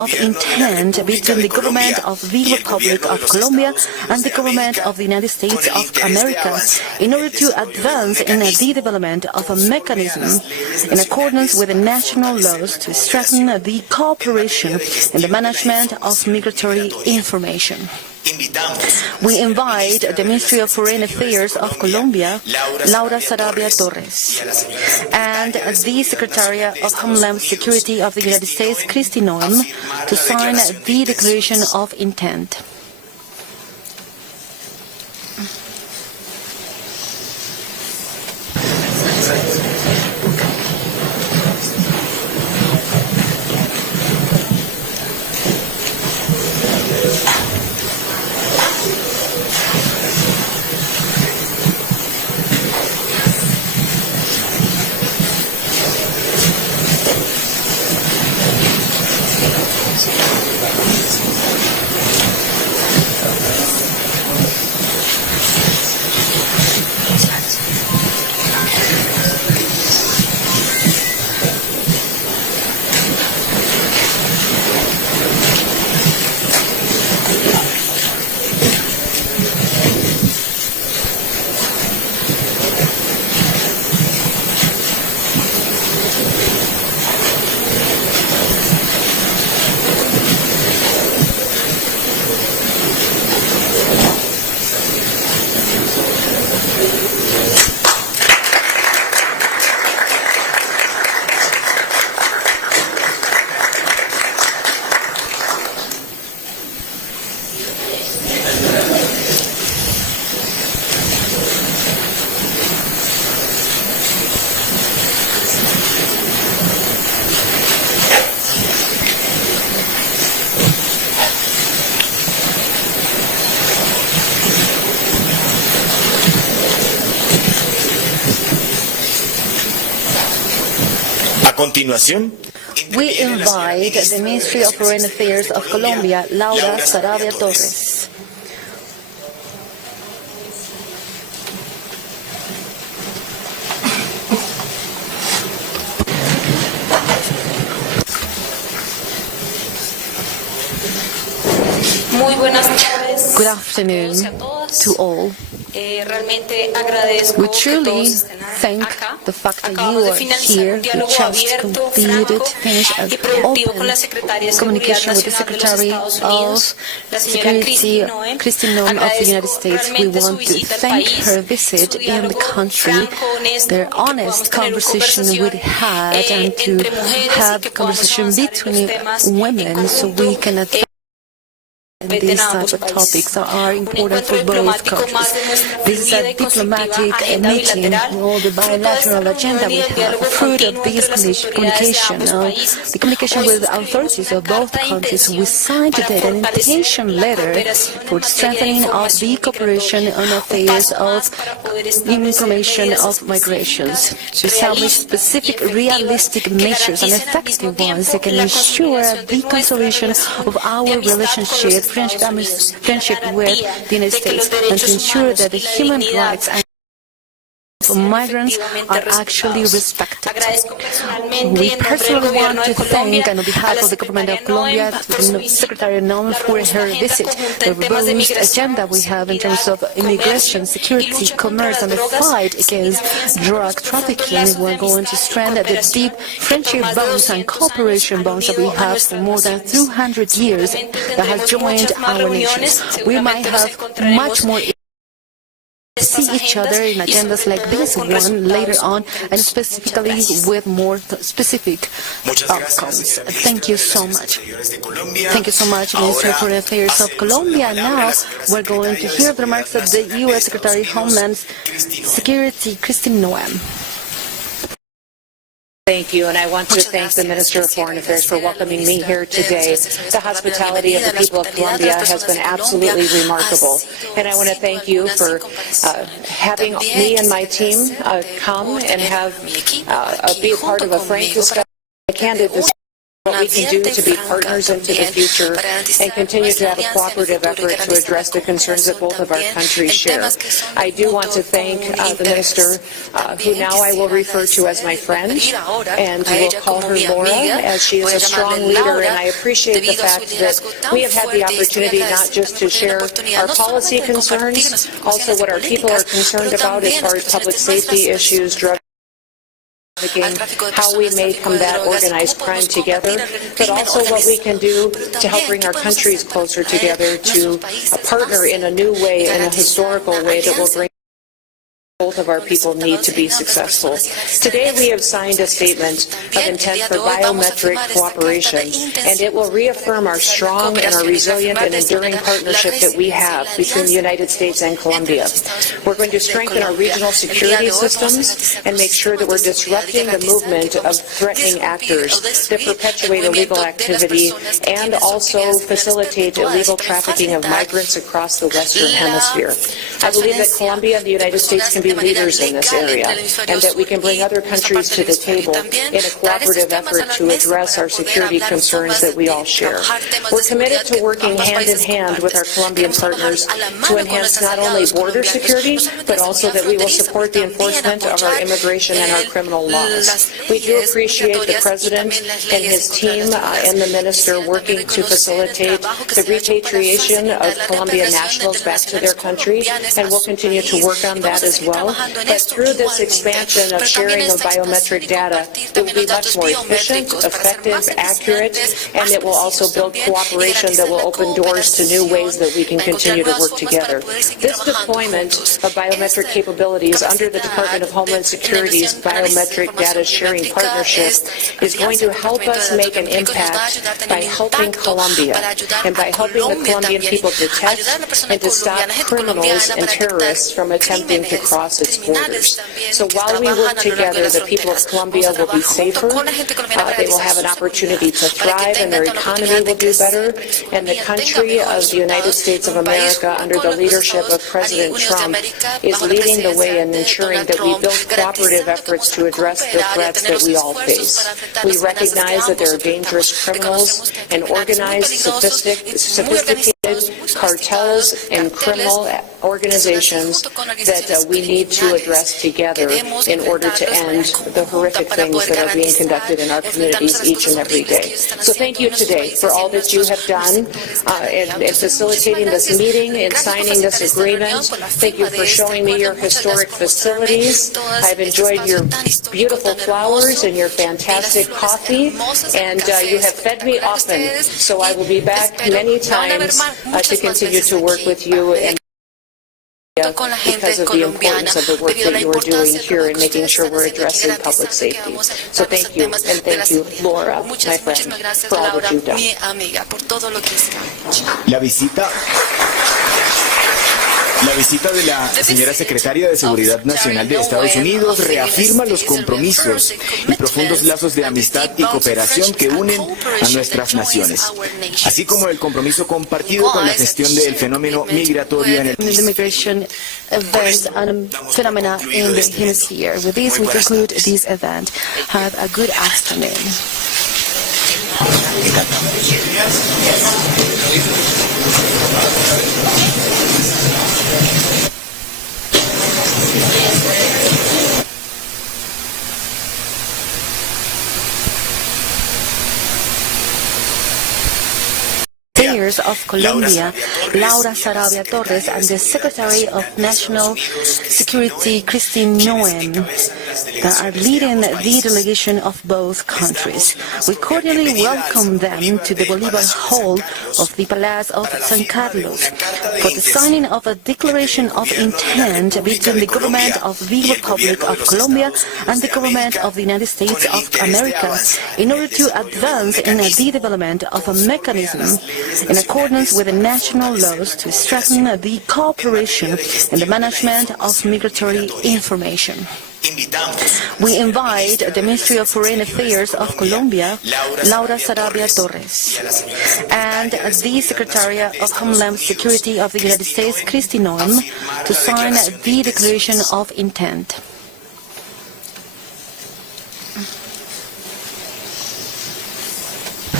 of intent between the government of the Republic of Colombia and the government of the United States of America in order to advance in the development of a mechanism in accordance with the national laws to strengthen the cooperation in the management of migratory information. We invite the Ministry of Foreign Affairs of Colombia, Sarabia Torres, and the Secretary of Homeland Security of the United States, Kristi Noem, to sign the Declaration of Intent. We invite the Ministry of Foreign Affairs of Colombia, Sarabia Torres. Good afternoon to all. We truly thank the fact that you are here. We just finished an open communication with the Secretary of Security, Kristi Noem of the United States. We want to thank her visit in the country, their honest conversation we had, and to have conversation between women so we can advance. And these type of topics are important for both countries. This is a diplomatic meeting with all the bilateral agenda we have. Fruit of this communication, the communication with the authorities of both countries, we signed today an invitation letter for the strengthening of the cooperation on affairs of information of migrations, to establish specific realistic measures and effective ones that can ensure the consolidation of our relationship, friendship with the United States, and to ensure that the human rights and of migrants are actually respected. We personally want to thank, on behalf of the government of Colombia, to Secretary Noem for her visit. The robust agenda we have in terms of immigration, security, commerce, and the fight against drug trafficking. We're going to strengthen the deep friendship bonds and cooperation bonds that we have for more than 200 years that have joined our nations. We might have much more see each other in agendas like this one later on, and specifically with more specific outcomes. Thank you so much. Thank you so much, Minister of Foreign Affairs of Colombia. Now we're going to hear the remarks of the U.S. Secretary of Homeland Security, Kristi Noem. Thank you, and I want to thank the Minister of Foreign Affairs for welcoming me here today. The hospitality of the people of Colombia has been absolutely remarkable, and I want to thank you for having me and my team come and have be a part of a frank discussion, a candid discussion what we can do to be partners into the future and continue to have a cooperative effort to address the concerns that both of our countries share. I do want to thank the Minister, who now I will refer to as my friend, and will call her Laura, as she is a strong leader, and I appreciate the fact that we have had the opportunity not just to share our policy concerns, also what our people are concerned about as far as public safety issues, drug how we may combat organized crime together, but also what we can do to help bring our countries closer together to partner in a new way, in a historical way that will bring both of our people need to be successful. Today we have signed a statement of intent for biometric cooperation, and it will reaffirm our strong and our resilient and enduring partnership that we have between the United States and Colombia. We're going to strengthen our regional security systems and make sure that we're disrupting the movement of threatening actors that perpetuate illegal activity and also facilitate illegal trafficking of migrants across the Western Hemisphere. I believe that Colombia and the United States can be leaders in this area, and that we can bring other countries to the table in a cooperative effort to address our security concerns that we all share. We're committed to working hand in hand with our Colombian partners to enhance not only border security, but also that we will support the enforcement of our immigration and our criminal laws. We do appreciate the President and his team and the Minister working to facilitate the repatriation of Colombian nationals back to their country, and we'll continue to work on that as well. But through this expansion of sharing of biometric data, it will be much more efficient, effective, accurate, and it will also build cooperation that will open doors to new ways that we can continue to work together. This deployment of biometric capabilities under the Department of Homeland Security's Biometric Data Sharing Partnership is going to help us make an impact by helping Colombia and by helping the Colombian people detect and to stop criminals and terrorists from attempting to cross its borders. So while we work together, the people of Colombia will be safer, they will have an opportunity to thrive, and their economy will do better, and the country of the United States of America, under the leadership of President Trump, is leading the way in ensuring that we build cooperative efforts to address the threats that we all face. We recognize that there are dangerous criminals and organized, sophisticated cartels and criminal organizations that we need to address together in order to end the horrific things that are being conducted in our communities each and every day. So thank you today for all that you have done in facilitating this meeting and signing this agreement. Thank you for showing me your historic facilities. I've enjoyed your beautiful flowers and your fantastic coffee, and you have fed me often, so I will be back many times to continue to work with you and because of the importance of the work that you are doing here in making sure we're addressing public safety. So thank you, and thank you, Laura, my friend, for all that you've done. La visita de la señora Secretaria de Seguridad Nacional de Estados Unidos reafirma los compromisos y profundos lazos de amistad y cooperación que unen a nuestras naciones, así como el compromiso compartido con la gestión del fenómeno migratorio en el immigration events and phenomena in the hemisphere. With this, we conclude this event. Have a good afternoon. Mayors of Colombia, Laura Sarabia Torres, and the Secretary of National Security, Kristi Noem, that are leading the delegation of both countries. We cordially welcome them to the Bolivar Hall of the Palace of San Carlos for the signing of a declaration of intent between the government of the Republic of Colombia and the government of the United States of America in order to advance in the development of a mechanism in accordance with the national laws to strengthen the cooperation in the management of migratory information. We invite the Ministry of Foreign Affairs of Colombia, Laura Sarabia Torres, and the Secretary of Homeland Security of the United States, Kristi Noem, to sign the Declaration of Intent.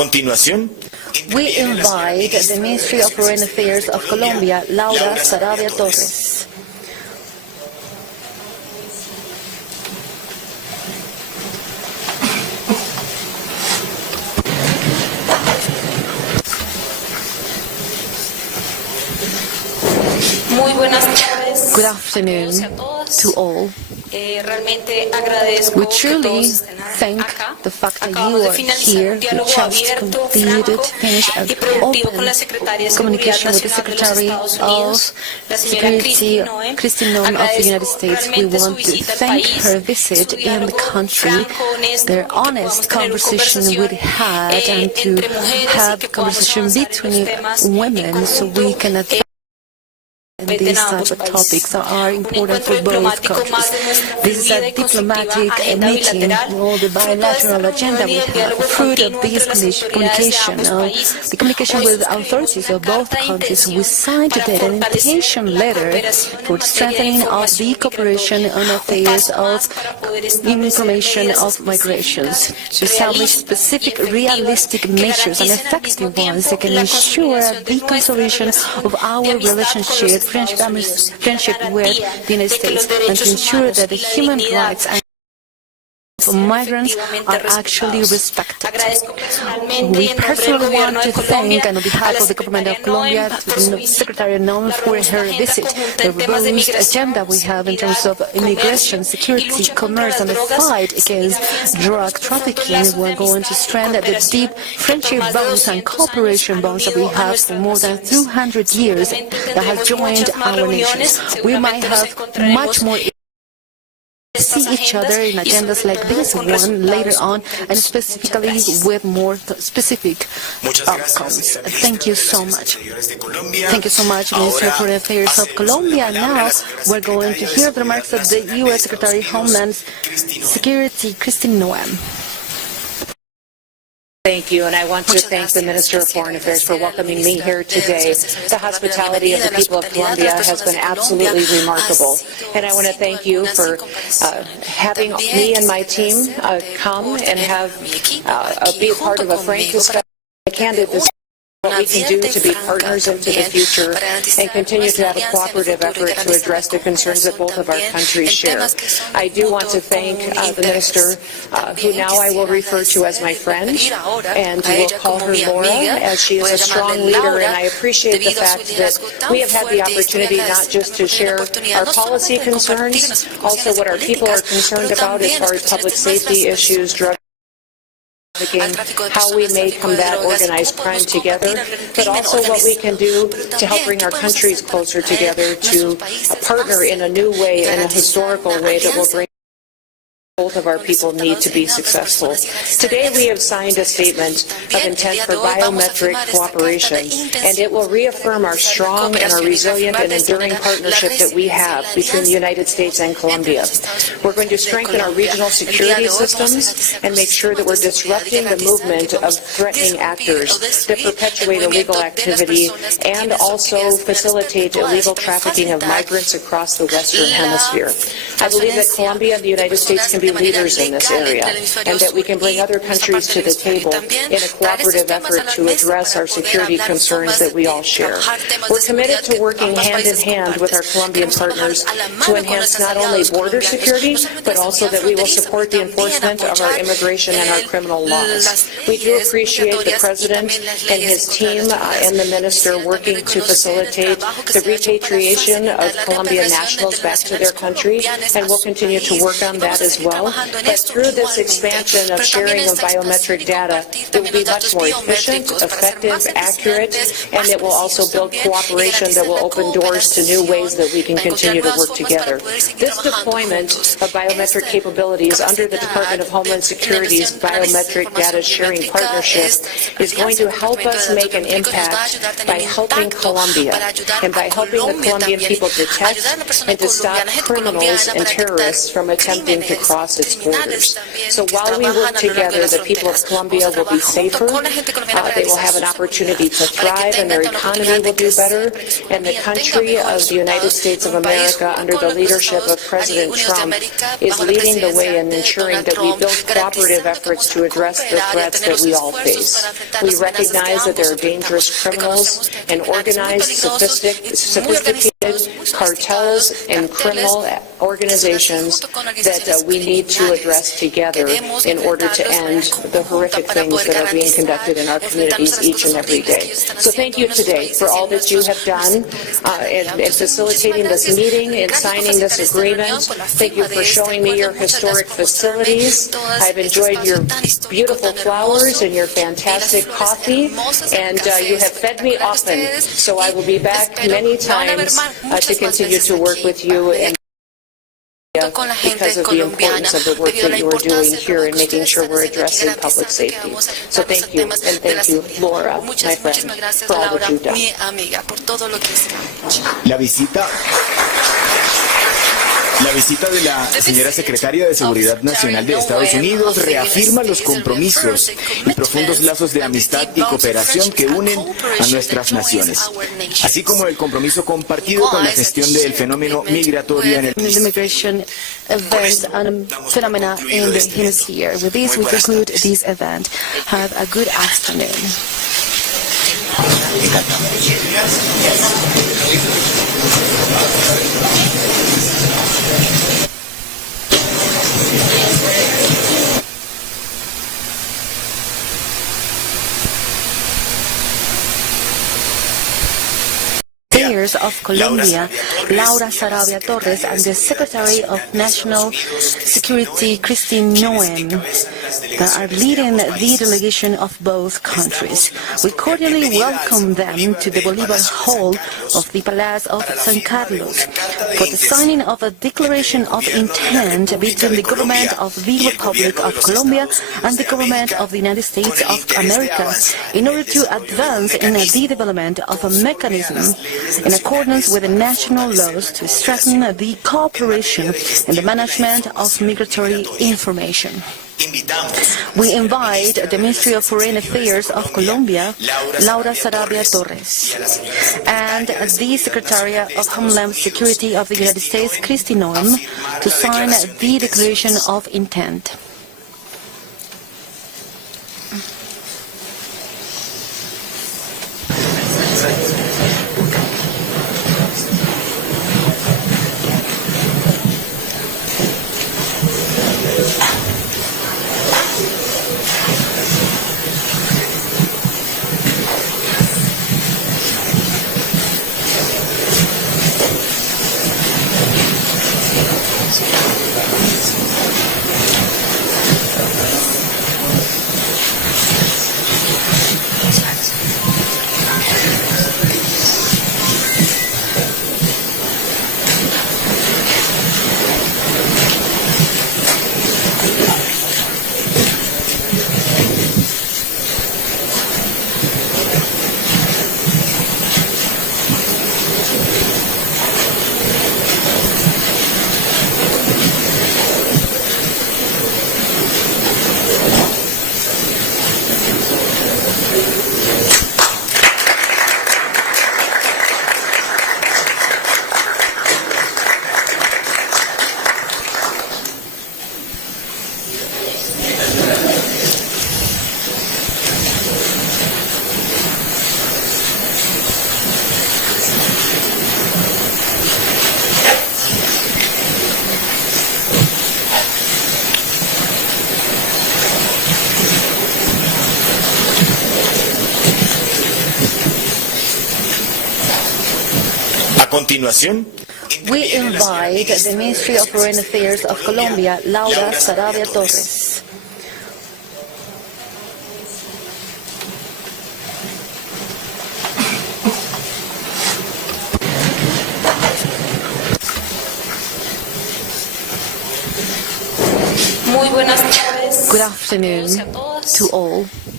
continuación, we invite the Ministry of Foreign Affairs of Colombia, Laura Sarabia Torres. Muy buenas tardes. Good afternoon to all. We truly thank the fact that you are here. We just completed, finished an open communication with the Secretary of Security, Kristi Noem of the United States. We want to thank her visit in the country, their honest conversation we had, and to have conversation between women so we can advance these type of topics that are important for both countries. This is a diplomatic meeting, all the bilateral agenda we have. Fruit of this communication, the communication with authorities of both countries, we signed today an invitation letter for strengthening of the cooperation on affairs of information of migrations, to establish specific realistic measures and effective ones that can ensure the consolidation of our relationship, friendship with the United States, and to ensure that the human rights and of migrants are actually respected. We personally want to thank, on behalf of the government of Colombia, to Secretary Noem for her visit. The robust agenda we have in terms of immigration, security, commerce, and the fight against drug trafficking, we're going to strengthen the deep friendship bonds and cooperation bonds that we have for more than 200 years that have joined our nations. We might have much more see each other in agendas like this one later on, and specifically with more specific outcomes. Thank you so much. Thank you so much, Minister of Foreign Affairs of Colombia. Now we're going to hear the remarks of the U.S. Secretary of Homeland Security, Kristi Noem. Thank you, and I want to thank the Minister of Foreign Affairs for welcoming me here today. The hospitality of the people of Colombia has been absolutely remarkable, and I want to thank you for having me and my team come and have be a part of a frank discussion, a candid discussion. What we can do to be partners into the future and continue to have a cooperative effort to address the concerns that both of our countries share. I do want to thank the Minister, who now I will refer to as my friend, and will call her Laura, as she is a strong leader, and I appreciate the fact that we have had the opportunity not just to share our policy concerns, also what our people are concerned about as far as public safety issues, drug how we may combat organized crime together, but also what we can do to help bring our countries closer together, to partner in a new way, in a historical way that will bring both of our people need to be successful. Today we have signed a statement of intent for biometric cooperation, and it will reaffirm our strong and our resilient and enduring partnership that we have between the United States and Colombia. We're going to strengthen our regional security systems and make sure that we're disrupting the movement of threatening actors that perpetuate illegal activity and also facilitate illegal trafficking of migrants across the Western Hemisphere. I believe that Colombia and the United States can be leaders in this area, and that we can bring other countries to the table in a cooperative effort to address our security concerns that we all share. We're committed to working hand in hand with our Colombian partners to enhance not only border security, but also that we will support the enforcement of our immigration and our criminal laws. We do appreciate the President and his team and the Minister working to facilitate the repatriation of Colombian nationals back to their country, and we'll continue to work on that as well. But through this expansion of sharing of biometric data, it will be much more efficient, effective, accurate, and it will also build cooperation that will open doors to new ways that we can continue to work together. This deployment of biometric capabilities under the Department of Homeland Security's Biometric Data Sharing Partnership is going to help us make an impact by helping Colombia and by helping the Colombian people detect and to stop criminals and terrorists from attempting to cross across its borders. So while we work together, the people of Colombia will be safer, they will have an opportunity to thrive, and their economy will do better, and the country of the United States of America, under the leadership of President Trump, is leading the way in ensuring that we build cooperative efforts to address the threats that we all face. We recognize that there are dangerous criminals and organized, sophisticated cartels and criminal organizations that we need to address together in order to end the horrific things that are being conducted in our communities each and every day. So thank you today for all that you have done in facilitating this meeting and signing this agreement. Thank you for showing me your historic facilities. I've enjoyed your beautiful flowers and your fantastic coffee, and you have fed me often, so I will be back many times to continue to work with you and because of the importance of the work that you are doing here in making sure we're addressing public safety. So thank you, and thank you, Laura, my friend, for all that you've done. La visita de la señora secretaria de Seguridad Nacional de Estados Unidos reafirma los compromisos y profundos lazos de amistad y cooperación que unen a nuestras naciones, así como el compromiso compartido con la gestión del fenómeno migratorio en el The immigration events and phenomena in the hemisphere. With this, we conclude this event. Have a good afternoon. Affairs of Colombia, Laura Sarabia Torres, and the Secretary of National Security, Kristi Noem, that are leading the delegation of both countries. We cordially welcome them to the Bolivar Hall of the Palace of San Carlos for the signing of a declaration of intent between the government of the Republic of Colombia and the government of the United States of America in order to advance in the development of a mechanism in accordance with the national laws to strengthen the cooperation in the management of migratory information. We invite the Ministry of Foreign Affairs of Colombia, Laura Sarabia Torres, and the Secretary of Homeland Security of the United States, Kristi Noem, to sign the Declaration of Intent. continuación, we invite the Ministry of Foreign Affairs of Colombia, Laura Sarabia Torres. Muy buenas tardes. Good afternoon to all.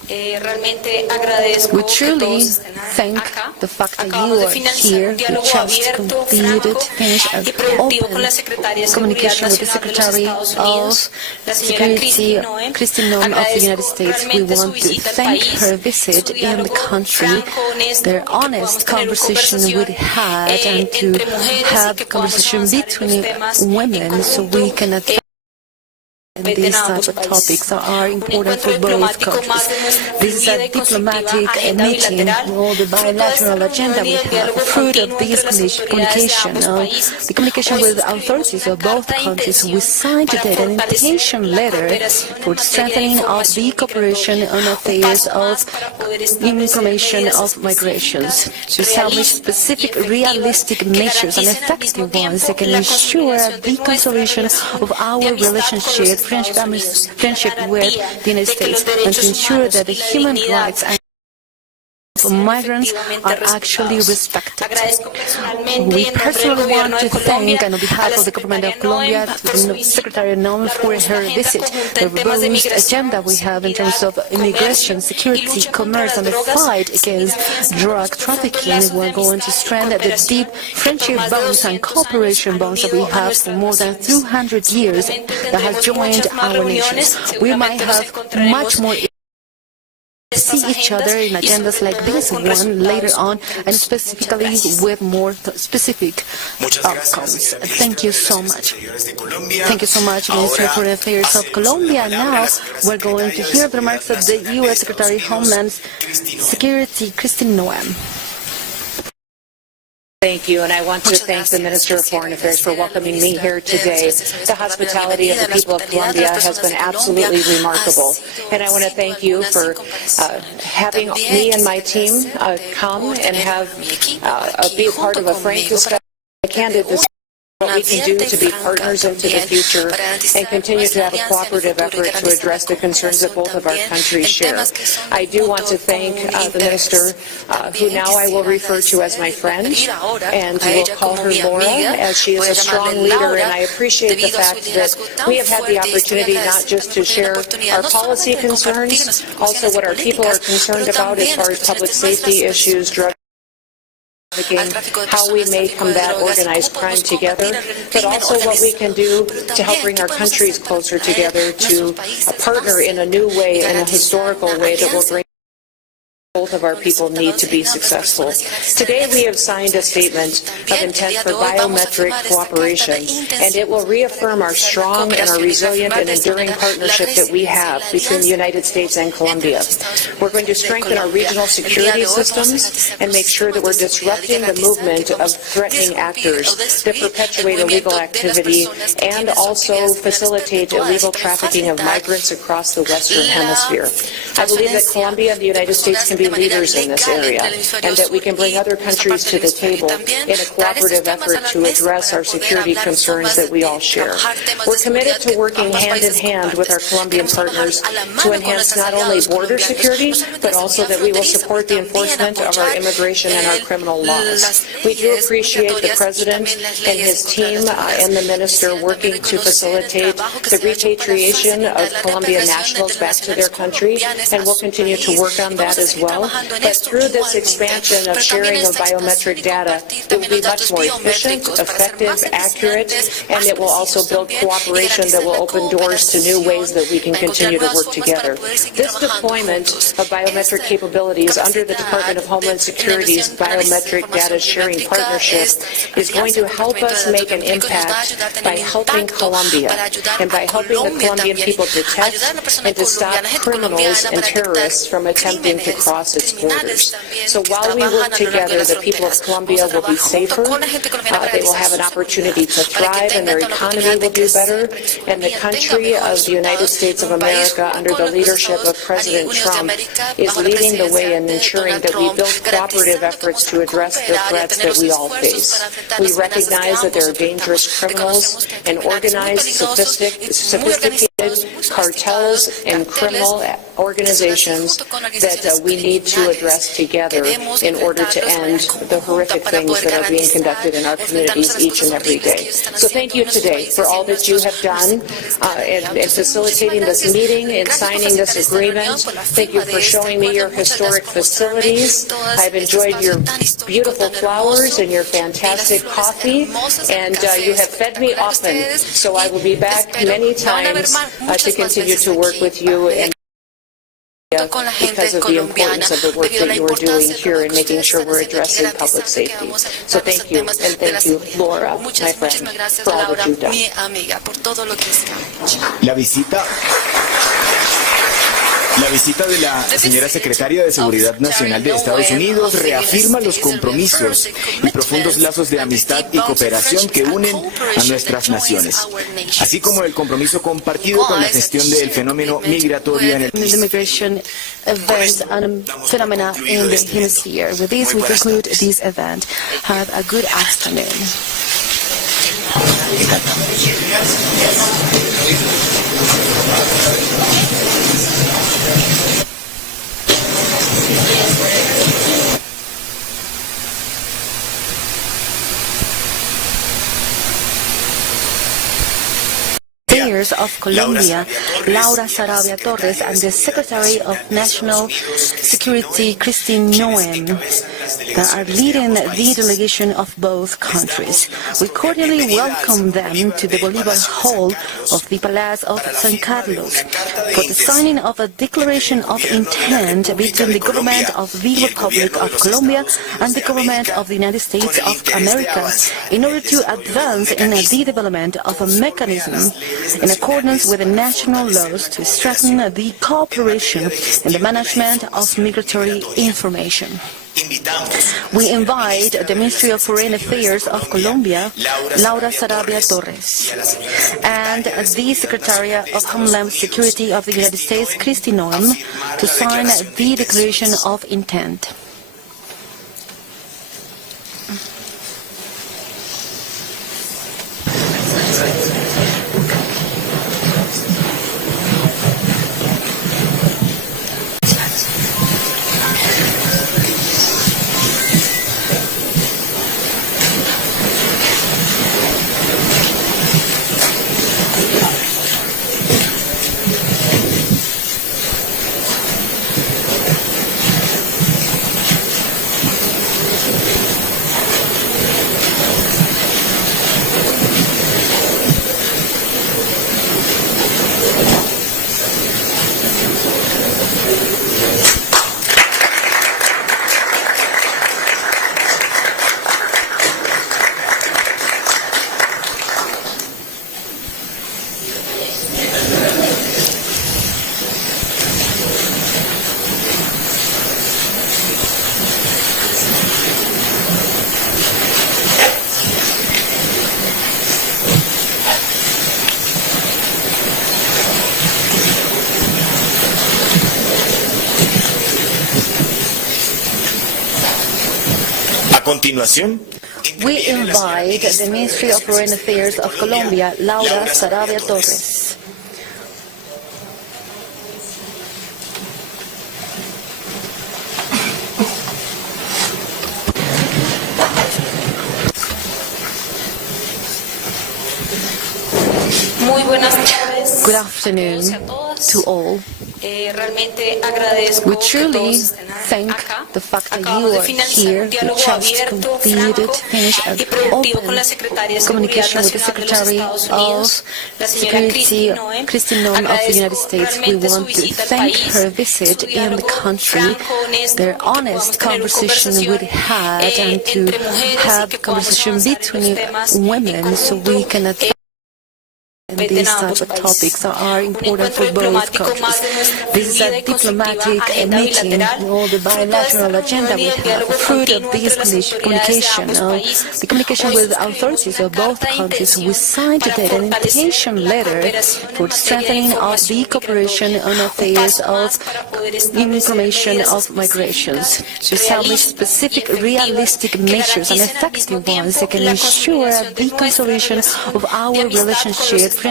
We truly thank the fact that you are here. We just finished an open communication with the Secretary of Security, Kristi Noem of the United States. We want to thank her visit in the country, their honest conversation we had, and to have a conversation between women so we can advance. And these types of topics are important for both countries. This is a diplomatic meeting. All the bilateral agenda we have, fruit of this communication, the communication with authorities of both countries. We signed today an invitation letter for strengthening of the cooperation on affairs of information of migrations, to establish specific realistic measures and effective ones that can ensure the consolidation of our relationship, friendship with the United States, and to ensure that the human rights and of migrants are actually respected. We personally want to thank, and on behalf of the government of Colombia, Secretary Noem for her visit. The robust agenda we have in terms of immigration, security, commerce, and the fight against drug trafficking. We're going to strengthen the deep friendship bonds and cooperation bonds that we have for more than 200 years that have joined our nations. We might have much more see each other in agendas like this one later on, and specifically with more specific outcomes. Thank you so much. Thank you so much, Minister for Affairs of Colombia. Now we're going to hear the remarks of the U.S. Secretary of Homeland Security, Kristi Noem. Thank you, and I want to thank the Minister of Foreign Affairs for welcoming me here today. The hospitality of the people of Colombia has been absolutely remarkable, and I want to thank you for having me and my team come and be a part of a frank discussion, a candid discussion. What we can do to be partners into the future and continue to have a cooperative effort to address the concerns that both of our countries share. I do want to thank the Minister, who now I will refer to as my friend, and will call her Laura, as she is a strong leader, and I appreciate the fact that we have had the opportunity not just to share our policy concerns, also what our people are concerned about as far as public safety issues, drug how we may combat organized crime together, but also what we can do to help bring our countries closer together, to partner in a new way, in a historical way that will bring both of our people need to be successful. Today we have signed a statement of intent for biometric cooperation, and it will reaffirm our strong and our resilient and enduring partnership that we have between the United States and Colombia. We're going to strengthen our regional security systems and make sure that we're disrupting the movement of threatening actors that perpetuate illegal activity and also facilitate illegal trafficking of migrants across the Western Hemisphere. I believe that Colombia and the United States can be leaders in this area, and that we can bring other countries to the table in a cooperative effort to address our security concerns that we all share. We're committed to working hand in hand with our Colombian partners to enhance not only border security, but also that we will support the enforcement of our immigration and our criminal laws. We do appreciate the President and his team and the Minister working to facilitate the repatriation of Colombian nationals back to their country, and we'll continue to work on that as well. But through this expansion of sharing of biometric data, it will be much more efficient, effective, accurate, and it will also build cooperation that will open doors to new ways that we can continue to work together. This deployment of biometric capabilities under the Department of Homeland Security's Biometric Data Sharing Partnership is going to help us make an impact by helping Colombia and by helping the Colombian people detect and to stop criminals and terrorists from attempting to cross its borders. So while we work together, the people of Colombia will be safer, they will have an opportunity to thrive, and their economy will do better, and the country of the United States of America, under the leadership of President Trump, is leading the way in ensuring that we build cooperative efforts to address the threats that we all face. We recognize that there are dangerous criminals and organized, sophisticated cartels and criminal organizations that we need to address together in order to end the horrific things that are being conducted in our communities each and every day. So thank you today for all that you have done in facilitating this meeting and signing this agreement. Thank you for showing me your historic facilities. I've enjoyed your beautiful flowers and your fantastic coffee, and you have fed me often, so I will be back many times to continue to work with you and because of the importance of the work that you are doing here in making sure we're addressing public safety. So thank you, and thank you, Laura, my friend, for all that you've done. La visita de la señora secretaria de Seguridad Nacional de Estados Unidos reafirma los compromisos y profundos lazos de amistad y cooperación que unen a nuestras naciones, así como el compromiso compartido con la gestión del fenómeno migratorio en el país. Immigration events and phenomena in the hemisphere. With this, we conclude this event. Have a good afternoon. Affairs of Colombia, Laura Sarabia Torres, and the Secretary of National Security, Kristi Noem, that are leading the delegation of both countries. We cordially welcome them to the Bolivar Hall of the Palace of San Carlos for the signing of a declaration of intent between the government of the Republic of Colombia and the government of the United States of America in order to advance in the development of a mechanism in accordance with the national laws to strengthen the cooperation in the management of migratory information. We invite the Ministry of Foreign Affairs of Colombia, Laura Sarabia Torres, and the Secretary of Homeland Security of the United States, Kristi Noem, to sign the Declaration of Intent. We invite the Ministry of Foreign Affairs of Colombia, Laura Sarabia Torres. Good afternoon to all. We truly thank the fact that you are here. We just finished an open communication with the Secretary of Security, Kristi Noem of the United States. We want to thank her visit in the country, their honest conversation we had, and to have conversation between women so we can advance these type of topics that are important for both countries. This is a diplomatic meeting, all the bilateral agenda we have. Fruit of this communication, the communication with the authorities of both countries, we signed today an invitation letter for the strengthening of the cooperation on affairs of information of migrations, to establish specific realistic measures and effective ones that can ensure the consolidation of our relationship,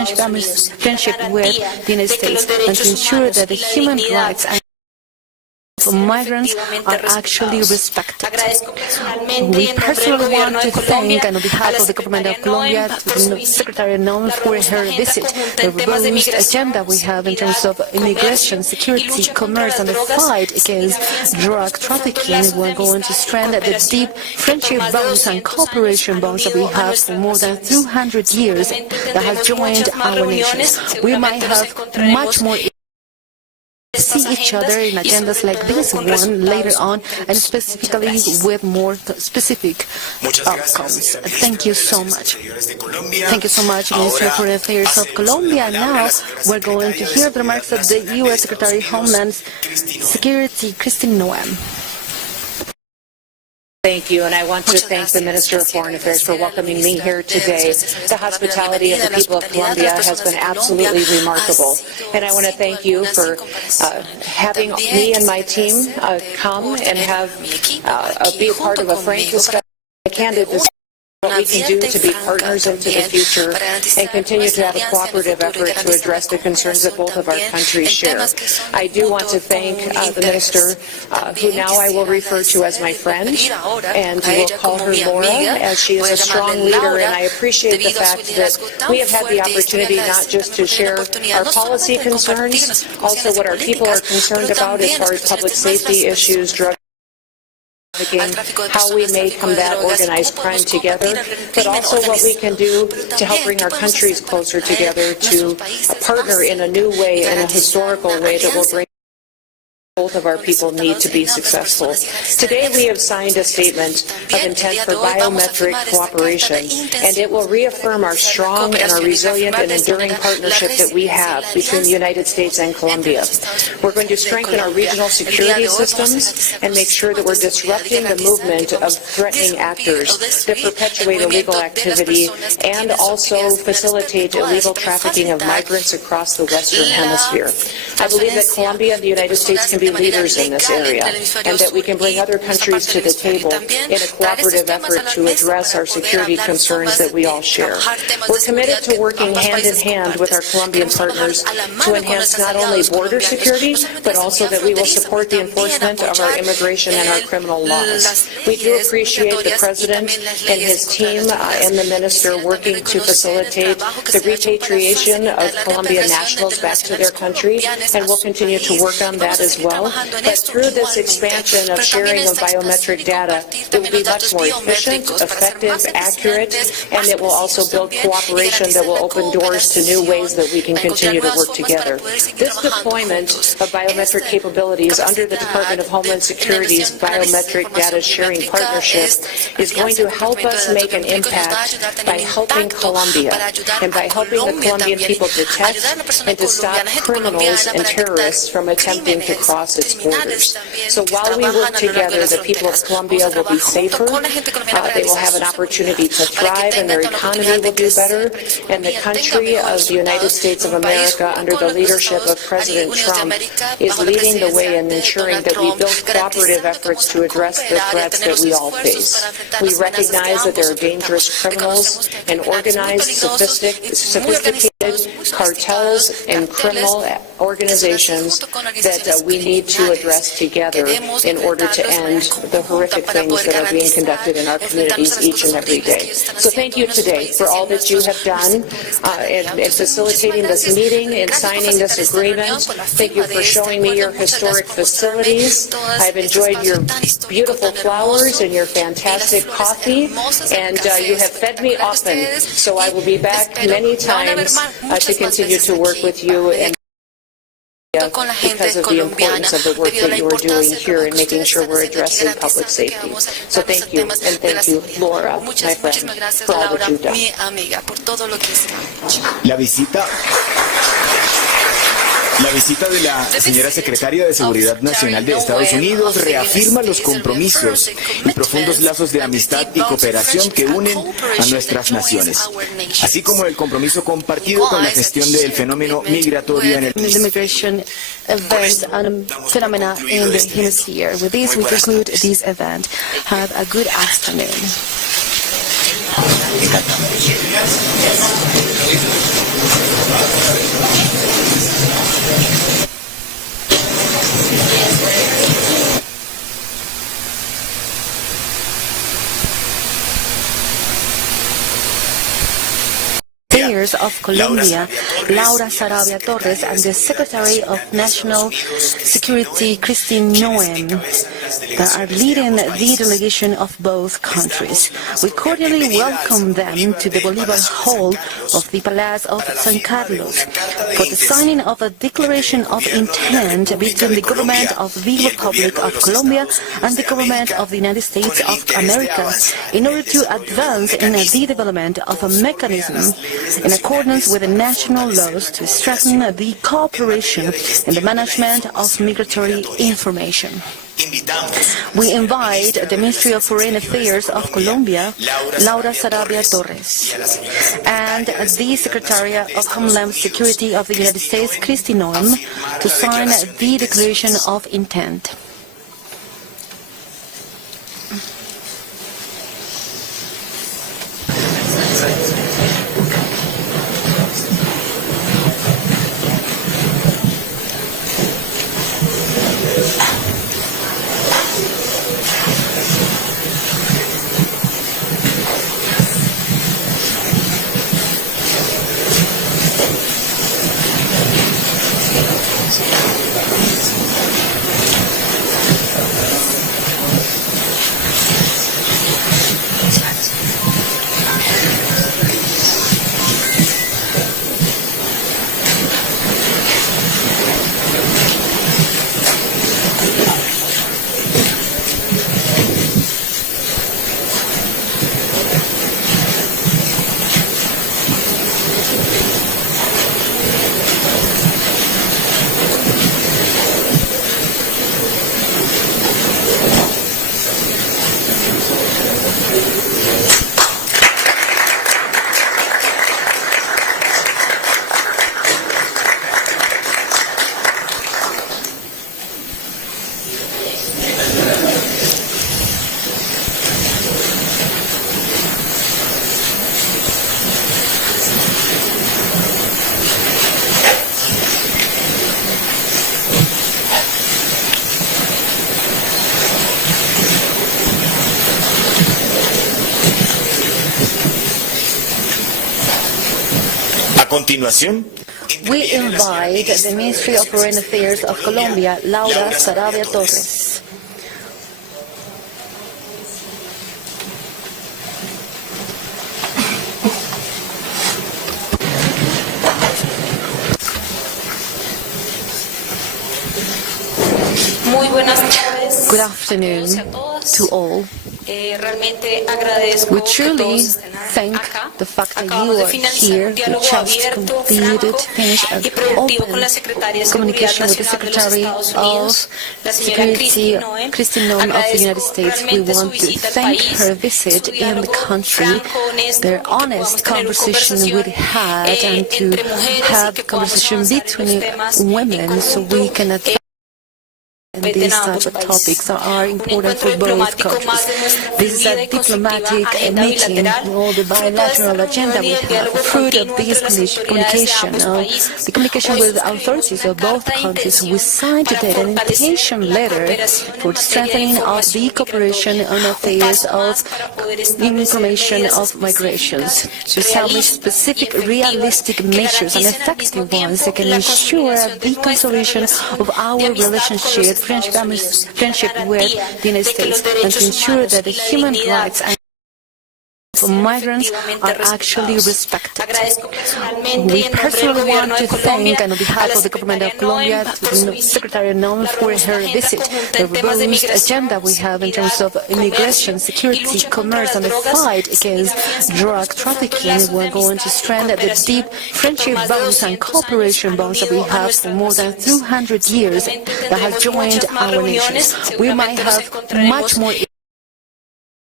friendship with the United States and to ensure that the human rights and of migrants are actually respected. We personally want to thank, on behalf of the government of Colombia, Secretary Noem for her visit. The robust agenda we have in terms of immigration, security, commerce, and the fight against drug trafficking, we're going to strengthen the deep friendship bonds and cooperation bonds that we have for more than 200 years that has joined our nations. We might have much more see each other in agendas like this one later on, and specifically with more specific outcomes. Thank you so much. Thank you so much, Minister of Foreign Affairs of Colombia. Now we're going to hear the remarks of the U.S. Secretary of Homeland Security, Kristi Noem. Thank you, and I want to thank the Minister of Foreign Affairs for welcoming me here today. The hospitality of the people of Colombia has been absolutely remarkable, and I want to thank you for having me and my team come and be a part of a frank discussion, a candid discussion. What we can do to be partners into the future and continue to have a cooperative effort to address the concerns that both of our countries share. I do want to thank the Minister, who now I will refer to as my friend, and will call her Laura, as she is a strong leader, and I appreciate the fact that we have had the opportunity not just to share our policy concerns, also what our people are concerned about as far as public safety issues, drug how we may combat organized crime together, but also what we can do to help bring our countries closer together to partner in a new way, in a historical way that will bring both of our people need to be successful. Today we have signed a statement of intent for biometric cooperation, and it will reaffirm our strong and our resilient and enduring partnership that we have between the United States and Colombia. We're going to strengthen our regional security systems and make sure that we're disrupting the movement of threatening actors that perpetuate illegal activity and also facilitate illegal trafficking of migrants across the Western Hemisphere. I believe that Colombia and the United States can be leaders in this area, and that we can bring other countries to the table in a cooperative effort to address our security concerns that we all share. We're committed to working hand in hand with our Colombian partners to enhance not only border security, but also that we will support the enforcement of our immigration and our criminal laws. We do appreciate the President and his team and the Minister working to facilitate the repatriation of Colombian nationals back to their country, and we'll continue to work on that as well. But through this expansion of sharing of biometric data, it will be much more efficient, effective, accurate, and it will also build cooperation that will open doors to new ways that we can continue to work together. This deployment of biometric capabilities under the Department of Homeland Security's Biometric Data Sharing Partnership is going to help us make an impact by helping Colombia and by helping the Colombian people detect and to stop criminals and terrorists from attempting to cross its borders. So while we work together, the people of Colombia will be safer, they will have an opportunity to thrive, and their economy will do better, and the country of the United States of America, under the leadership of President Trump, is leading the way in ensuring that we build cooperative efforts to address the threats that we all face. We recognize that there are dangerous criminals and organized, sophisticated cartels and criminal organizations that we need to address together in order to end the horrific things that are being conducted in our communities each and every day. So thank you today for all that you have done in facilitating this meeting and signing this agreement. Thank you for showing me your historic facilities. I've enjoyed your beautiful flowers and your fantastic coffee, and you have fed me often, so I will be back many times to continue to work with you and because of the importance of the work that you are doing here in making sure we're addressing public safety. So thank you, and thank you, Laura, my friend, for all that you've done. La visita de la señora secretaria de Seguridad Nacional de Estados Unidos reafirma los compromisos y profundos lazos de amistad y cooperación que unen a nuestras naciones, así como el compromiso compartido con la gestión del fenómeno migratorio en el immigration events and phenomena in the hemisphere. With this, we conclude this event. Have a good afternoon. Affairs of Colombia, Laura Sarabia Torres, and the Secretary of National Security, Kristi Noem, that are leading the delegation of both countries. We cordially welcome them to the Bolivar Hall of the Palace of San Carlos for the signing of a declaration of intent between the government of the Republic of Colombia and the government of the United States of America in order to advance in the development of a mechanism in accordance with the national laws to strengthen the cooperation in the management of migratory information. We invite the Ministry of Foreign Affairs of Colombia, Laura Sarabia Torres, and the Secretary of Homeland Security of the United States, Kristi Noem, to sign the Declaration of Intent. continuación, we invite the Ministry of Foreign Affairs of Colombia, Laura Sarabia Torres. Muy buenas tardes. Good afternoon to all. We truly thank the fact that you are here. We just finished an open communication with the Secretary of Security, Kristi Noem of the United States. We want to thank her visit in the country, their honest conversation we had, and to have conversation between women so we can advance. And these type of topics are important for both countries. This is a diplomatic meeting, all the bilateral agenda we have. Fruit of this communication, the communication with the authorities of both countries, we signed today an invitation letter for strengthening of the cooperation on affairs of information of migrations, to establish specific realistic measures and effective ones that can ensure the consolidation of our relationship friendship with the United States, and to ensure that the human rights and of migrants are actually respected. We personally want to thank, and on behalf of the government of Colombia, Secretary Noem for her visit. The robust agenda we have in terms of immigration, security, commerce, and the fight against drug trafficking. We're going to strengthen the deep friendship bonds and cooperation bonds that we have for more than 200 years that have joined our nations. We might have much more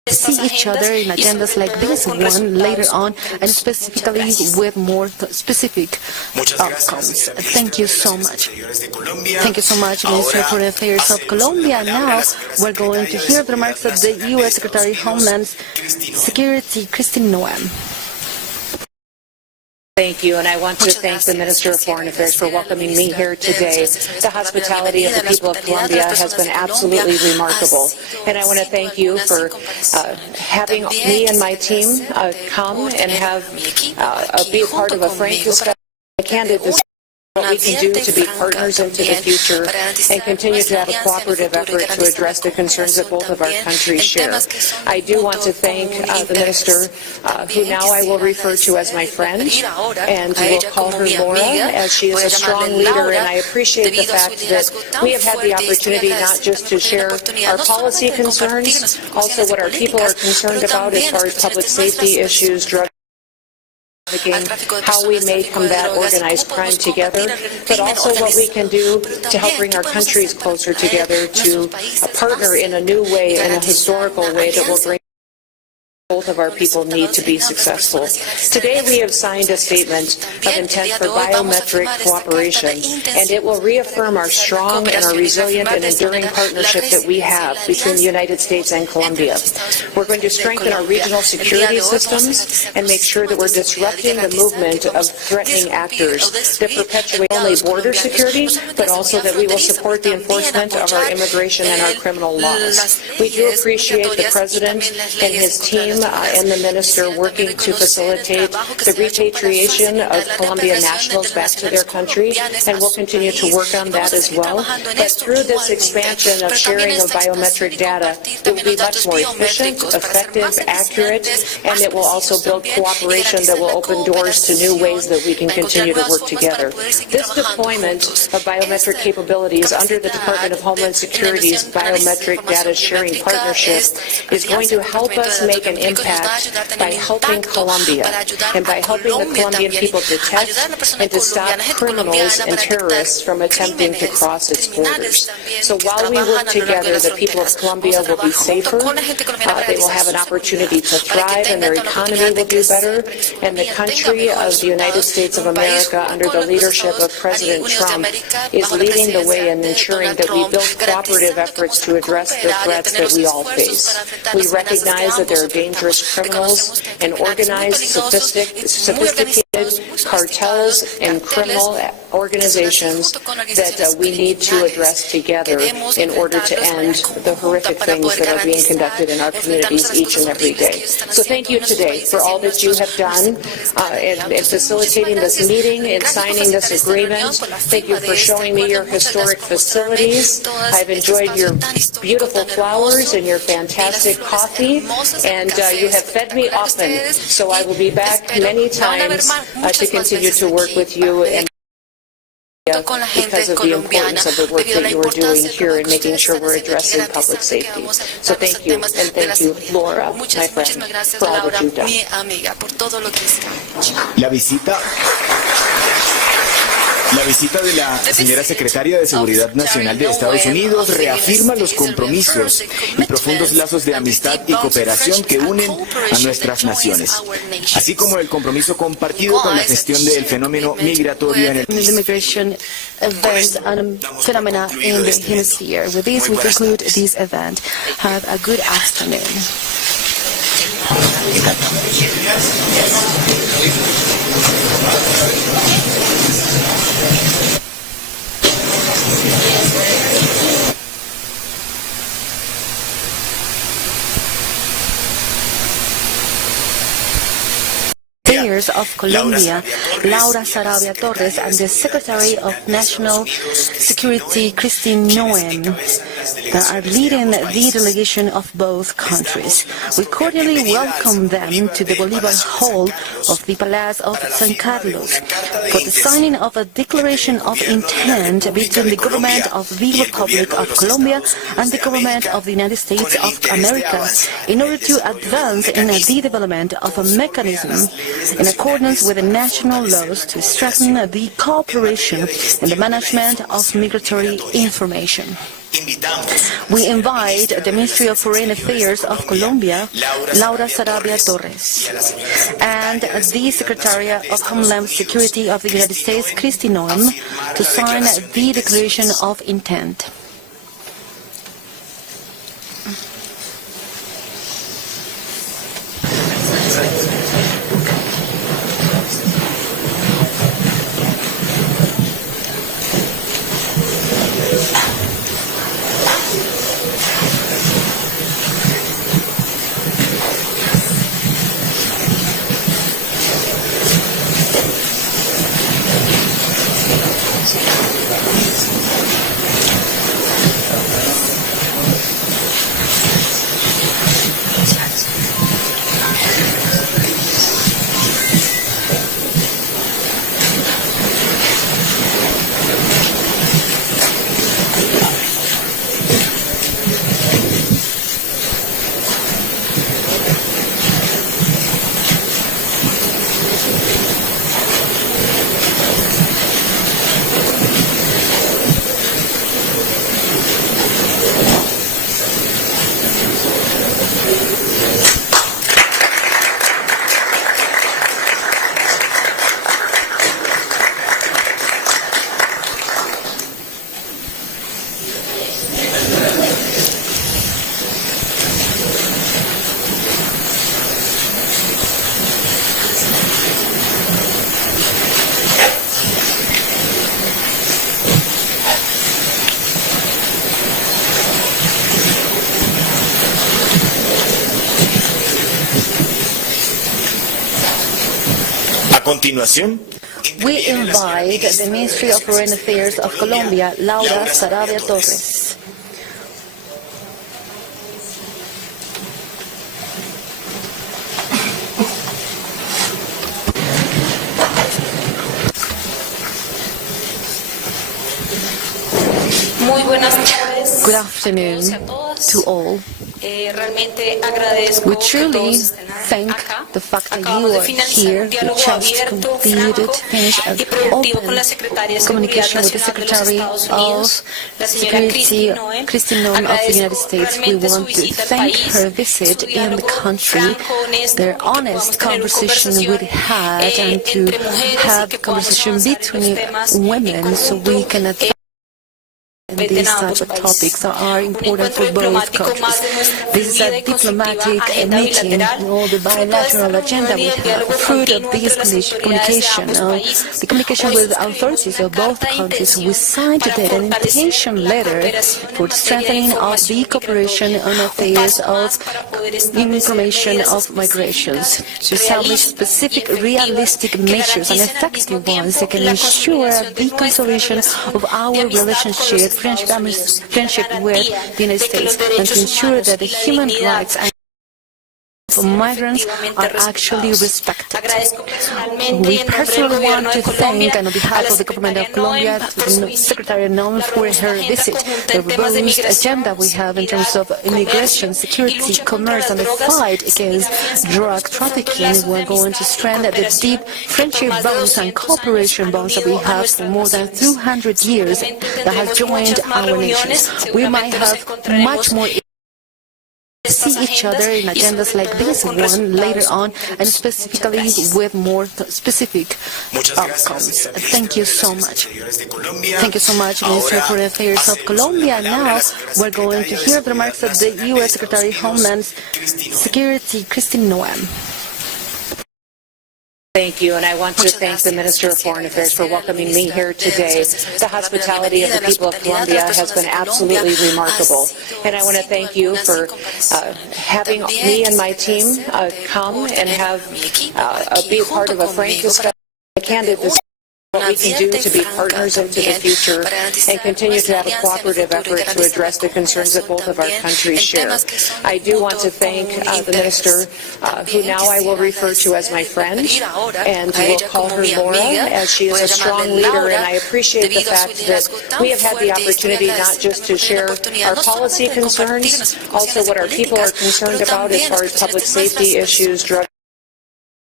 see each other in agendas like this one later on, and specifically with more specific outcomes. Thank you so much. Thank you so much, Minister of Foreign Affairs of Colombia. Now we're going to hear the remarks of the U.S. Secretary of Homeland Security, Kristi Noem. Thank you, and I want to thank the Minister of Foreign Affairs for welcoming me here today. The hospitality of the people of Colombia has been absolutely remarkable, and I want to thank you for having me and my team come and be a part of a frank discussion, a candid discussion. What we can do to be partners into the future and continue to have a cooperative effort to address the concerns that both of our countries share. I do want to thank the Minister, who now I will refer to as my friend, and will call her Laura, as she is a strong leader, and I appreciate the fact that we have had the opportunity not just to share our policy concerns, also what our people are concerned about as far as public safety issues, drug how we may combat organized crime together, but also what we can do to help bring our countries closer together to partner in a new way, in a historical way that will bring both of our people need to be successful. Today we have signed a statement of intent for biometric cooperation, and it will reaffirm our strong and our resilient and enduring partnership that we have between the United States and Colombia. We're going to strengthen our regional security systems and make sure that we're disrupting the movement of threatening actors that perpetuate not only border security, but also that we will support the enforcement of our immigration and our criminal laws. We do appreciate the President and his team and the Minister working to facilitate the repatriation of Colombian nationals back to their country, and we'll continue to work on that as well. But through this expansion of sharing of biometric data, it will be much more efficient, effective, accurate, and it will also build cooperation that will open doors to new ways that we can continue to work together. This deployment of biometric capabilities under the Department of Homeland Security's Biometric Data Sharing Partnership is going to help us make an impact by helping Colombia and by helping the Colombian people detect and to stop criminals and terrorists from attempting to cross its borders. So while we work together, the people of Colombia will be safer, they will have an opportunity to thrive, and their economy will do better, and the country of the United States of America under the leadership of President Trump is leading the way in ensuring that we build cooperative efforts to address the threats that we all face. We recognize that there are dangerous criminals and organized, sophisticated cartels and criminal organizations that we need to address together in order to end the horrific things that are being conducted in our communities each and every day. So thank you today for all that you have done in facilitating this meeting and signing this agreement. Thank you for showing me your historic facilities. I've enjoyed your beautiful flowers and your fantastic coffee, and you have fed me often, so I will be back many times to continue to work with you and because of the importance of the work that you are doing here in making sure we're addressing public safety. So thank you, and thank you, Laura, my friend, for all that you've done. La visita de la señora secretaria de Seguridad Nacional de Estados Unidos reafirma los compromisos y profundos lazos de amistad y cooperación que unen a nuestras naciones, así como el compromiso compartido con la gestión del fenómeno migratorio en el immigration events and phenomena in the hemisphere. With this, we conclude this event. Have a good afternoon. Of Colombia, Laura Sarabia Torres, and the Secretary of National Security, Kristi Noem, that are leading the delegation of both countries. We cordially welcome them to the Bolivar Hall of the Palace of San Carlos for the signing of a declaration of intent between the government of the Republic of Colombia and the government of the United States of America in order to advance in the development of a mechanism in accordance with the national laws to strengthen the cooperation in the management of migratory information. We invite the Ministry of Foreign Affairs of Colombia, Laura Sarabia Torres, and the Secretary of Homeland Security of the United States, Kristi Noem, to sign the Declaration of Intent. A continuación, We invite the Ministry of Foreign Affairs of Colombia, Laura Sarabia Torres. Muy buenas tardes. Good afternoon to all. We truly thank the fact that you are here. We just finished an open communication with the Secretary of Security, Kristi Noem of the United States. We want to thank her visit in the country, their honest conversation we had, and to have a conversation between women so we can advance. And these types of topics are important for both countries. This is a diplomatic meeting, all the bilateral agenda we have. Fruit of this communication, the communication with the authorities of both countries, we signed today an invitation letter for the strengthening of the cooperation on affairs of information of migrations, to establish specific realistic measures and effective ones that can ensure the consolidation of our relationship, friendship with the United States, and to ensure that the human rights of migrants are actually respected. We personally want to thank, and on behalf of the government of Colombia, Secretary Noem for her visit. The robust agenda we have in terms of immigration, security, commerce, and the fight against drug trafficking. We're going to strengthen the deep friendship bonds and cooperation bonds that we have for more than 200 years that have joined our nations. We might have much more see each other in agendas like this one later on, and specifically with more specific outcomes. Thank you so much. Thank you so much, Minister for Affairs of Colombia. Now we're going to hear the remarks of the U.S. Secretary of Homeland Security, Kristi Noem. Thank you, and I want to thank the Minister of Foreign Affairs for welcoming me here today. The hospitality of the people of Colombia has been absolutely remarkable, and I want to thank you for having me and my team come and have be part of a frank discussion, a candid discussion. What we can do to be partners into the future and continue to have a cooperative effort to address the concerns that both of our countries share. I do want to thank the Minister, who now I will refer to as my friend, and will call her Laura, as she is a strong leader, and I appreciate the fact that we have had the opportunity not just to share our policy concerns, also what our people are concerned about as far as public safety issues, drug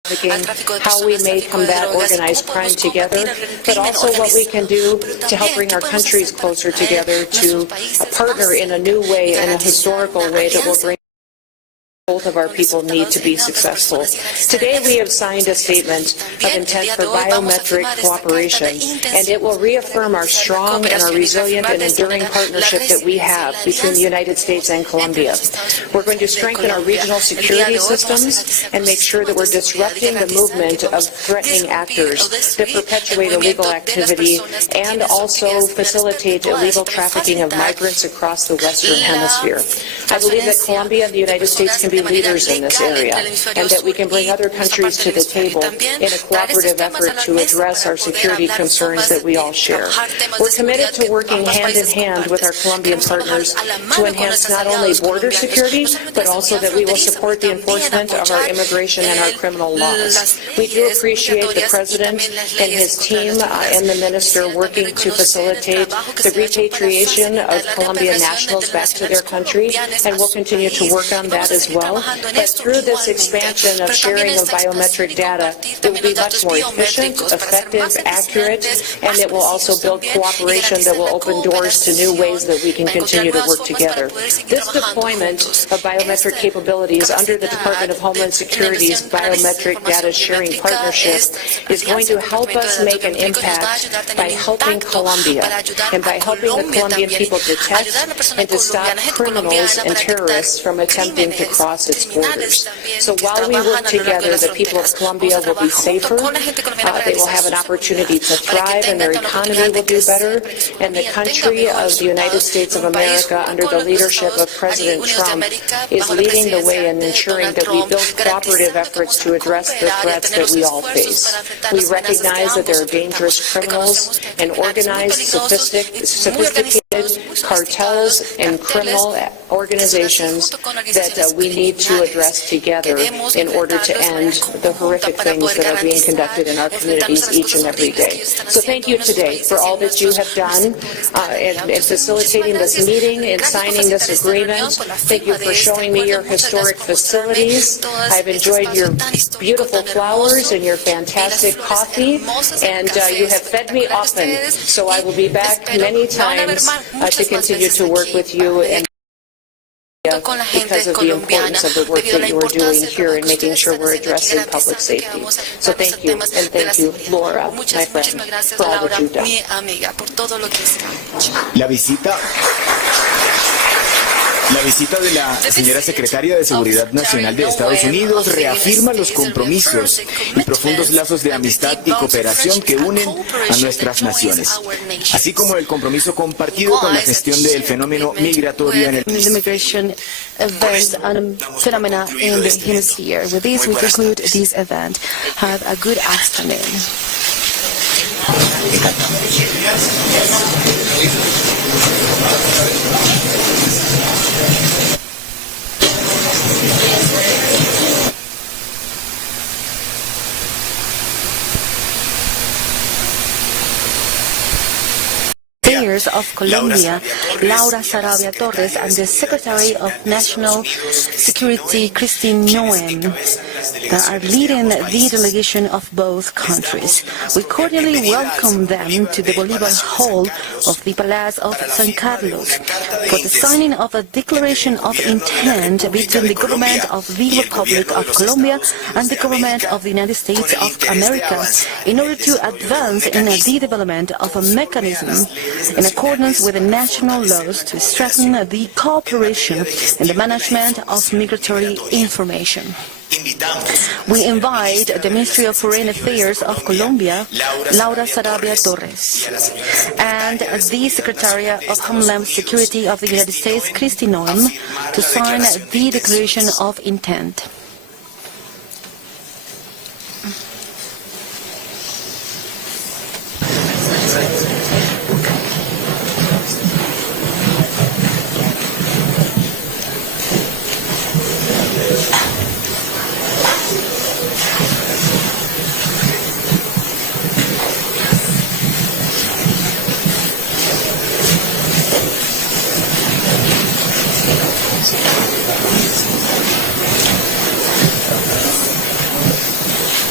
how we may combat organized crime together, but also what we can do to help bring our countries closer together to partner in a new way, in a historical way that will bring both of our people need to be successful. Today we have signed a statement of intent for biometric cooperation, and it will reaffirm our strong and our resilient and enduring partnership that we have between the United States and Colombia. We're going to strengthen our regional security systems and make sure that we're disrupting the movement of threatening actors that perpetuate illegal activity and also facilitate illegal trafficking of migrants across the Western Hemisphere. I believe that Colombia and the United States can be leaders in this area, and that we can bring other countries to the table in a cooperative effort to address our security concerns that we all share. We're committed to working hand in hand with our Colombian partners to enhance not only border security, but also that we will support the enforcement of our immigration and our criminal laws. We do appreciate the President and his team and the Minister working to facilitate the repatriation of Colombian nationals back to their country, and we'll continue to work on that as well. But through this expansion of sharing of biometric data, it will be much more efficient, effective, accurate, and it will also build cooperation that will open doors to new ways that we can continue to work together. This deployment of biometric capabilities under the Department of Homeland Security's Biometric Data Sharing Partnership is going to help us make an impact by helping Colombia and by helping the Colombian people detect and to stop criminals and terrorists from attempting to cross its borders. So while we work together, the people of Colombia will be safer, they will have an opportunity to thrive, and their economy will do better, and the country of the United States of America, under the leadership of President Trump, is leading the way in ensuring that we build cooperative efforts to address the threats that we all face. We recognize that there are dangerous criminals and organized, sophisticated cartels and criminal organizations that we need to address together in order to end the horrific things that are being conducted in our communities each and every day. So thank you today for all that you have done in facilitating this meeting and signing this agreement. Thank you for showing me your historic facilities. I've enjoyed your beautiful flowers and your fantastic coffee, and you have fed me often. So I will be back many times to continue to work with you and because of the importance of the work that you are doing here in making sure we're addressing public safety. So thank you, and thank you, Laura, my friend, for all that you've done. La visita de la señora secretaria de Seguridad Nacional de Estados Unidos reafirma los compromisos y profundos lazos de amistad y cooperación que unen a nuestras naciones, así como el compromiso compartido con la gestión del fenómeno migratorio en el immigration events and phenomena in the hemisphere. With this, we conclude this event. Have a good afternoon. Of Colombia, Laura Sarabia Torres, and the Secretary of National Security, Kristi Noem, that are leading the delegation of both countries. We cordially welcome them to the Bolivar Hall of the Palace of San Carlos for the signing of a declaration of intent between the government of the Republic of Colombia and the government of the United States of America in order to advance in the development of a mechanism in accordance with the national laws to strengthen the cooperation in the management of migratory information. We invite the Ministry of Foreign Affairs of Colombia, Laura Sarabia Torres, and the Secretary of Homeland Security of the United States, Kristi Noem, to sign the Declaration of Intent.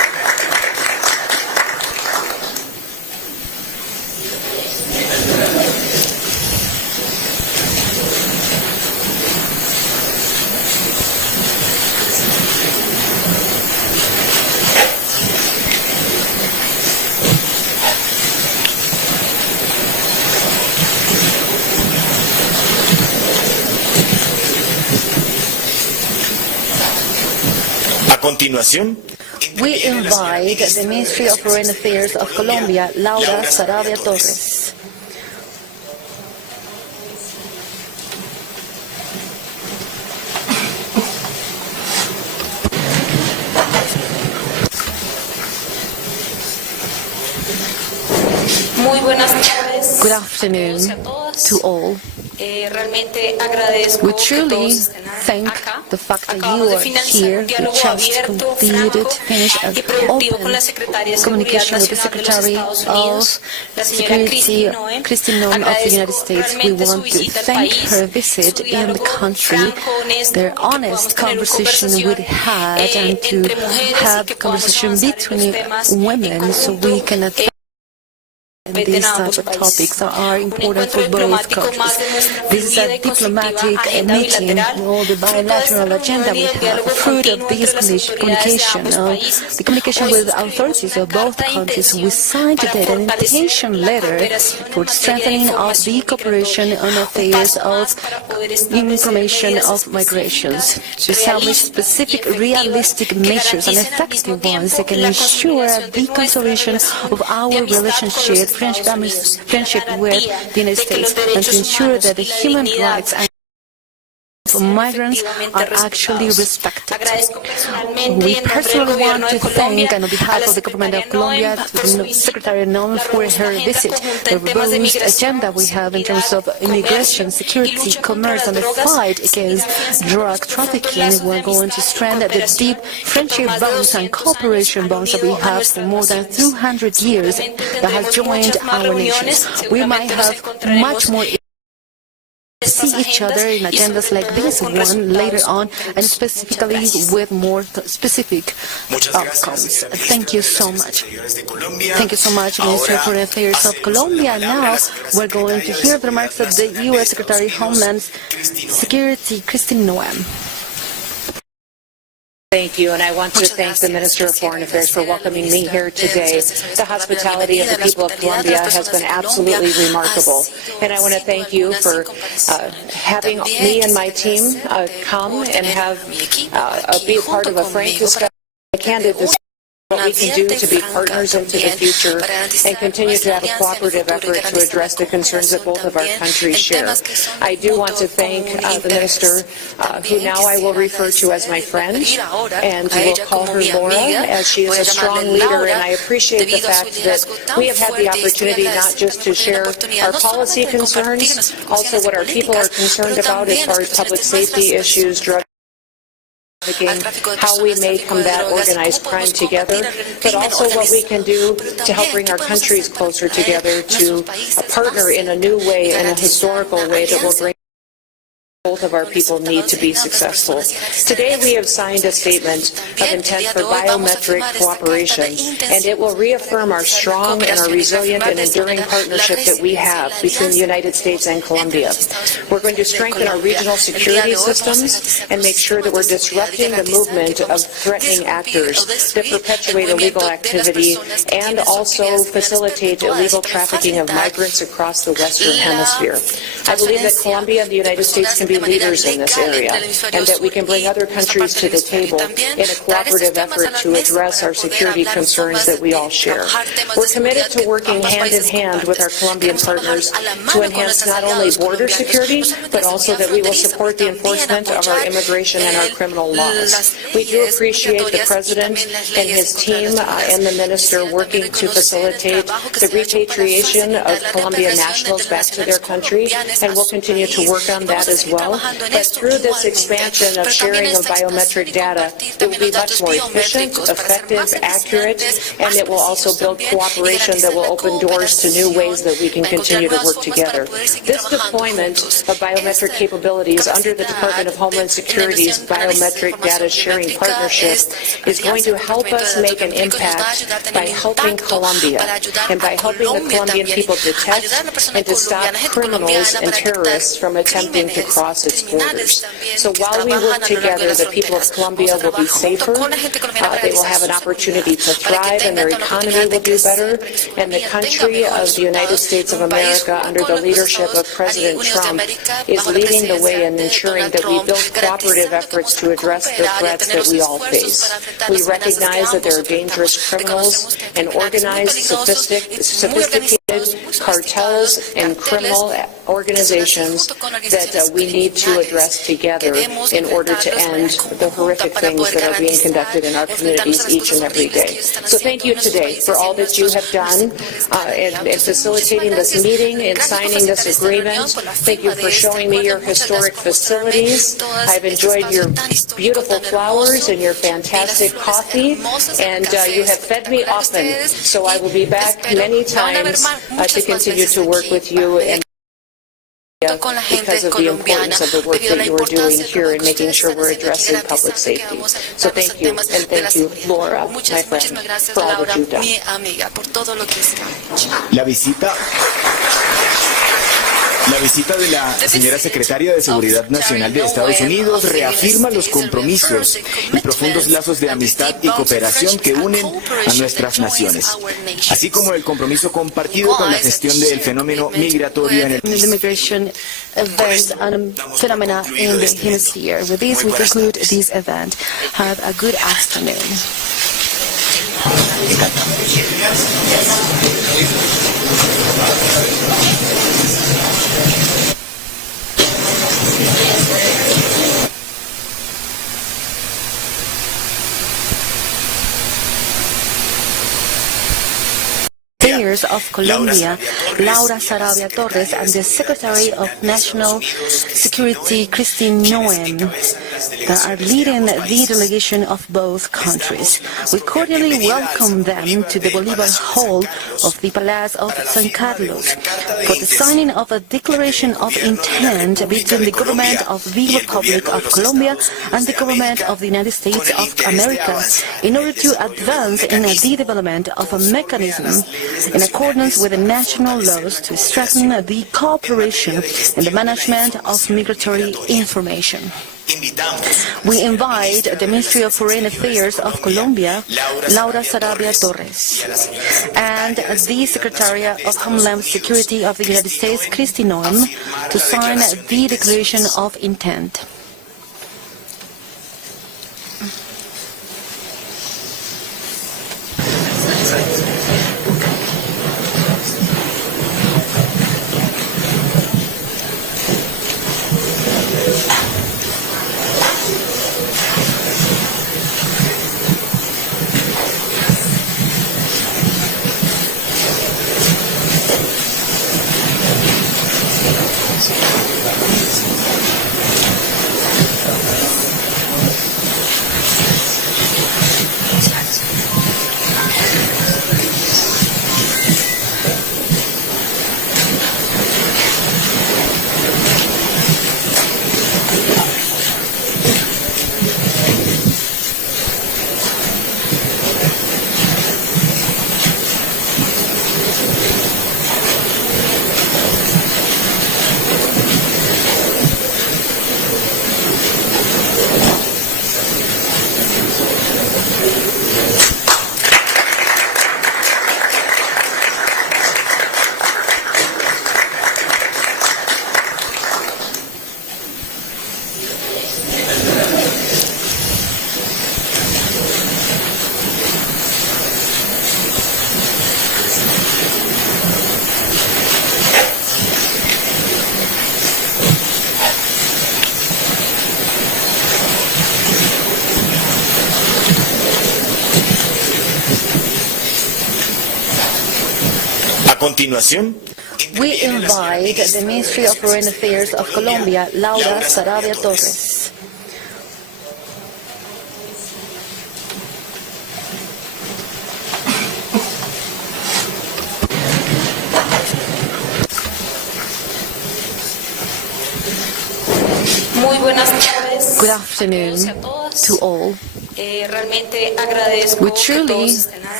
continuación, we invite the Ministry of Foreign Affairs of Colombia, Laura Sarabia Torres. Muy buenas tardes. Good afternoon to all. We truly thank the fact that you are here. We just finished an open communication with the Secretary of Security, Kristi Noem of the United States. We want to thank her visit in the country, their honest conversation we had, and to have conversation between women so we can advance these types of topics that are important for both countries. This is a diplomatic meeting with all the bilateral agenda we have. Fruit of this communication, the communication with authorities of both countries, we signed today an invitation letter for strengthening of the cooperation on affairs of information of migrations, to establish specific realistic measures and effective ones that can ensure the consolidation of our relationship, friendship with the United States, and to ensure that the human rights and of migrants are actually respected. We personally want to thank, on behalf of the government of Colombia, to Secretary Noem for her visit. The robust agenda we have in terms of immigration, security, commerce, and the fight against drug trafficking. We're going to strengthen the deep friendship bonds and cooperation bonds that we have for more than 200 years that have joined our nations. We might have much more see each other in agendas like this one later on, and specifically with more specific outcomes. Thank you so much. Thank you so much, Minister of Foreign Affairs of Colombia. Now we're going to hear the remarks of the U.S. Secretary of Homeland Security, Kristi Noem. Thank you, and I want to thank the Minister of Foreign Affairs for welcoming me here today. The hospitality of the people of Colombia has been absolutely remarkable, and I want to thank you for having me and my team come and have be a part of a frank discussion, a candid discussion, what we can do to be partners into the future and continue to have a cooperative effort to address the concerns that both of our countries share. I do want to thank the Minister, who now I will refer to as my friend, and will call her Laura, as she is a strong leader, and I appreciate the fact that we have had the opportunity not just to share our policy concerns, also what our people are concerned about as far as public safety issues, drug how we may combat organized crime together, but also what we can do to help bring our countries closer together, to partner in a new way, in a historical way that will bring both of our people need to be successful. Today we have signed a statement of intent for biometric cooperation, and it will reaffirm our strong and our resilient and enduring partnership that we have between the United States and Colombia. We're going to strengthen our regional security systems and make sure that we're disrupting the movement of threatening actors that perpetuate illegal activity and also facilitate illegal trafficking of migrants across the Western Hemisphere. I believe that Colombia and the United States can be leaders in this area, and that we can bring other countries to the table in a cooperative effort to address our security concerns that we all share. We're committed to working hand in hand with our Colombian partners to enhance not only border security, but also that we will support the enforcement of our immigration and our criminal laws. We do appreciate the President and his team and the Minister working to facilitate the repatriation of Colombian nationals back to their country, and we'll continue to work on that as well. But through this expansion of sharing of biometric data, it will be much more efficient, effective, accurate, and it will also build cooperation that will open doors to new ways that we can continue to work together. This deployment of biometric capabilities under the Department of Homeland Security's Biometric Data Sharing Partnership is going to help us make an impact by helping Colombia and by helping the Colombian people detect and to stop criminals and terrorists from attempting to cross across its borders. So while we work together, the people of Colombia will be safer, they will have an opportunity to thrive, and their economy will do better, and the country of the United States of America, under the leadership of President Trump, is leading the way in ensuring that we build cooperative efforts to address the threats that we all face. We recognize that there are dangerous criminals and organized, sophisticated cartels and criminal organizations that we need to address together in order to end the horrific things that are being conducted in our communities each and every day. So thank you today for all that you have done in facilitating this meeting and signing this agreement. Thank you for showing me your historic facilities. I've enjoyed your beautiful flowers and your fantastic coffee, and you have fed me often, so I will be back many times to continue to work with you and because of the importance of the work that you are doing here in making sure we're addressing public safety. So thank you, and thank you, Laura, my friend, for all that you've done. La visita de la señora secretaria de Seguridad Nacional de Estados Unidos reafirma los compromisos y profundos lazos de amistad y cooperación que unen a nuestras naciones, así como el compromiso compartido con la gestión del fenómeno migratorio en el the immigration events and phenomena in the hemisphere. With this, we conclude this event. Have a good afternoon. Affairs of Colombia, Laura Sarabia Torres, and the Secretary of National Security, Kristi Noem, that are leading the delegation of both countries. We cordially welcome them to the Bolivar Hall of the Palace of San Carlos for the signing of a declaration of intent between the government of the Republic of Colombia and the government of the United States of America in order to advance in the development of a mechanism in accordance with the national laws to strengthen the cooperation in the management of migratory information. We invite the Ministry of Foreign Affairs of Colombia, Laura Sarabia Torres, and the Secretary of Homeland Security of the United States, Kristi Noem, to sign the Declaration of Intent. continuación, we invite the Ministry of Foreign Affairs of Colombia, Laura Sarabia Torres. Muy buenas tardes. Good afternoon to all. Realmente agradezco We truly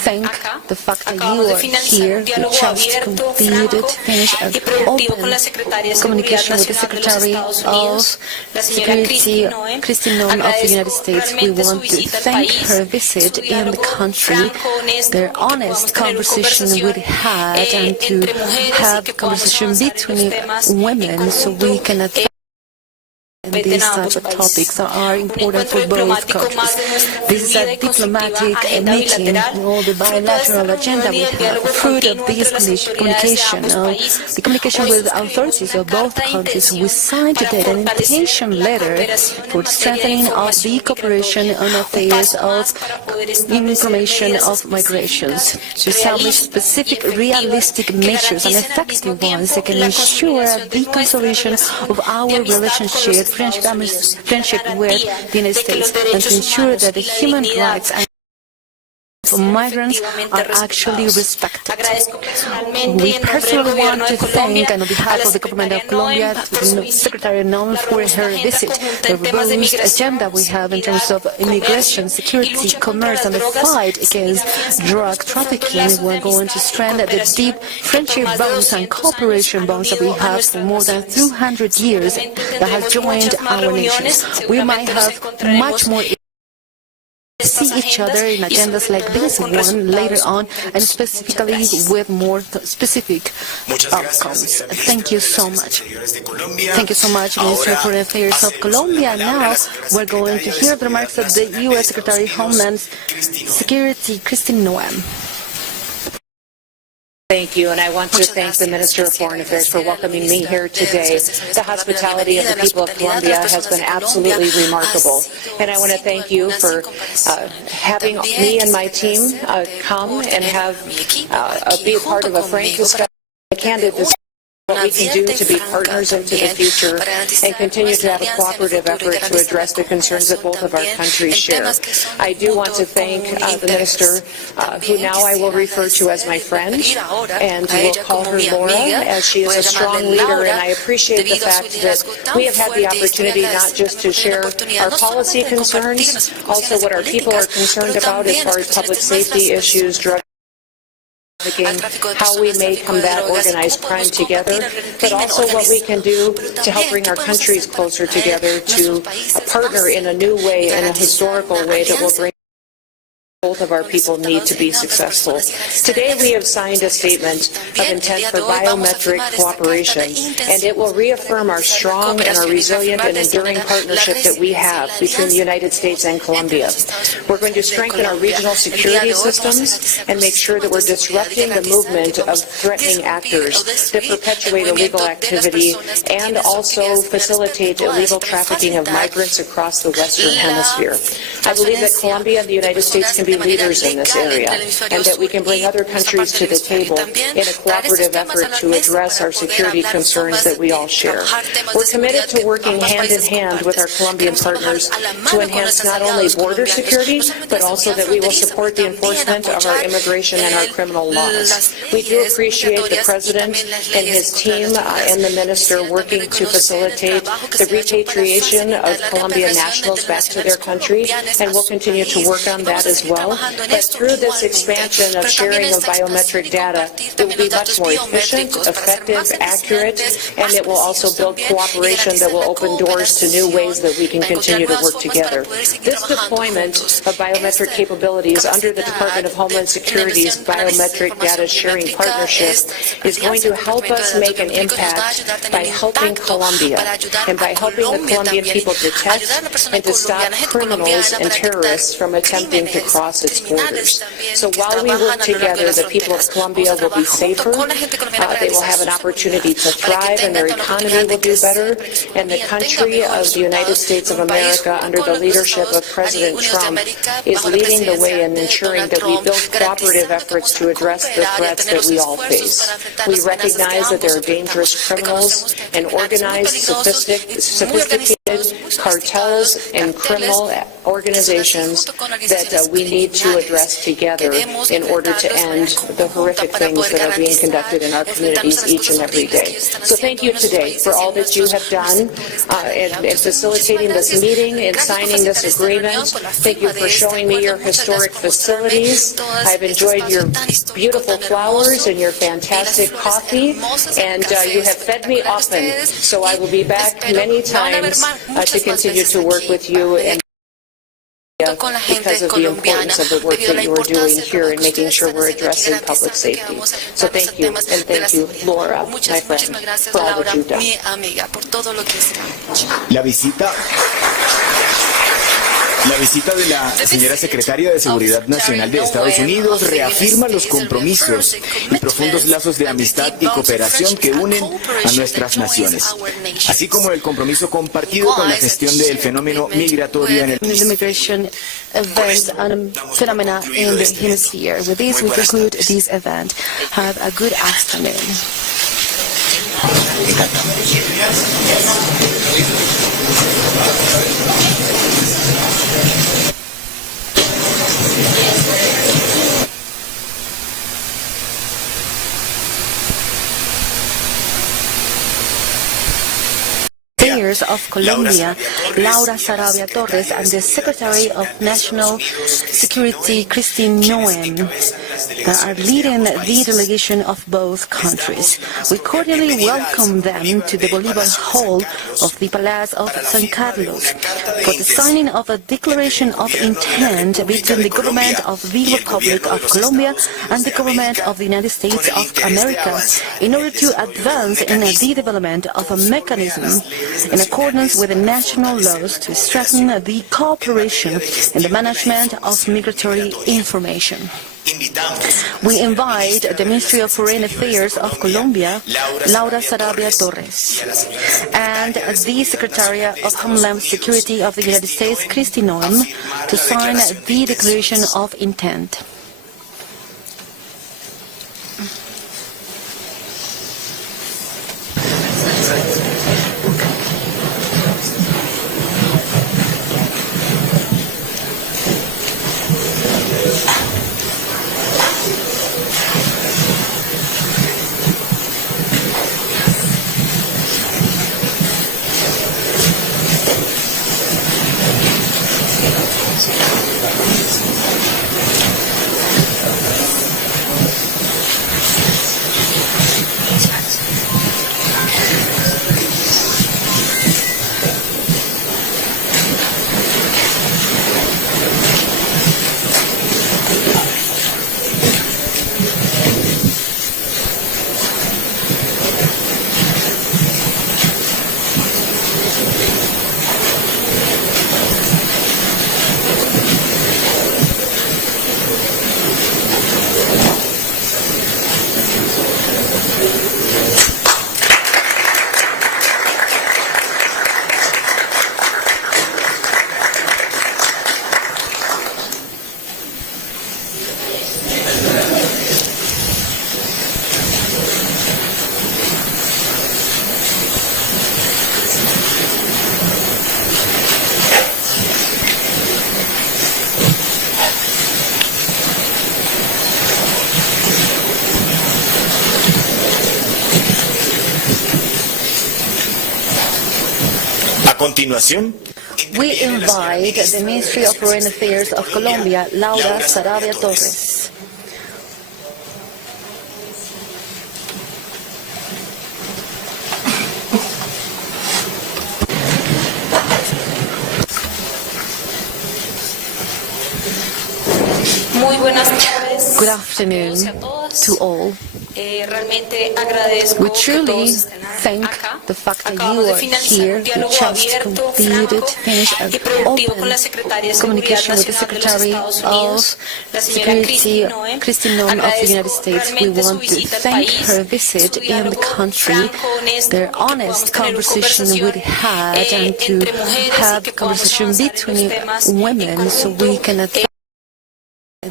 thank the fact that you are here. We just completed, finished an open communication with the Secretary of Security, Kristi Noem of the United States. We want to thank her visit in the country, their honest conversation we had, and to have conversation between women so we can advance in these type of topics that are important for both countries. This is a diplomatic meeting, all the bilateral agenda we have, fruit of this communication, the communication with authorities of both countries. We signed today an invitation letter for strengthening of the cooperation on affairs of information of migrations, to establish specific realistic measures and effective ones that can ensure the consolidation of our friendship with the United States, and to ensure that the human rights of migrants are actually respected. We personally want to thank, on behalf of the government of Colombia, Secretary Noem for her visit. The robust agenda we have in terms of immigration, security, commerce, and the fight against drug trafficking. We're going to strengthen the deep friendship bonds and cooperation bonds that we have for more than 200 years that has joined our nations. We might have much more see each other in agendas like this one later on, and specifically with more specific outcomes. Thank you so much. Thank you so much, Minister of Foreign Affairs of Colombia. Now we're going to hear the remarks of the U.S. Secretary of Homeland Security, Kristi Noem. Thank you, and I want to thank the Minister of Foreign Affairs for welcoming me here today. The hospitality of the people of Colombia has been absolutely remarkable, and I want to thank you for having me and my team come and be a part of a frank discussion, a candid discussion, what we can do to be partners into the future and continue to have a cooperative effort to address the concerns that both of our countries share. I do want to thank the Minister, who now I will refer to as my friend, and will call her Laura, as she is a strong leader, and I appreciate the fact that we have had the opportunity not just to share our policy concerns, also what our people are concerned about as far as public safety issues, drug how we may combat organized crime together, but also what we can do to help bring our countries closer together, to partner in a new way, in a historical way that will bring both of our people need to be successful. Today we have signed a statement of intent for biometric cooperation, and it will reaffirm our strong and our resilient and enduring partnership that we have between the United States and Colombia. We're going to strengthen our regional security systems and make sure that we're disrupting the movement of threatening actors that perpetuate illegal activity and also facilitate illegal trafficking of migrants across the Western Hemisphere. I believe that Colombia and the United States can be leaders in this area, and that we can bring other countries to the table in a cooperative effort to address our security concerns that we all share. We're committed to working hand in hand with our Colombian partners to enhance not only border security, but also that we will support the enforcement of our immigration and our criminal laws. We do appreciate the President and his team and the Minister working to facilitate the repatriation of Colombian nationals back to their country, and we'll continue to work on that as well. But through this expansion of sharing of biometric data, it will be much more efficient, effective, accurate, and it will also build cooperation that will open doors to new ways that we can continue to work together. This deployment of biometric capabilities under the Department of Homeland Security's Biometric Data Sharing Partnership is going to help us make an impact by helping Colombia and by helping the Colombian people detect and to stop criminals and terrorists from attempting to cross its borders. So while we work together, the people of Colombia will be safer, they will have an opportunity to thrive, and their economy will do better, and the country of the United States of America, under the leadership of President Trump, is leading the way in ensuring that we build cooperative efforts to address the threats that we all face. We recognize that there are dangerous criminals and organized, sophisticated cartels and criminal organizations that we need to address together in order to end the horrific things that are being conducted in our communities each and every day. So thank you today for all that you have done in facilitating this meeting and signing this agreement. Thank you for showing me your historic facilities. I've enjoyed your beautiful flowers and your fantastic coffee, and you have fed me often, so I will be back many times to continue to work with you and because of the importance of the work that you are doing here and making sure we're addressing public safety. So thank you, and thank you, Laura, my friend, for all that you've done. La visita de la señora secretaria de Seguridad Nacional de Estados Unidos reafirma los compromisos y profundos lazos de amistad y cooperación que unen a nuestras naciones, así como el compromiso compartido con la gestión del fenómeno migratorio en el immigration events and phenomena in the hemisphere. With this, we conclude this event. Have a good afternoon. Affairs of Colombia, Laura Sarabia Torres, and the Secretary of National Security, Kristi Noem, are leading the delegation of both countries. We cordially welcome them to the Bolivar Hall of the Palace of San Carlos for the signing of a declaration of intent between the government of the Republic of Colombia and the government of the United States of America in order to advance in the development of a mechanism in accordance with the national laws to strengthen the cooperation in the management of migratory information. We invite the Ministry of Foreign Affairs of Colombia, Laura Sarabia Torres, and the Secretary of Homeland Security of the United States, Kristi Noem, to sign the Declaration of Intent. continuación, we invite the Ministry of Foreign Affairs of Colombia, Laura Sarabia Torres. Muy buenas tardes. Good afternoon to all. We truly thank the fact that you are here. We just finished an open communication with the Secretary of Security, Kristi Noem of the United States. We want to thank her visit in the country, their honest conversation we had, and to have conversation between women so we can advance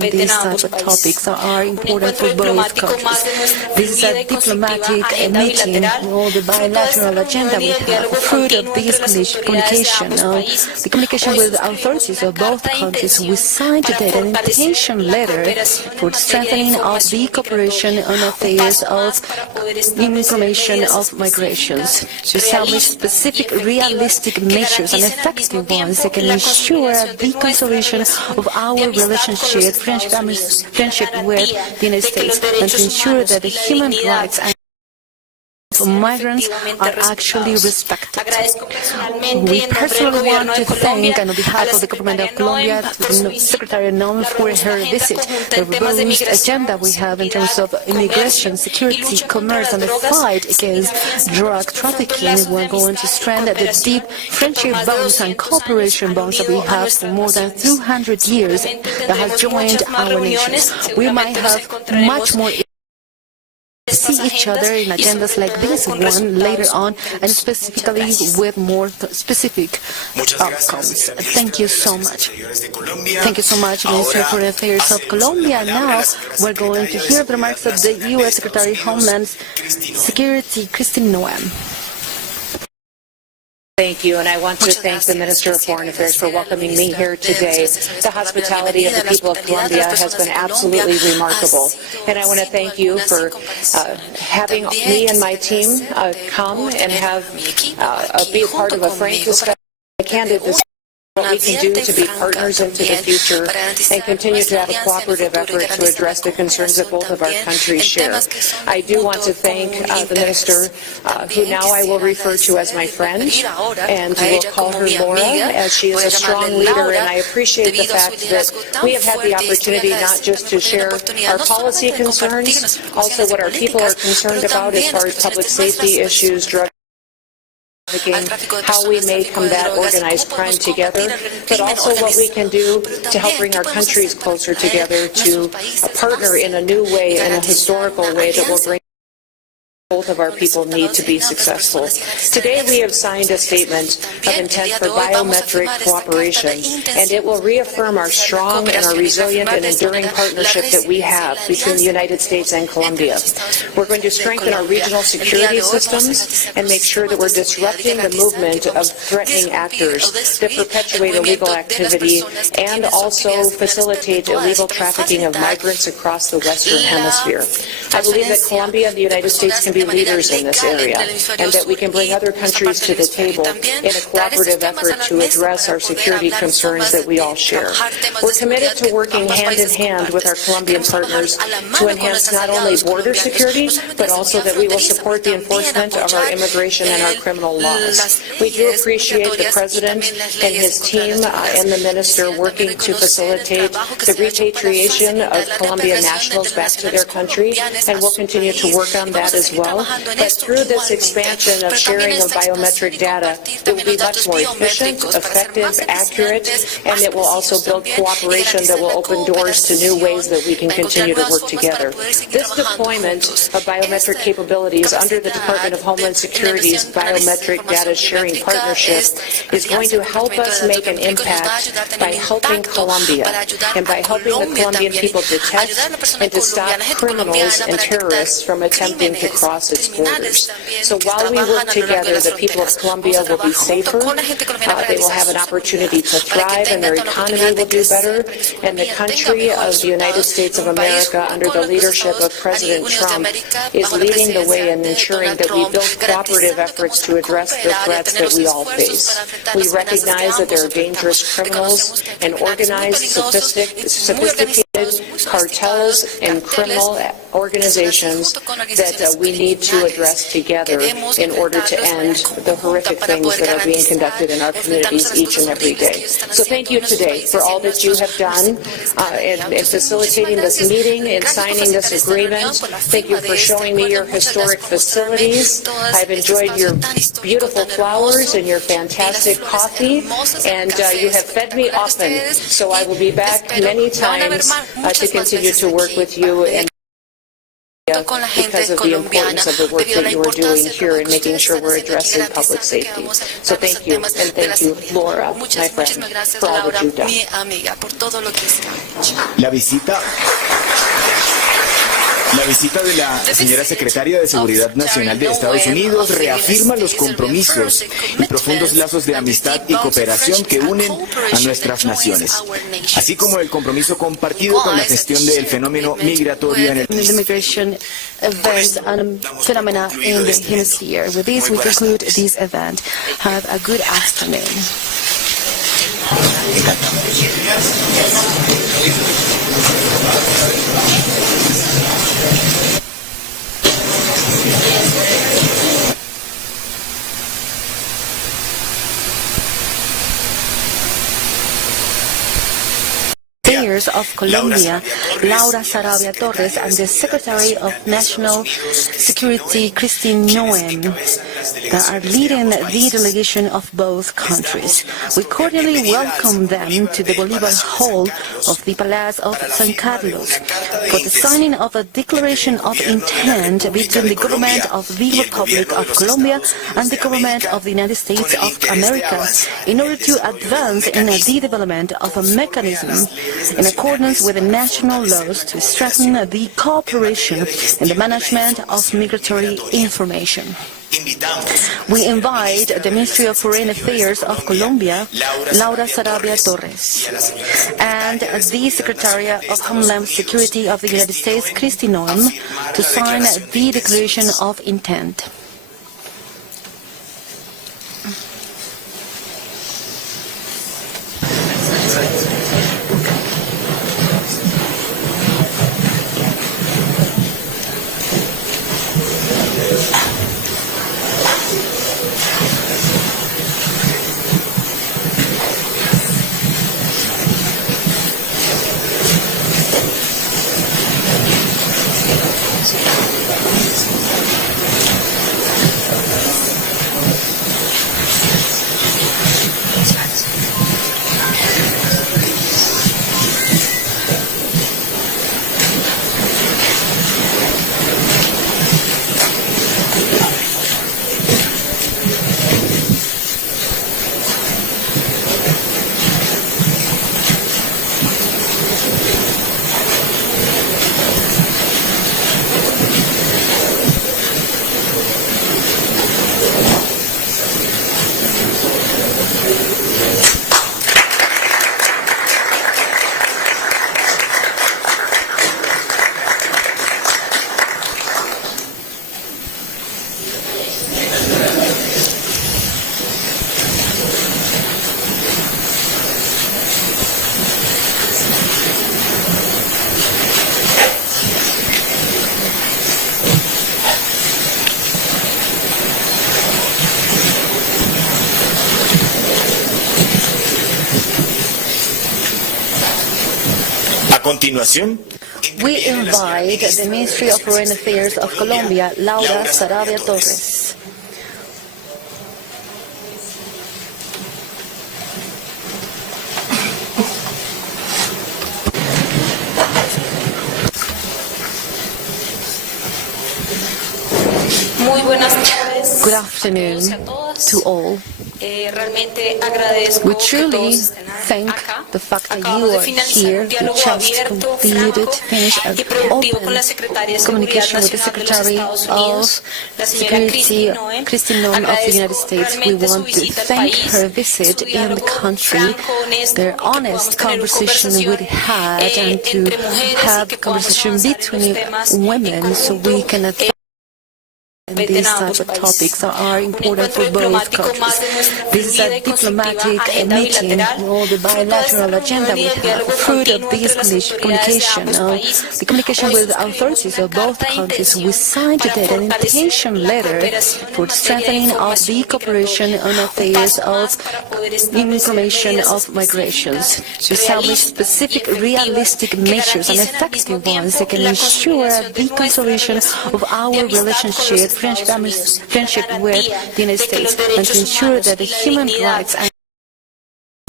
these types of topics are important for both countries. This is a diplomatic meeting, all the bilateral agenda we have, a fruit of this communication. The communication with authorities of both countries. We signed today an invitation letter for strengthening of the cooperation on affairs of information of migrations, to establish specific realistic measures and effective ones that can ensure the consolidation of our relationship, friendship with the United States, and to ensure that the human rights and of migrants are actually respected. We personally want to thank, and on behalf of the government of Colombia, Secretary Noem for her visit. The robust agenda we have in terms of immigration, security, commerce, and the fight against drug trafficking. We're going to strengthen the deep friendship bonds and cooperation bonds that we have for more than 200 years that have joined our nations. We might have much more see each other in agendas like this one later on, and specifically with more specific outcomes. Thank you so much. Thank you so much, Minister for Affairs of Colombia. Now we're going to hear the remarks of the U.S. Secretary of Homeland Security, Kristi Noem. Thank you, and I want to thank the Minister of Foreign Affairs for welcoming me here today. The hospitality of the people of Colombia has been absolutely remarkable, and I want to thank you for having me and my team come and be a part of a frank discussion, a candid discussion. What we can do to be partners into the future and continue to have a cooperative effort to address the concerns that both of our countries share. I do want to thank the Minister, who now I will refer to as my friend, and will call her Laura, as she is a strong leader, and I appreciate the fact that we have had the opportunity not just to share our policy concerns, also what our people are concerned about as far as public safety issues, drug how we may combat organized crime together, but also what we can do to help bring our countries closer together, to partner in a new way, in a historical way that will bring both of our people need to be successful. Today we have signed a statement of intent for biometric cooperation, and it will reaffirm our strong and our resilient and enduring partnership that we have between the United States and Colombia. We're going to strengthen our regional security systems and make sure that we're disrupting the movement of threatening actors that perpetuate illegal activity and also facilitate illegal trafficking of migrants across the Western Hemisphere. I believe that Colombia and the United States can be leaders in this area, and that we can bring other countries to the table in a cooperative effort to address our security concerns that we all share. We're committed to working hand in hand with our Colombian partners to enhance not only border security, but also that we will support the enforcement of our immigration and our criminal laws. We do appreciate the President and his team and the Minister working to facilitate the repatriation of Colombian nationals back to their country, and we'll continue to work on that as well. But through this expansion of sharing of biometric data, it will be much more efficient, effective, accurate, and it will also build cooperation that will open doors to new ways that we can continue to work together. This deployment of biometric capabilities under the Department of Homeland Security's Biometric Data Sharing Partnership is going to help us make an impact by helping Colombia and by helping the Colombian people detect and to stop criminals and terrorists from attempting to cross its borders. So while we work together, the people of Colombia will be safer, they will have an opportunity to thrive, and their economy will do better, and the country of the United States of America, under the leadership of President Trump, is leading the way in ensuring that we build cooperative efforts to address the threats that we all face. We recognize that there are dangerous criminals and organized, sophisticated cartels and criminal organizations that we need to address together in order to end the horrific things that are being conducted in our communities each and every day. So thank you today for all that you have done in facilitating this meeting and signing this agreement. Thank you for showing me your historic facilities. I've enjoyed your beautiful flowers and your fantastic coffee, and you have fed me often, so I will be back many times to continue to work with you. And because of the importance of the work that you are doing here and making sure we're addressing public safety. So thank you, and thank you, Laura, my friend, for all that you've done. La visita de la señora secretaria de Seguridad Nacional de Estados Unidos reafirma los compromisos y profundos lazos de amistad y cooperación que unen a nuestras naciones, así como el compromiso compartido con la gestión del fenómeno migratorio en el immigration events and phenomena in the hemisphere. With this, we conclude this event. Have a good afternoon. Affairs of Colombia, Laura Sarabia Torres, and the Secretary of National Security, Kristi Noem, that are leading the delegation of both countries. We cordially welcome them to the Bolivar Hall of the Palace of San Carlos for the signing of a declaration of intent between the government of the Republic of Colombia and the government of the United States of America in order to advance in the development of a mechanism in accordance with the national laws to strengthen the cooperation in the management of migratory information. We invite the Ministry of Foreign Affairs of Colombia, Laura Sarabia Torres, and the Secretary of Homeland Security of the United States, Kristi Noem, to sign the Declaration of Intent. continuación, we invite the Ministry of Foreign Affairs of Colombia, Laura Sarabia Torres. Muy buenas tardes. Good afternoon to all. We truly thank the fact that you are here. We just finished an open communication with the Secretary of Security, Kristi Noem of the United States. We want to thank her visit in the country, the honest conversation we had, and to have conversation between women so we can advance. And these types of topics are important for both countries. This is a diplomatic meeting, all the bilateral agenda we have. Fruit of this communication, the communication with the authorities of both countries, we signed today an invitation letter for the strengthening of the cooperation on affairs of information of migrations, to establish specific realistic measures and effective ones that can ensure the consolidation of our relationship friendship with the United States, and to ensure that the human rights and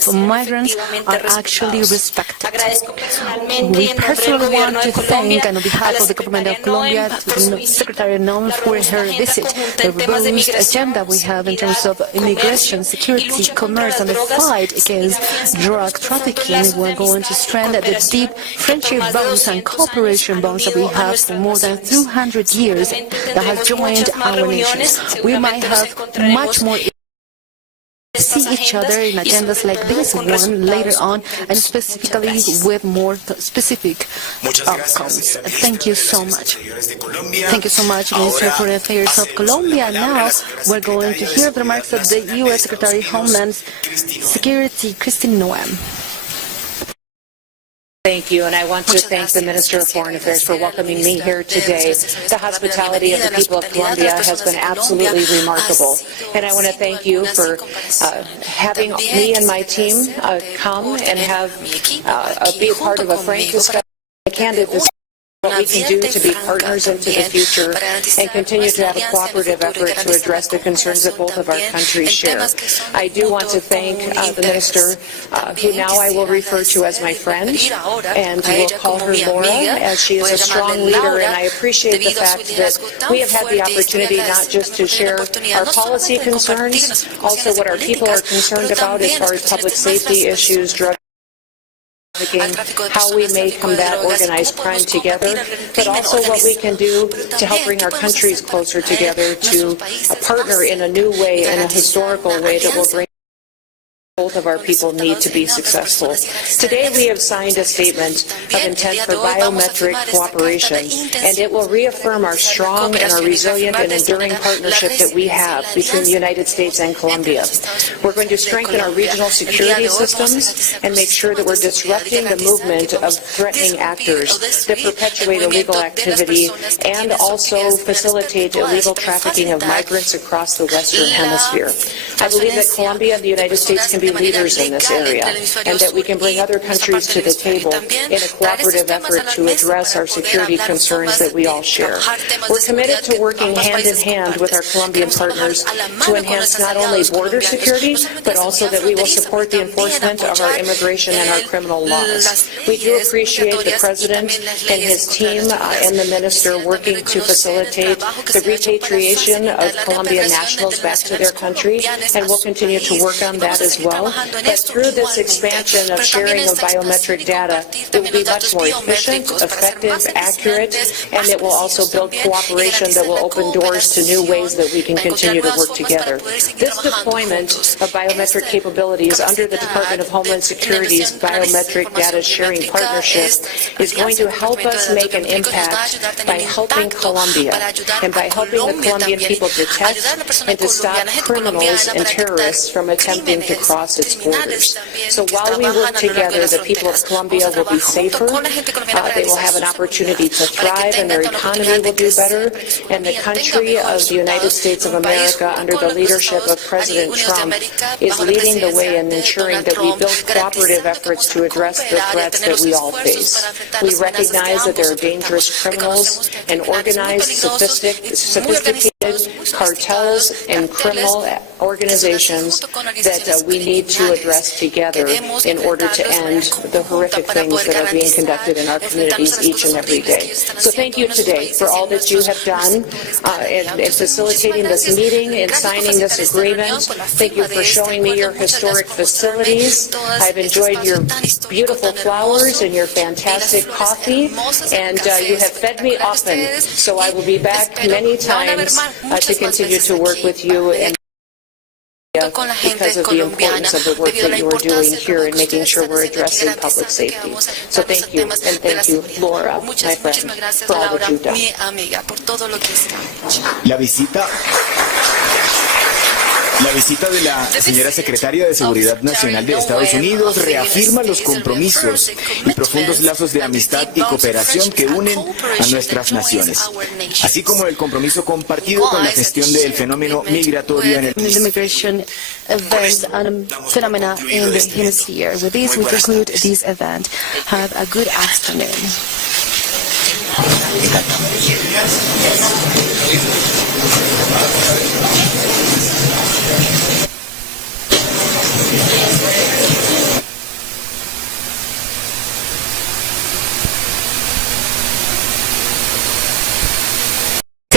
of migrants are actually respected. We personally want to thank, on behalf of the government of Colombia, Secretary Noem for her visit. The robust agenda we have in terms of immigration, security, commerce, and the fight against drug trafficking. We're going to strengthen the deep friendship bonds and cooperation bonds that we have for more than 200 years that have joined our nations. We might have much more see each other in agendas like this one later on, and specifically with more specific outcomes. Thank you so much. Thank you so much, Minister for Affairs of Colombia. Now we're going to hear the remarks of the U.S. Secretary of Homeland Security, Kristi Noem. Thank you, and I want to thank the Minister of Foreign Affairs for welcoming me here today. The hospitality of the people of Colombia has been absolutely remarkable, and I want to thank you for having me and my team come and be a part of a frank discussion, a candid discussion. What we can do to be partners into the future and continue to have a cooperative effort to address the concerns that both of our countries share. I do want to thank the Minister, who now I will refer to as my friend, and will call her Laura, as she is a strong leader, and I appreciate the fact that we have had the opportunity not just to share our policy concerns, also what our people are concerned about as far as public safety issues, drug how we may combat organized crime together, but also what we can do to help bring our countries closer together to partner in a new way, in a historical way that will bring both of our people need to be successful. Today we have signed a statement of intent for biometric cooperation, and it will reaffirm our strong and our resilient and enduring partnership that we have between the United States and Colombia. We're going to strengthen our regional security systems and make sure that we're disrupting the movement of threatening actors that perpetuate illegal activity and also facilitate illegal trafficking of migrants across the Western Hemisphere. I believe that Colombia and the United States can be leaders in this area, and that we can bring other countries to the table in a cooperative effort to address our security concerns that we all share. We're committed to working hand in hand with our Colombian partners to enhance not only border security, but also that we will support the enforcement of our immigration and our criminal laws. We do appreciate the President and his team and the Minister working to facilitate the repatriation of Colombian nationals back to their country, and we'll continue to work on that as well. But through this expansion of sharing of biometric data, it will be much more efficient, effective, accurate, and it will also build cooperation that will open doors to new ways that we can continue to work together. This deployment of biometric capabilities under the Department of Homeland Security's Biometric Data Sharing Partnership is going to help us make an impact by helping Colombia and by helping the Colombian people detect and to stop criminals and terrorists from attempting to cross its borders. So while we work together, the people of Colombia will be safer, they will have an opportunity to thrive, and their economy will do better, and the country of the United States of America, under the leadership of President Trump, is leading the way in ensuring that we build cooperative efforts to address the threats that we all face. We recognize that there are dangerous criminals and organized, sophisticated cartels and criminal organizations that we need to address together in order to end the horrific things that are being conducted in our communities each and every day. So thank you today for all that you have done in facilitating this meeting and signing this agreement. Thank you for showing me your historic facilities. I've enjoyed your beautiful flowers and your fantastic coffee, and you have fed me often. So I will be back many times to continue to work with you and because of the importance of the work that you are doing here in making sure we're addressing public safety. So thank you, and thank you, Laura, my friend, for all that you've done. La visita de la señora Secretaria de Seguridad Nacional de Estados Unidos reafirma los compromisos y profundos lazos de amistad y cooperación que unen a nuestras naciones, así como el compromiso compartido con la gestión del fenómeno migratorio en el immigration events and phenomena in the hemisphere. With this, we conclude this event. Have a good afternoon.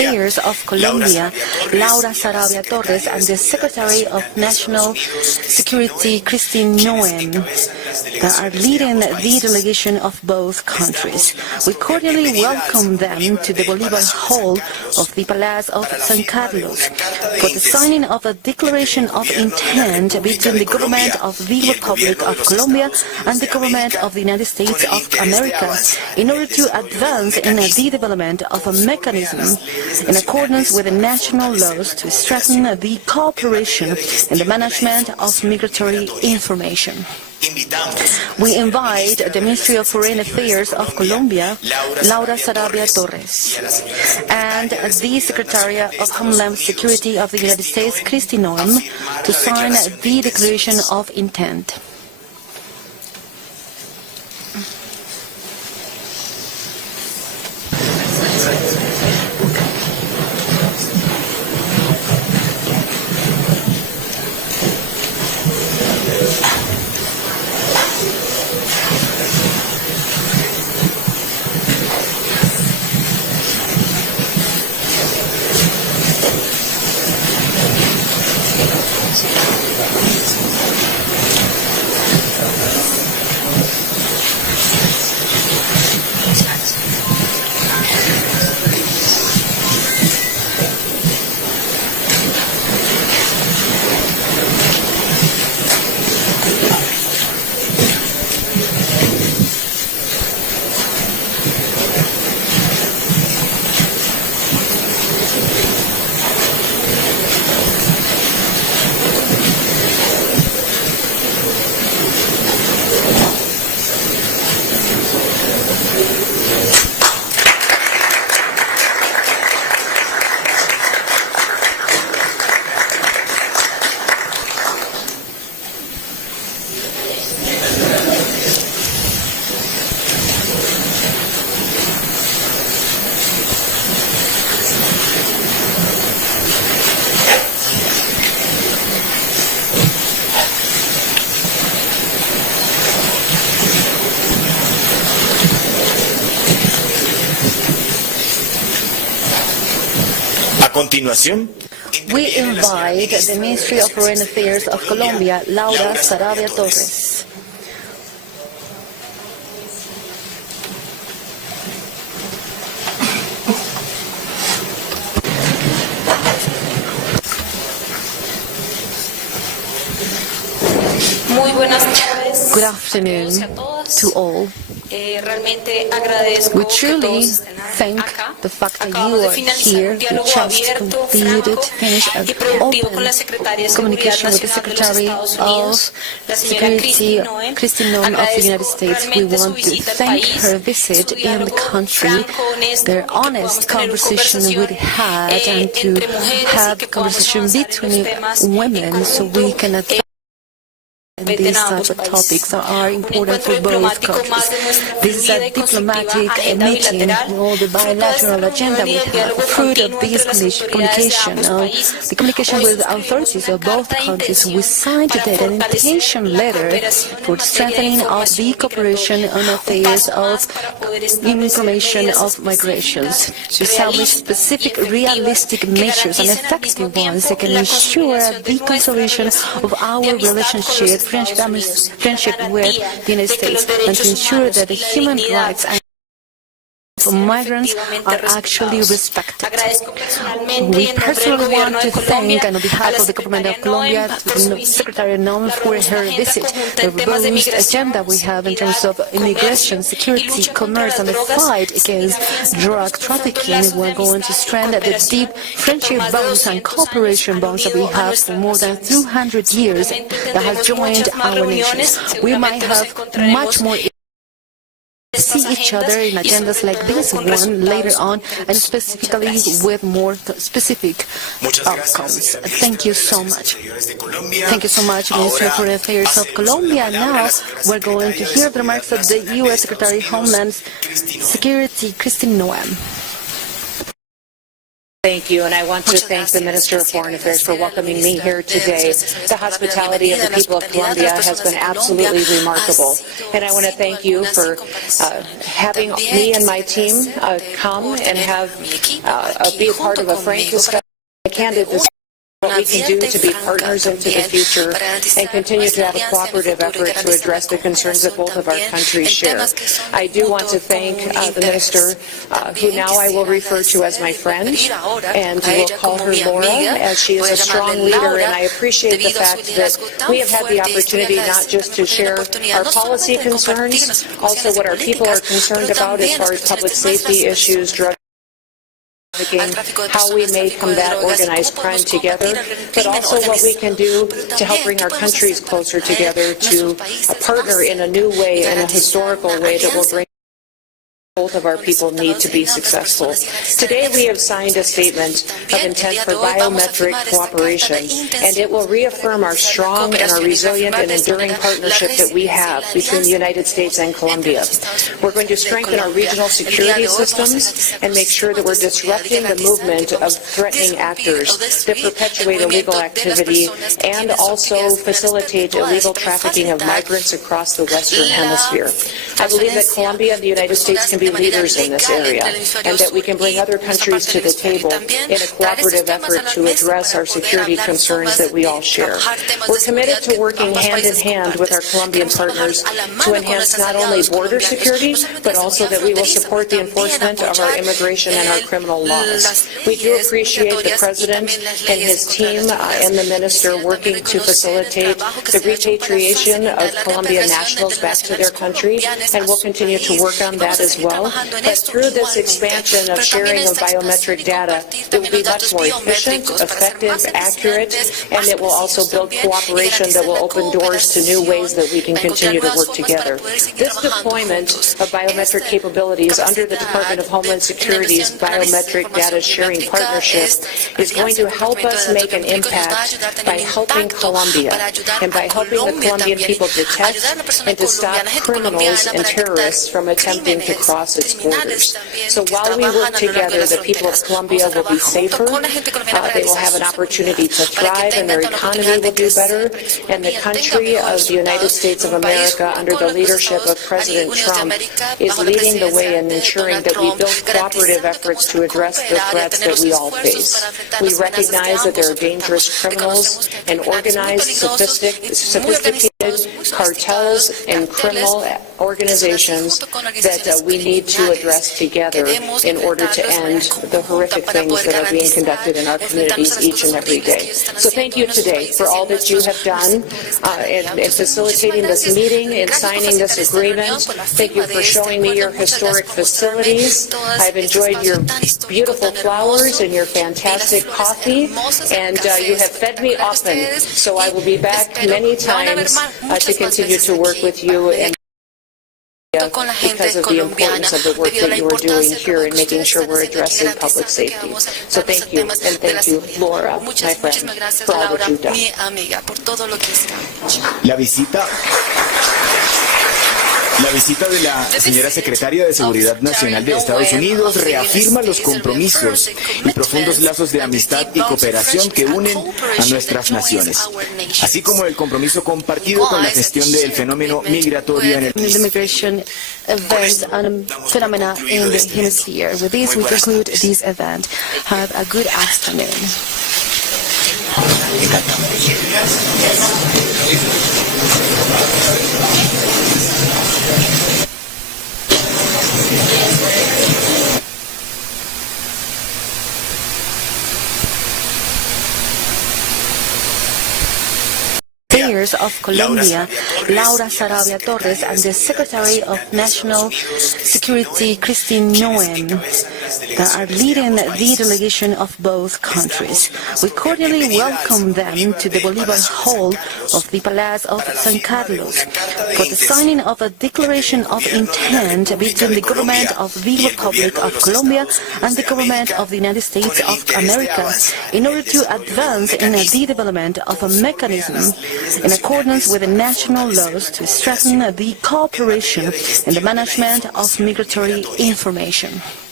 Affairs of Colombia, Laura Sarabia Torres, and the Secretary of National Security, Kristi Noem, that are leading the delegation of both countries. We cordially welcome them to the Bolivar Hall of the Palace of San Carlos for the signing of a declaration of intent between the government of the Republic of Colombia and the government of the United States of America in order to advance in the development of a mechanism in accordance with the national laws to strengthen the cooperation in the management of migratory information. We invite the Ministry of Foreign Affairs of Colombia, Laura Sarabia Torres, and the Secretary of Homeland Security of the United States, Kristi Noem, to sign the Declaration of Intent. continuación, we invite the Ministry of Foreign Affairs of Colombia, Laura Sarabia Torres. Muy buenas tardes. Good afternoon to all. We truly thank the fact that you are here. We just completed, finished an open communication with the Secretary of Security, Kristi Noem of the United States. We want to thank her visit in the country, their honest conversation we had, and to have conversation between women so we can advance these type of topics that are important for both countries. This is a diplomatic meeting, all the bilateral agenda we have, fruit of this communication, the communication with the authorities of both countries. We signed today an invitation letter for the strengthening of the cooperation on affairs of information of migrations, to establish specific realistic measures and effective ones that can ensure the consolidation of our relationship, friendship with the United States, and to ensure that the human rights of migrants are actually respected. We personally want to thank, on behalf of the government of Colombia, Secretary Noem for her visit. The robust agenda we have in terms of immigration, security, commerce, and the fight against drug trafficking. We're going to strengthen the deep friendship bonds and cooperation bonds that we have for more than 200 years that has joined our nations. We might have much more see each other in agendas like this one later on, and specifically with more specific outcomes. Thank you so much. Thank you so much, Minister of Foreign Affairs of Colombia. Now we're going to hear the remarks of the U.S. Secretary of Homeland Security, Kristi Noem. Thank you, and I want to thank the Minister of Foreign Affairs for welcoming me here today. The hospitality of the people of Colombia has been absolutely remarkable, and I want to thank you for having me and my team come and be a part of a frank discussion, a candid discussion. What we can do to be partners into the future and continue to have a cooperative effort to address the concerns that both of our countries share. I do want to thank the Minister, who now I will refer to as my friend, and will call her Laura, as she is a strong leader, and I appreciate the fact that we have had the opportunity not just to share our policy concerns, also what our people are concerned about as far as public safety issues, drug how we may combat organized crime together, but also what we can do to help bring our countries closer together to partner in a new way, in a historical way that will bring both of our people need to be successful. Today we have signed a statement of intent for biometric cooperation, and it will reaffirm our strong and our resilient and enduring partnership that we have between the United States and Colombia. We're going to strengthen our regional security systems and make sure that we're disrupting the movement of threatening actors that perpetuate illegal activity and also facilitate illegal trafficking of migrants across the Western Hemisphere. I believe that Colombia and the United States can be leaders in this area, and that we can bring other countries to the table in a cooperative effort to address our security concerns that we all share. We're committed to working hand in hand with our Colombian partners to enhance not only border security, but also that we will support the enforcement of our immigration and our criminal laws. We do appreciate the President and his team and the Minister working to facilitate the repatriation of Colombian nationals back to their country, and we'll continue to work on that as well. But through this expansion of sharing of biometric data, it will be much more efficient, effective, accurate, and it will also build cooperation that will open doors to new ways that we can continue to work together. This deployment of biometric capabilities under the Department of Homeland Security's Biometric Data Sharing Partnership is going to help us make an impact by helping Colombia and by helping the Colombian people detect and to stop criminals and terrorists from attempting to cross its borders. So while we work together, the people of Colombia will be safer, they will have an opportunity to thrive, and their economy will do better, and the country of the United States of America, under the leadership of President Trump, is leading the way in ensuring that we build cooperative efforts to address the threats that we all face. We recognize that there are dangerous criminals and organized, sophisticated cartels and criminal organizations that we need to address together in order to end the horrific things that are being conducted in our communities each and every day. So thank you today for all that you have done in facilitating this meeting and signing this agreement. Thank you for showing me your historic facilities. I've enjoyed your beautiful flowers and your fantastic coffee, and you have fed me often, so I will be back many times to continue to work with you and because of the importance of the work that you are doing here in making sure we're addressing public safety. So thank you, and thank you, Laura, my friend, for all that you've done. La visita de la señora secretaria de Seguridad Nacional de Estados Unidos reafirma los compromisos y profundos lazos de amistad y cooperación que unen a nuestras naciones, así como el compromiso compartido con la gestión del fenómeno migratorio en el immigration event and phenomena in the hemisphere. With this, we conclude this event. Have a good afternoon. Mayors of Colombia, Sarabia and the Secretary of National Security, Kristi Noem, that are leading the delegation of both countries. We cordially welcome them to the Bolivar Hall of the Palace of San Carlos for the signing of a declaration of intent between the government of the Republic of Colombia and the government of the United States of America in order to advance in the development of a mechanism in accordance with the national laws to strengthen the cooperation in the management of migratory information.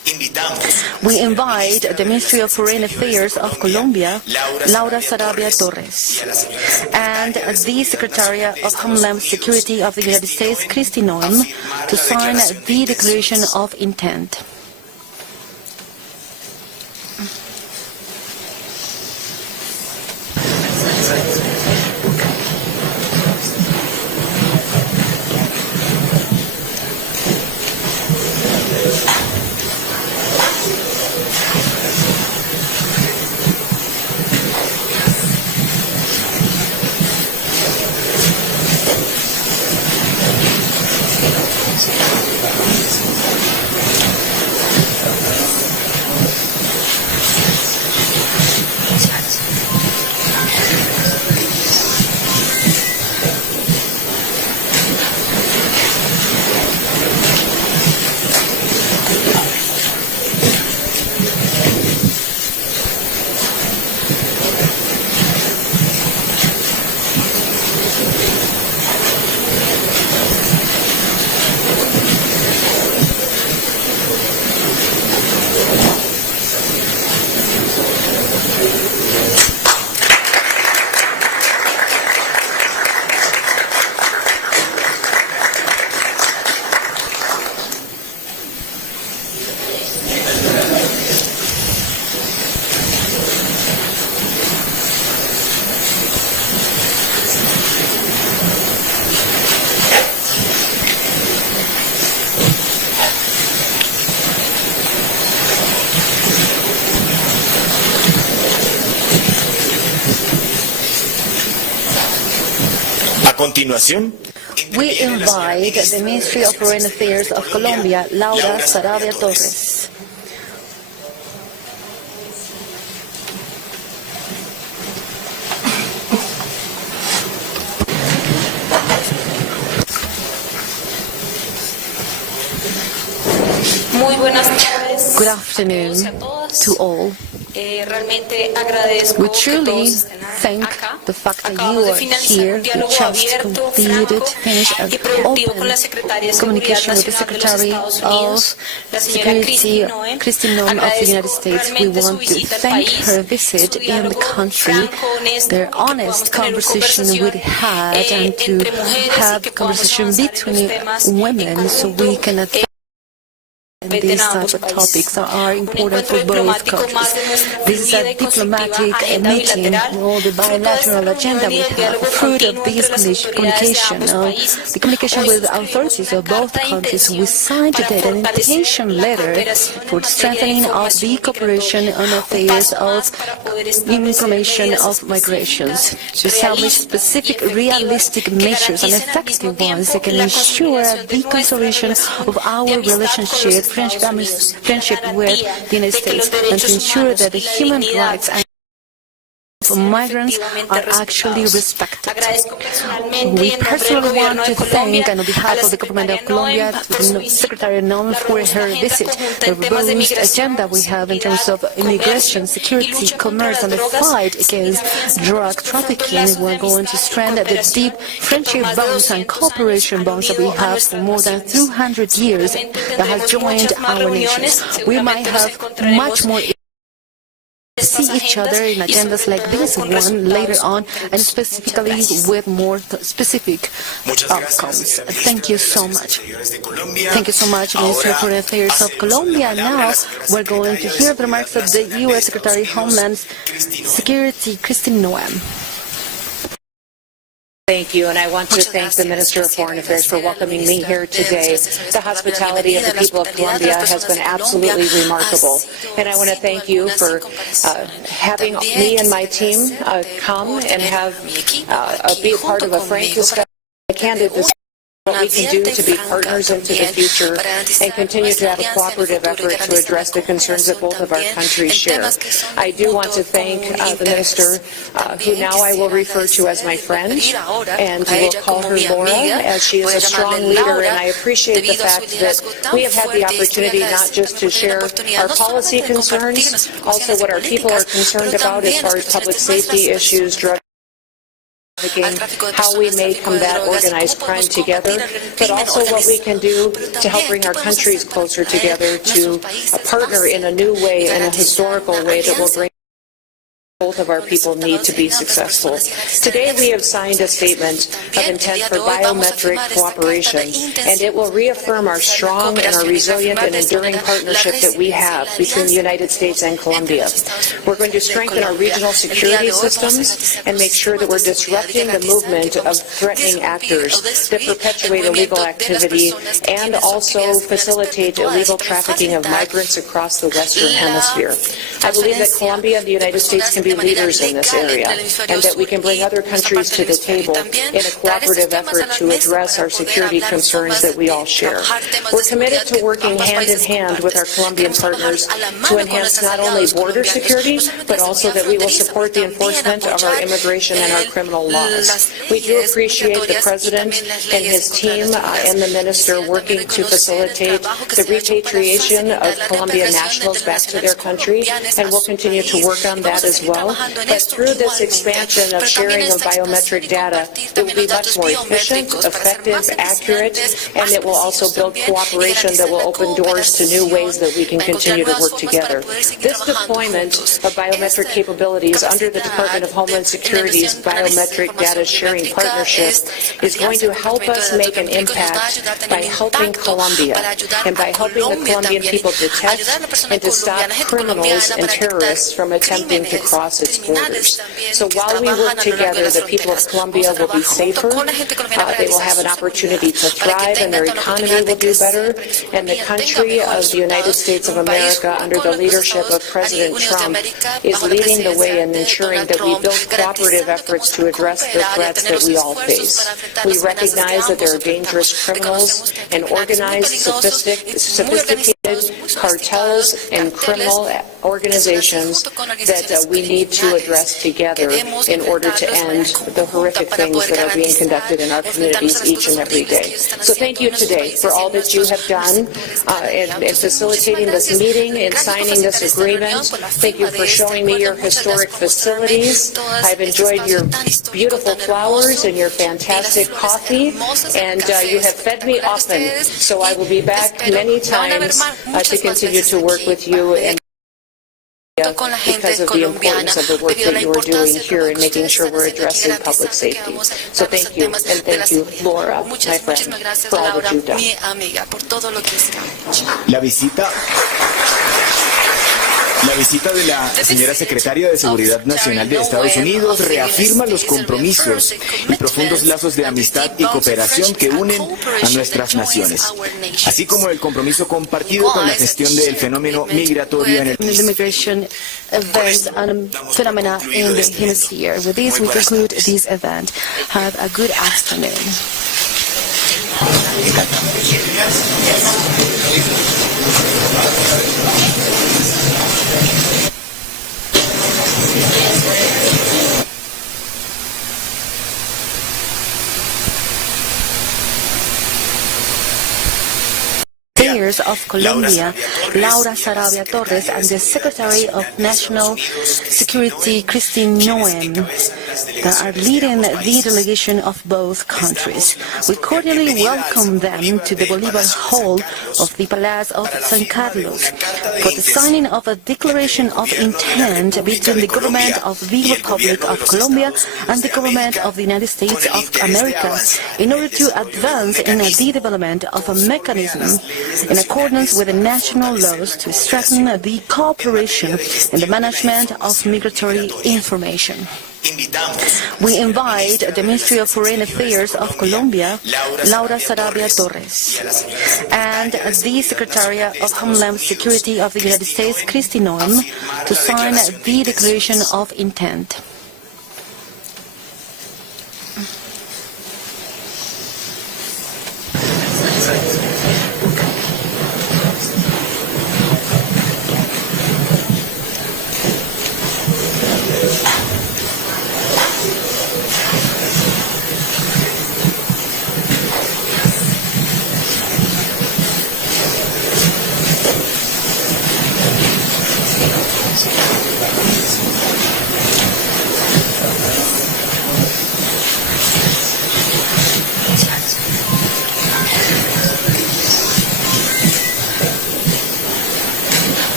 We invite the Ministry of Foreign Affairs of Colombia, Laura Sarabia Torres, and the Secretary of Homeland Security of the United States, Kristi Noem, to sign the Declaration of Intent. continuación, we invite the Ministry of Foreign Affairs of Colombia, Laura Sarabia Torres. Muy buenas tardes. Good afternoon to all. We truly thank the fact that you are here. We just finished an open communication with the Secretary of Security, Kristi Noem of the United States. We want to thank her visit in the country, their honest conversation we had, and to have conversation between women so we can advance. And these type of topics are important for both countries. This is a diplomatic meeting, all the bilateral agenda we have, fruit of this communication, the communication with the authorities of both countries. We signed today an invitation letter for the strengthening of the cooperation on affairs of information of migrations, to establish specific realistic measures and effective ones that can ensure the consolidation of our relationship, friendship with the United States, and to ensure that the human rights and of migrants are actually respected. We personally want to thank, and on behalf of the government of Colombia, Secretary Noem for her visit. The robust agenda we have in terms of immigration, security, commerce, and the fight against drug trafficking. We're going to strengthen the deep friendship bonds and cooperation bonds that we have for more than 200 years that has joined our nations. We might have much more see each other in agendas like this one later on, and specifically with more specific outcomes. Thank you so much. Thank you so much, Minister of Foreign Affairs of Colombia. Now we're going to hear the remarks of the U.S. Secretary of Homeland Security, Kristi Noem. Thank you, and I want to thank the Minister of Foreign Affairs for welcoming me here today. The hospitality of the people of Colombia has been absolutely remarkable, and I want to thank you for having me and my team come and have be a part of a frank discussion, a candid discussion. What we can do to be partners into the future and continue to have a cooperative effort to address the concerns that both of our countries share. I do want to thank the Minister, who now I will refer to as my friend, and will call her Laura, as she is a strong leader, and I appreciate the fact that we have had the opportunity not just to share our policy concerns, also what our people are concerned about as far as public safety issues, drug how we may combat organized crime together, but also what we can do to help bring our countries closer together to partner in a new way, in a historical way that will bring both of our people need to be successful. Today we have signed a statement of intent for biometric cooperation, and it will reaffirm our strong and our resilient and enduring partnership that we have between the United States and Colombia. We're going to strengthen our regional security systems and make sure that we're disrupting the movement of threatening actors that perpetuate illegal activity and also facilitate illegal trafficking of migrants across the Western Hemisphere. I believe that Colombia and the United States can be leaders in this area, and that we can bring other countries to the table in a cooperative effort to address our security concerns that we all share. We're committed to working hand in hand with our Colombian partners to enhance not only border security, but also that we will support the enforcement of our immigration and our criminal laws. We do appreciate the President and his team and the Minister working to facilitate the repatriation of Colombian nationals back to their country, and we'll continue to work on that as well. But through this expansion of sharing of biometric data, it will be much more efficient, effective, accurate, and it will also build cooperation that will open doors to new ways that we can continue to work together. This deployment of biometric capabilities under the Department of Homeland Security's Biometric Data Sharing Partnership is going to help us make an impact by helping Colombia and by helping the Colombian people detect and to stop criminals and terrorists from attempting to cross its borders. So while we work together, the people of Colombia will be safer, they will have an opportunity to thrive, and their economy will do better, and the country of the United States of America, under the leadership of President Trump, is leading the way in ensuring that we build cooperative efforts to address the threats that we all face. We recognize that there are dangerous criminals and organized, sophisticated cartels and criminal organizations that we need to address together in order to end the horrific things that are being conducted in our communities each and every day. So thank you today for all that you have done in facilitating this meeting and signing this agreement. Thank you for showing me your historic facilities. I've enjoyed your beautiful flowers and your fantastic coffee, and you have fed me often. So I will be back many times to continue to work with you and because of the importance of the work that you are doing here in making sure we're addressing public safety. So thank you, and thank you, Laura, my friend, for all that you've done. La visita de la señora secretaria de Seguridad Nacional de Estados Unidos reafirma los compromisos y profundos lazos de amistad y cooperación que unen a nuestras naciones, así como el compromiso compartido con la gestión del fenómeno migratorio en el immigration events and phenomena in the hemisphere. With this, we conclude this event. Have a good afternoon. Affairs of Colombia, Laura Sarabia Torres, and the Secretary of National Security, Kristi Noem, that are leading the delegation of both countries. We cordially welcome them to the Bolivar Hall of the Palace of San Carlos for the signing of a declaration of intent between the government of the Republic of Colombia and the government of the United States of America in order to advance in the development of a mechanism in accordance with the national laws to strengthen the cooperation in the management of migratory information. We invite the Ministry of Foreign Affairs of Colombia, Laura Sarabia Torres, and the Secretary of Homeland Security of the United States, Kristi Noem, to sign the Declaration of Intent.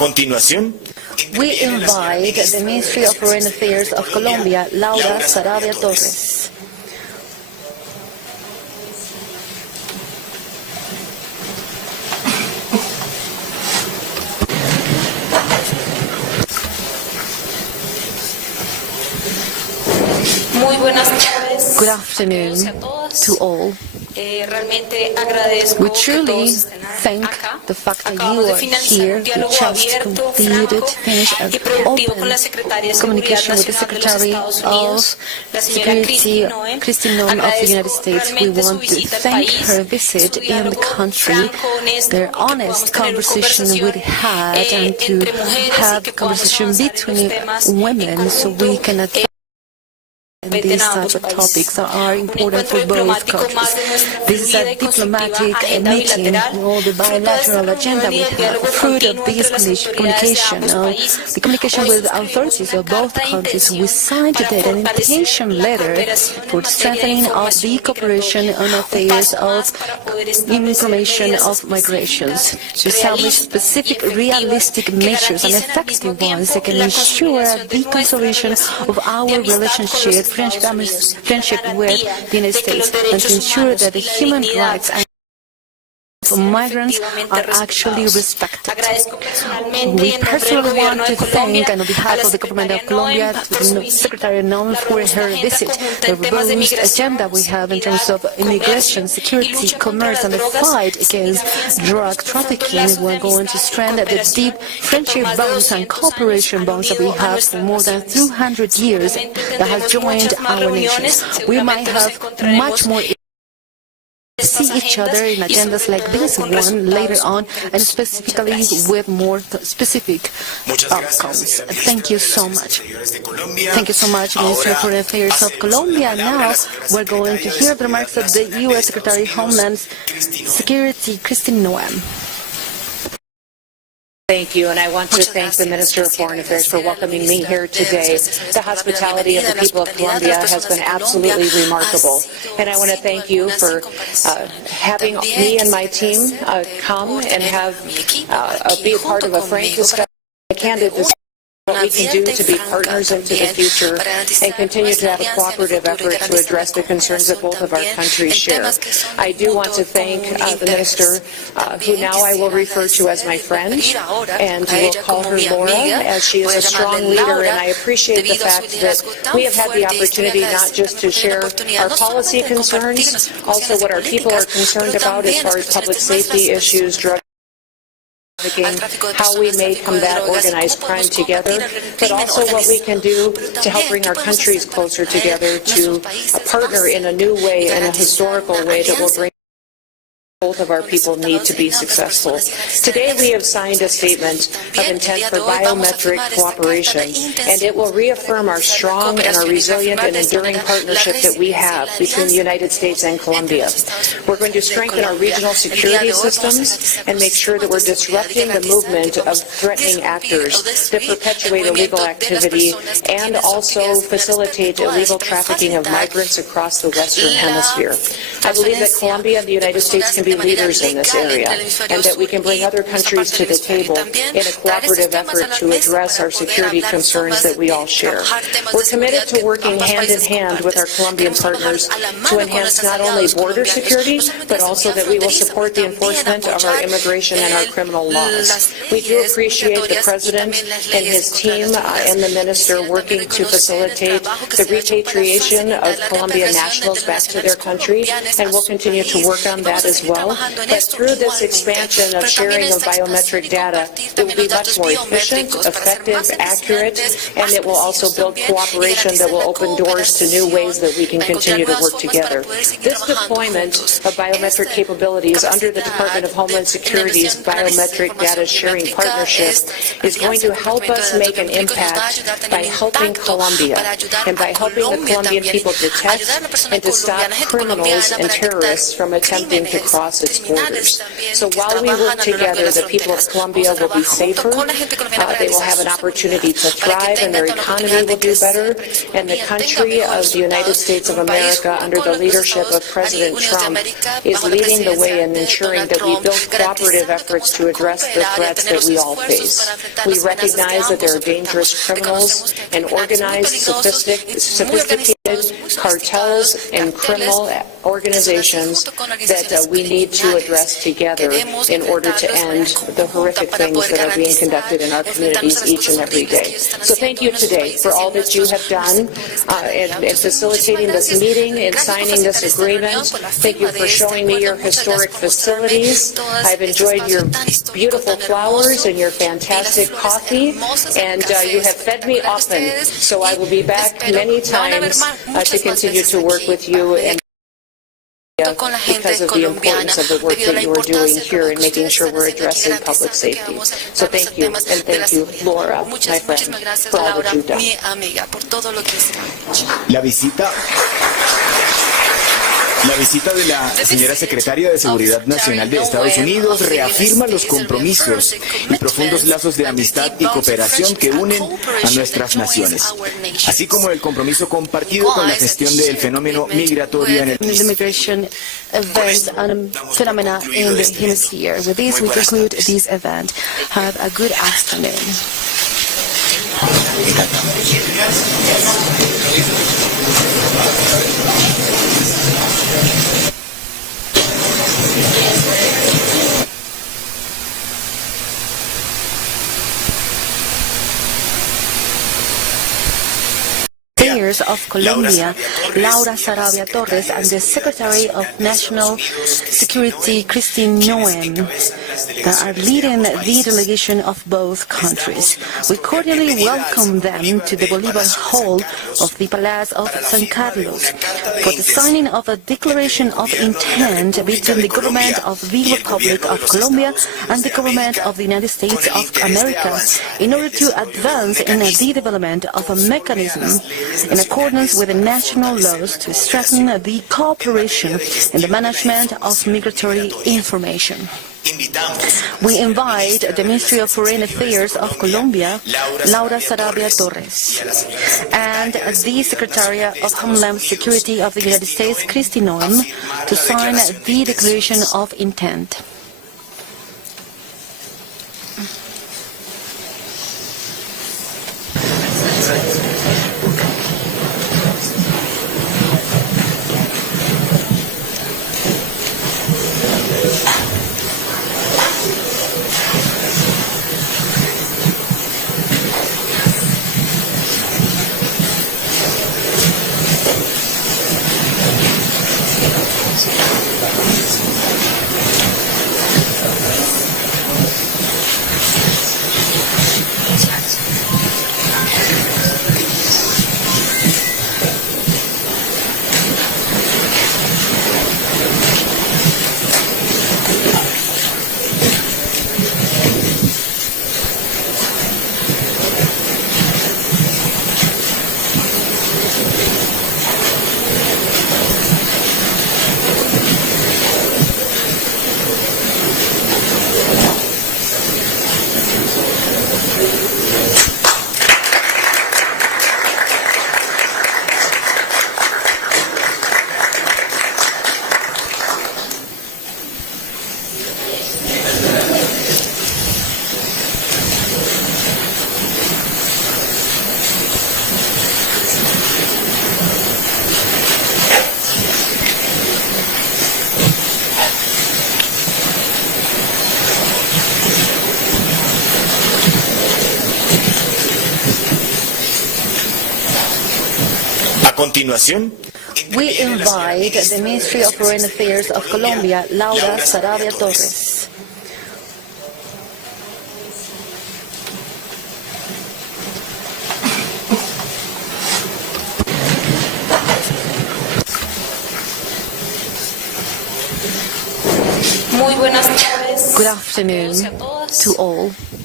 continuación, we invite the Ministry of Foreign Affairs of Colombia, Laura Sarabia Torres. Muy buenas tardes. Good afternoon to all. We truly thank the fact that you are here. We just finished an open communication with the Secretary of Security, Kristi Noem of the United States. We want to thank her visit in the country, their honest conversation we had, and to have conversation between women so we can advance. And these types of topics are important for both countries. This is a diplomatic meeting, all the bilateral agenda we have. Fruit of this communication, the communication with the authorities of both countries, we signed today an invitation letter for the strengthening of the cooperation on affairs of information of migrations, to establish specific realistic measures and effective ones that can ensure the consolidation of our relationship, friendship with the United States, and to ensure that the human rights of migrants are actually respected. We personally want to thank, and on behalf of the government of Colombia, Secretary Noem for her visit. The robust agenda we have in terms of immigration, security, commerce, and the fight against drug trafficking. We're going to strengthen the deep friendship bonds and cooperation bonds that we have for more than 200 years that have joined our nations. We might have much more see each other in agendas like this one later on, and specifically with more specific outcomes. Thank you so much. Thank you so much, Minister of Foreign Affairs of Colombia. Now we're going to hear the remarks of the U.S. Secretary of Homeland Security, Kristi Noem. Thank you, and I want to thank the Minister of Foreign Affairs for welcoming me here today. The hospitality of the people of Colombia has been absolutely remarkable, and I want to thank you for having me and my team come and have be a part of a frank discussion, a candid discussion. What we can do to be partners into the future and continue to have a cooperative effort to address the concerns that both of our countries share. I do want to thank the Minister, who now I will refer to as my friend, and will call her Laura, as she is a strong leader, and I appreciate the fact that we have had the opportunity not just to share our policy concerns, also what our people are concerned about as far as public safety issues, drug how we may combat organized crime together, but also what we can do to help bring our countries closer together to partner in a new way, in a historical way that will bring both of our people need to be successful. Today we have signed a statement of intent for biometric cooperation, and it will reaffirm our strong and our resilient and enduring partnership that we have between the United States and Colombia. We're going to strengthen our regional security systems and make sure that we're disrupting the movement of threatening actors that perpetuate illegal activity and also facilitate illegal trafficking of migrants across the Western Hemisphere. I believe that Colombia and the United States can be leaders in this area, and that we can bring other countries to the table in a cooperative effort to address our security concerns that we all share. We're committed to working hand in hand with our Colombian partners to enhance not only border security, but also that we will support the enforcement of our immigration and our criminal laws. We do appreciate the President and his team and the Minister working to facilitate the repatriation of Colombian nationals back to their country, and we'll continue to work on that as well. But through this expansion of sharing of biometric data, it will be much more efficient, effective, accurate, and it will also build cooperation that will open doors to new ways that we can continue to work together. This deployment of biometric capabilities under the Department of Homeland Security's Biometric Data Sharing Partnership is going to help us make an impact by helping Colombia and by helping the Colombian people detect and to stop criminals and terrorists from attempting to cross across its borders. So while we work together, the people of Colombia will be safer, they will have an opportunity to thrive, and their economy will do better, and the country of the United States of America, under the leadership of President Trump, is leading the way in ensuring that we build cooperative efforts to address the threats that we all face. We recognize that there are dangerous criminals and organized, sophisticated cartels and criminal organizations that we need to address together in order to end the horrific things that are being conducted in our communities each and every day. So thank you today for all that you have done in facilitating this meeting and signing this agreement. Thank you for showing me your historic facilities. I've enjoyed your beautiful flowers and your fantastic coffee, and you have fed me often, so I will be back many times to continue to work with you and because of the importance of the work that you are doing here in making sure we're addressing public safety. So thank you, and thank you, Laura, my friend, for all that you've done. La visita de la señora secretaria de Seguridad Nacional de Estados Unidos reafirma los compromisos y profundos lazos de amistad y cooperación que unen a nuestras naciones, así como el compromiso compartido con la gestión del fenómeno migratorio en el immigration events and phenomena in the hemisphere. With this, we conclude this event. Have a good afternoon. Affairs of Colombia, Laura Sarabia Torres, and the Secretary of National Security, Kristi Noem, that are leading the delegation of both countries. We cordially welcome them to the Bolivar Hall of the Palace of San Carlos for the signing of a declaration of intent between the government of the Republic of Colombia and the government of the United States of America in order to advance in the development of a mechanism in accordance with the national laws to strengthen the cooperation in the management of migratory information. We invite the Ministry of Foreign Affairs of Colombia, Laura Sarabia Torres, and the Secretary of Homeland Security of the United States, Kristi Noem, to sign the Declaration of Intent. We invite the Ministry of Foreign Affairs of Colombia, Laura Sarabia Torres. Good afternoon to all.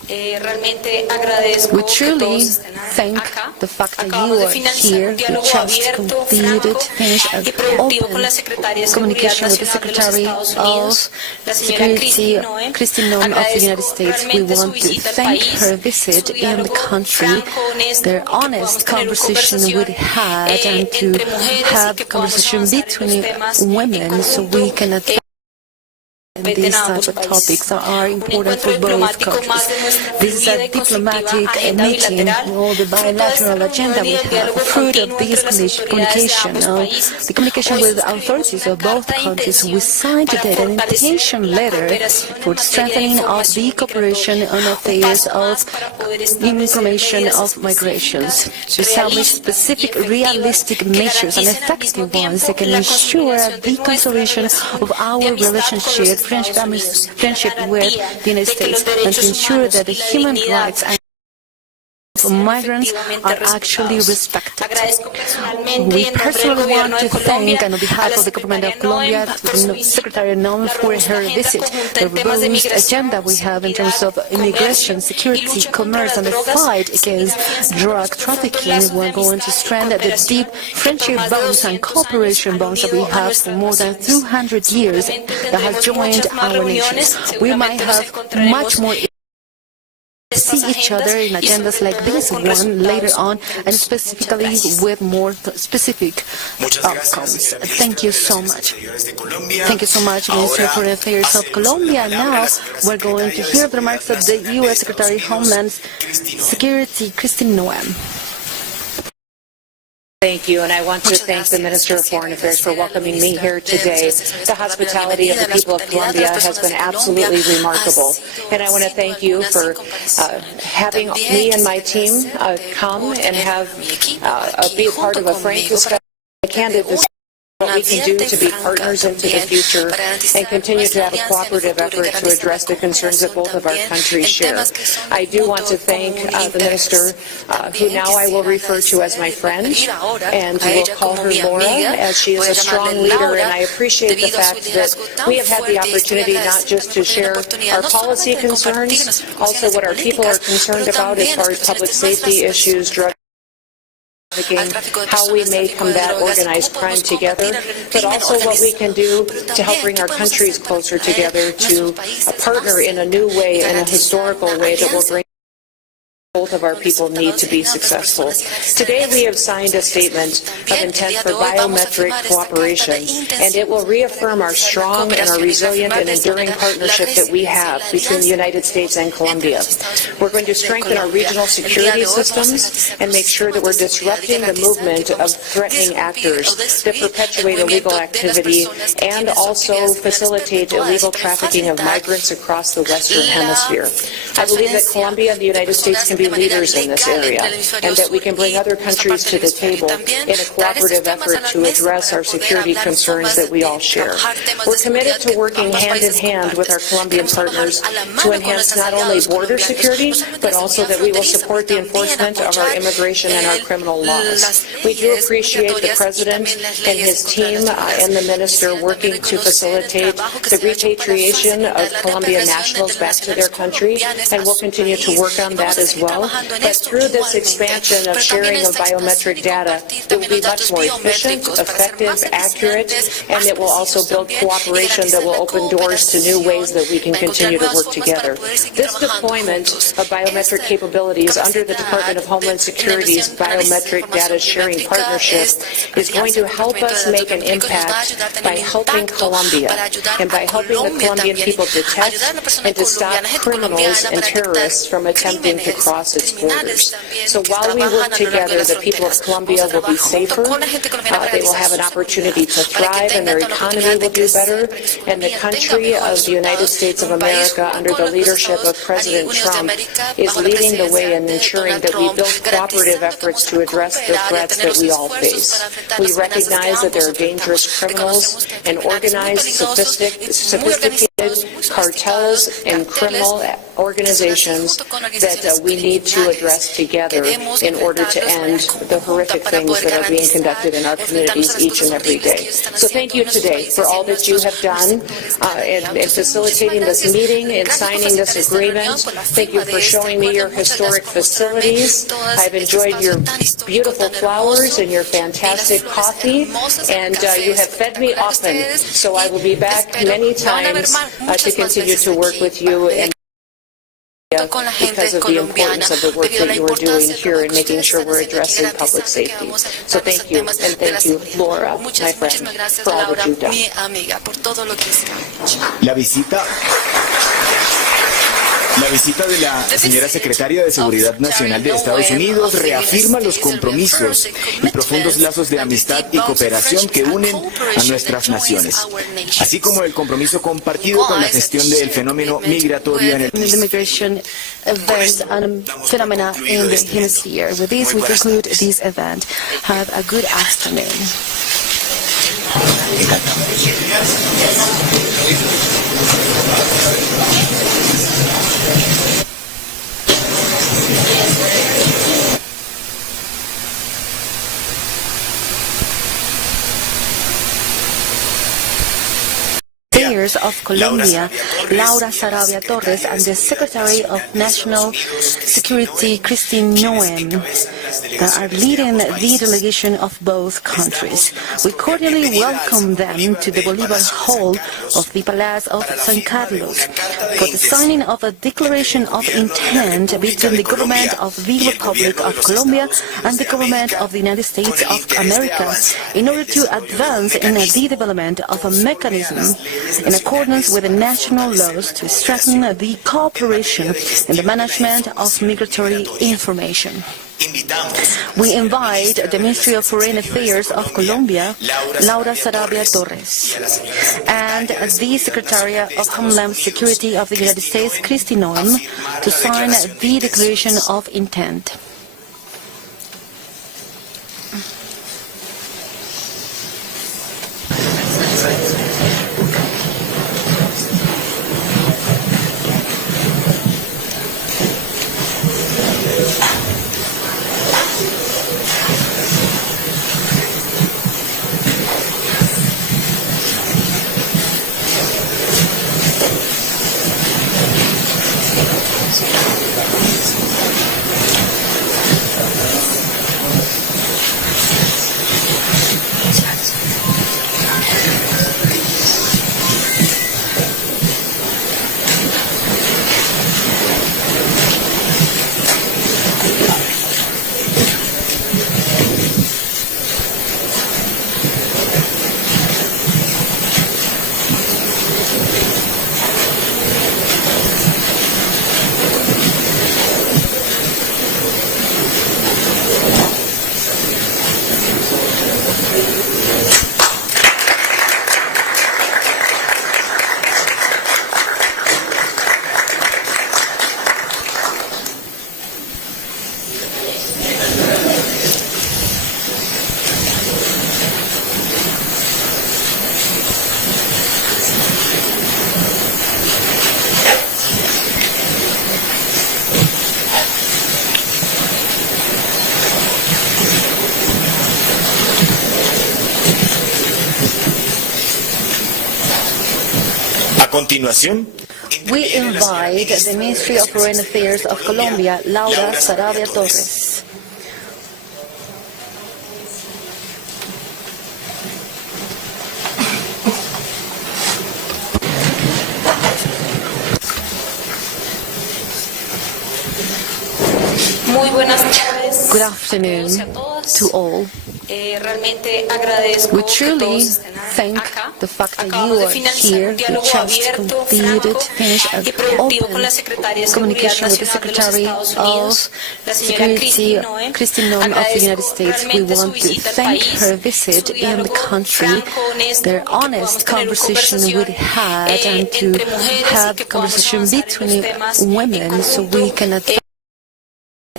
We truly thank the fact that you are here. We just finished an open communication with the Secretary of Security, Kristi Noem of the United States. We want to thank her visit in the country, their honest conversation we had, and to have conversation between women so we can advance these types of topics that are important for both countries. This is a diplomatic meeting, all the bilateral agenda we have. Fruit of this communication, the communication with the authorities of both countries, we signed today an invitation letter for the strengthening of the cooperation on affairs of information of migrations, to establish specific realistic measures and effective ones that can ensure the consolidation of our relationship, friendship with the United States, and to ensure that the human rights and of migrants are actually respected. We personally want to thank, and on behalf of the government of Colombia, Secretary Noem for her visit. The robust agenda we have in terms of immigration, security, commerce, and the fight against drug trafficking. We're going to strengthen the deep friendship bonds and cooperation bonds that we have for more than 200 years that have joined our nations. We might have much more see each other in agendas like this one later on, and specifically with more specific outcomes. Thank you so much. Thank you so much, Minister for Affairs of Colombia. Now we're going to hear the remarks of the U.S. Secretary of Homeland Security, Kristi Noem. Thank you, and I want to thank the Minister of Foreign Affairs for welcoming me here today. The hospitality of the people of Colombia has been absolutely remarkable, and I want to thank you for having me and my team come and have be a part of a frank discussion, a candid discussion, what we can do to be partners into the future and continue to have a cooperative effort to address the concerns that both of our countries share. I do want to thank the Minister, who now I will refer to as my friend, and will call her Laura, as she is a strong leader, and I appreciate the fact that we have had the opportunity not just to share our policy concerns, also what our people are concerned about as far as public safety issues, drug how we may combat organized crime together, but also what we can do to help bring our countries closer together, to partner in a new way, in a historical way that will bring both of our people need to be successful. Today we have signed a statement of intent for biometric cooperation, and it will reaffirm our strong and our resilient and enduring partnership that we have between the United States and Colombia. We're going to strengthen our regional security systems and make sure that we're disrupting the movement of threatening actors that perpetuate illegal activity and also facilitate illegal trafficking of migrants across the Western Hemisphere. I believe that Colombia and the United States can be leaders in this area, and that we can bring other countries to the table in a cooperative effort to address our security concerns that we all share. We're committed to working hand in hand with our Colombian partners to enhance not only border security, but also that we will support the enforcement of our immigration and our criminal laws. We do appreciate the President and his team and the Minister working to facilitate the repatriation of Colombian nationals back to their country, and we'll continue to work on that as well. But through this expansion of sharing of biometric data, it will be much more efficient, effective, accurate, and it will also build cooperation that will open doors to new ways that we can continue to work together. This deployment of biometric capabilities under the Department of Homeland Security's Biometric Data Sharing Partnership is going to help us make an impact by helping Colombia and by helping the Colombian people detect and to stop criminals and terrorists from attempting to cross its borders. So while we work together, the people of Colombia will be safer, they will have an opportunity to thrive, and their economy will do better, and the country of the United States of America, under the leadership of President Trump, is leading the way in ensuring that we build cooperative efforts to address the threats that we all face. We recognize that there are dangerous criminals and organized, sophisticated cartels and criminal organizations that we need to address together in order to end the horrific things that are being conducted in our communities each and every day. So thank you today for all that you have done in facilitating this meeting and signing this agreement. Thank you for showing me your historic facilities. I've enjoyed your beautiful flowers and your fantastic coffee, and you have fed me often, so I will be back many times to continue to work with you and because of the importance of the work that you are doing here and making sure we're addressing public safety. So thank you, and thank you, Laura, my friend, for all that you've done. La visita de la señora secretaria de Seguridad Nacional de Estados Unidos reafirma los compromisos y profundos lazos de amistad y cooperación que unen a nuestras naciones, así como el compromiso compartido con la gestión del fenómeno migratorio en el immigration events and phenomena in the hemisphere. With this, we conclude this event. Have a good afternoon. Of Colombia, Laura Sarabia Torres, and the Secretary of National Security Kristi Noem that are leading the delegation of both countries. We cordially welcome them to the Bolivar Hall of the Palace of San Carlos for the signing of a declaration of intent between the government of the Republic of Colombia and the government of the United States of America in order to advance in the development of a mechanism in accordance with the national laws to strengthen the cooperation in the management of migratory information. We invite the Ministry of Foreign Affairs of Colombia, Laura Sarabia Torres, and the Secretary of Homeland Security of the United States, Kristi Noem, to sign the Declaration of Intent. continuación, we invite the Ministry of Foreign Affairs of Colombia, Laura Sarabia Torres. Muy buenas tardes. Good afternoon to all. We truly thank the fact that you are here. We just completed, finished an open communication with the Secretary of Security, Kristi Noem of the United States. We want to thank her visit in the country, their honest conversation we had, and to have conversation between women so we can advance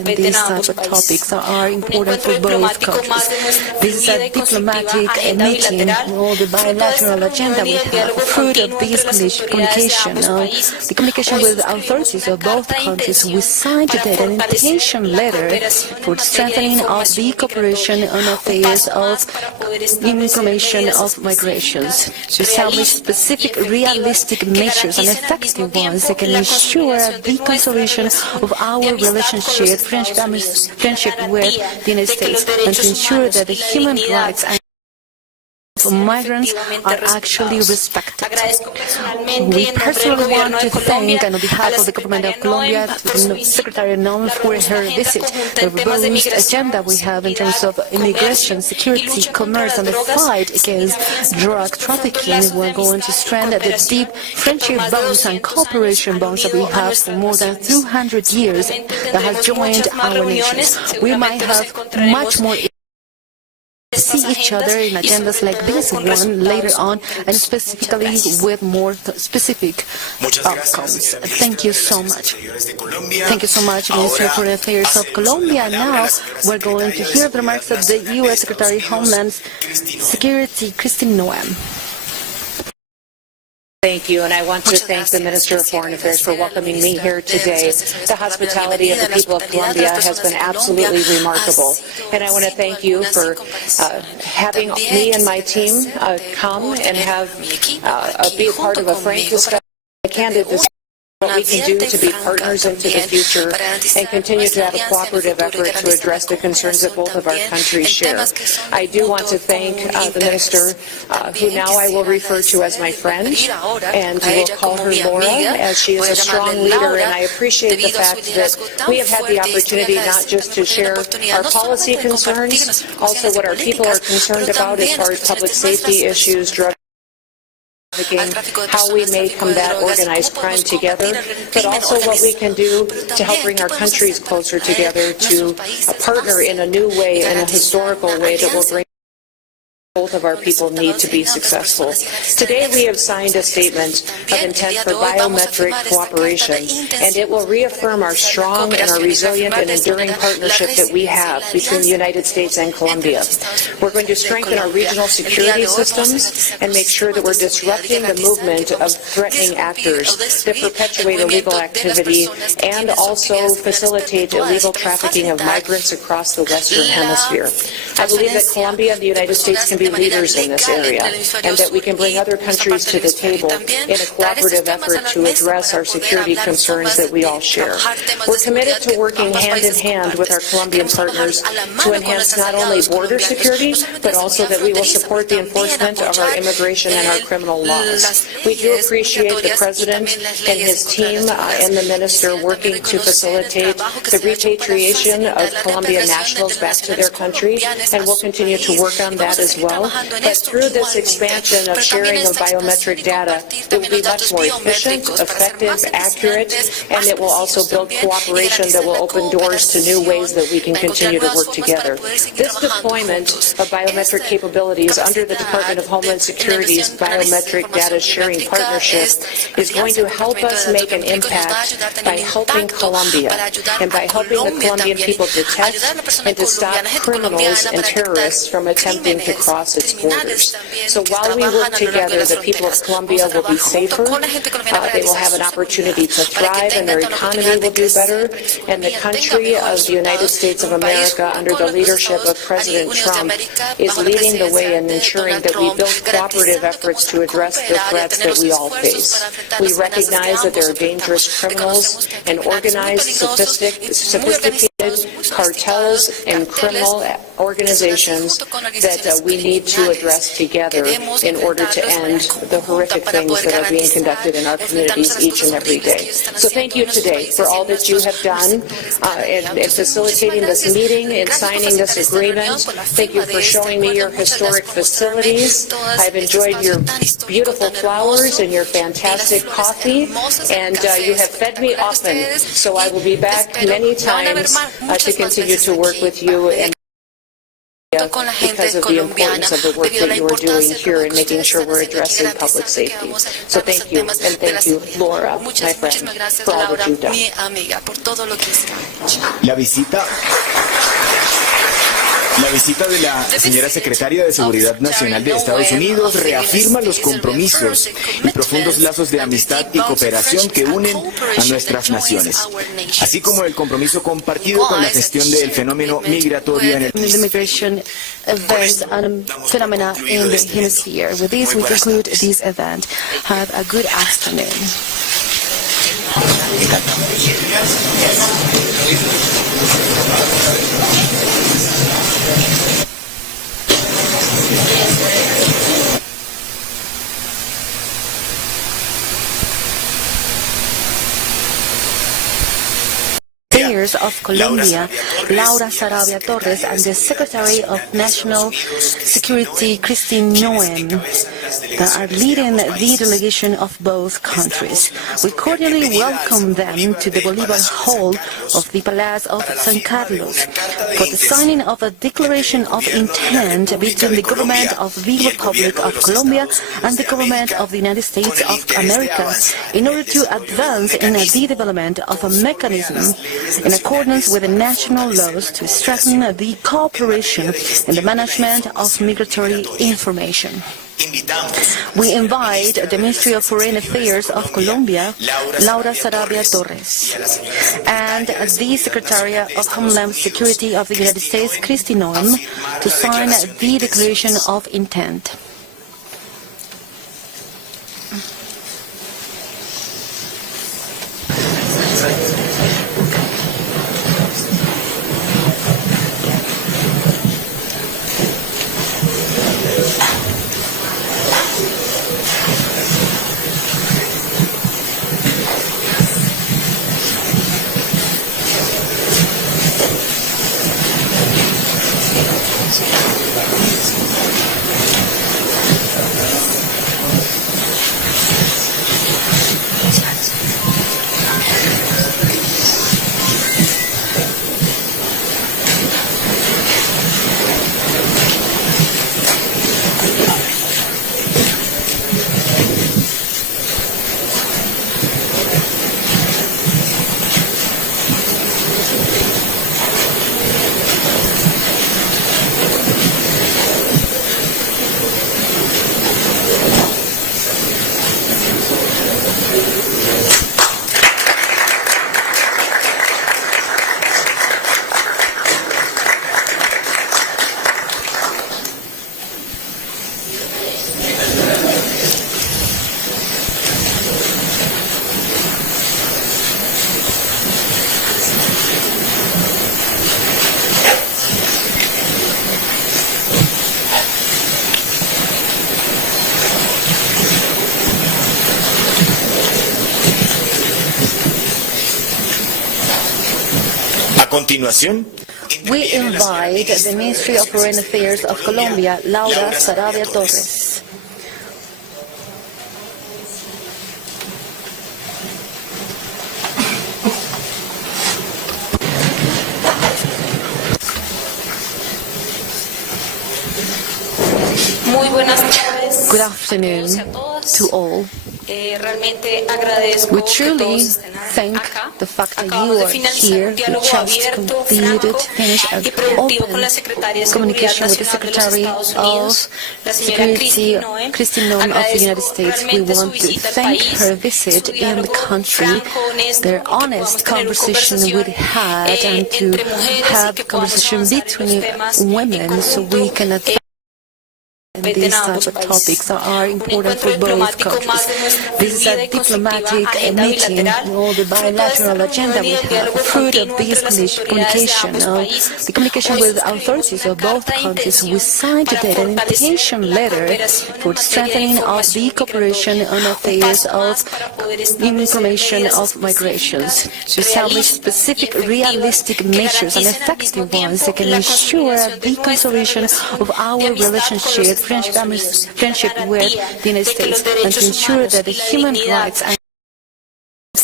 these types of topics are important for both countries. This is a diplomatic meeting, all the bilateral agenda we have. Fruit of this communication, the communication with authorities of both countries, we signed today an invitation letter for strengthening of the cooperation on affairs of information of migrations, to establish specific realistic measures and effective ones that can ensure the consolidation of our relationship, friendship with the United States, and to ensure that the human rights and of migrants are actually respected. We personally want to thank, and on behalf of the government of Colombia, Secretary Noem for her visit. The robust agenda we have in terms of immigration, security, commerce, and the fight against drug trafficking. We're going to strengthen the deep friendship bonds and cooperation bonds that we have for more than 200 years that have joined our nations. We might have much more see each other in agendas like this one later on, and specifically with more specific outcomes. Thank you so much. Thank you so much, Minister of Foreign Affairs of Colombia. Now we're going to hear the remarks of the U.S. Secretary of Homeland Security, Kristi Noem. Thank you, and I want to thank the Minister of Foreign Affairs for welcoming me here today. The hospitality of the people of Colombia has been absolutely remarkable, and I want to thank you for having me and my team come and be a part of a frank discussion, a candid discussion, what we can do to be partners into the future and continue to have a cooperative effort to address the concerns that both of our countries share. I do want to thank the Minister, who now I will refer to as my friend, and will call her Laura, as she is a strong leader, and I appreciate the fact that we have had the opportunity not just to share our policy concerns, also what our people are concerned about as far as public safety issues, drug how we may combat organized crime together, but also what we can do to help bring our countries closer together, to partner in a new way, in a historical way that will bring both of our people need to be successful. Today we have signed a statement of intent for biometric cooperation, and it will reaffirm our strong and our resilient and enduring partnership that we have between the United States and Colombia. We're going to strengthen our regional security systems and make sure that we're disrupting the movement of threatening actors that perpetuate illegal activity and also facilitate illegal trafficking of migrants across the Western Hemisphere. I believe that Colombia and the United States can be leaders in this area, and that we can bring other countries to the table in a cooperative effort to address our security concerns that we all share. We're committed to working hand in hand with our Colombian partners to enhance not only border security, but also that we will support the enforcement of our immigration and our criminal laws. We do appreciate the President and his team and the Minister working to facilitate the repatriation of Colombian nationals back to their country, and we'll continue to work on that as well. But through this expansion of sharing of biometric data, it will be much more efficient, effective, accurate, and it will also build cooperation that will open doors to new ways that we can continue to work together. This deployment of biometric capabilities under the Department of Homeland Security's Biometric Data Sharing Partnership is going to help us make an impact by helping Colombia and by helping the Colombian people detect and to stop criminals and terrorists from attempting to cross its borders. So while we work together, the people of Colombia will be safer, they will have an opportunity to thrive, and their economy will do better, and the country of the United States of America, under the leadership of President Trump, is leading the way in ensuring that we build cooperative efforts to address the threats that we all face. We recognize that there are dangerous criminals and organized, sophisticated cartels and criminal organizations that we need to address together in order to end the horrific things that are being conducted in our communities each and every day. So thank you today for all that you have done in facilitating this meeting and signing this agreement. Thank you for showing me your historic facilities. I've enjoyed your beautiful flowers and your fantastic coffee, and you have fed me often, so I will be back many times to continue to work with you. And because of the importance of the work that you are doing here and making sure we're addressing public safety. So thank you, and thank you, Laura, my friend, for all that you've done. La visita de la señora secretaria de Seguridad Nacional de Estados Unidos reafirma los compromisos y profundos lazos de amistad y cooperación que unen a nuestras naciones, así como el compromiso compartido con la gestión del fenómeno migratorio en el immigration events and phenomena in the hemisphere. With this, we conclude this event. Have a good afternoon. Affairs of Colombia, Laura Sarabia Torres, and the Secretary of National Security, Kristi Noem, that are leading the delegation of both countries. We cordially welcome them to the Bolivar Hall of the Palace of San Carlos for the signing of a declaration of intent between the government of the Republic of Colombia and the government of the United States of America in order to advance in the development of a mechanism in accordance with the national laws to strengthen the cooperation in the management of migratory information. We invite the Ministry of Foreign Affairs of Colombia, Laura Sarabia Torres, and the Secretary of Homeland Security of the United States, Kristi Noem, to sign the Declaration of Intent. We invite the Ministry of Foreign Affairs of Colombia, Laura Sarabia Torres. Good afternoon to all. We truly thank the fact that you are here. We just finished an open communication with the Secretary of Security, Kristi Noem of the United States. We want to thank her visit in the country, their honest conversation we had, and to have conversation between women so we can advance these types of topics that are important for both countries. This is a diplomatic meeting, all the bilateral agenda we have. Fruit of this communication, the communication with authorities of both countries, we signed today an invitation letter for the strengthening of the cooperation on affairs of information of migrations, to establish specific realistic measures and effective ones that can ensure the consolidation of our friendship with the United States, and to ensure that the human rights and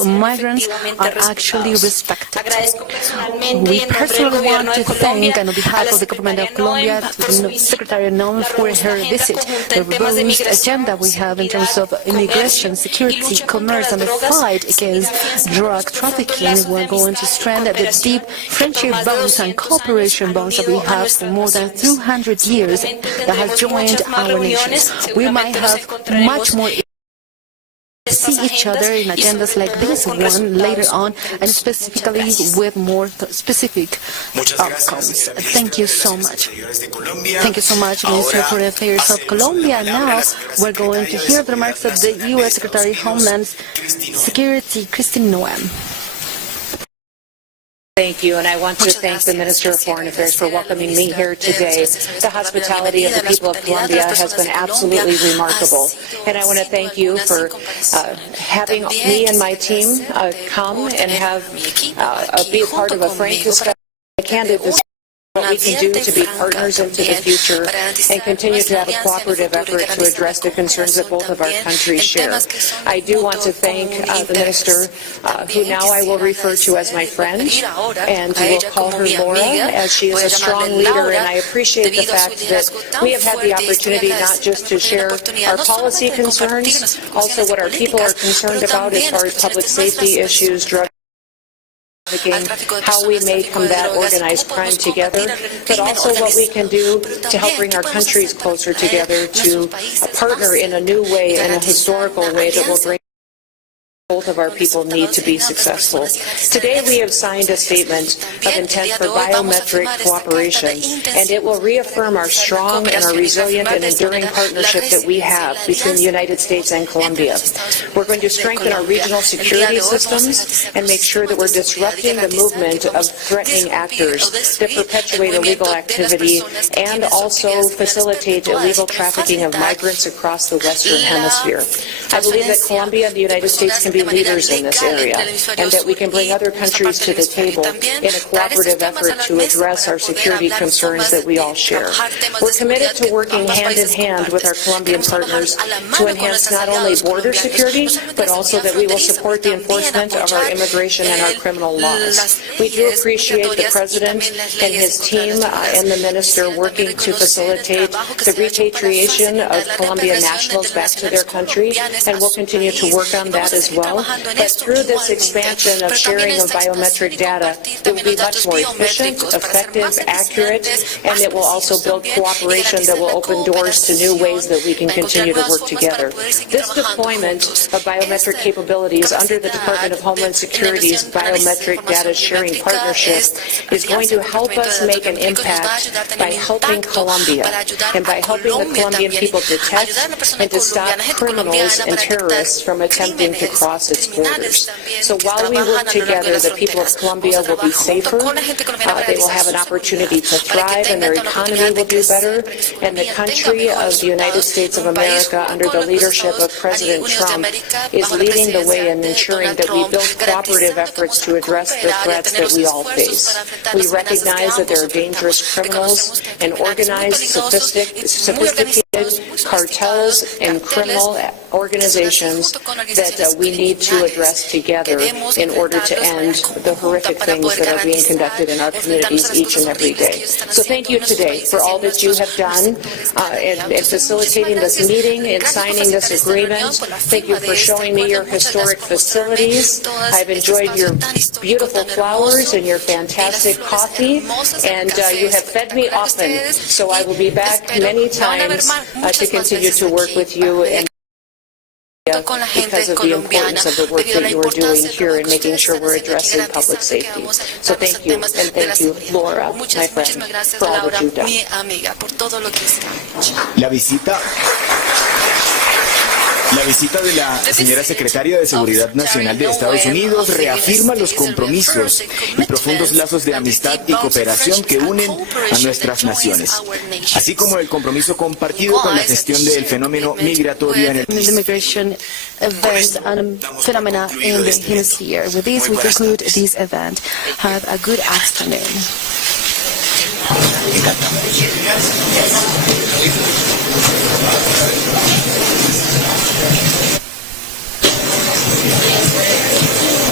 migrants are actually respected. We personally want to thank, on behalf of the government of Colombia, to Secretary Noem for her visit. The robust agenda we have in terms of immigration, security, commerce, and the fight against drug trafficking, we're going to strengthen the deep friendship bonds and cooperation bonds that we have for more than 200 years that has joined our nations. We might have much more see each other in agendas like this one later on, and specifically with more specific outcomes. Thank you so much. Thank you so much, Minister of Foreign Affairs of Colombia. Now we're going to hear the remarks of the U.S. Secretary of Homeland Security, Kristi Noem. Thank you, and I want to thank the Minister of Foreign Affairs for welcoming me here today. The hospitality of the people of Colombia has been absolutely remarkable, and I want to thank you for having me and my team come and be a part of a frank discussion, a candid discussion. What we can do to be partners into the future and continue to have a cooperative effort to address the concerns that both of our countries share. I do want to thank the Minister, who now I will refer to as my friend, and will call her Laura, as she is a strong leader, and I appreciate the fact that we have had the opportunity not just to share our policy concerns, also what our people are concerned about as far as public safety issues, drug how we may combat organized crime together, but also what we can do to help bring our countries closer together to partner in a new way, in a historical way that will bring both of our people need to be successful. Today we have signed a statement of intent for biometric cooperation, and it will reaffirm our strong and our resilient and enduring partnership that we have between the United States and Colombia. We're going to strengthen our regional security systems and make sure that we're disrupting the movement of threatening actors that perpetuate illegal activity and also facilitate illegal trafficking of migrants across the Western Hemisphere. I believe that Colombia and the United States can be leaders in this area, and that we can bring other countries to the table in a cooperative effort to address our security concerns that we all share. We're committed to working hand in hand with our Colombian partners to enhance not only border security, but also that we will support the enforcement of our immigration and our criminal laws. We do appreciate the President and his team and the Minister working to facilitate the repatriation of Colombian nationals back to their country, and we'll continue to work on that as well. But through this expansion of sharing of biometric data, it will be much more efficient, effective, accurate, and it will also build cooperation that will open doors to new ways that we can continue to work together. This deployment of biometric capabilities under the Department of Homeland Security's Biometric Data Sharing Partnership is going to help us make an impact by helping Colombia and by helping the Colombian people detect and to stop criminals and terrorists from attempting to cross its borders. So while we work together, the people of Colombia will be safer, they will have an opportunity to thrive, and their economy will do better, and the country of the United States of America, under the leadership of President Trump, is leading the way in ensuring that we build cooperative efforts to address the threats that we all face. We recognize that there are dangerous criminals and organized, sophisticated cartels and criminal organizations that we need to address together in order to end the horrific things that are being conducted in our communities each and every day. So thank you today for all that you have done in facilitating this meeting and signing this agreement. Thank you for showing me your historic facilities. I've enjoyed your beautiful flowers and your fantastic coffee, and you have fed me often, so I will be back many times to continue to work with you and because of the importance of the work that you are doing here in making sure we're addressing public safety. So thank you, and thank you, Laura, my friend, for all that you've done. La visita de la señora Secretaria de Seguridad Nacional de Estados Unidos reafirma los compromisos y profundos lazos de amistad y cooperación que unen a nuestras naciones, así como el compromiso compartido con la gestión del fenómeno migratorio en el immigration event and phenomena in the hemisphere. With this, we conclude this event. Have a good afternoon.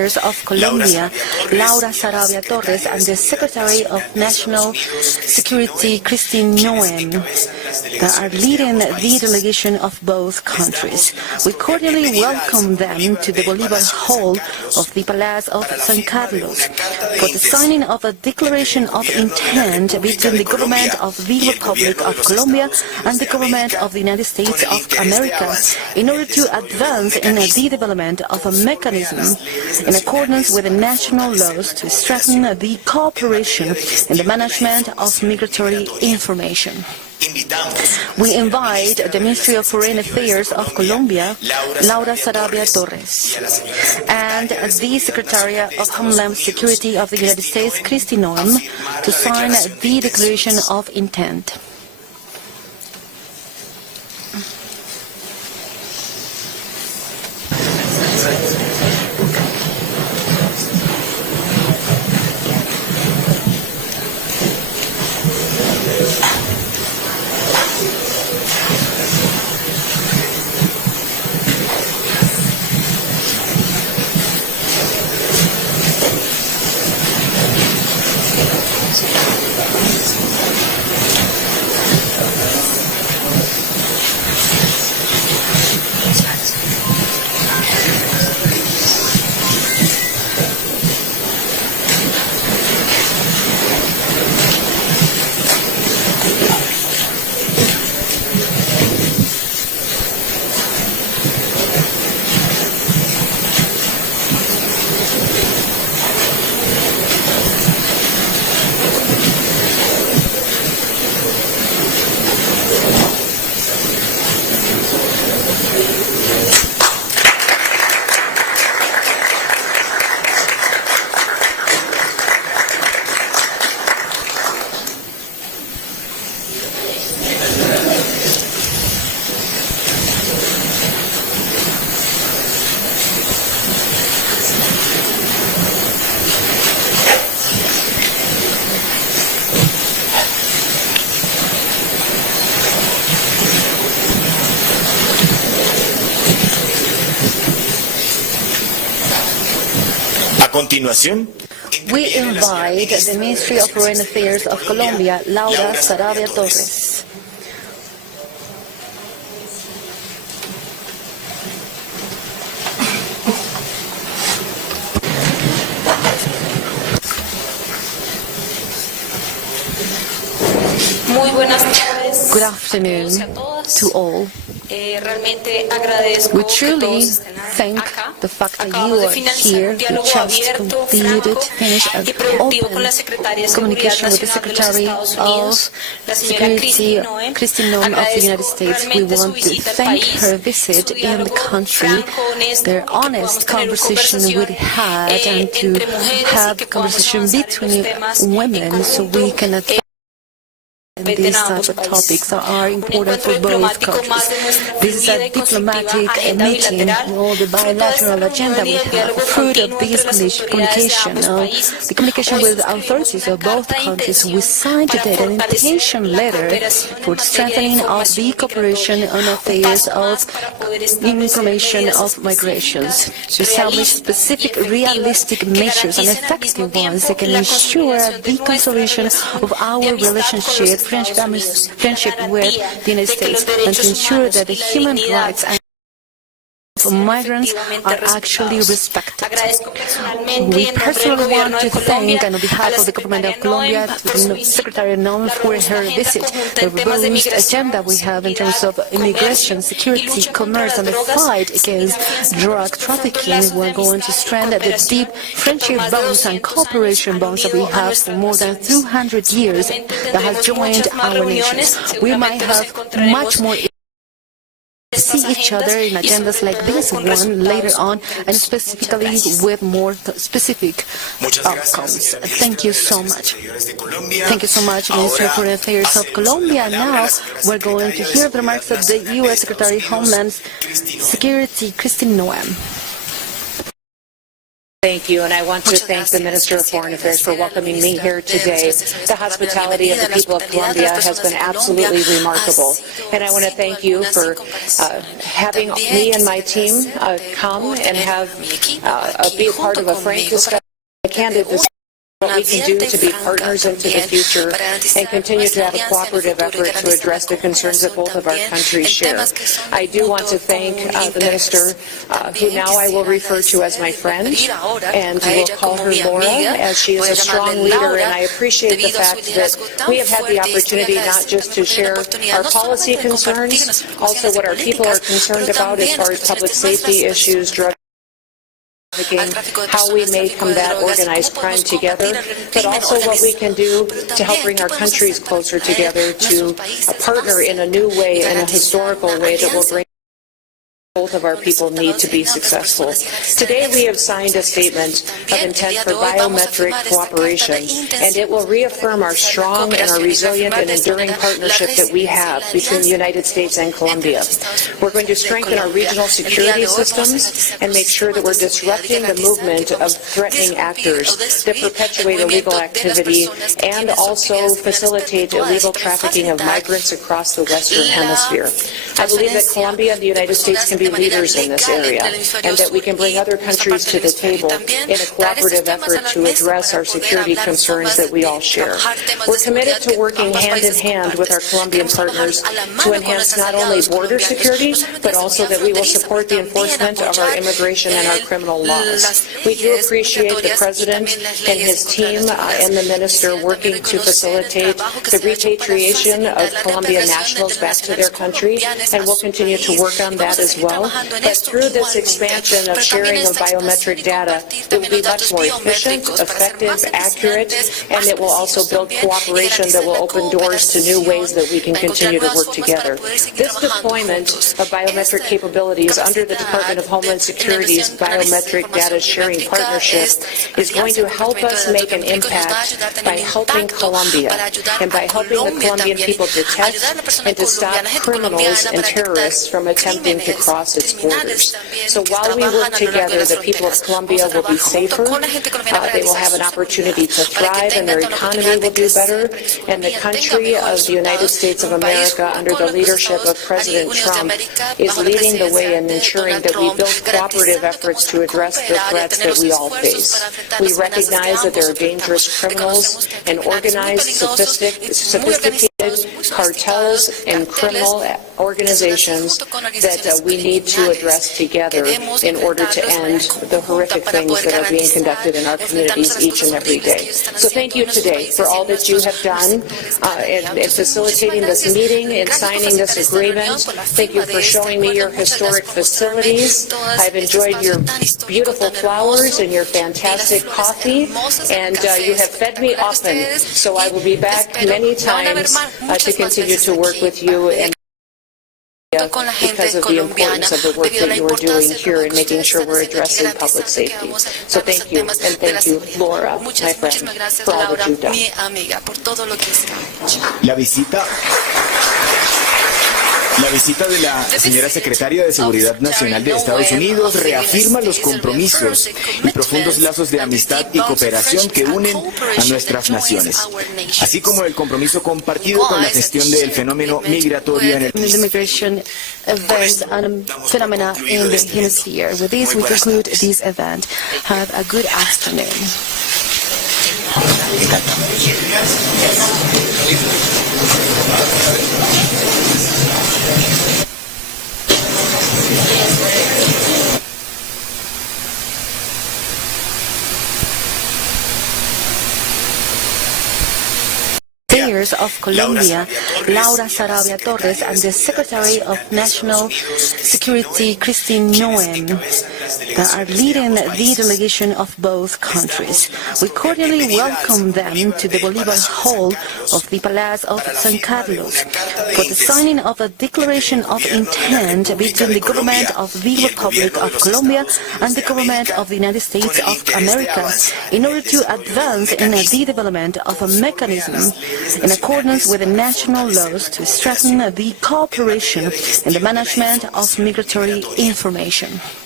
Affairs of Colombia, Laura Sarabia Torres, and the Secretary of National Security, Kristi Noem, that are leading the delegation of both countries. We cordially welcome them to the Bolivar Hall of the Palace of San Carlos for the signing of a declaration of intent between the government of the Republic of Colombia and the government of the United States of America in order to advance in the development of a mechanism in accordance with the national laws to strengthen the cooperation in the management of migratory information. We invite the Ministry of Foreign Affairs of Colombia, Laura Sarabia Torres, and the Secretary of Homeland Security of the United States, Kristi Noem, to sign the Declaration of Intent. continuación, we invite the Ministry of Foreign Affairs of Colombia, Laura Sarabia Torres. Muy buenas tardes. Good afternoon to all. We truly thank the fact that you are here. We just finished an open communication with the Secretary of Security, Kristi Noem of the United States. We want to thank her visit in the country, their honest conversation we had, and to have a conversation between women so we can advance these types of topics that are important for both countries. This is a diplomatic meeting, all the bilateral agenda we have, fruit of this communication, the communication with the authorities of both countries. We signed today an invitation letter for the strengthening of the cooperation on affairs of information of migrations, to establish specific realistic measures and effective ones that can ensure the consolidation of our friendship with the United States, and to ensure that the human rights of migrants are actually respected. We personally want to thank, and on behalf of the government of Colombia, the Secretary Noem for her visit. The robust agenda we have in terms of immigration, security, commerce, and the fight against drug trafficking. We're going to strengthen the deep friendship bonds and cooperation bonds that we have for more than 200 years that have joined our nations. We might have much more see each other in agendas like this one later on, and specifically with more specific outcomes. Thank you so much. Thank you so much, Minister of Foreign Affairs of Colombia. Now we're going to hear the remarks of the U.S. Secretary of Homeland Security, Kristi Noem. Thank you, and I want to thank the Minister of Foreign Affairs for welcoming me here today. The hospitality of the people of Colombia has been absolutely remarkable, and I want to thank you for having me and my team come and be a part of a frank discussion, a candid discussion. What we can do to be partners into the future and continue to have a cooperative effort to address the concerns that both of our countries share. I do want to thank the Minister, who now I will refer to as my friend, and will call her Laura, as she is a strong leader, and I appreciate the fact that we have had the opportunity not just to share our policy concerns, also what our people are concerned about as far as public safety issues, drug how we may combat organized crime together, but also what we can do to help bring our countries closer together to partner in a new way, in a historical way that will bring both of our people need to be successful. Today we have signed a statement of intent for biometric cooperation, and it will reaffirm our strong and our resilient and enduring partnership that we have between the United States and Colombia. We're going to strengthen our regional security systems and make sure that we're disrupting the movement of threatening actors that perpetuate illegal activity and also facilitate illegal trafficking of migrants across the Western Hemisphere. I believe that Colombia and the United States can be leaders in this area, and that we can bring other countries to the table in a cooperative effort to address our security concerns that we all share. We're committed to working hand in hand with our Colombian partners to enhance not only border security, but also that we will support the enforcement of our immigration and our criminal laws. We do appreciate the President and his team and the Minister working to facilitate the repatriation of Colombian nationals back to their country, and we'll continue to work on that as well. But through this expansion of sharing of biometric data, it will be much more efficient, effective, accurate, and it will also build cooperation that will open doors to new ways that we can continue to work together. This deployment of biometric capabilities under the Department of Homeland Security's Biometric Data Sharing Partnership is going to help us make an impact by helping Colombia and by helping the Colombian people detect and to stop criminals and terrorists from attempting to cross its borders. So while we work together, the people of Colombia will be safer, they will have an opportunity to thrive, and their economy will do better, and the country of the United States of America under the leadership of President Trump is leading the way in ensuring that we build cooperative efforts to address the threats that we all face. We recognize that there are dangerous criminals and organized, sophisticated cartels and criminal organizations that we need to address together in order to end the horrific things that are being conducted in our communities each and every day. So thank you today for all that you have done in facilitating this meeting and signing this agreement. Thank you for showing me your historic facilities. I've enjoyed your beautiful flowers and your fantastic coffee, and you have fed me often, so I will be back many times to continue to work with you and because of the importance of the work that you are doing here in making sure we're addressing public safety. So thank you, and thank you, Laura, my friend, for all that you've done. La visita de la señora secretaria de Seguridad Nacional de Estados Unidos reafirma los compromisos y profundos lazos de amistad y cooperación que unen a nuestras naciones, así como el compromiso compartido con la gestión del fenómeno migratorio en el immigration events and phenomena in the hemisphere. With this, we conclude this event. Have a good afternoon. Mayors of Colombia, Laura Sarabia Torres, and the Secretary of National Security, Kristi Noem, are leading the delegation of both countries. We cordially welcome them to the Bolivar Hall of the Palace of San Carlos for the signing of a declaration of intent between the government of the Republic of Colombia and the government of the United States of America in order to advance in the development of a mechanism in accordance with the national laws to strengthen the cooperation in the management of migratory information.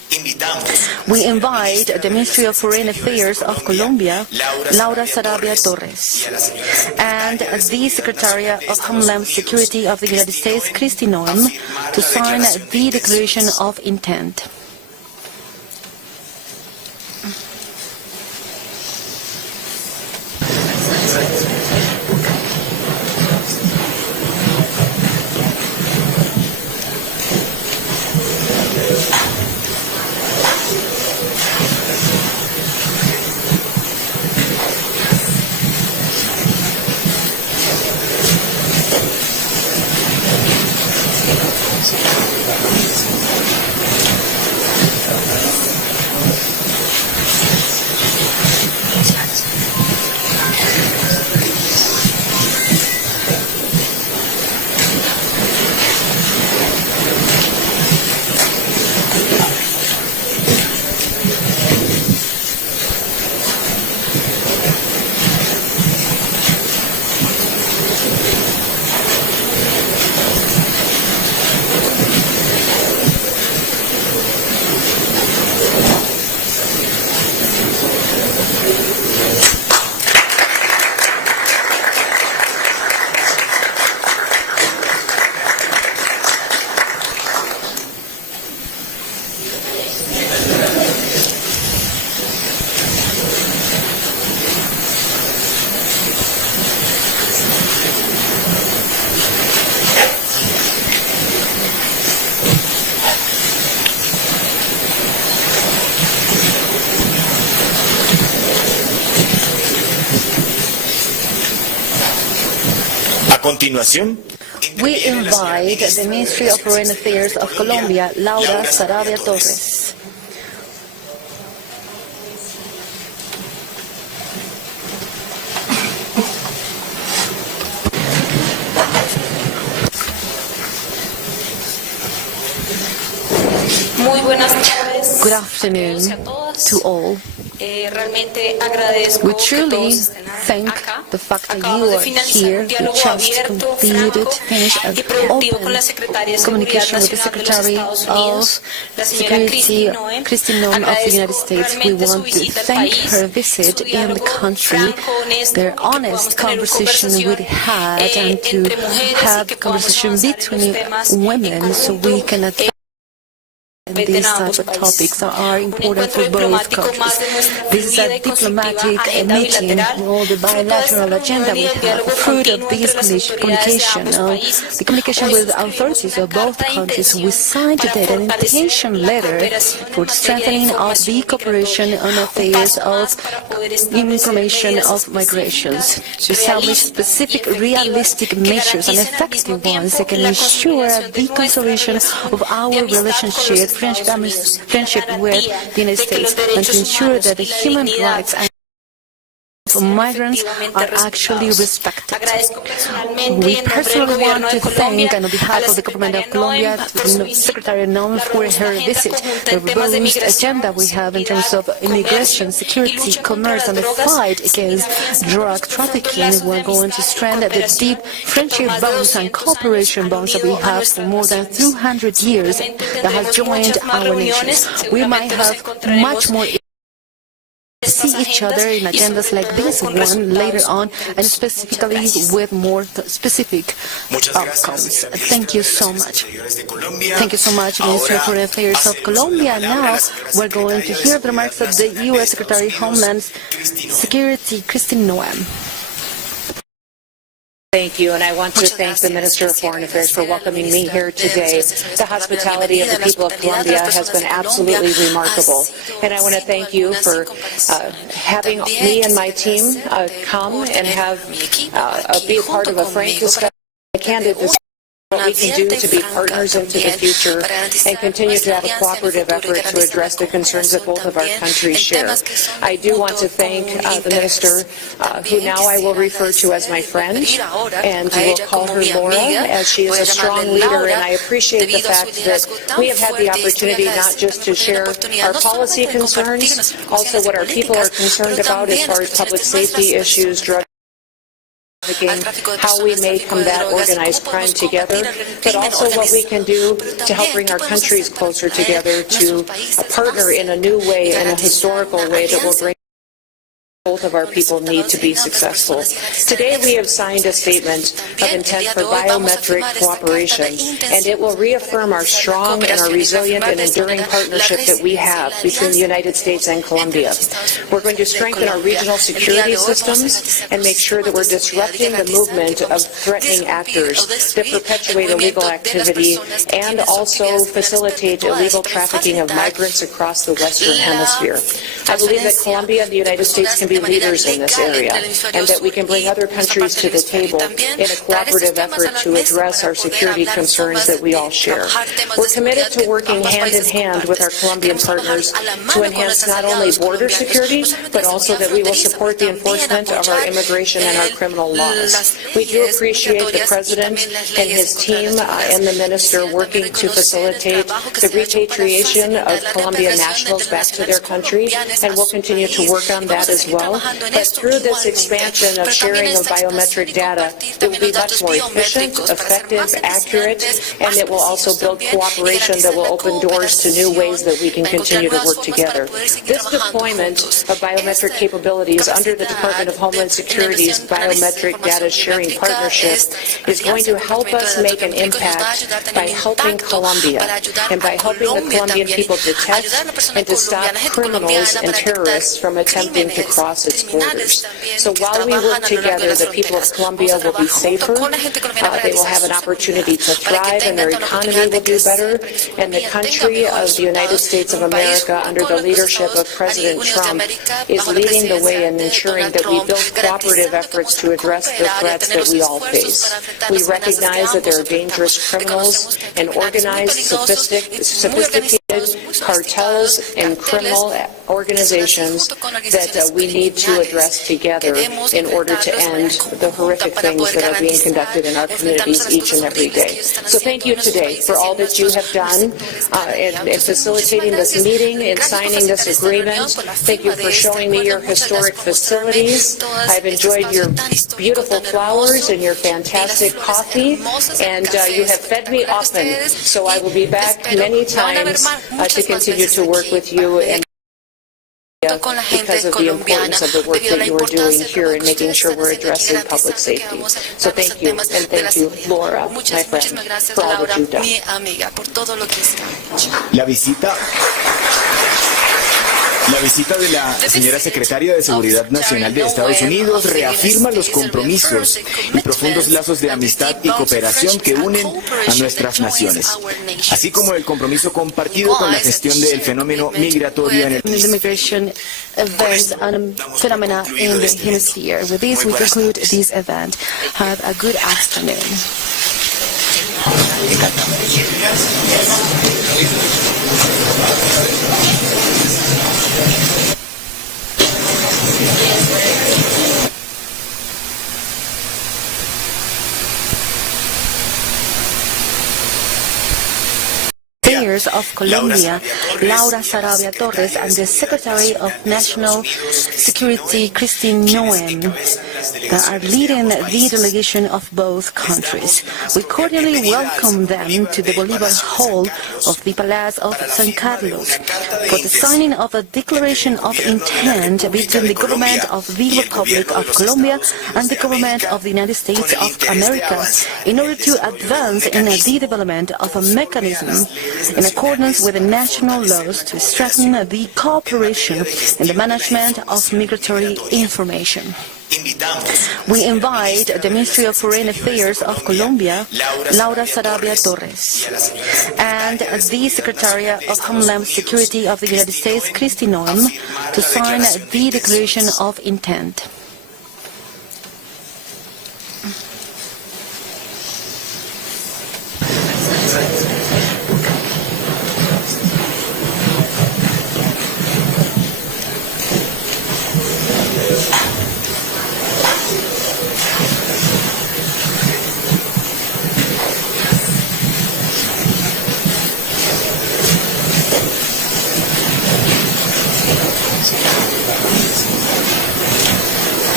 We invite the Ministry of Foreign Affairs of Colombia, Laura Sarabia Torres, and the Secretary of Homeland Security of the United States, Kristi Noem, to sign the Declaration of Intent. continuación, we invite the Ministry of Foreign Affairs of Colombia, Laura Sarabia Torres. Muy buenas tardes. Good afternoon to all. We truly thank the fact that you are here. We just finished an open communication with the Secretary of Security, Kristi Noem of the United States. We want to thank her visit in the country, their honest conversation we had, and to have conversation between women so we can advance. And these types of topics are important for both countries. This is a diplomatic meeting, all the bilateral agenda we have. Fruit of this communication, the communication with authorities of both countries, we signed today an intention letter for the strengthening of the cooperation on affairs of information of migrations, to establish specific realistic measures and effective ones that can ensure the consolidation of our relationship friendship with the United States, and to ensure that the human rights of migrants are actually respected. We personally want to thank, and on behalf of the government of Colombia, Secretary Noem for her visit. The robust agenda we have in terms of immigration, security, commerce, and the fight against drug trafficking. We're going to strengthen the deep friendship bonds and cooperation bonds that we have for more than 200 years that has joined our nations. We might have much more see each other in agendas like this one later on, and specifically with more specific outcomes. Thank you so much. Thank you so much, Minister of Foreign Affairs of Colombia. Now we're going to hear the remarks of the U.S. Secretary of Homeland Security, Kristi Noem. Thank you, and I want to thank the Minister of Foreign Affairs for welcoming me here today. The hospitality of the people of Colombia has been absolutely remarkable, and I want to thank you for having me and my team come and have be a part of a frank discussion, a candid discussion. What we can do to be partners into the future and continue to have a cooperative effort to address the concerns that both of our countries share. I do want to thank the Minister, who now I will refer to as my friend, and will call her Laura, as she is a strong leader, and I appreciate the fact that we have had the opportunity not just to share our policy concerns, also what our people are concerned about as far as public safety issues, drug how we may combat organized crime together, but also what we can do to help bring our countries closer together to partner in a new way, in a historical way that will bring both of our people need to be successful. Today we have signed a statement of intent for biometric cooperation, and it will reaffirm our strong and our resilient and enduring partnership that we have between the United States and Colombia. We're going to strengthen our regional security systems and make sure that we're disrupting the movement of threatening actors that perpetuate illegal activity and also facilitate illegal trafficking of migrants across the Western Hemisphere. I believe that Colombia and the United States can be leaders in this area, and that we can bring other countries to the table in a cooperative effort to address our security concerns that we all share. We're committed to working hand in hand with our Colombian partners to enhance not only border security, but also that we will support the enforcement of our immigration and our criminal laws. We do appreciate the President and his team and the Minister working to facilitate the repatriation of Colombian nationals back to their country, and we'll continue to work on that as well. But through this expansion of sharing of biometric data, it will be much more efficient, effective, accurate, and it will also build cooperation that will open doors to new ways that we can continue to work together. This deployment of biometric capabilities under the Department of Homeland Security's Biometric Data Sharing Partnership is going to help us make an impact by helping Colombia and by helping the Colombian people detect and to stop criminals and terrorists from attempting to cross its borders. So while we work together, the people of Colombia will be safer, they will have an opportunity to thrive, and their economy will do better, and the country of the United States of America, under the leadership of President Trump, is leading the way in ensuring that we build cooperative efforts to address the threats that we all face. We recognize that there are dangerous criminals and organized, sophisticated cartels and criminal organizations that we need to address together in order to end the horrific things that are being conducted in our communities each and every day. So thank you today for all that you have done in facilitating this meeting and signing this agreement. Thank you for showing me your historic facilities. I've enjoyed your beautiful flowers and your fantastic coffee, and you have fed me often. So I will be back many times to continue to work with you and because of the importance of the work that you are doing here in making sure we're addressing public safety. So thank you, and thank you, Laura, my friend, for all that you've done. La visita de la señora secretaria de Seguridad Nacional de Estados Unidos reafirma los compromisos y profundos lazos de amistad y cooperación que unen a nuestras naciones, así como el compromiso compartido con la gestión del fenómeno migratorio en el immigration events and phenomena in the hemisphere. With this, we conclude this event. Have a good afternoon. Affairs of Colombia, Laura Sarabia Torres, and the Secretary of National Security, Kristi Noem, are leading the delegation of both countries. We cordially welcome them to the Bolivar Hall of the Palace of San Carlos for the signing of a declaration of intent between the government of the Republic of Colombia and the government of the United States of America in order to advance in the development of a mechanism in accordance with the national laws to strengthen the cooperation in the management of migratory information. We invite the Ministry of Foreign Affairs of Colombia, Laura Sarabia Torres, and the Secretary of Homeland Security of the United States, Kristi Noem, to sign the Declaration of Intent.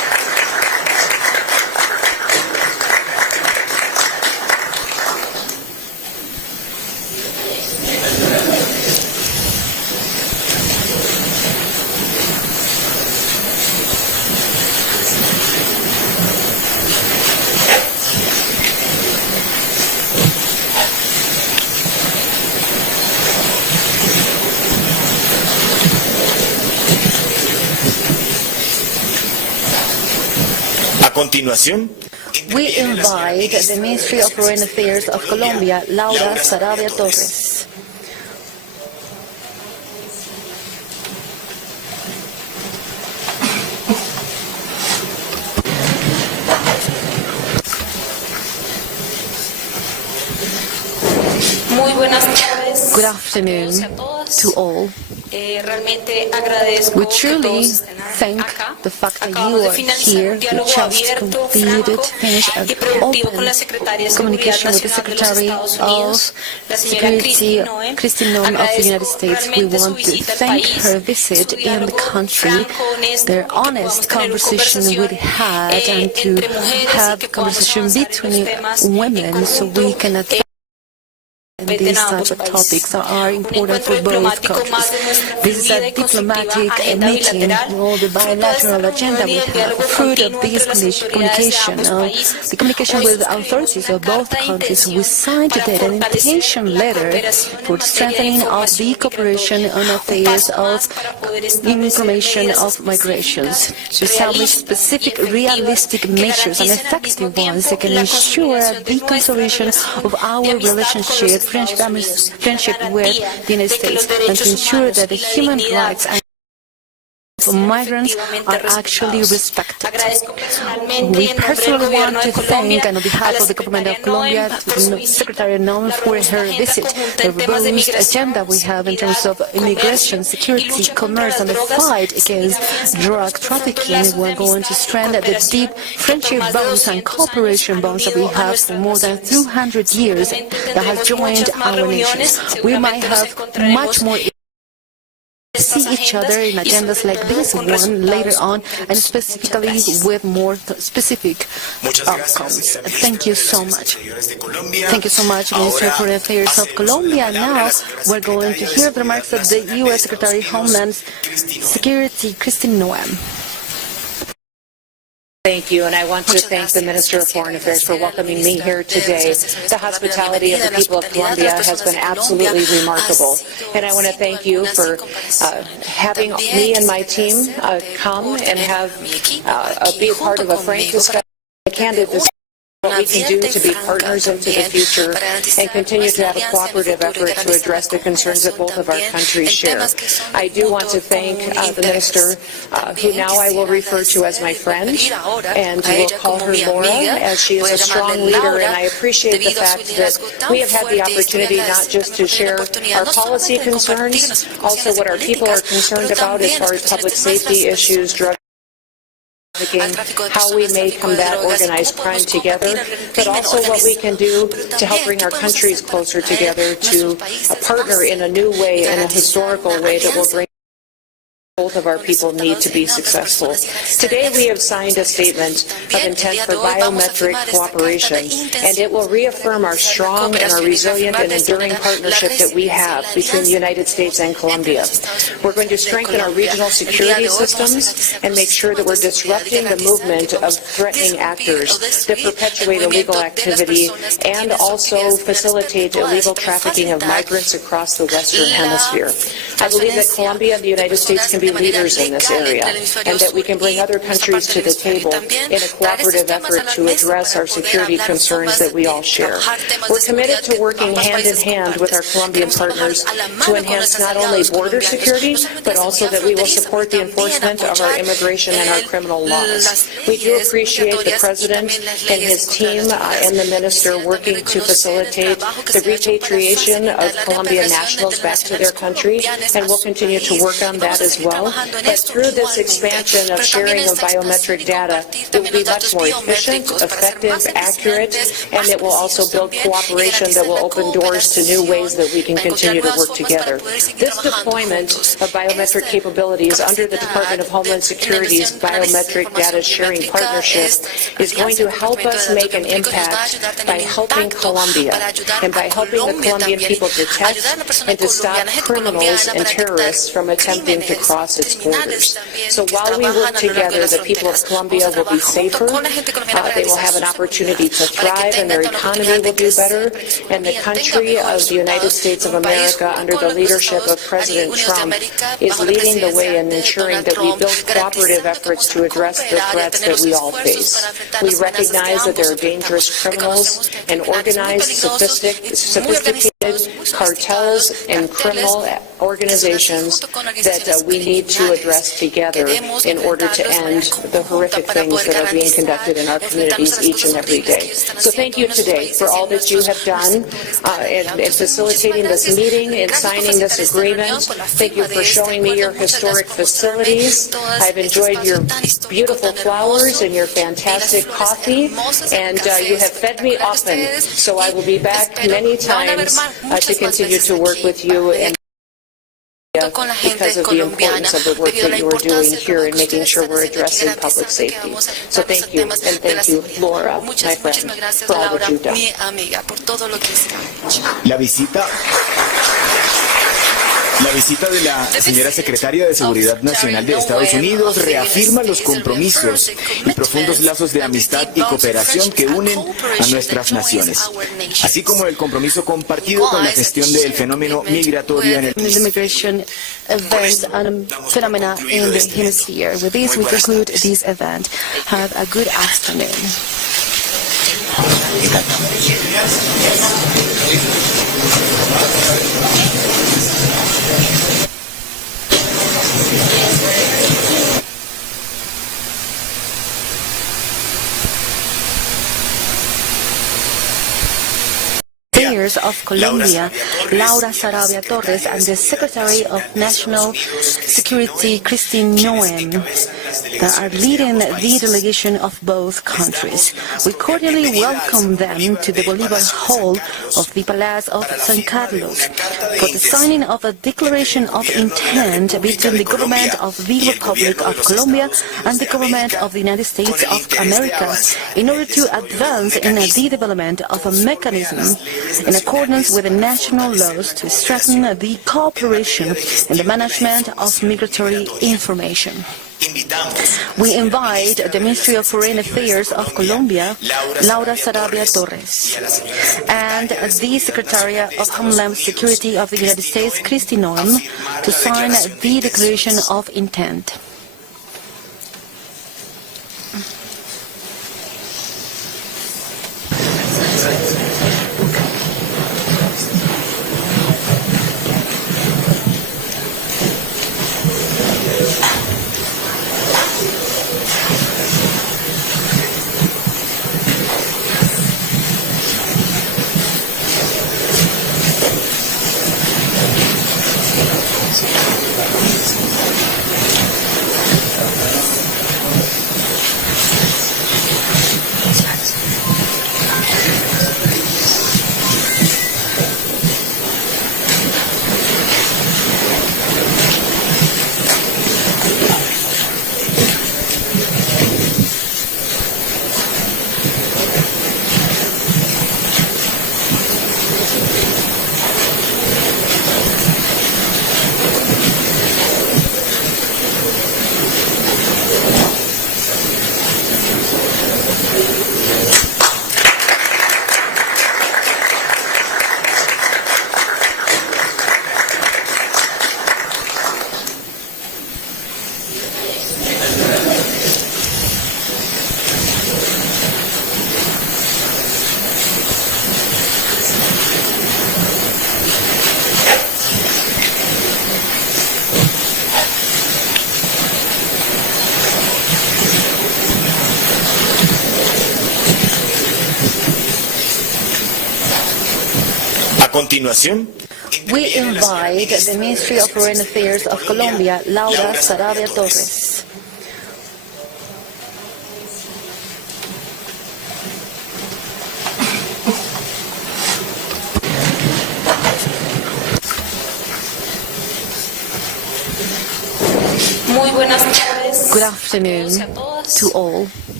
continuación, we invite the Ministry of Foreign Affairs of Colombia, Laura Sarabia Torres. Muy buenas tardes. Good afternoon to all. We truly thank the fact that you are here. We just finished an open communication with the Secretary of Security, Kristi Noem of the United States. We want to thank her visit in the country, their honest conversation we had, and to have a conversation between women so we can advance. And these types of topics are important for both countries. This is a diplomatic meeting, all the bilateral agenda we have. Fruit of this communication, the communication with the authorities of both countries, we signed today an invitation letter for the strengthening of the cooperation on affairs of information of migrations, to establish specific realistic measures and effective ones that can ensure the consolidation of our relationship, friendship with the United States, and to ensure that the human rights and of migrants are actually respected. We personally want to thank, and on behalf of the government of Colombia, Secretary Noem for her visit. The robust agenda we have in terms of immigration, security, commerce, and the fight against drug trafficking. We're going to strengthen the deep friendship bonds and cooperation bonds that we have for more than 200 years that have joined our nations. We might have much more see each other in agendas like this one later on, and specifically with more specific outcomes. Thank you so much. Thank you so much, Minister for Affairs of Colombia. Now we're going to hear the remarks of the U.S. Secretary of Homeland Security, Kristi Noem. Thank you, and I want to thank the Minister of Foreign Affairs for welcoming me here today. The hospitality of the people of Colombia has been absolutely remarkable, and I want to thank you for having me and my team come and have be a part of a frank discussion, a candid discussion. What we can do to be partners into the future and continue to have a cooperative effort to address the concerns that both of our countries share. I do want to thank the Minister, who now I will refer to as my friend, and will call her Laura, as she is a strong leader, and I appreciate the fact that we have had the opportunity not just to share our policy concerns, also what our people are concerned about as far as public safety issues, drug how we may combat organized crime together, but also what we can do to help bring our countries closer together to partner in a new way, in a historical way that will bring both of our people need to be successful. Today we have signed a statement of intent for biometric cooperation, and it will reaffirm our strong and our resilient and enduring partnership that we have between the United States and Colombia. We're going to strengthen our regional security systems and make sure that we're disrupting the movement of threatening actors that perpetuate illegal activity and also facilitate illegal trafficking of migrants across the Western Hemisphere. I believe that Colombia and the United States can be leaders in this area, and that we can bring other countries to the table in a cooperative effort to address our security concerns that we all share. We're committed to working hand in hand with our Colombian partners to enhance not only border security, but also that we will support the enforcement of our immigration and our criminal laws. We do appreciate the President and his team and the Minister working to facilitate the repatriation of Colombian nationals back to their country, and we'll continue to work on that as well. But through this expansion of sharing of biometric data, it will be much more efficient, effective, accurate, and it will also build cooperation that will open doors to new ways that we can continue to work together. This deployment of biometric capabilities under the Department of Homeland Security's Biometric Data Sharing Partnership is going to help us make an impact by helping Colombia and by helping the Colombian people detect and to stop criminals and terrorists from attempting to cross across its borders. So while we work together, the people of Colombia will be safer, they will have an opportunity to thrive, and their economy will do better, and the country of the United States of America, under the leadership of President Trump, is leading the way in ensuring that we build cooperative efforts to address the threats that we all face. We recognize that there are dangerous criminals and organized, sophisticated cartels and criminal organizations that we need to address together in order to end the horrific things that are being conducted in our communities each and every day. So thank you today for all that you have done in facilitating this meeting and signing this agreement. Thank you for showing me your historic facilities. I've enjoyed your beautiful flowers and your fantastic coffee, and you have fed me often. So I will be back many times to continue to work with you and because of the importance of the work that you are doing here in making sure we're addressing public safety. So thank you, and thank you, Laura, my friend, for all that you've done. La visita de la señora secretaria de Seguridad Nacional de Estados Unidos reafirma los compromisos y profundos lazos de amistad y cooperación que unen a nuestras naciones, así como el compromiso compartido con la gestión del fenómeno migratorio en el immigration events and phenomena in the hemisphere. With this, we conclude this event. Have a good afternoon. Affairs of Colombia, Laura Sarabia Torres, and the Secretary of National Security, Kristi Noem, that are leading the delegation of both countries. We cordially welcome them to the Bolivar Hall of the Palace of San Carlos for the signing of a declaration of intent between the government of the Republic of Colombia and the government of the United States of America in order to advance in the development of a mechanism in accordance with the national laws to strengthen the cooperation in the management of migratory information. We invite the Ministry of Foreign Affairs of Colombia, Laura Sarabia Torres, and the Secretary of Homeland Security of the United States, Kristi Noem, to sign the Declaration of Intent. continuación, we invite the Ministry of Foreign Affairs of Colombia, Laura Sarabia Torres. Muy buenas tardes. Good afternoon to all.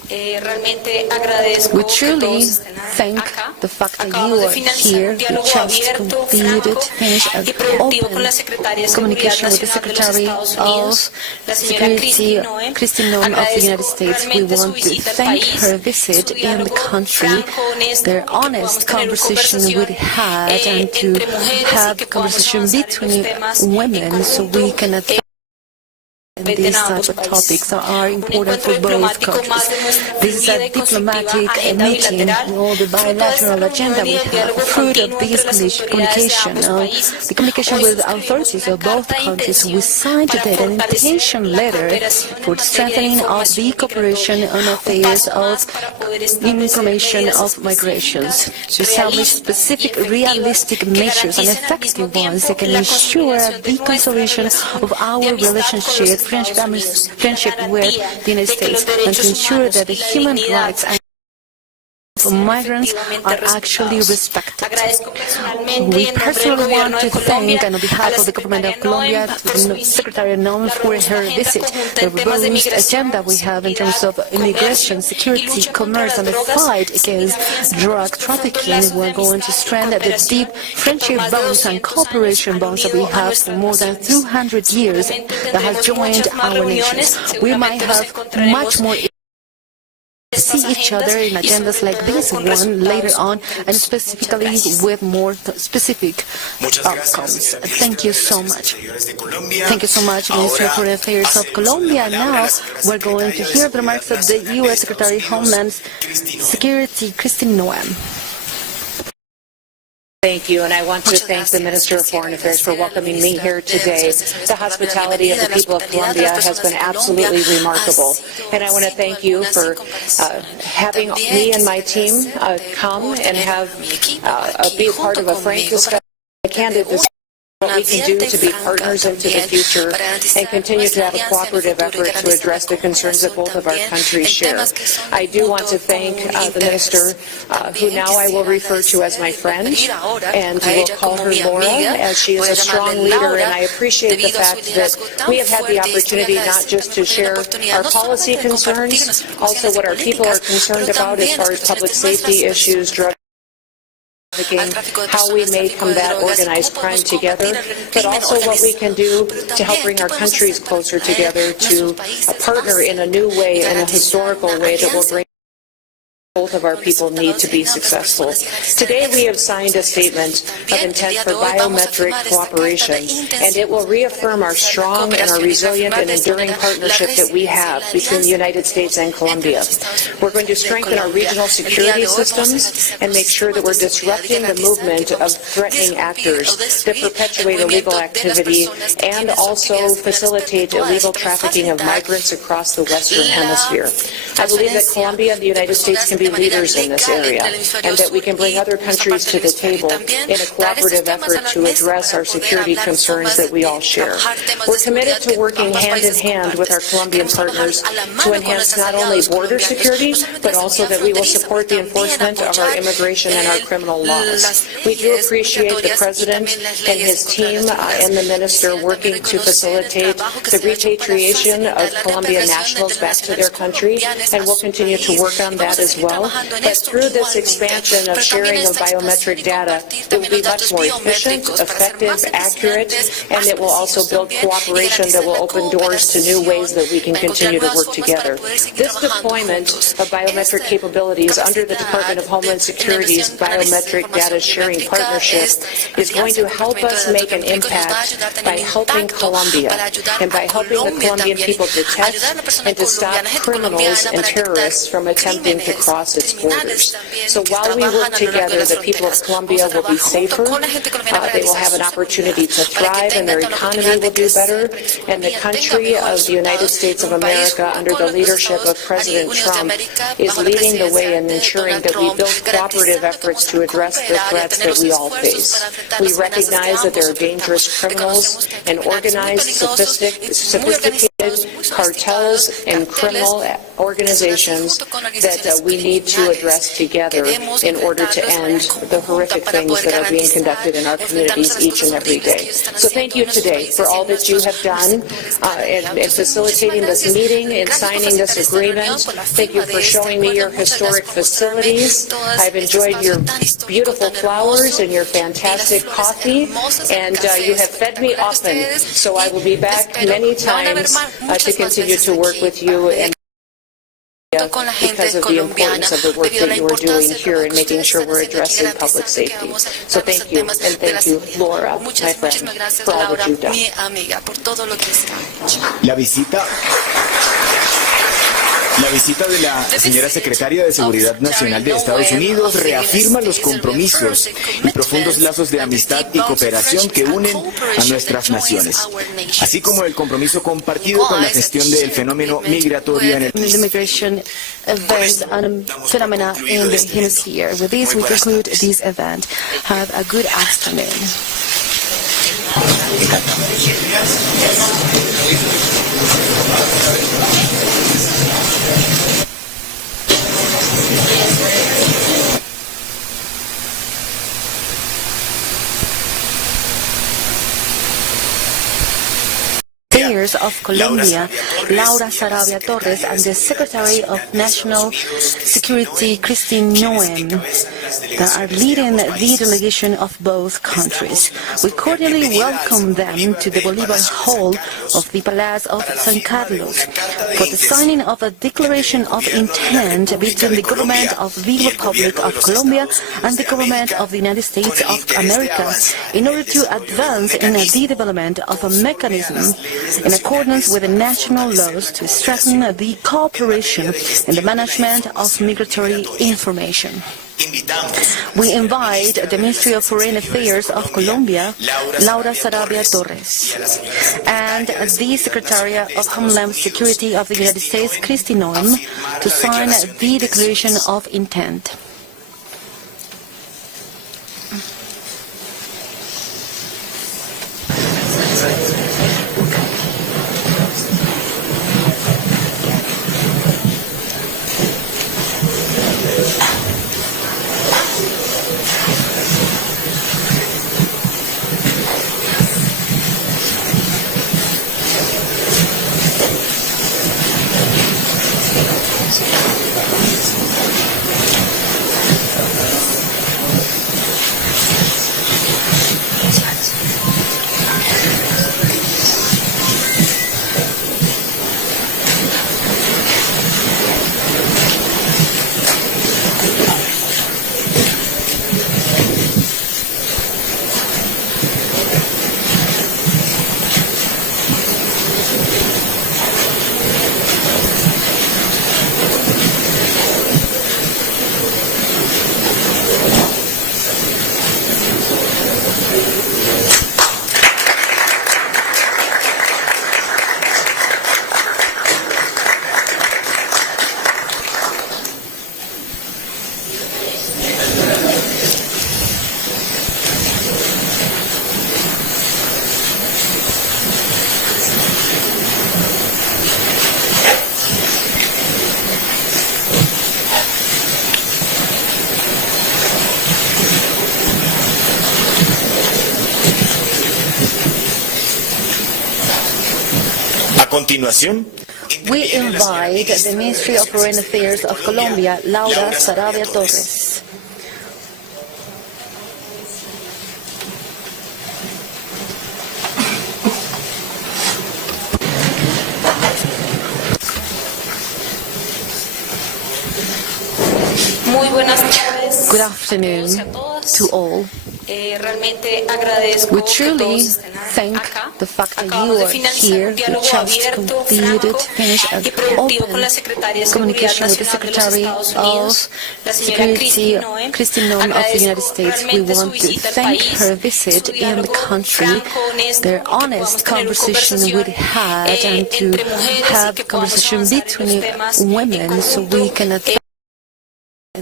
We truly thank the fact that you are here. We just finished an open communication with the Secretary of Security, Kristi Noem of the United States. We want to thank her visit in the country, their honest conversation we had, and to have conversation between women so we can advance these types of topics that are important for both countries. This is a diplomatic meeting, all the bilateral agenda we have. Fruit of this communication, the communication with authorities of both countries, we signed today an invitation letter for the strengthening of the cooperation on affairs of information of migrations, to establish specific realistic measures and effective ones that can ensure the consolidation of our relationship, friendship with the United States, and to ensure that the human rights and of migrants are actually respected. We personally want to thank, and on behalf of the government of Colombia, Secretary Noem for her visit. The robust agenda we have in terms of immigration, security, commerce, and the fight against drug trafficking. We're going to strengthen the deep friendship bonds and cooperation bonds that we have for more than 200 years that have joined our nations. We might have much more see each other in agendas like this one later on, and specifically with more specific outcomes. Thank you so much. Thank you so much, Minister for Affairs of Colombia. Now we're going to hear the remarks of the U.S. Secretary of Homeland Security, Kristi Noem. Thank you, and I want to thank the Minister of Foreign Affairs for welcoming me here today. The hospitality of the people of Colombia has been absolutely remarkable, and I want to thank you for having me and my team come and be a part of a frank discussion, a candid discussion, what we can do to be partners into the future and continue to have a cooperative effort to address the concerns that both of our countries share. I do want to thank the Minister, who now I will refer to as my friend, and will call her Laura, as she is a strong leader, and I appreciate the fact that we have had the opportunity not just to share our policy concerns, also what our people are concerned about as far as public safety issues, drug how we may combat organized crime together, but also what we can do to help bring our countries closer together, to partner in a new way, in a historical way that will bring both of our people need to be successful. Today we have signed a statement of intent for biometric cooperation, and it will reaffirm our strong and our resilient and enduring partnership that we have between the United States and Colombia. We're going to strengthen our regional security systems and make sure that we're disrupting the movement of threatening actors that perpetuate illegal activity and also facilitate illegal trafficking of migrants across the Western Hemisphere. I believe that Colombia and the United States can be leaders in this area, and that we can bring other countries to the table in a cooperative effort to address our security concerns that we all share. We're committed to working hand in hand with our Colombian partners to enhance not only border security, but also that we will support the enforcement of our immigration and our criminal laws. We do appreciate the President and his team and the Minister working to facilitate the repatriation of Colombian nationals back to their country, and we'll continue to work on that as well. But through this expansion of sharing of biometric data, it will be much more efficient, effective, accurate, and it will also build cooperation that will open doors to new ways that we can continue to work together. This deployment of biometric capabilities under the Department of Homeland Security's Biometric Data Sharing Partnership is going to help us make an impact by helping Colombia and by helping the Colombian people detect and to stop criminals and terrorists from attempting to cross its borders. So while we work together, the people of Colombia will be safer, they will have an opportunity to thrive, and their economy will do better, and the country of the United States of America, under the leadership of President Trump, is leading the way in ensuring that we build cooperative efforts to address the threats that we all face. We recognize that there are dangerous criminals and organized, sophisticated targeted cartels and criminal organizations that we need to address together in order to end the horrific things that are being conducted in our communities each and every day. So thank you today for all that you have done in facilitating this meeting and signing this agreement. Thank you for showing me your historic facilities. I've enjoyed your beautiful flowers and your fantastic coffee, and you have fed me often, so I will be back many times to continue to work with you and because of the importance of the work that you are doing here and making sure we're addressing public safety. So thank you, and thank you, Laura, my friend, for all that you've done. La visita de la señora secretaria de Seguridad Nacional de Estados Unidos reafirma los compromisos y profundos lazos de amistad y cooperación que unen a nuestras naciones, así como el compromiso compartido con la gestión del fenómeno migratorio en el immigration events and phenomena in the hemisphere. With this, we conclude this event. Have a good afternoon. Affairs of Colombia, Laura Sarabia Torres, and the Secretary of National Security, Kristi Noem, that are leading the delegation of both countries. We cordially welcome them to the Bolivar Hall of the Palace of San Carlos for the signing of a declaration of intent between the government of the Republic of Colombia and the government of the United States of America in order to advance in the development of a mechanism in accordance with the national laws to strengthen the cooperation in the management of migratory information. We invite the Ministry of Foreign Affairs of Colombia, Laura Sarabia Torres, and the Secretary of Homeland Security of the United States, Kristi Noem, to sign the Declaration of Intent. We invite the Ministry of Foreign Affairs of Colombia, Laura Sarabia Torres. Good afternoon to all. We truly thank the fact that you are here. We just finished an open communication with the Secretary of Security, Kristi Noem of the United States. We want to thank her visit in the country, their honest conversation we had, and to have conversation between women so we can advance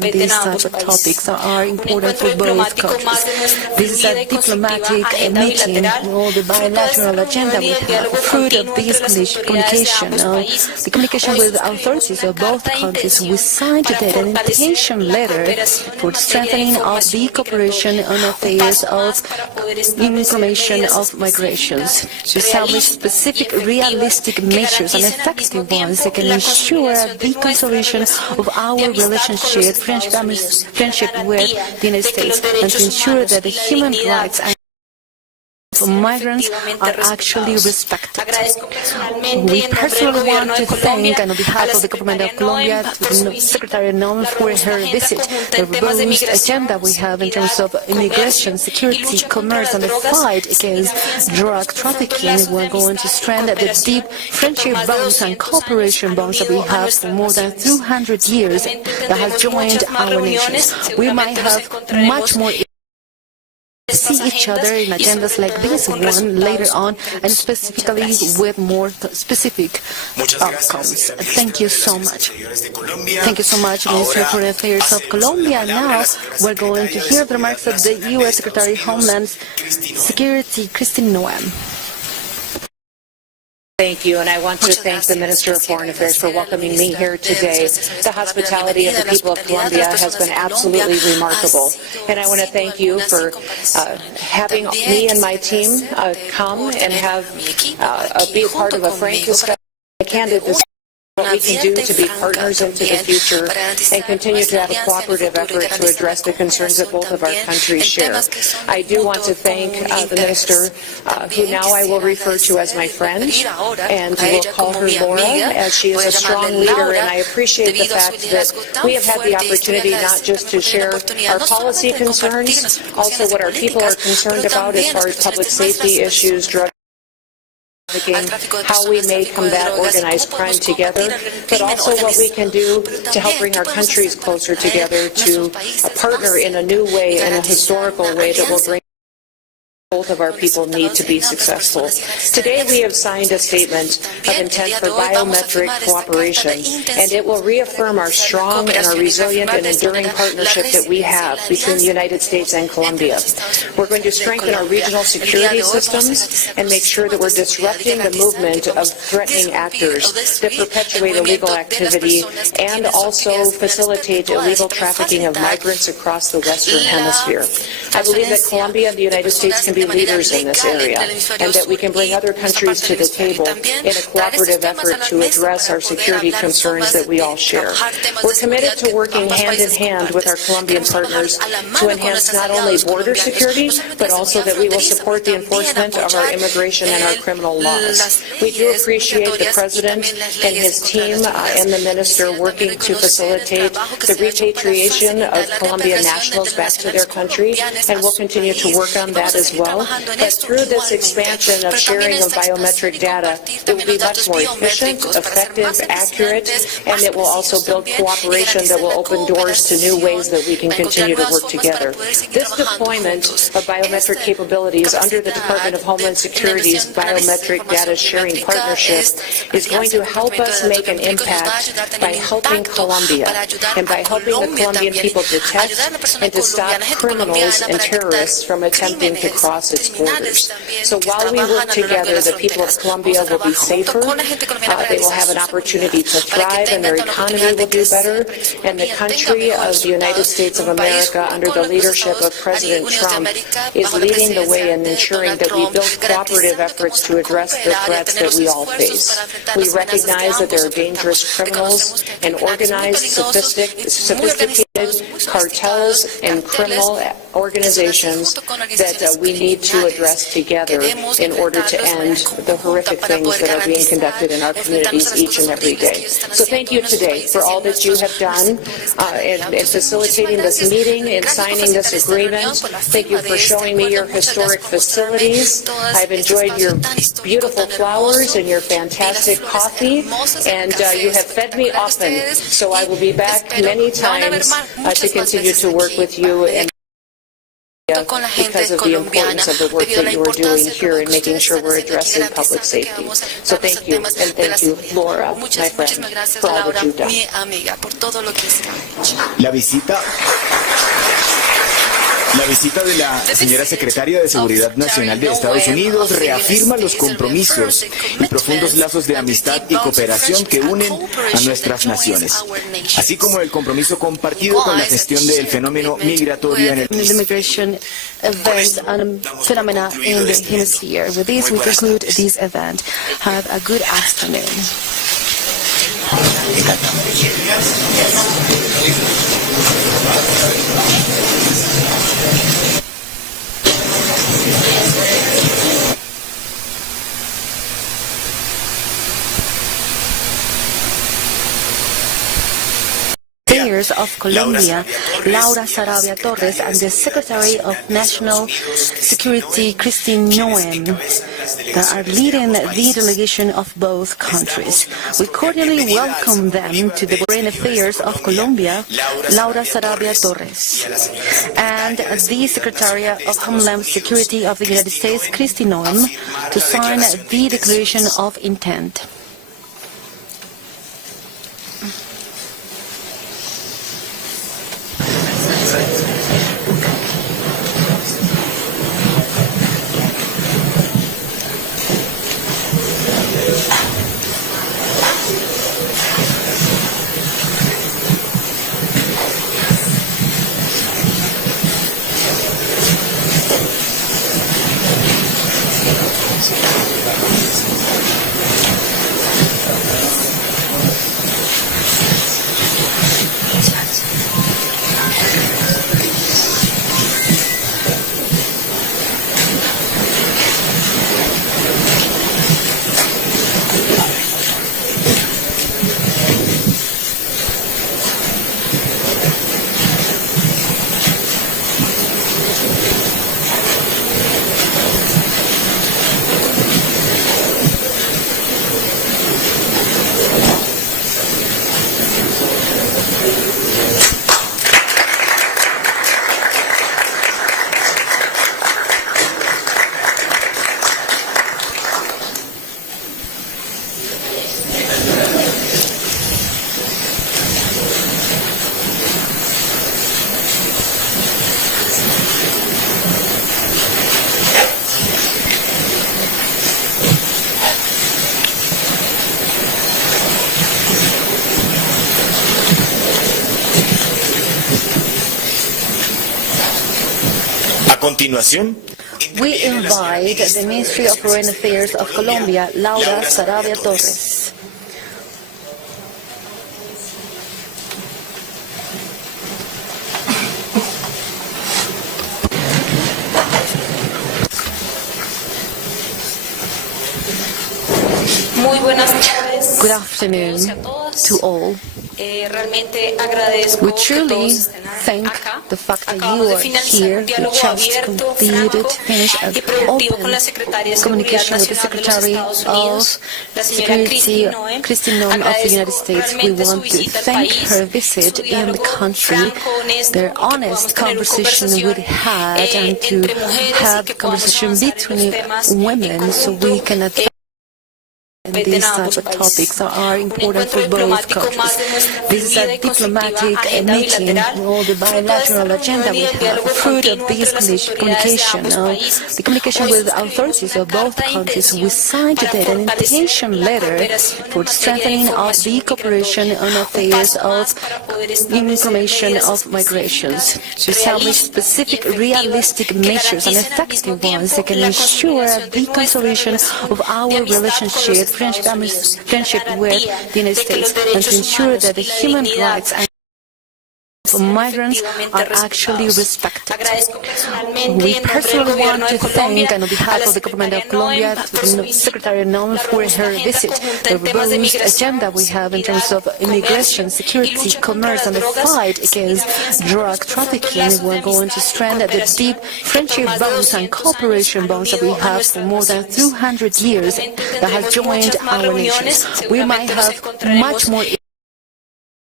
these types of topics are important for both countries. This is a diplomatic meeting with all the bilateral agenda we have. Fruit of this communication, the communication with authorities of both countries, we signed today an invitation letter for strengthening of the cooperation on affairs of information of migrations, to establish specific realistic measures and effective ones that can ensure the consolidation of our relationship, friendship with the United States, and to ensure that the human rights and of migrants are actually respected. We personally want to thank, on behalf of the government of Colombia, to Secretary Noem for her visit. The robust agenda we have in terms of immigration, security, commerce, and the fight against drug trafficking, we're going to strengthen the deep friendship bonds and cooperation bonds that we have for more than 200 years that has joined our nations. We might have much more see each other in agendas like this one later on, and specifically with more specific outcomes. Thank you so much. Thank you so much, Minister of Foreign Affairs of Colombia. Now we're going to hear the remarks of the U.S. Secretary of Homeland Security, Kristi Noem. Thank you, and I want to thank the Minister of Foreign Affairs for welcoming me here today. The hospitality of the people of Colombia has been absolutely remarkable, and I want to thank you for having me and my team come and have be a part of a frank discussion, a candid discussion. What we can do to be partners into the future and continue to have a cooperative effort to address the concerns that both of our countries share. I do want to thank the Minister, who now I will refer to as my friend, and will call her Laura, as she is a strong leader, and I appreciate the fact that we have had the opportunity not just to share our policy concerns, also what our people are concerned about as far as public safety issues, drug how we may combat organized crime together, but also what we can do to help bring our countries closer together, to partner in a new way, in a historical way that will bring both of our people need to be successful. Today we have signed a statement of intent for biometric cooperation, and it will reaffirm our strong and our resilient and enduring partnership that we have between the United States and Colombia. We're going to strengthen our regional security systems and make sure that we're disrupting the movement of threatening actors that perpetuate illegal activity and also facilitate illegal trafficking of migrants across the Western Hemisphere. I believe that Colombia and the United States can be leaders in this area, and that we can bring other countries to the table in a cooperative effort to address our security concerns that we all share. We're committed to working hand in hand with our Colombian partners to enhance not only border security, but also that we will support the enforcement of our immigration and our criminal laws. We do appreciate the President and his team and the Minister working to facilitate the repatriation of Colombian nationals back to their country, and we'll continue to work on that as well. But through this expansion of sharing of biometric data, it will be much more efficient, effective, accurate, and it will also build cooperation that will open doors to new ways that we can continue to work together. This deployment of biometric capabilities under the Department of Homeland Security's Biometric Data Sharing Partnership is going to help us make an impact by helping Colombia and by helping the Colombian people detect and to stop criminals and terrorists from attempting to cross its borders. So while we work together, the people of Colombia will be safer, they will have an opportunity to thrive, and their economy will do better, and the country of the United States of America, under the leadership of President Trump, is leading the way in ensuring that we build cooperative efforts to address the threats that we all face. We recognize that there are dangerous criminals and organized, sophisticated cartels and criminal organizations that we need to address together in order to end the horrific things that are being conducted in our communities each and every day. So thank you today for all that you have done in facilitating this meeting and signing this agreement. Thank you for showing me your historic facilities. I've enjoyed your beautiful flowers and your fantastic coffee, and you have fed me often, so I will be back many times to continue to work with you. And because of the importance of the work that you are doing here and making sure we're addressing public safety. So thank you, and thank you, Laura, my friend, for all that you've done. La visita de la señora secretaria de Seguridad Nacional de Estados Unidos reafirma los compromisos y profundos lazos de amistad y cooperación que unen a nuestras naciones, así como el compromiso compartido con la gestión del fenómeno migratorio en el The immigration events and phenomena in the hemisphere. With this, we conclude this event. Have a good afternoon. Affairs of Colombia, Laura Sarabia Torres, and the Secretary of National Security, Kristi Noem, that are leading the delegation of both countries. We cordially welcome them to the Foreign Affairs of Colombia, Laura Sarabia Torres, and the Secretary of Homeland Security of the United States, Kristi Noem, to sign the Declaration of Intent. continuación, we invite the Ministry of Foreign Affairs of Colombia, Laura Sarabia Torres. Muy buenas tardes. Good afternoon to all. We truly thank the fact that you are here. We just finished an open communication with the Secretary of Security, Kristi Noem of the United States. We want to thank her visit in the country, their honest conversation we had, and to have conversation between women so we can advance these types of topics that are important for both countries. This is a diplomatic meeting for all the bilateral agenda we have. Fruit of this communication, the communication with the authorities of both countries, we signed today an invitation letter for the strengthening of the cooperation on affairs of information of migrations, to establish specific realistic measures and effective ones that can ensure the consolidation of our relationship, friendship with the United States, and to ensure that the human rights and of migrants are actually respected. We personally want to thank, and on behalf of the government of Colombia, Secretary Noem for her visit. The robust agenda we have in terms of immigration, security, commerce, and the fight against drug trafficking. We're going to strengthen the deep friendship bonds and cooperation bonds that we have for more than 200 years that have joined our nations. We might have much more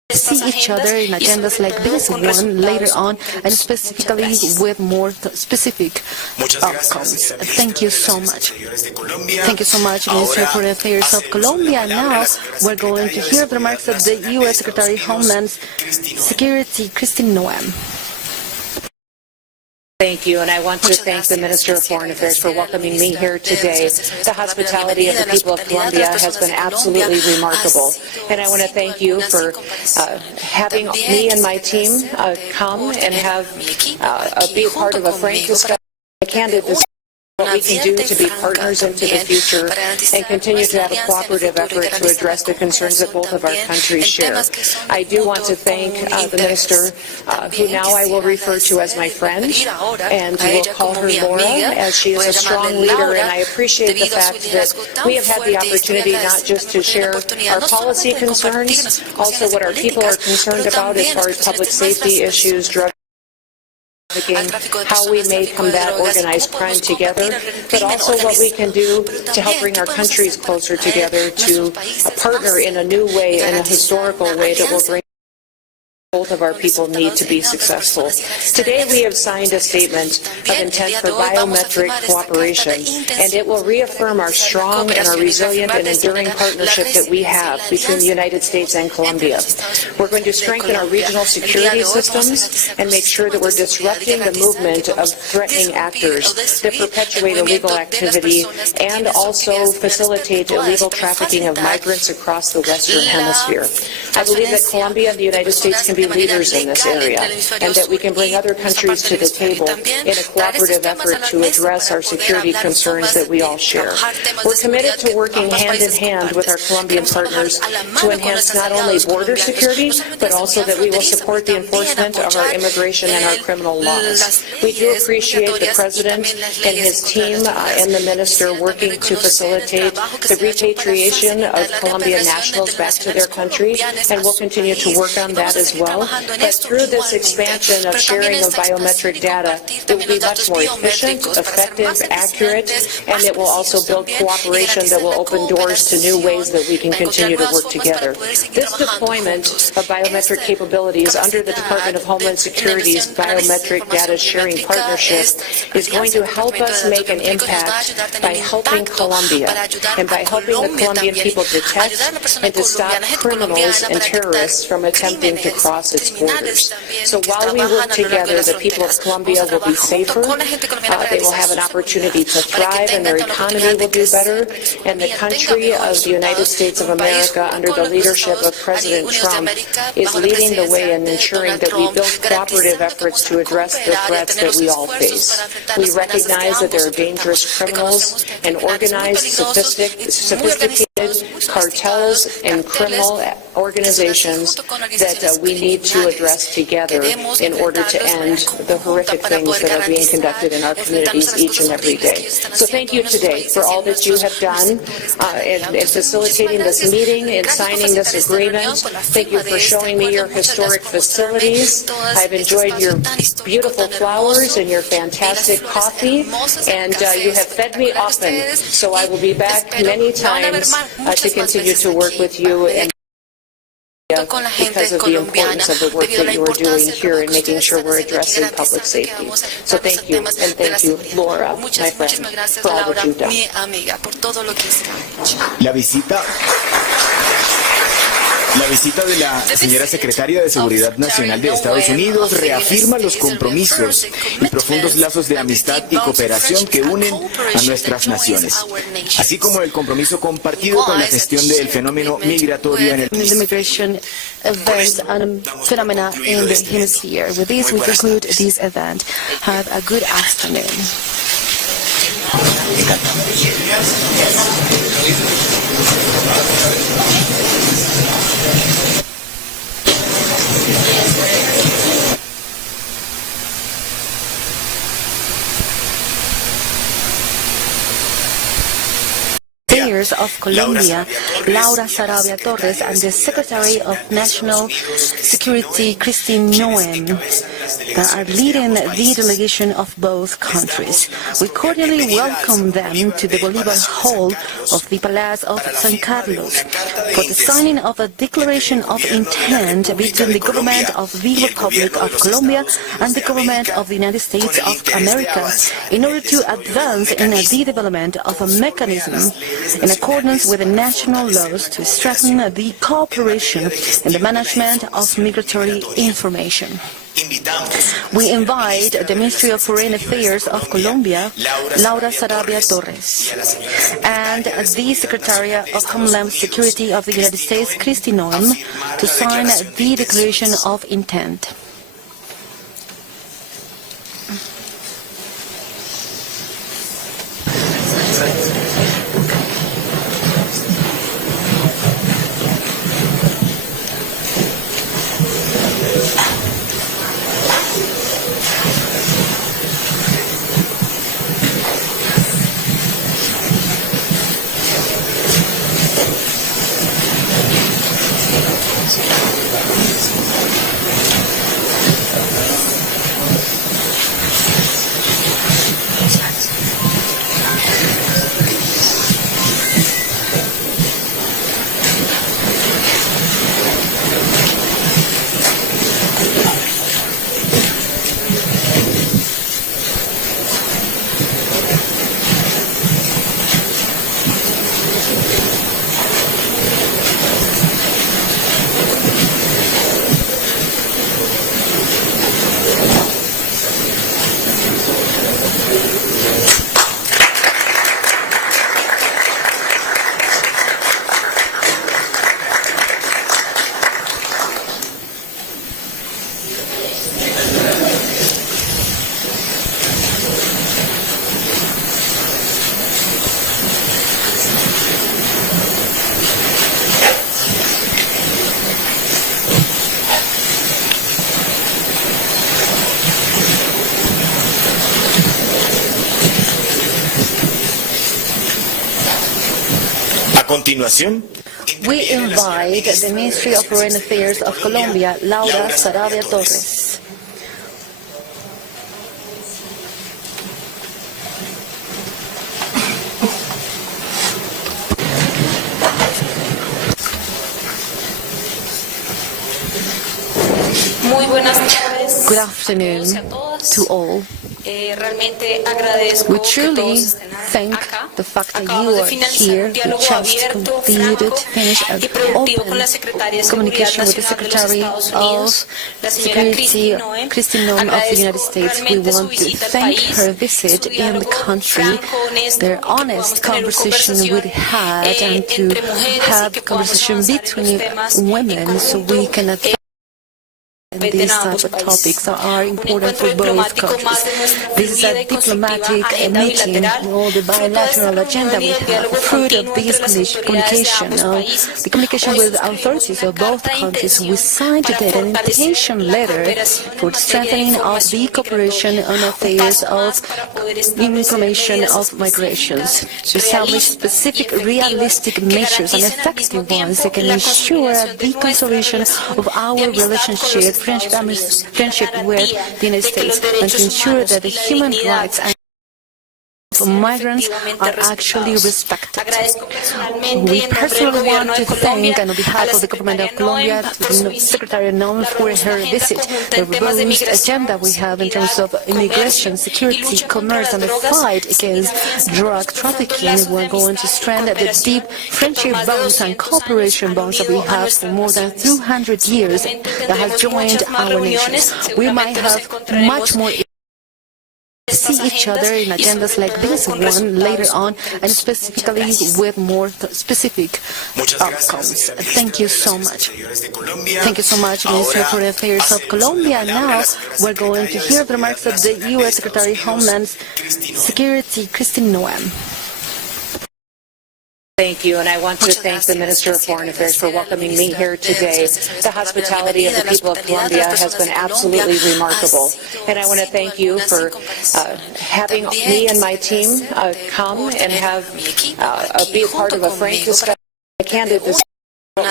see each other in agendas like this one later on, and specifically with more specific outcomes. Thank you so much. Thank you so much, Minister of Foreign Affairs of Colombia. Now we're going to hear the remarks of the U.S. Secretary of Homeland Security Secretary Noem. Thank you, and I want to thank the Minister of Foreign Affairs for welcoming me here today. The hospitality of the people of Colombia has been absolutely remarkable, and I want to thank you for having me and my team come and be a part of a frank discussion, a candid discussion. What we can do to be partners into the future and continue to have a cooperative effort to address the concerns that both of our countries share. I do want to thank the Minister, who now I will refer to as my friend, and will call her Laura, as she is a strong leader, and I appreciate the fact that we have had the opportunity not just to share our policy concerns, also what our people are concerned about as far as public safety issues, drug how we may combat organized crime together, but also what we can do to help bring our countries closer together to partner in a new way, in a historical way that will bring both of our people need to be successful. Today we have signed a statement of intent for biometric cooperation, and it will reaffirm our strong and our resilient and enduring partnership that we have between the United States and Colombia. We're going to strengthen our regional security systems and make sure that we're disrupting the movement of threatening actors that perpetuate illegal activity and also facilitate illegal trafficking of migrants across the Western Hemisphere. I believe that Colombia and the United States can be leaders in this area, and that we can bring other countries to the table in a cooperative effort to address our security concerns that we all share. We're committed to working hand in hand with our Colombian partners to enhance not only border security, but also that we will support the enforcement of our immigration and our criminal laws. We do appreciate the President and his team and the Minister working to facilitate the repatriation of Colombian nationals back to their country, and we'll continue to work on that as well. But through this expansion of sharing of biometric data, it will be much more efficient, effective, accurate, and it will also build cooperation that will open doors to new ways that we can continue to work together. This deployment of biometric capabilities under the Department of Homeland Security's Biometric Data Sharing Partnership is going to help us make an impact by helping Colombia and by helping the Colombian people detect and to stop criminals and terrorists from attempting to cross its borders. So while we work together, the people of Colombia will be safer, they will have an opportunity to thrive, and their economy will do better, and the country of the United States of America, under the leadership of President Trump, is leading the way in ensuring that we build cooperative efforts to address the threats that we all face. We recognize that there are dangerous criminals and organized, sophisticated cartels and criminal organizations that we need to address together in order to end the horrific things that are being conducted in our communities each and every day. So thank you today for all that you have done in facilitating this meeting and signing this agreement. Thank you for showing me your historic facilities. I've enjoyed your beautiful flowers and your fantastic coffee, and you have fed me often, so I will be back many times to continue to work with you and because of the importance of the work that you are doing here in making sure we're addressing public safety. So thank you, and thank you, Laura, my friend, for all that you've done. La visita de la señora secretaria de Seguridad Nacional de Estados Unidos reafirma los compromisos y profundos lazos de amistad y cooperación que unen a nuestras naciones, así como el compromiso compartido con la gestión del fenómeno migratorio en el immigration events and phenomena in the hemisphere. With this, we conclude this event. Have a good afternoon. Of Colombia, Laura Sarabia Torres, and the Secretary of National Security Secretary Noem that are leading the delegation of both countries. We cordially welcome them to the Bolivar Hall of the Palace of San Carlos for the signing of a declaration of intent between the government of the Republic of Colombia and the government of the United States of America in order to advance in the development of a mechanism in accordance with the national laws to strengthen the cooperation in the management of migratory information. We invite the Ministry of Foreign Affairs of Colombia, Laura Sarabia Torres, and the Secretary of Homeland Security of the United States, Kristi Noem, to sign the Declaration of Intent. continuación, we invite the Ministry of Foreign Affairs of Colombia, Laura Sarabia Torres. Muy buenas tardes. Good afternoon to all. We truly thank the fact that you are here. We just completed, finished an open communication with the Secretary of Security, Kristi Noem of the United States. We want to thank her visit in the country, their honest conversation we had, and to have conversation between women so we can advance these type of topics that are important for both countries. This is a diplomatic meeting, all the bilateral agenda we have, fruit of this communication, the communication with the authorities of both countries. We signed today an invitation letter for the strengthening of the cooperation on affairs of information of migrations, to establish specific realistic measures and effective ones that can ensure the consolidation of our relationship, friendship with the United States, and to ensure that the human rights of migrants are actually respected. We personally want to thank, on behalf of the government of Colombia, to Secretary Noem for her visit. The robust agenda we have in terms of immigration, security, commerce, and the fight against drug trafficking. We're going to strengthen the deep friendship bonds and cooperation bonds that we have for more than 200 years that has joined our nations. We might have much more see each other in agendas like this one later on, and specifically with more specific outcomes. Thank you so much. Thank you so much, Minister of Foreign Affairs of Colombia. Now we're going to hear the remarks of the U.S. Secretary of Homeland Security, Kristi Noem. Thank you, and I want to thank the Minister of Foreign Affairs for welcoming me here today. The hospitality of the people of Colombia has been absolutely remarkable, and I want to thank you for having me and my team come and have be a part of a frank discussion, a candid discussion about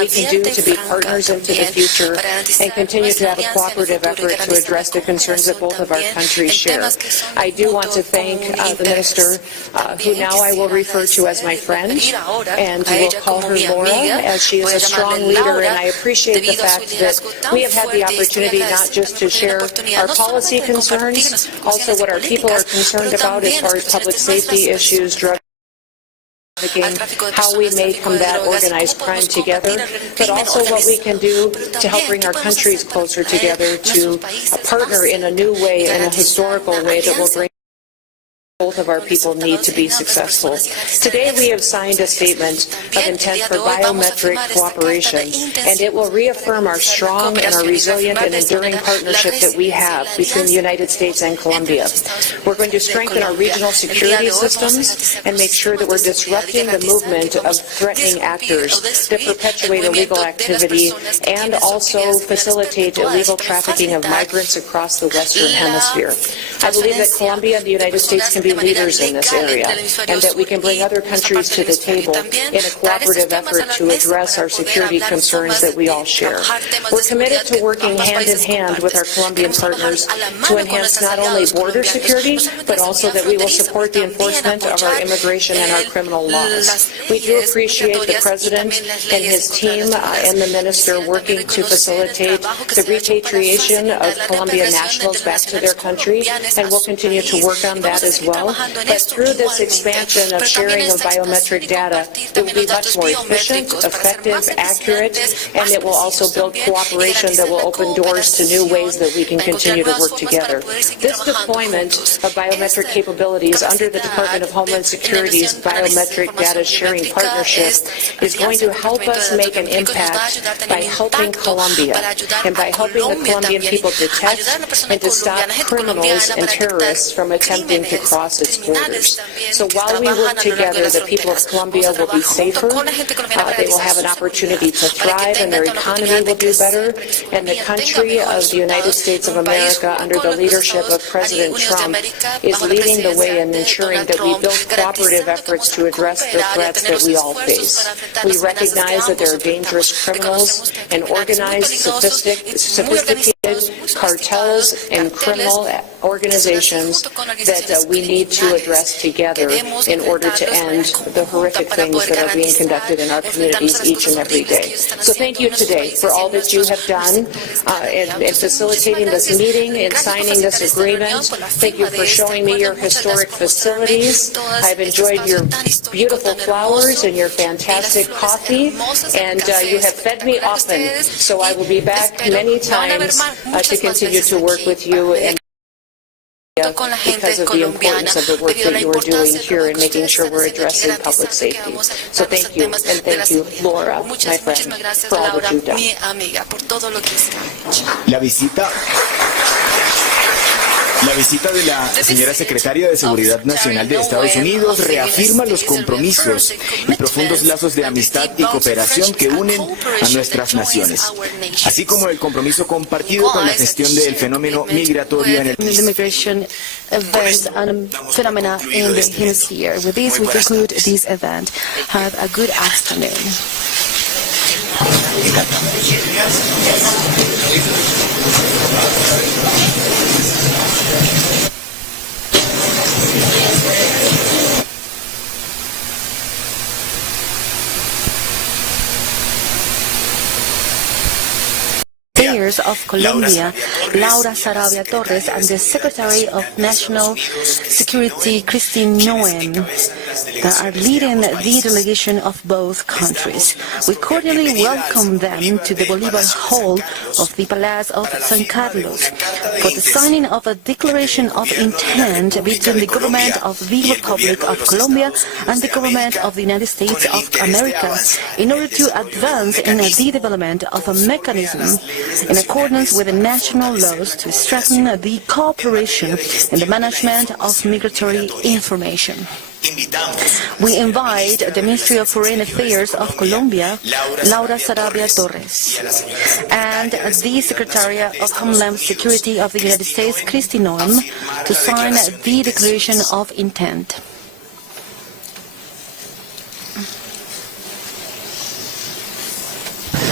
we can do to be partners into the future and continue to have a cooperative effort to address the concerns that both of our countries share. I do want to thank the Minister, who now I will refer to as my friend, and will call her Laura, as she is a strong leader, and I appreciate the fact that we have had the opportunity not just to share our policy concerns, also what our people are concerned about as far as public safety issues, drug trafficking, how we may combat organized crime together, but also what we can do to help bring our countries closer together to partner in a new way, in a historical way that will bring both of our people need to be successful. Today we have signed a statement of intent for biometric cooperation, and it will reaffirm our strong and our resilient and enduring partnership that we have between the United States and Colombia. We're going to strengthen our regional security systems and make sure that we're disrupting the movement of threatening actors that perpetuate illegal activity and also facilitate illegal trafficking of migrants across the Western Hemisphere. I believe that Colombia and the United States can be leaders in this area, and that we can bring other countries to the table in a cooperative effort to address our security concerns that we all share. We're committed to working hand in hand with our Colombian partners to enhance not only border security, but also that we will support the enforcement of our immigration and our criminal laws. We do appreciate the President and his team and the Minister working to facilitate the repatriation of Colombian nationals back to their country, and we'll continue to work on that as well. But through this expansion of sharing of biometric data, it will be much more efficient, effective, accurate, and it will also build cooperation that will open doors to new ways that we can continue to work together. This deployment of biometric capabilities under the Department of Homeland Security's Biometric Data Sharing Partnership is going to help us make an impact by helping Colombia and by helping the Colombian people detect and to stop criminals and terrorists from attempting to cross its borders. So while we work together, the people of Colombia will be safer, they will have an opportunity to thrive, and their economy will do better, and the country of the United States of America, under the leadership of President Trump, is leading the way in ensuring that we build cooperative efforts to address the threats that we all face. We recognize that there are dangerous criminals and organized, sophisticated cartels and criminal organizations that we need to address together in order to end the horrific things that are being conducted in our communities each and every day. So thank you today for all that you have done in facilitating this meeting and signing this agreement. Thank you for showing me your historic facilities. I've enjoyed your beautiful flowers and your fantastic coffee, and you have fed me often, so I will be back many times to continue to work with you and because of the importance of the work that you are doing here in making sure we're addressing public safety. So thank you, and thank you, Laura, my friend, for all that you've done. La visita de la señora secretaria de Seguridad Nacional de Estados Unidos reafirma los compromisos y profundos lazos de amistad y cooperación que unen a nuestras naciones, así como el compromiso compartido con la gestión del fenómeno migratorio en el immigration events and phenomena in the hemisphere. With this, we conclude this event. Have a good afternoon. Affairs of Colombia, Laura Sarabia Torres, and the Secretary of National Security, Kristi Noem, that are leading the delegation of both countries. We cordially welcome them to the Bolivar Hall of the Palace of San Carlos for the signing of a declaration of intent between the government of the Republic of Colombia and the government of the United States of America in order to advance in the development of a mechanism in accordance with the national laws to strengthen the cooperation in the management of migratory information. We invite the Ministry of Foreign Affairs of Colombia, Laura Sarabia Torres, and the Secretary of Homeland Security of the United States, Kristi Noem, to sign the Declaration of Intent.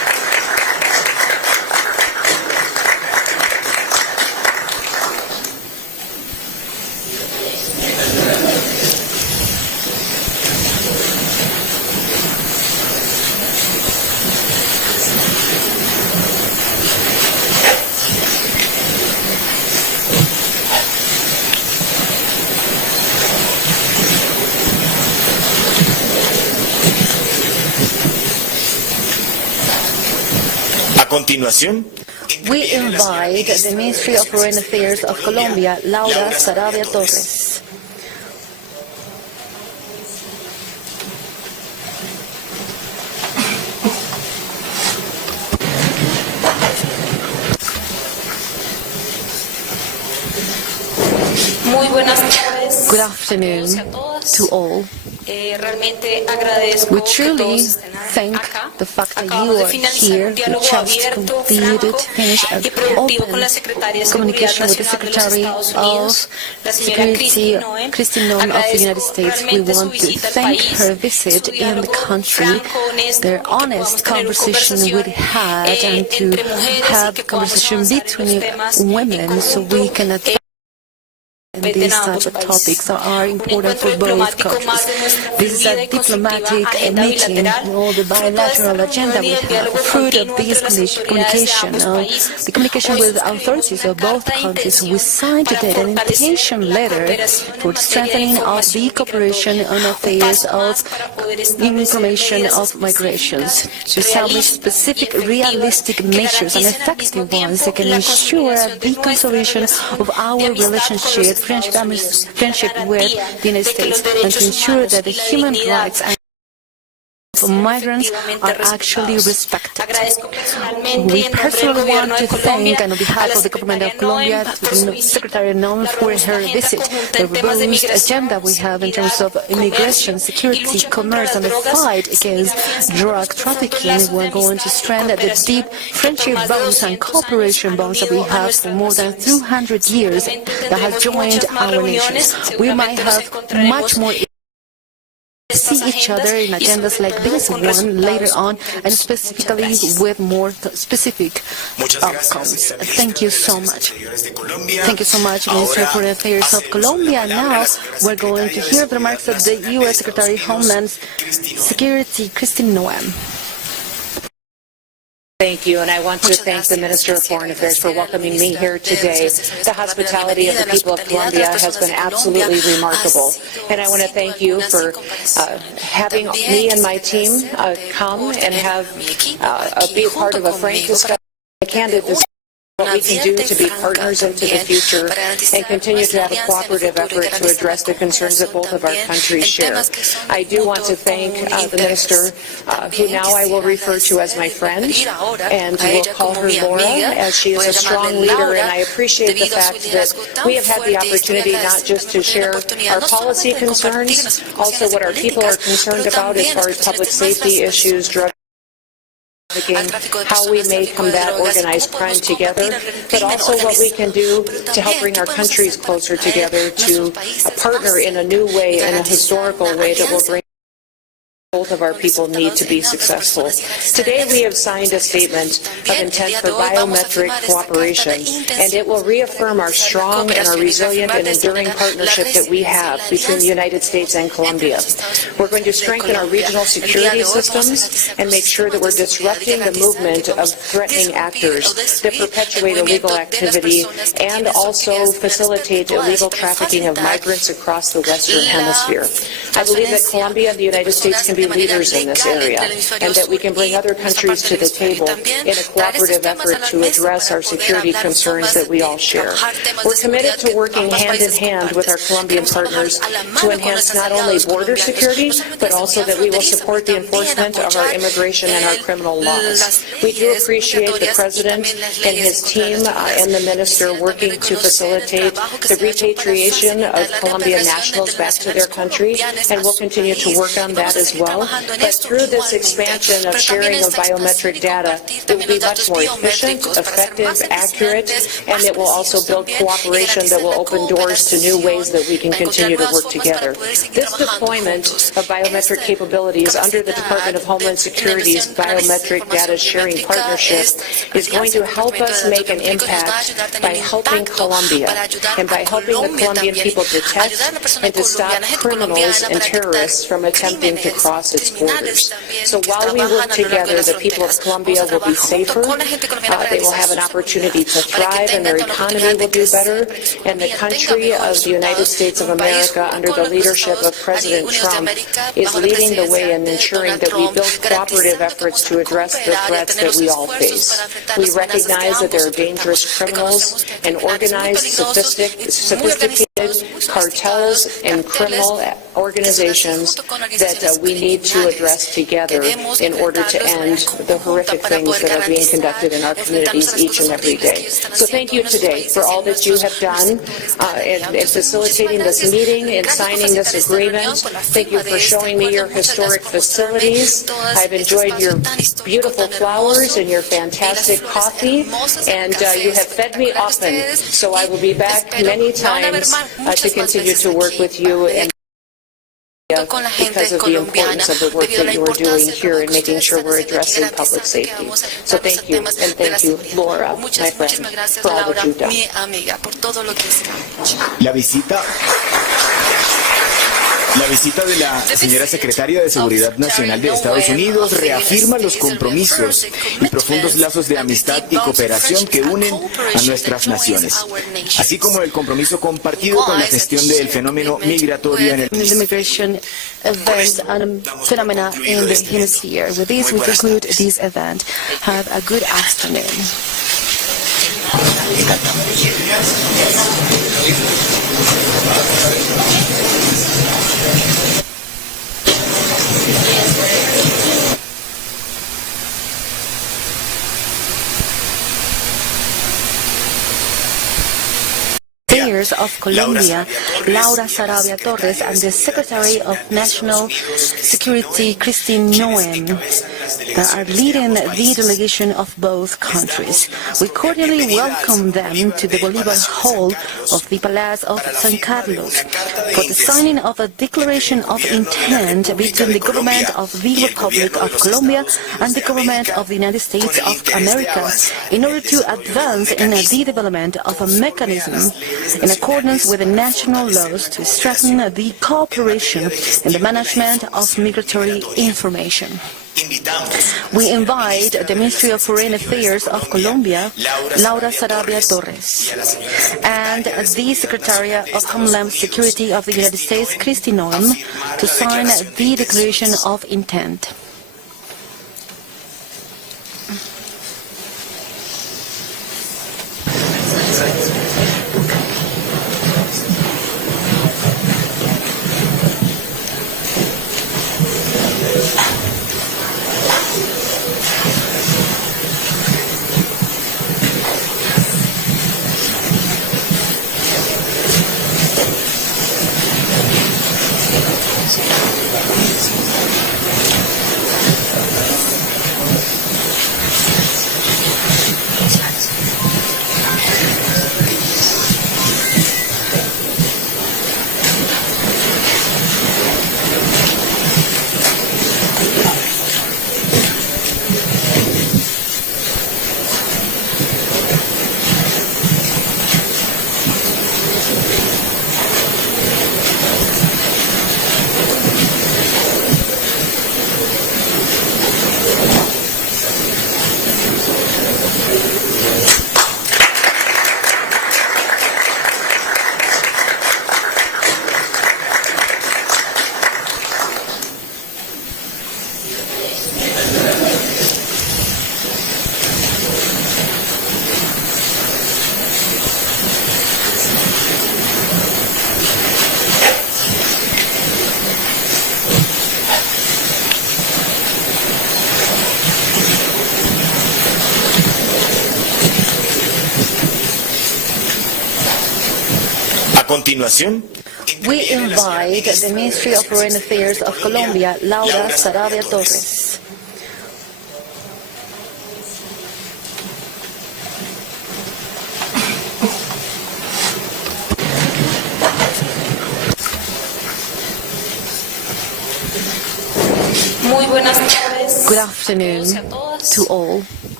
continuación, we invite the Ministry of Foreign Affairs of Colombia, Laura Sarabia Torres. Muy buenas tardes. Good afternoon to all. We truly thank the fact that you are here. We just finished an open communication with the Secretary of Security, Kristi Noem of the United States. We want to thank her visit in the country, their honest conversation we had, and to have conversation between women so we can advance these such topics that are important for both countries. This is a diplomatic meeting, all the bilateral agenda we have, fruit of this communication, the communication with authorities of both countries. We signed today an invitation letter for the strengthening of the cooperation on affairs of information of migrations, to establish specific realistic measures and effective ones that can ensure the consolidation of our friendship with the United States, and to ensure that the human rights of migrants are actually respected. We personally want to thank, on behalf of the government of Colombia, Secretary Noem for her visit. The robust agenda we have in terms of immigration, security, commerce, and the fight against drug trafficking. We're going to strengthen the deep friendship bonds and cooperation bonds that we have for more than 200 years that have joined our nations. We might have much more see each other in agendas like this one later on, and specifically with more specific outcomes. Thank you so much. Thank you so much, Minister of Foreign Affairs of Colombia. Now we're going to hear the remarks of the U.S. Secretary of Homeland Security, Kristi Noem. Thank you, and I want to thank the Minister of Foreign Affairs for welcoming me here today. The hospitality of the people of Colombia has been absolutely remarkable, and I want to thank you for having me and my team come and be a part of a frank discussion, a candid discussion, what we can do to be partners into the future and continue to have a cooperative effort to address the concerns that both of our countries share. I do want to thank the Minister, who now I will refer to as my friend, and will call her Laura, as she is a strong leader, and I appreciate the fact that we have had the opportunity not just to share our policy concerns, also what our people are concerned about as far as public safety issues, drug how we may combat organized crime together, but also what we can do to help bring our countries closer together, to partner in a new way, in a historical way that will bring both of our people need to be successful. Today we have signed a statement of intent for biometric cooperation, and it will reaffirm our strong and our resilient and enduring partnership that we have between the United States and Colombia. We're going to strengthen our regional security systems and make sure that we're disrupting the movement of threatening actors that perpetuate illegal activity and also facilitate illegal trafficking of migrants across the Western Hemisphere. I believe that Colombia and the United States can be leaders in this area, and that we can bring other countries to the table in a cooperative effort to address our security concerns that we all share. We're committed to working hand in hand with our Colombian partners to enhance not only border security, but also that we will support the enforcement of our immigration and our criminal laws. We do appreciate the President and his team and the Minister working to facilitate the repatriation of Colombian nationals back to their country, and we'll continue to work on that as well. But through this expansion of sharing of biometric data, it will be much more efficient, effective, accurate, and it will also build cooperation that will open doors to new ways that we can continue to work together. This deployment of biometric capabilities under the Department of Homeland Security's Biometric Data Sharing Partnership is going to help us make an impact by helping Colombia and by helping the Colombian people detect and to stop criminals and terrorists from attempting to cross its borders. So while we work together, the people of Colombia will be safer, they will have an opportunity to thrive, and their economy will do better, and the country of the United States of America, under the leadership of President Trump, is leading the way in ensuring that we build cooperative efforts to address the threats that we all face. We recognize that there are dangerous criminals and organized, sophisticated cartels and criminal organizations that we need to address together in order to end the horrific things that are being conducted in our communities each and every day. So thank you today for all that you have done in facilitating this meeting and signing this agreement. Thank you for showing me your historic facilities. I've enjoyed your beautiful flowers and your fantastic coffee, and you have fed me often, so I will be back many times to continue to work with you and because of the importance of the work that you are doing here in making sure we're addressing public safety. So thank you, and thank you, Laura, my friend, for all that you've done. La visita de la señora secretaria de Seguridad Nacional de Estados Unidos reafirma los compromisos y profundos lazos de amistad y cooperación que unen a nuestras naciones, así como el compromiso compartido con la gestión del fenómeno migratorio en el immigration events and phenomena in the hemisphere. With this, we conclude this event. Have a good afternoon. Affairs of Colombia, Laura Sarabia Torres, and the Secretary of National Security, Kristi Noem, that are leading the delegation of both countries. We cordially welcome them to the Bolivar Hall of the Palace of San Carlos for the signing of a declaration of intent between the government of the Republic of Colombia and the government of the United States of America in order to advance in the development of a mechanism in accordance with the national laws to strengthen the cooperation in the management of migratory information. We invite the Ministry of Foreign Affairs of Colombia, Laura Sarabia Torres, and the Secretary of Homeland Security of the United States, Kristi Noem, to sign the Declaration of Intent. We invite the Ministry of Foreign Affairs of Colombia, Laura Sarabia Torres. Good afternoon to all.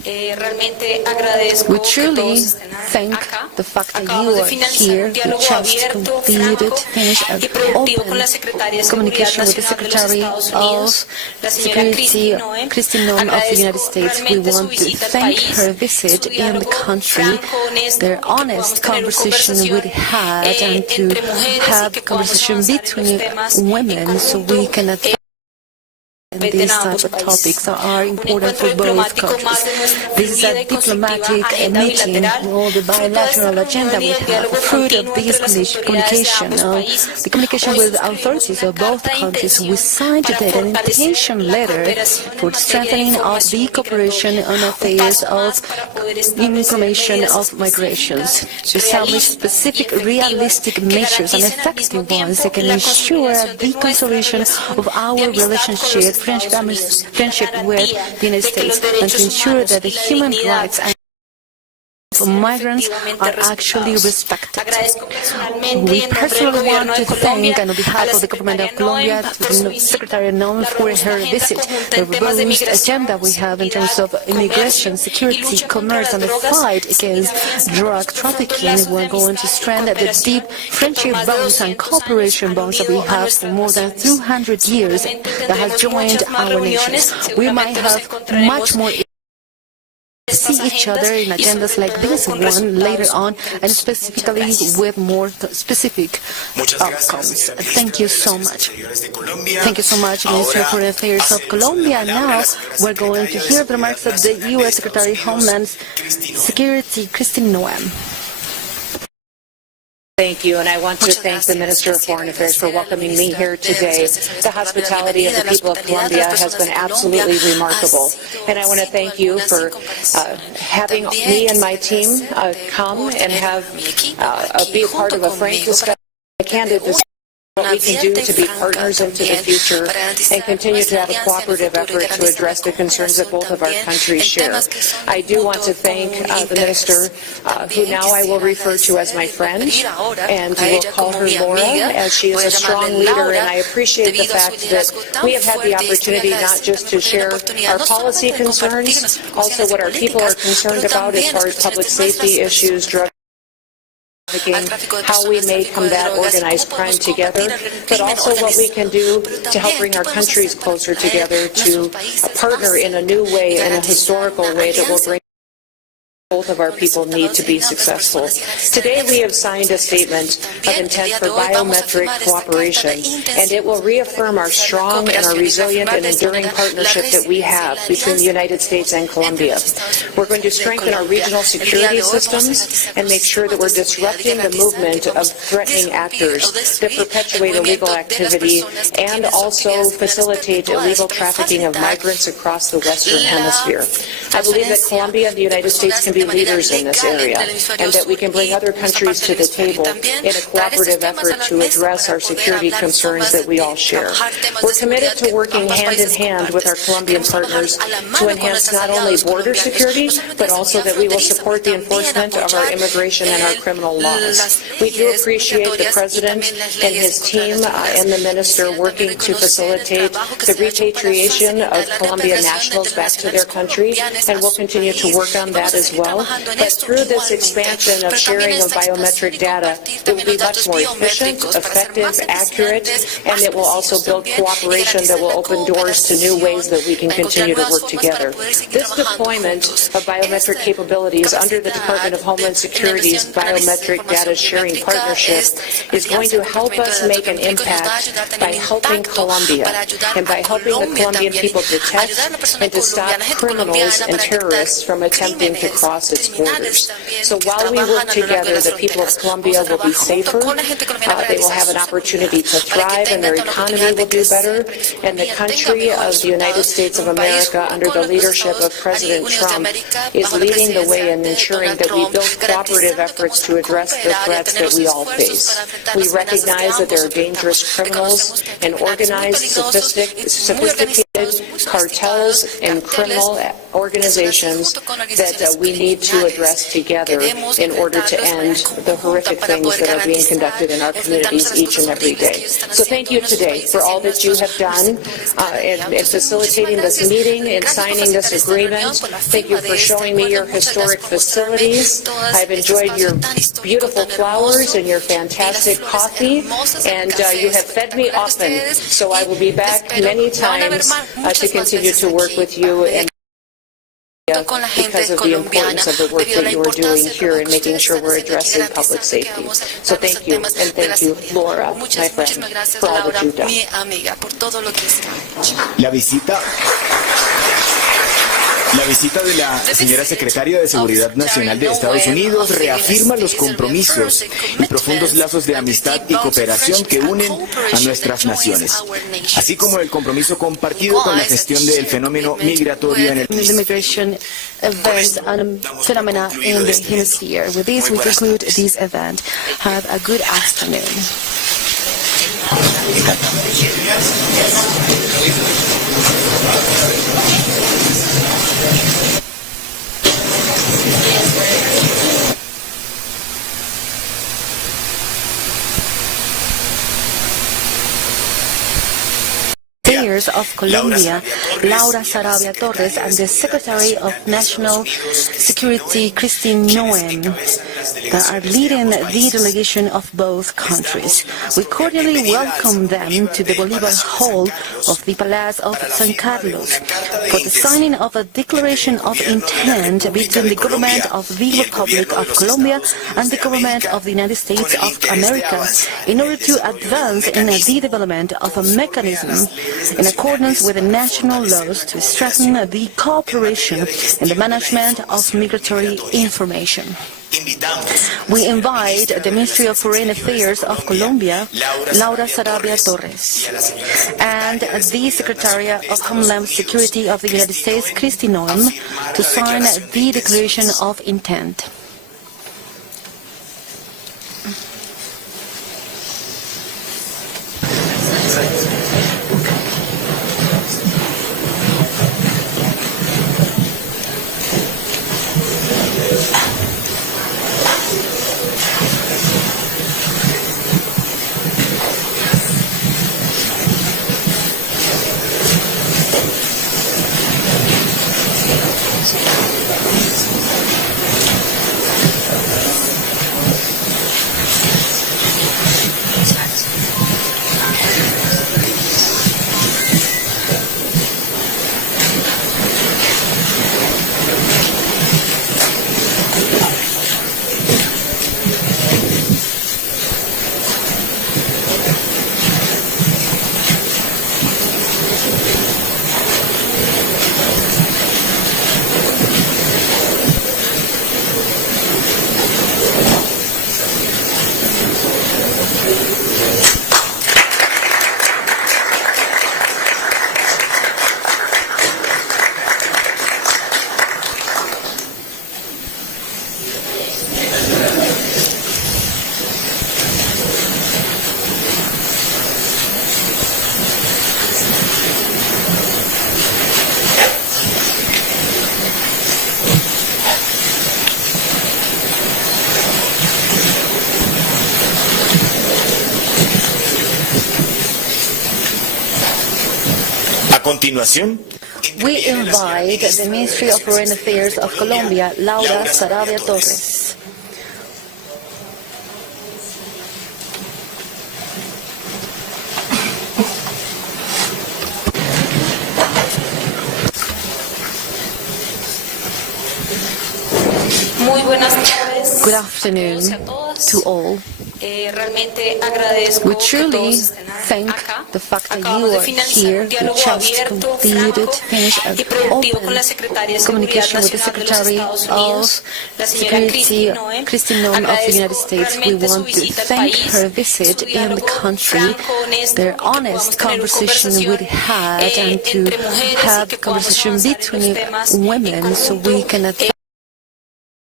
We truly thank the fact that you are here. We just finished an open communication with the Secretary of Security, Kristi Noem of the United States. We want to thank her visit in the country, their honest conversation we had, and to have conversation between women so we can advance. And these types of topics are important for both countries. This is a diplomatic meeting. All the bilateral agenda we have, the fruit of this communication, the communication with authorities of both countries. We signed today an invitation letter for strengthening of the cooperation on affairs of information of migrations, to establish specific realistic measures and effective ones that can ensure the consolidation of our relationship, friendship with the United States, and to ensure that the human rights and of migrants are actually respected. We personally want to thank, and on behalf of the government of Colombia, Secretary Noem for her visit. The robust agenda we have in terms of immigration, security, commerce, and the fight against drug trafficking. We're going to strengthen the deep friendship bonds and cooperation bonds that we have for more than 200 years that has joined our nations. We might have much more see each other in agendas like this one later on, and specifically with more specific outcomes. Thank you so much. Thank you so much, Minister of Foreign Affairs of Colombia. Now we're going to hear the remarks of the U.S. Secretary of Homeland Security, Kristi Noem. Thank you, and I want to thank the Minister of Foreign Affairs for welcoming me here today. The hospitality of the people of Colombia has been absolutely remarkable, and I want to thank you for having me and my team come and be a part of a frank discussion, a candid discussion. What we can do to be partners into the future and continue to have a cooperative effort to address the concerns that both of our countries share. I do want to thank the Minister, who now I will refer to as my friend, and we will call her Laura, as she is a strong leader, and I appreciate the fact that we have had the opportunity not just to share our policy concerns, also what our people are concerned about as far as public safety issues, drug how we may combat organized crime together, but also what we can do to help bring our countries closer together, to partner in a new way, in a historical way that will bring both of our people need to be successful. Today we have signed a statement of intent for biometric cooperation, and it will reaffirm our strong and our resilient and enduring partnership that we have between the United States and Colombia. We're going to strengthen our regional security systems and make sure that we're disrupting the movement of threatening actors that perpetuate illegal activity and also facilitate illegal trafficking of migrants across the Western Hemisphere. I believe that Colombia and the United States can be leaders in this area, and that we can bring other countries to the table in a cooperative effort to address our security concerns that we all share. We're committed to working hand in hand with our Colombian partners to enhance not only border security, but also that we will support the enforcement of our immigration and our criminal laws. We do appreciate the President and his team and the Minister working to facilitate the repatriation of Colombian nationals back to their country, and we'll continue to work on that as well. But through this expansion of sharing of biometric data, it will be much more efficient, effective, accurate, and it will also build cooperation that will open doors to new ways that we can continue to work together. This deployment of biometric capabilities under the Department of Homeland Security's Biometric Data Sharing Partnership is going to help us make an impact by helping Colombia and by helping the Colombian people detect and to stop criminals and terrorists from attempting to cross its borders. So while we work together, the people of Colombia will be safer, they will have an opportunity to thrive, and their economy will do better, and the country of the United States of America, under the leadership of President Trump, is leading the way in ensuring that we build cooperative efforts to address the threats that we all face. We recognize that there are dangerous criminals and organized, sophisticated cartels and criminal organizations that we need to address together in order to end the horrific things that are being conducted in our communities each and every day. So thank you today for all that you have done in facilitating this meeting and signing this agreement. Thank you for showing me your historic facilities. I've enjoyed your beautiful flowers and your fantastic coffee, and you have fed me often, so I will be back many times to continue to work with you and because of the importance of the work that you are doing here in making sure we're addressing public safety. So thank you, and thank you, Laura, my friend, for all that you've done. La visita de la señora secretaria de Seguridad Nacional de Estados Unidos reafirma los compromisos y profundos lazos de amistad y cooperación que unen a nuestras naciones, así como el compromiso compartido con la gestión del fenómeno migratorio en el immigration events and phenomena in the hemisphere. With this, we conclude this event. Have a good afternoon. Affairs of Colombia, Laura Sarabia Torres, and the Secretary of National Security, Kristi Noem, that are leading the delegation of both countries. We cordially welcome them to the Bolivar Hall of the Palace of San Carlos for the signing of a declaration of intent between the government of the Republic of Colombia and the government of the United States of America in order to advance in the development of a mechanism in accordance with the national laws to strengthen the cooperation in the management of migratory information. We invite the Ministry of Foreign Affairs of Colombia, Laura Sarabia Torres, and the Secretary of Homeland Security of the United States, Kristi Noem, to sign the Declaration of Intent. continuación, we invite the Ministry of Foreign Affairs of Colombia, Laura Sarabia Torres. Muy buenas tardes. Good afternoon to all. We truly thank the fact that you are here. We just finished an open communication with the Secretary of Security, Kristi Noem of the United States. We want to thank her visit in the country, their honest conversation we had, and to have conversation between women so we can advance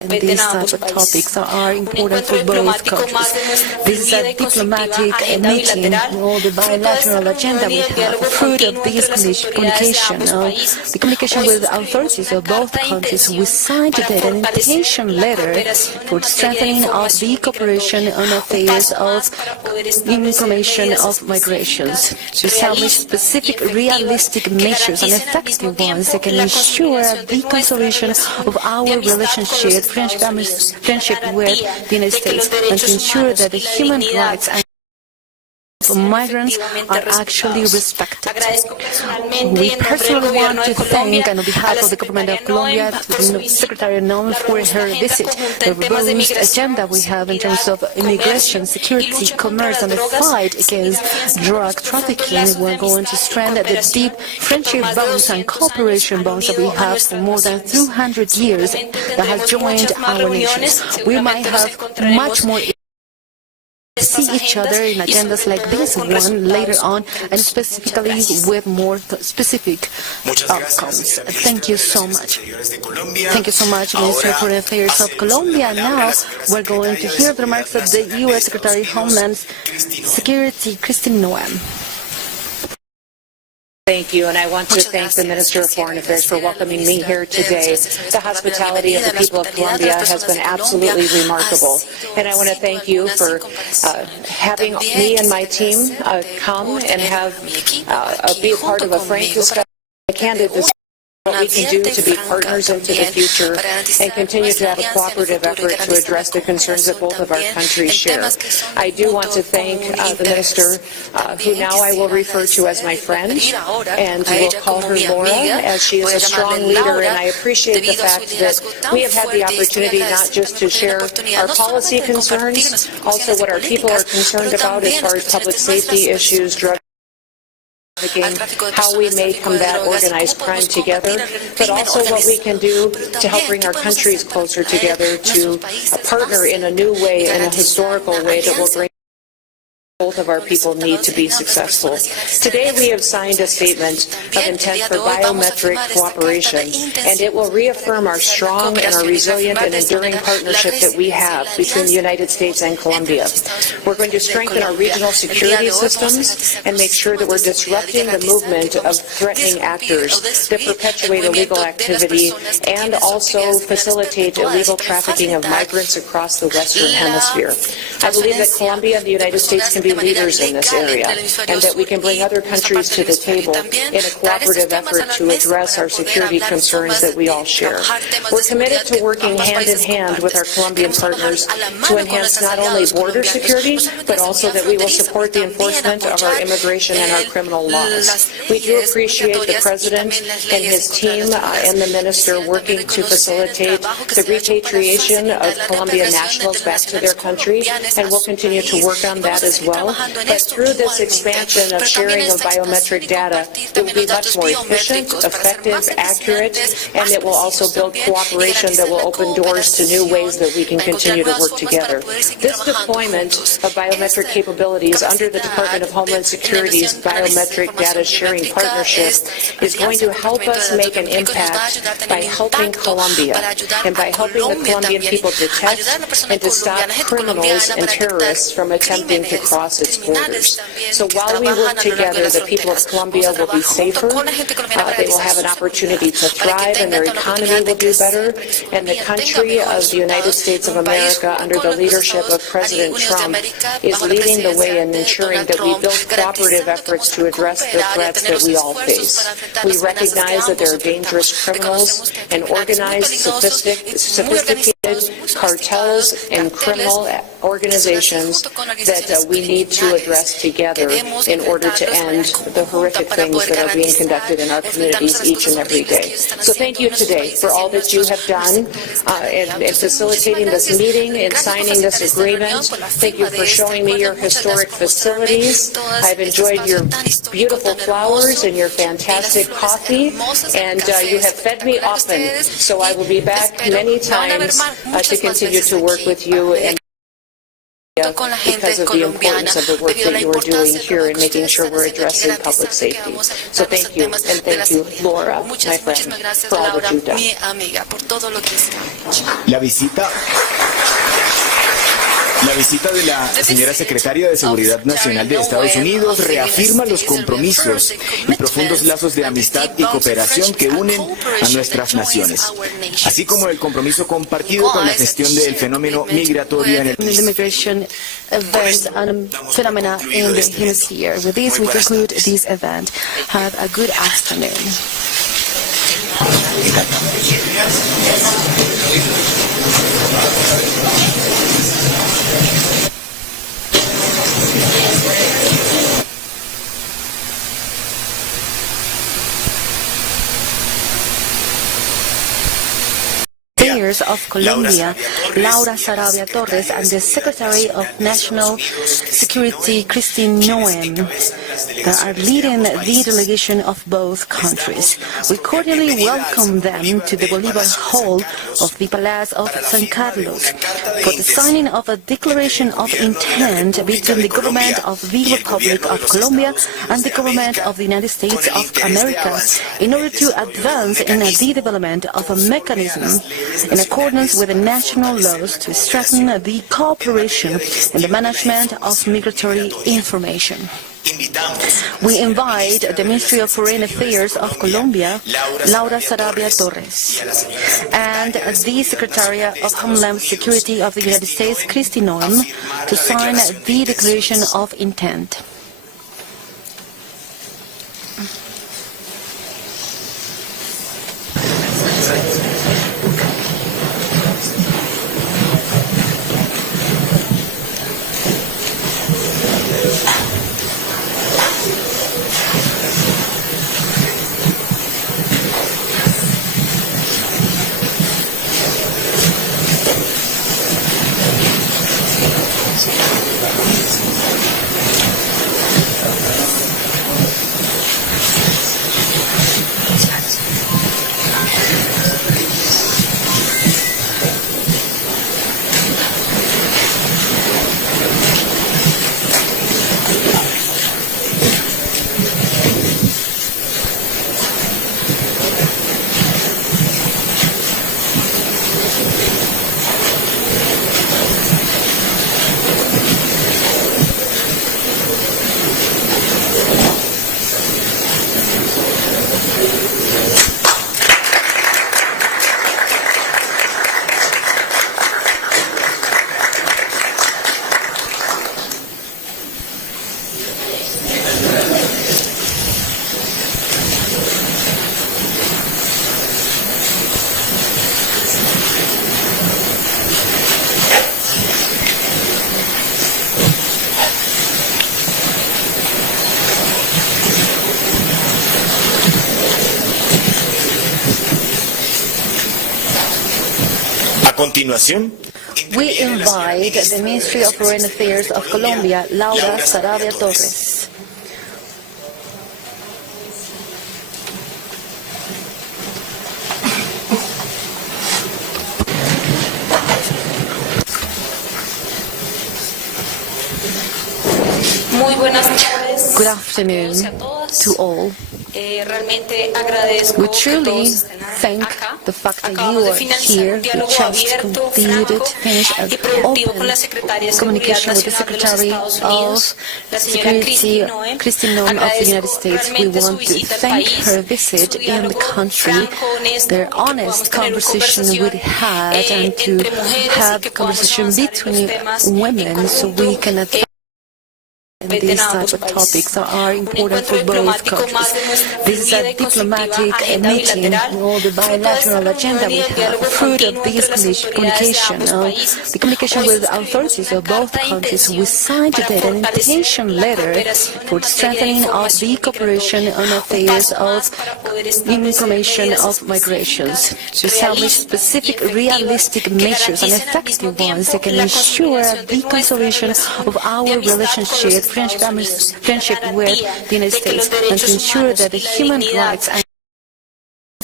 These types of topics are important for both countries. This is a diplomatic meeting, all the bilateral agenda we have. Fruit of this communication, the communication with the authorities of both countries, we signed today an invitation letter for strengthening of the cooperation on affairs of information of migrations, to establish specific realistic measures and effective ones that can ensure the consolidation of our relationship, friendship with the United States, and to ensure that the human rights and of migrants are actually respected. We personally want to thank, and on behalf of the government of Colombia, Secretary Noem for her visit. The robust agenda we have in terms of immigration, security, commerce, and the fight against drug trafficking, we're going to strengthen the deep friendship bonds and cooperation bonds that we have for more than 200 years that have joined our nations. We might have much more see each other in agendas like this one later on, and specifically with more specific outcomes. Thank you so much. Thank you so much, Minister of Foreign Affairs of Colombia. Now we're going to hear the remarks of the U.S. Secretary of Homeland Security, Kristi Noem. Thank you, and I want to thank the Minister of Foreign Affairs for welcoming me here today. The hospitality of the people of Colombia has been absolutely remarkable, and I want to thank you for having me and my team come and be a part of a frank discussion, a candid discussion. What we can do to be partners into the future and continue to have a cooperative effort to address the concerns that both of our countries share. I do want to thank the Minister, who now I will refer to as my friend, and we'll call her Laura, as she is a strong leader, and I appreciate the fact that we have had the opportunity not just to share our policy concerns, also what our people are concerned about as far as public safety issues, drug how we may combat organized crime together, but also what we can do to help bring our countries closer together, to partner in a new way, in a historical way that will bring both of our people need to be successful. Today we have signed a statement of intent for biometric cooperation, and it will reaffirm our strong and our resilient and enduring partnership that we have between the United States and Colombia. We're going to strengthen our regional security systems and make sure that we're disrupting the movement of threatening actors that perpetuate illegal activity and also facilitate illegal trafficking of migrants across the Western Hemisphere. I believe that Colombia and the United States can be leaders in this area, and that we can bring other countries to the table in a cooperative effort to address our security concerns that we all share. We're committed to working hand in hand with our Colombian partners to enhance not only border security, but also that we will support the enforcement of our immigration and our criminal laws. We do appreciate the President and his team and the Minister working to facilitate the repatriation of Colombian nationals back to their country, and we'll continue to work on that as well. But through this expansion of sharing of biometric data, it will be much more efficient, effective, accurate, and it will also build cooperation that will open doors to new ways that we can continue to work together. This deployment of biometric capabilities under the Department of Homeland Security's Biometric Data Sharing Partnership is going to help us make an impact by helping Colombia and by helping the Colombian people detect and to stop criminals and terrorists from attempting to cross its borders. So while we work together, the people of Colombia will be safer, they will have an opportunity to thrive, and their economy will do better, and the country of the United States of America, under the leadership of President Trump, is leading the way in ensuring that we build cooperative efforts to address the threats that we all face. We recognize that there are dangerous criminals and organized, sophisticated cartels and criminal organizations that we need to address together in order to end the horrific things that are being conducted in our communities each and every day. So thank you today for all that you have done in facilitating this meeting and signing this agreement. Thank you for showing me your historic facilities. I've enjoyed your beautiful flowers and your fantastic coffee, and you have fed me often, so I will be back many times to continue to work with you. And because of the importance of the work that you are doing here in making sure we're addressing public safety. So thank you, and thank you, Laura, my friend, for all that you've done. La visita de la señora secretaria de Seguridad Nacional de Estados Unidos reafirma los compromisos y profundos lazos de amistad y cooperación que unen a nuestras naciones, así como el compromiso compartido con la gestión del fenómeno migratorio en el país. Immigration events and phenomena in the hemisphere. With this, we conclude this event. Have a good afternoon. Of Colombia, Laura Sarabia Torres, and the Secretary of National Security Kristi Noem that are leading the delegation of both countries. We cordially welcome them to the Bolivar Hall of the Palace of San Carlos for the signing of a declaration of intent between the government of the Republic of Colombia and the government of the United States of America in order to advance in the development of a mechanism in accordance with the national laws to strengthen the cooperation in the management of migratory information. We invite the Ministry of Foreign Affairs of Colombia, Laura Sarabia Torres, and the Secretary of Homeland Security of the United States, Kristi Noem, to sign the Declaration of Intent. continuación, we invite the Ministry of Foreign Affairs of Colombia, Laura Sarabia Torres. Muy buenas tardes. Good afternoon to all. We truly thank the fact that you are here. We just finished an open communication with the Secretary of Security, Kristi Noem of the United States. We want to thank her visit in the country, their honest conversation we had, and to have conversation between women so we can advance these types of topics that are important for both countries. This is a diplomatic meeting with all the bilateral agenda we have. Fruit of this communication, the communication with the authorities of both countries, we signed today an invitation letter for the strengthening of the cooperation on affairs of information of migrations, to establish specific realistic measures and effective ones that can ensure the consolidation of our relationship, friendship with the United States, and to ensure that the human rights and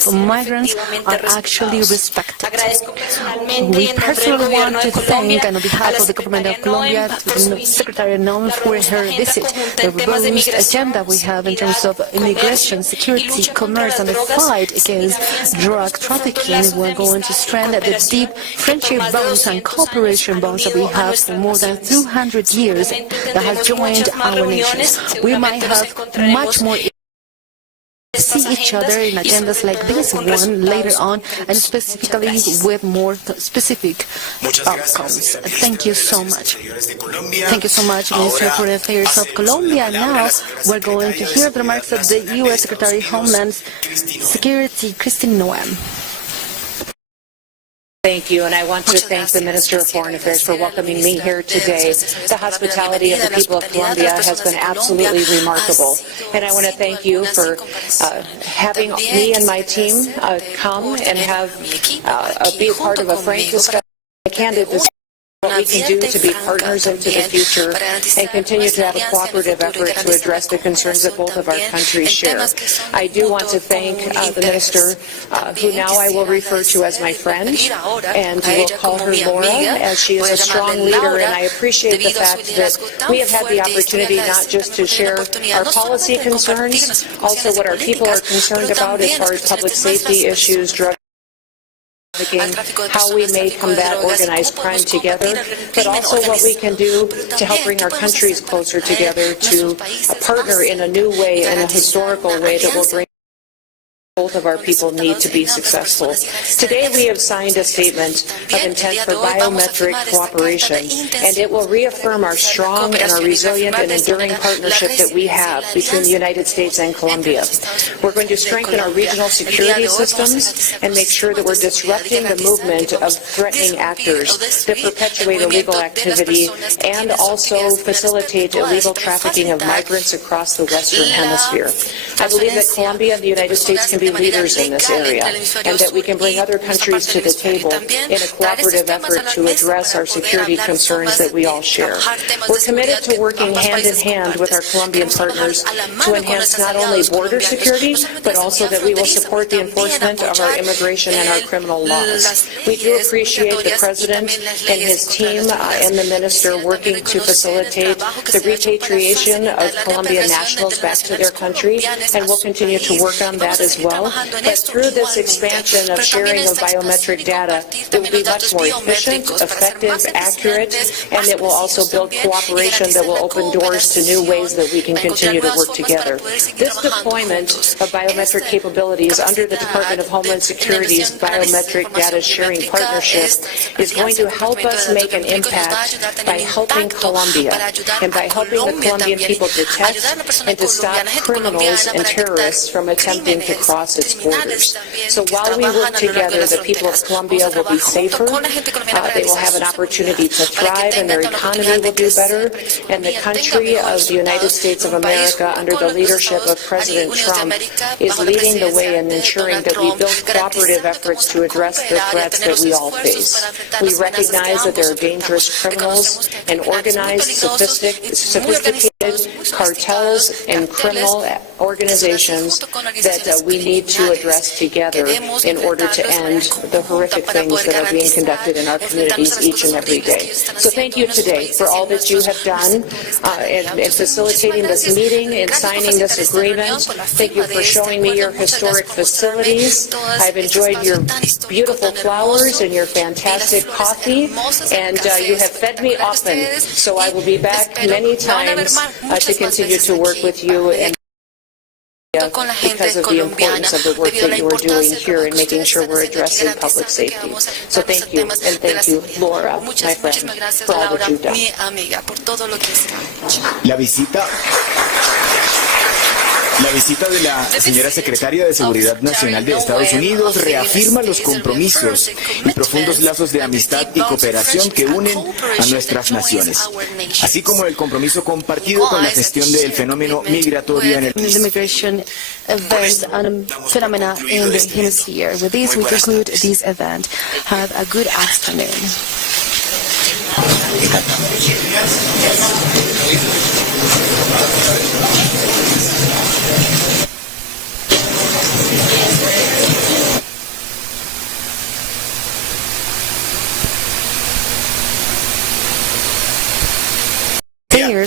migrants are actually respected. We personally want to thank, on behalf of the government of Colombia, the Secretary Noem for her visit. The robust agenda we have in terms of immigration, security, commerce, and the fight against drug trafficking. We're going to strengthen the deep friendship bonds and cooperation bonds that we have for more than 200 years that have joined our nations. We might have much more see each other in agendas like this one later on, and specifically with more specific outcomes. Thank you so much. Thank you so much, Minister of Foreign Affairs of Colombia. Now we're going to hear the remarks of the U.S. Secretary of Homeland Security, Kristi Noem. Thank you, and I want to thank the Minister of Foreign Affairs for welcoming me here today. The hospitality of the people of Colombia has been absolutely remarkable, and I want to thank you for having me and my team come and be a part of a frank discussion, a candid discussion. What we can do to be partners into the future and continue to have a cooperative effort to address the concerns that both of our countries share. I do want to thank the Minister, who now I will refer to as my friend, and will call her Laura, as she is a strong leader, and I appreciate the fact that we have had the opportunity not just to share our policy concerns, also what our people are concerned about as far as public safety issues, drug how we may combat organized crime together, but also what we can do to help bring our countries closer together to partner in a new way, in a historical way that will bring both of our people need to be successful. Today we have signed a statement of intent for biometric cooperation, and it will reaffirm our strong and our resilient and enduring partnership that we have between the United States and Colombia. We're going to strengthen our regional security systems and make sure that we're disrupting the movement of threatening actors that perpetuate illegal activity and also facilitate illegal trafficking of migrants across the Western Hemisphere. I believe that Colombia and the United States can be leaders in this area, and that we can bring other countries to the table in a cooperative effort to address our security concerns that we all share. We're committed to working hand in hand with our Colombian partners to enhance not only border security, but also that we will support the enforcement of our immigration and our criminal laws. We do appreciate the President and his team and the Minister working to facilitate the repatriation of Colombian nationals back to their country, and we'll continue to work on that as well. But through this expansion of sharing of biometric data, it will be much more efficient, effective, accurate, and it will also build cooperation that will open doors to new ways that we can continue to work together. This deployment of biometric capabilities under the Department of Homeland Security's Biometric Data Sharing Partnership is going to help us make an impact by helping Colombia and by helping the Colombian people detect and to stop criminals and terrorists from attempting to cross its borders. So while we work together, the people of Colombia will be safer, they will have an opportunity to thrive, and their economy will do better, and the country of the United States of America, under the leadership of President Trump, is leading the way in ensuring that we build cooperative efforts to address the threats that we all face. We recognize that there are dangerous criminals and organized, sophisticated cartels and criminal organizations that we need to address together in order to end the horrific things that are being conducted in our communities each and every day. So thank you today for all that you have done in facilitating this meeting and signing this agreement. Thank you for showing me your historic facilities. I've enjoyed your beautiful flowers and your fantastic coffee, and you have fed me often, so I will be back many times to continue to work with you and because of the importance of the work that you are doing here in making sure we're addressing public safety. So thank you, and thank you, Laura, my friend, for all that you've done. La visita de la señora Secretaria de Seguridad Nacional de Estados Unidos reafirma los compromisos y profundos lazos de amistad y cooperación que unen a nuestras naciones, así como el compromiso compartido con la gestión del fenómeno migratorio en el immigration events and phenomena in the hemisphere. With this, we conclude this event. Have a good afternoon.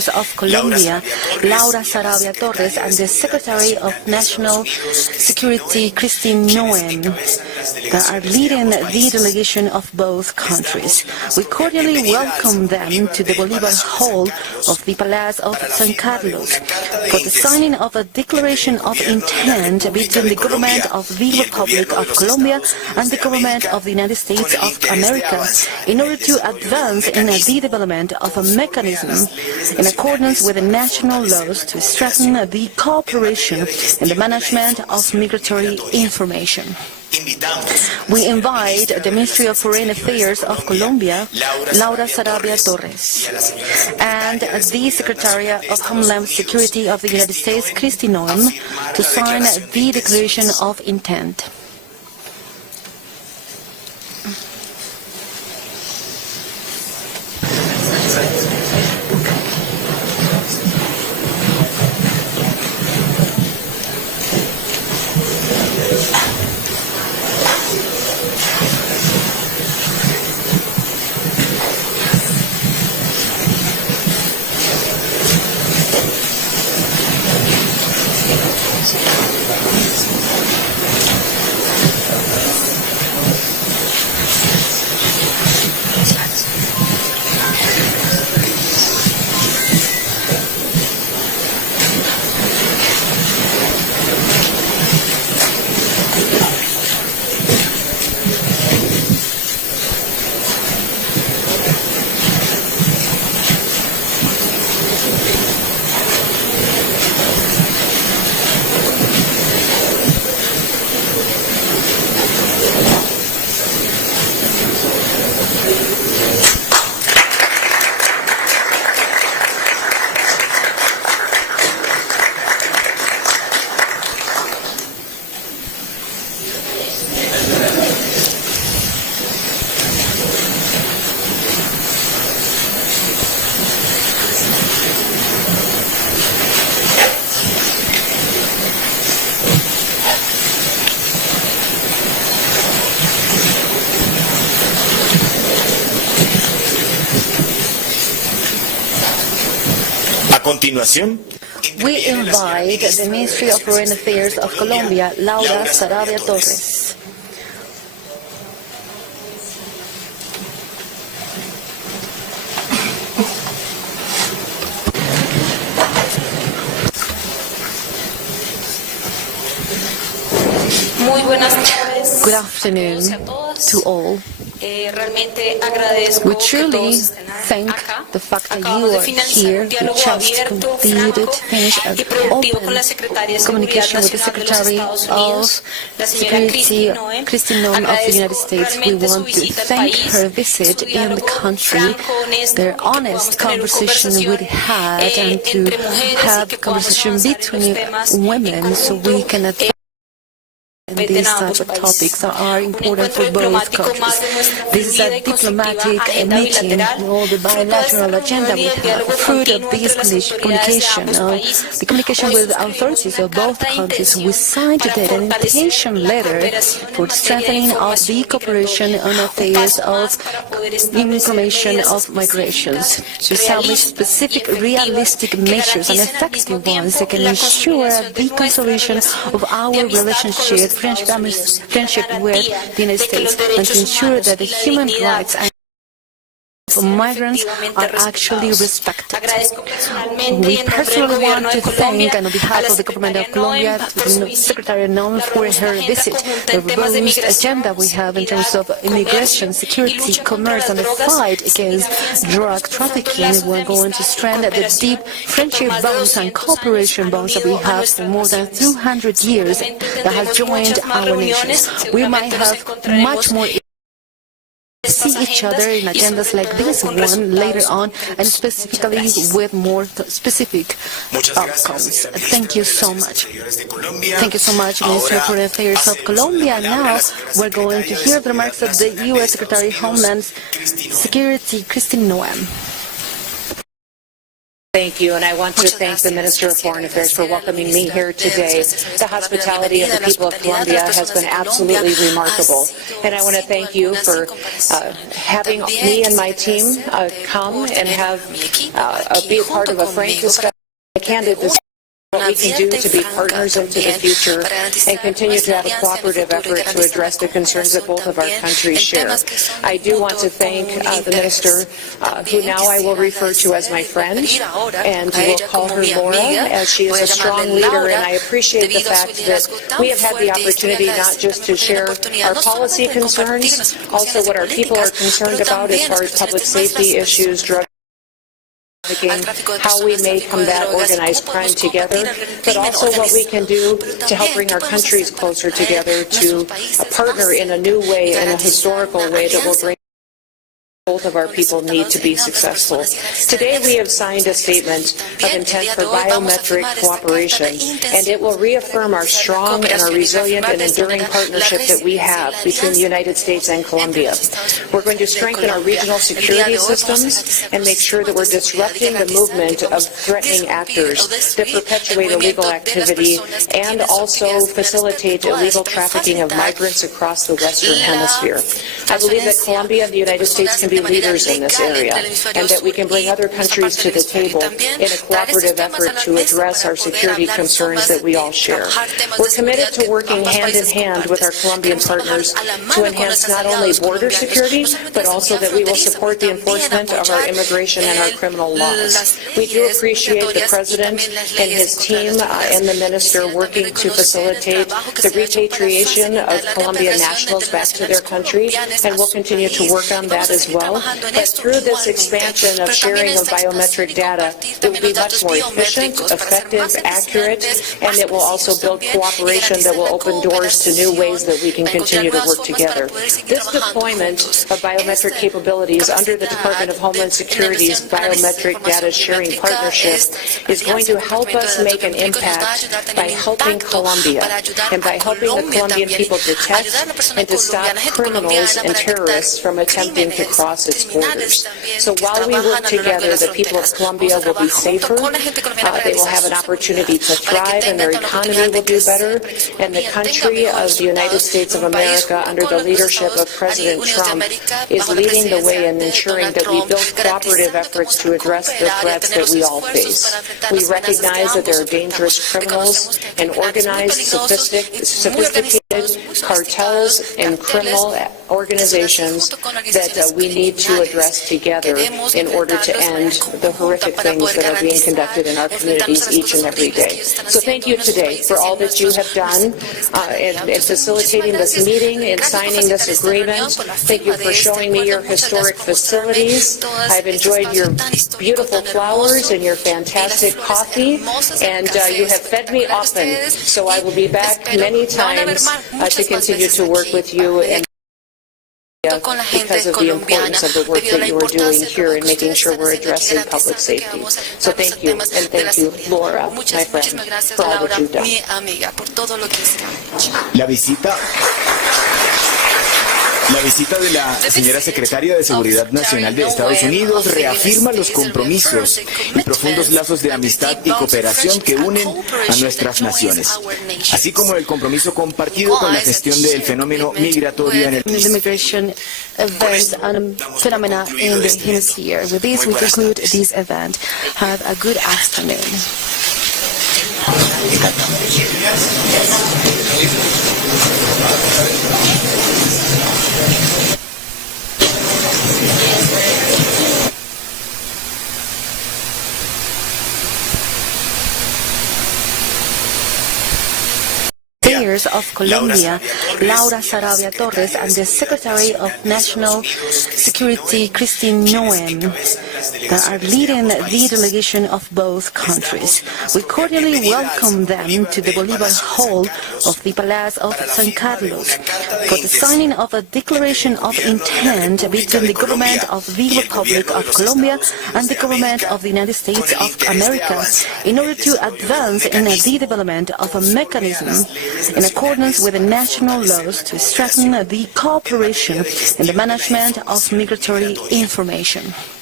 Affairs of Colombia, Laura Sarabia Torres, and the Secretary of National Security, Kristi Noem, that are leading the delegation of both countries. We cordially welcome them to the Bolivar Hall of the Palace of San Carlos for the signing of a declaration of intent between the government of the Republic of Colombia and the government of the United States of America in order to advance in the development of a mechanism in accordance with the national laws to strengthen the cooperation in the management of migratory information. We invite the Ministry of Foreign Affairs of Colombia, Laura Sarabia Torres, and the Secretary of Homeland Security of the United States, Kristi Noem, to sign the Declaration of Intent. We invite the Ministry of Foreign Affairs of Colombia, Laura Sarabia Torres. Good afternoon to all. We truly thank the fact that you are here. We just finished an open communication with the Secretary of Security, Kristi Noem of the United States. We want to thank her visit in the country, their honest conversation we had, and to have conversation between women so we can advance these type of topics that are important for both countries. This is a diplomatic meeting with all the bilateral agenda we have. Fruit of this communication, the communication with the authorities of both countries, we signed today an invitation letter for the strengthening of the cooperation on affairs of information of migrations to establish specific realistic measures and effective ones that can ensure the consolidation of our friendship with the United States, and to ensure that the human rights of migrants are actually respected. We personally want to thank, and on behalf of the government of Colombia, Secretary Noem for her visit. The robust agenda we have in terms of immigration, security, commerce, and the fight against drug trafficking. We're going to strengthen the deep friendship bonds and cooperation bonds that we have for more than 200 years that have joined our nations. We might have much more see each other in agendas like this one later on, and specifically with more specific outcomes. Thank you so much. Thank you so much, Minister of Foreign Affairs of Colombia. Now we're going to hear the remarks of the U.S. Secretary of Homeland Security, Kristi Noem. Thank you, and I want to thank the Minister of Foreign Affairs for welcoming me here today. The hospitality of the people of Colombia has been absolutely remarkable, and I want to thank you for having me and my team come and be a part of a frank discussion, a candid discussion. What we can do to be partners into the future and continue to have a cooperative effort to address the concerns that both of our countries share. I do want to thank the Minister, who now I will refer to as my friend, and will call her Laura, as she is a strong leader, and I appreciate the fact that we have had the opportunity not just to share our policy concerns, also what our people are concerned about as far as public safety issues, drug how we may combat organized crime together, but also what we can do to help bring our countries closer together to partner in a new way, in a historical way that will bring both of our people need to be successful. Today we have signed a statement of intent for biometric cooperation, and it will reaffirm our strong and our resilient and enduring partnership that we have between the United States and Colombia. We're going to strengthen our regional security systems and make sure that we're disrupting the movement of threatening actors that perpetuate illegal activity and also facilitate illegal trafficking of migrants across the Western Hemisphere. I believe that Colombia and the United States can be leaders in this area, and that we can bring other countries to the table in a cooperative effort to address our security concerns that we all share. We're committed to working hand in hand with our Colombian partners to enhance not only border security, but also that we will support the enforcement of our immigration and our criminal laws. We do appreciate the President and his team and the Minister working to facilitate the repatriation of Colombian nationals back to their country, and we'll continue to work on that as well. But through this expansion of sharing of biometric data, it will be much more efficient, effective, accurate, and it will also build cooperation that will open doors to new ways that we can continue to work together. This deployment of biometric capabilities under the Department of Homeland Security's Biometric Data Sharing Partnership is going to help us make an impact by helping Colombia and by helping the Colombian people detect and to stop criminals and terrorists from attempting to cross its borders. So while we work together, the people of Colombia will be safer, they will have an opportunity to thrive, and their economy will do better, and the country of the United States of America, under the leadership of President Trump, is leading the way in ensuring that we build cooperative efforts to address the threats that we all face. We recognize that there are dangerous criminals and organized, sophisticated cartels and criminal organizations that we need to address together in order to end the horrific things that are being conducted in our communities each and every day. So thank you today for all that you have done in facilitating this meeting and signing this agreement. Thank you for showing me your historic facilities. I've enjoyed your beautiful flowers and your fantastic coffee, and you have fed me often, so I will be back many times to continue to work with you and because of the importance of the work that you are doing here in making sure we're addressing public safety. So thank you, and thank you, Laura, my friend, for all that you've done. La visita de la señora secretaria de Seguridad Nacional de Estados Unidos reafirma los compromisos y profundos lazos de amistad y cooperación que unen a nuestras naciones, así como el compromiso compartido con la gestión del fenómeno migratorio en el país. Immigration events and phenomena in the hemisphere. With this, we conclude this event. Have a good afternoon. Mayors of Colombia, Sarabia and the Secretary of National Security, Kristi Noem, that are leading the delegation of both countries. We cordially welcome them to the Bolivar Hall of the Palace of San Carlos for the signing of a declaration of intent between the government of the Republic of Colombia and the government of the United States of America in order to advance in the development of a mechanism in accordance with the national laws to strengthen the cooperation in the management of migratory information.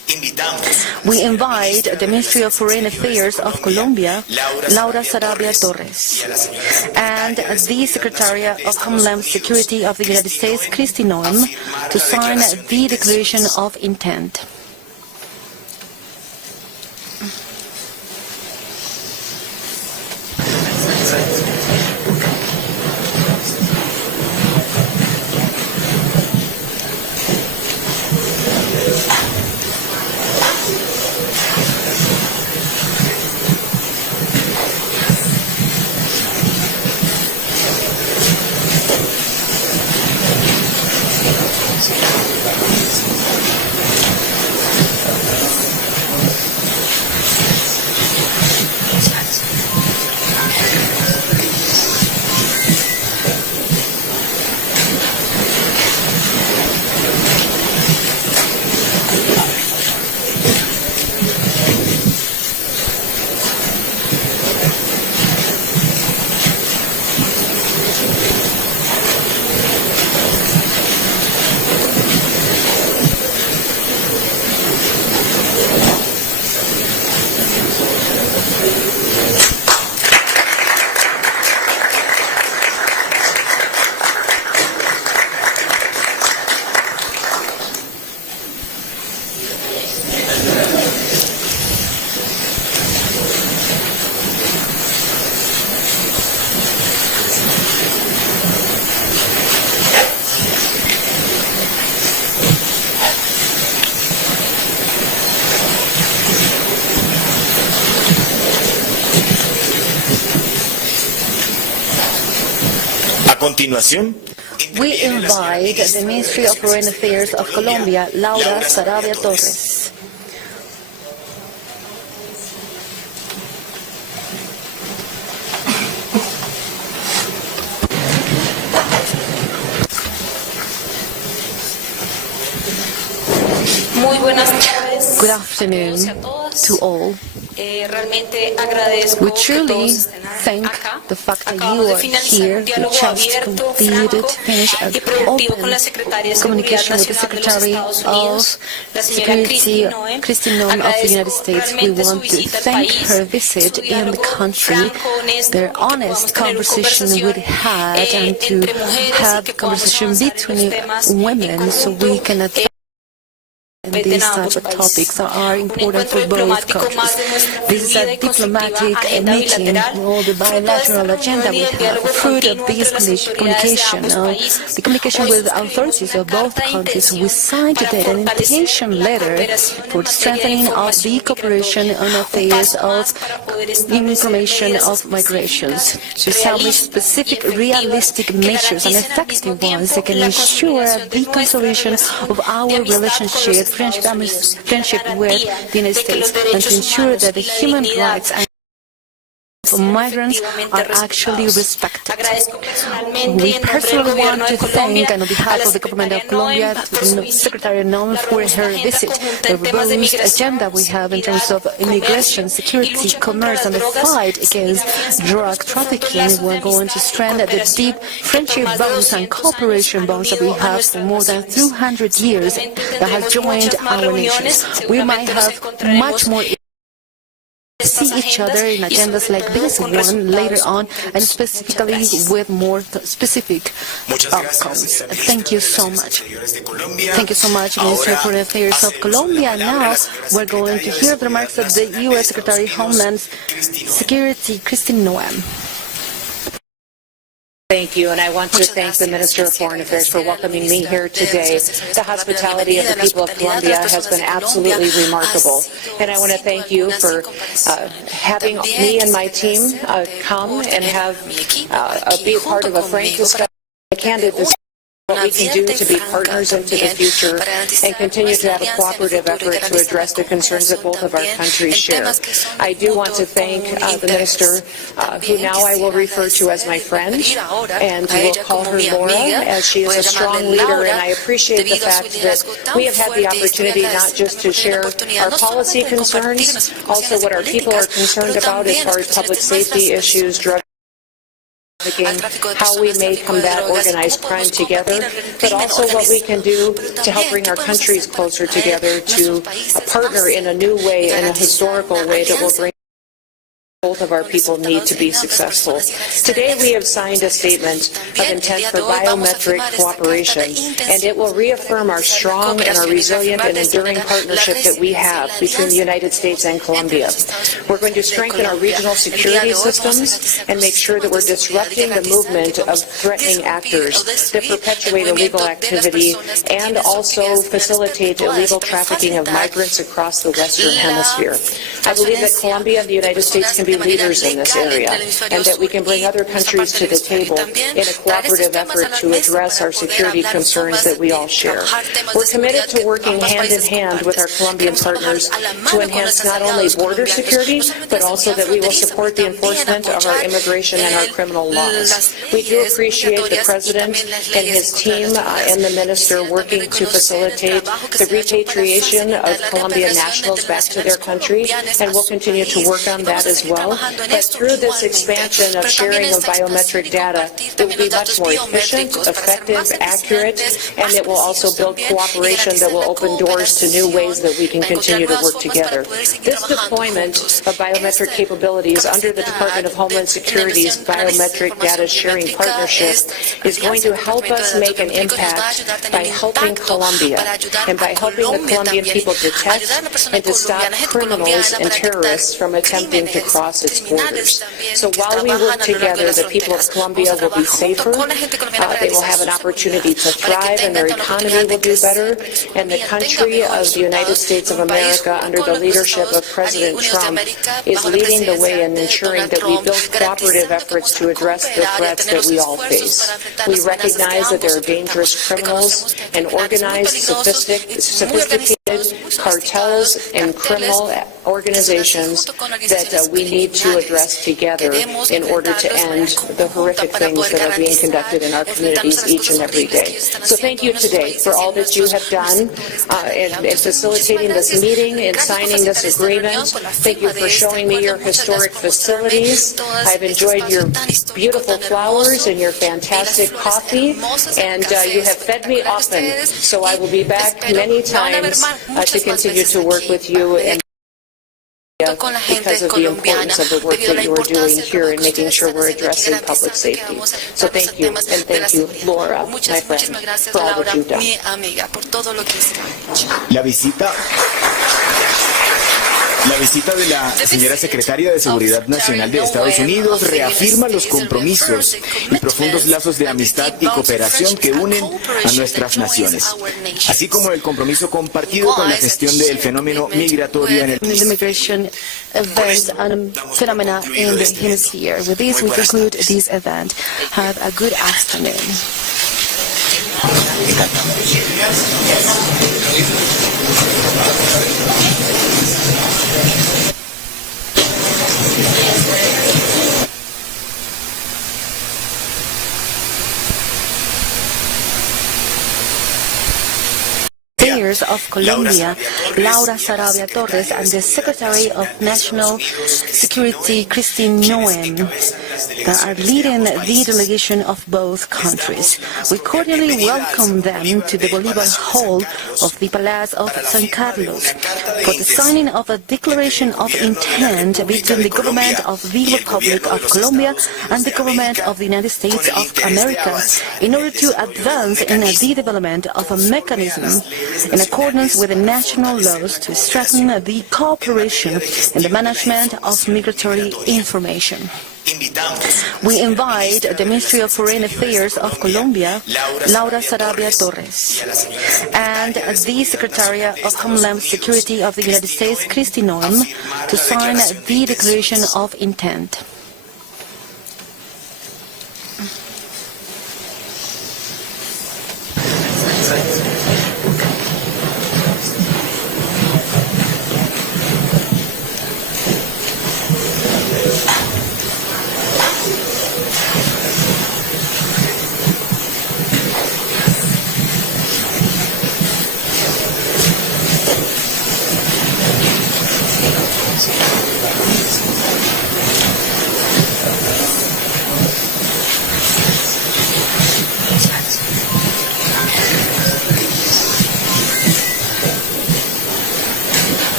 We invite the Ministry of Foreign Affairs of Colombia, Laura Sarabia Torres, and the Secretary of Homeland Security of the United States, Kristi Noem, to sign the Declaration of Intent. We invite the Ministry of Foreign Affairs of Colombia, Laura Sarabia Torres. Good afternoon to all. We truly thank the fact that you are here. We just finished an open communication with the Secretary of Security, Kristi Noem of the United States. We want to thank her visit in the country, their honest conversation we had, and to have a conversation between women so we can advance. And these type of topics are important for both countries. This is a diplomatic meeting. All the bilateral agenda we have, fruit of this communication, the communication with authorities of both countries. We signed today an invitation letter for strengthening of the cooperation on affairs of information of migrations, to establish specific realistic measures and effective ones that can ensure the consolidation of our relationship, friendship with the United States, and to ensure that the human rights and of migrants are actually respected. We personally want to thank, and on behalf of the government of Colombia, Secretary Noem for her visit. The robust agenda we have in terms of immigration, security, commerce, and the fight against drug trafficking. We're going to strengthen the deep friendship bonds and cooperation bonds that we have for more than 200 years that has joined our nations. We might have much more see each other in agendas like this one later on, and specifically with more specific outcomes. Thank you so much. Thank you so much, Minister of Foreign Affairs of Colombia. Now we're going to hear the remarks of the U.S. Secretary of Homeland Security, Kristi Noem. Thank you, and I want to thank the Minister of Foreign Affairs for welcoming me here today. The hospitality of the people of Colombia has been absolutely remarkable, and I want to thank you for having me and my team come and be a part of a frank discussion, a candid discussion. What we can do to be partners into the future and continue to have a cooperative effort to address the concerns that both of our countries share. I do want to thank the Minister, who now I will refer to as my friend, and will call her Laura, as she is a strong leader, and I appreciate the fact that we have had the opportunity not just to share our policy concerns, also what our people are concerned about as far as public safety issues, drug how we may combat organized crime together, but also what we can do to help bring our countries closer together to partner in a new way, in a historical way that will bring both of our people need to be successful. Today we have signed a statement of intent for biometric cooperation, and it will reaffirm our strong and our resilient and enduring partnership that we have between the United States and Colombia. We're going to strengthen our regional security systems and make sure that we're disrupting the movement of threatening actors that perpetuate illegal activity and also facilitate illegal trafficking of migrants across the Western Hemisphere. I believe that Colombia and the United States can be leaders in this area, and that we can bring other countries to the table in a cooperative effort to address our security concerns that we all share. We're committed to working hand in hand with our Colombian partners to enhance not only border security, but also that we will support the enforcement of our immigration and our criminal laws. We do appreciate the President and his team and the Minister working to facilitate the repatriation of Colombian nationals back to their country, and we'll continue to work on that as well. But through this expansion of sharing of biometric data, it will be much more efficient, effective, accurate, and it will also build cooperation that will open doors to new ways that we can continue to work together. This deployment of biometric capabilities under the Department of Homeland Security's Biometric Data Sharing Partnership is going to help us make an impact by helping Colombia and by helping the Colombian people detect and to stop criminals and terrorists from attempting to cross its borders. So while we work together, the people of Colombia will be safer, they will have an opportunity to thrive, and their economy will do better, and the country of the United States of America, under the leadership of President Trump, is leading the way in ensuring that we build cooperative efforts to address the threats that we all face. We recognize that there are dangerous criminals and organized, sophisticated cartels and criminal organizations that we need to address together in order to end the horrific things that are being conducted in our communities each and every day. So thank you today for all that you have done in facilitating this meeting and signing this agreement. Thank you for showing me your historic facilities. I've enjoyed your beautiful flowers and your fantastic coffee, and you have fed me often, so I will be back many times to continue to work with you and because of the importance of the work that you are doing here in making sure we're addressing public safety. So thank you, and thank you, Laura, my friend, for all that you've done. La visita de la señora secretaria de Seguridad Nacional de Estados Unidos reafirma los compromisos y profundos lazos de amistad y cooperación que unen a nuestras naciones, así como el compromiso compartido con la gestión del fenómeno migratorio en el immigration events and phenomena in the hemisphere. With this, we conclude this event. Have a good afternoon. Affairs of Colombia, Laura Sarabia Torres, and the Secretary of National Security, Kristi Noem, that are leading the delegation of both countries. We cordially welcome them to the Bolivar Hall of the Palace of San Carlos for the signing of a declaration of intent between the government of the Republic of Colombia and the government of the United States of America in order to advance in the development of a mechanism in accordance with the national laws to strengthen the cooperation in the management of migratory information. We invite the Ministry of Foreign Affairs of Colombia, Laura Sarabia Torres, and the Secretary of Homeland Security of the United States, Kristi Noem, to sign the Declaration of Intent.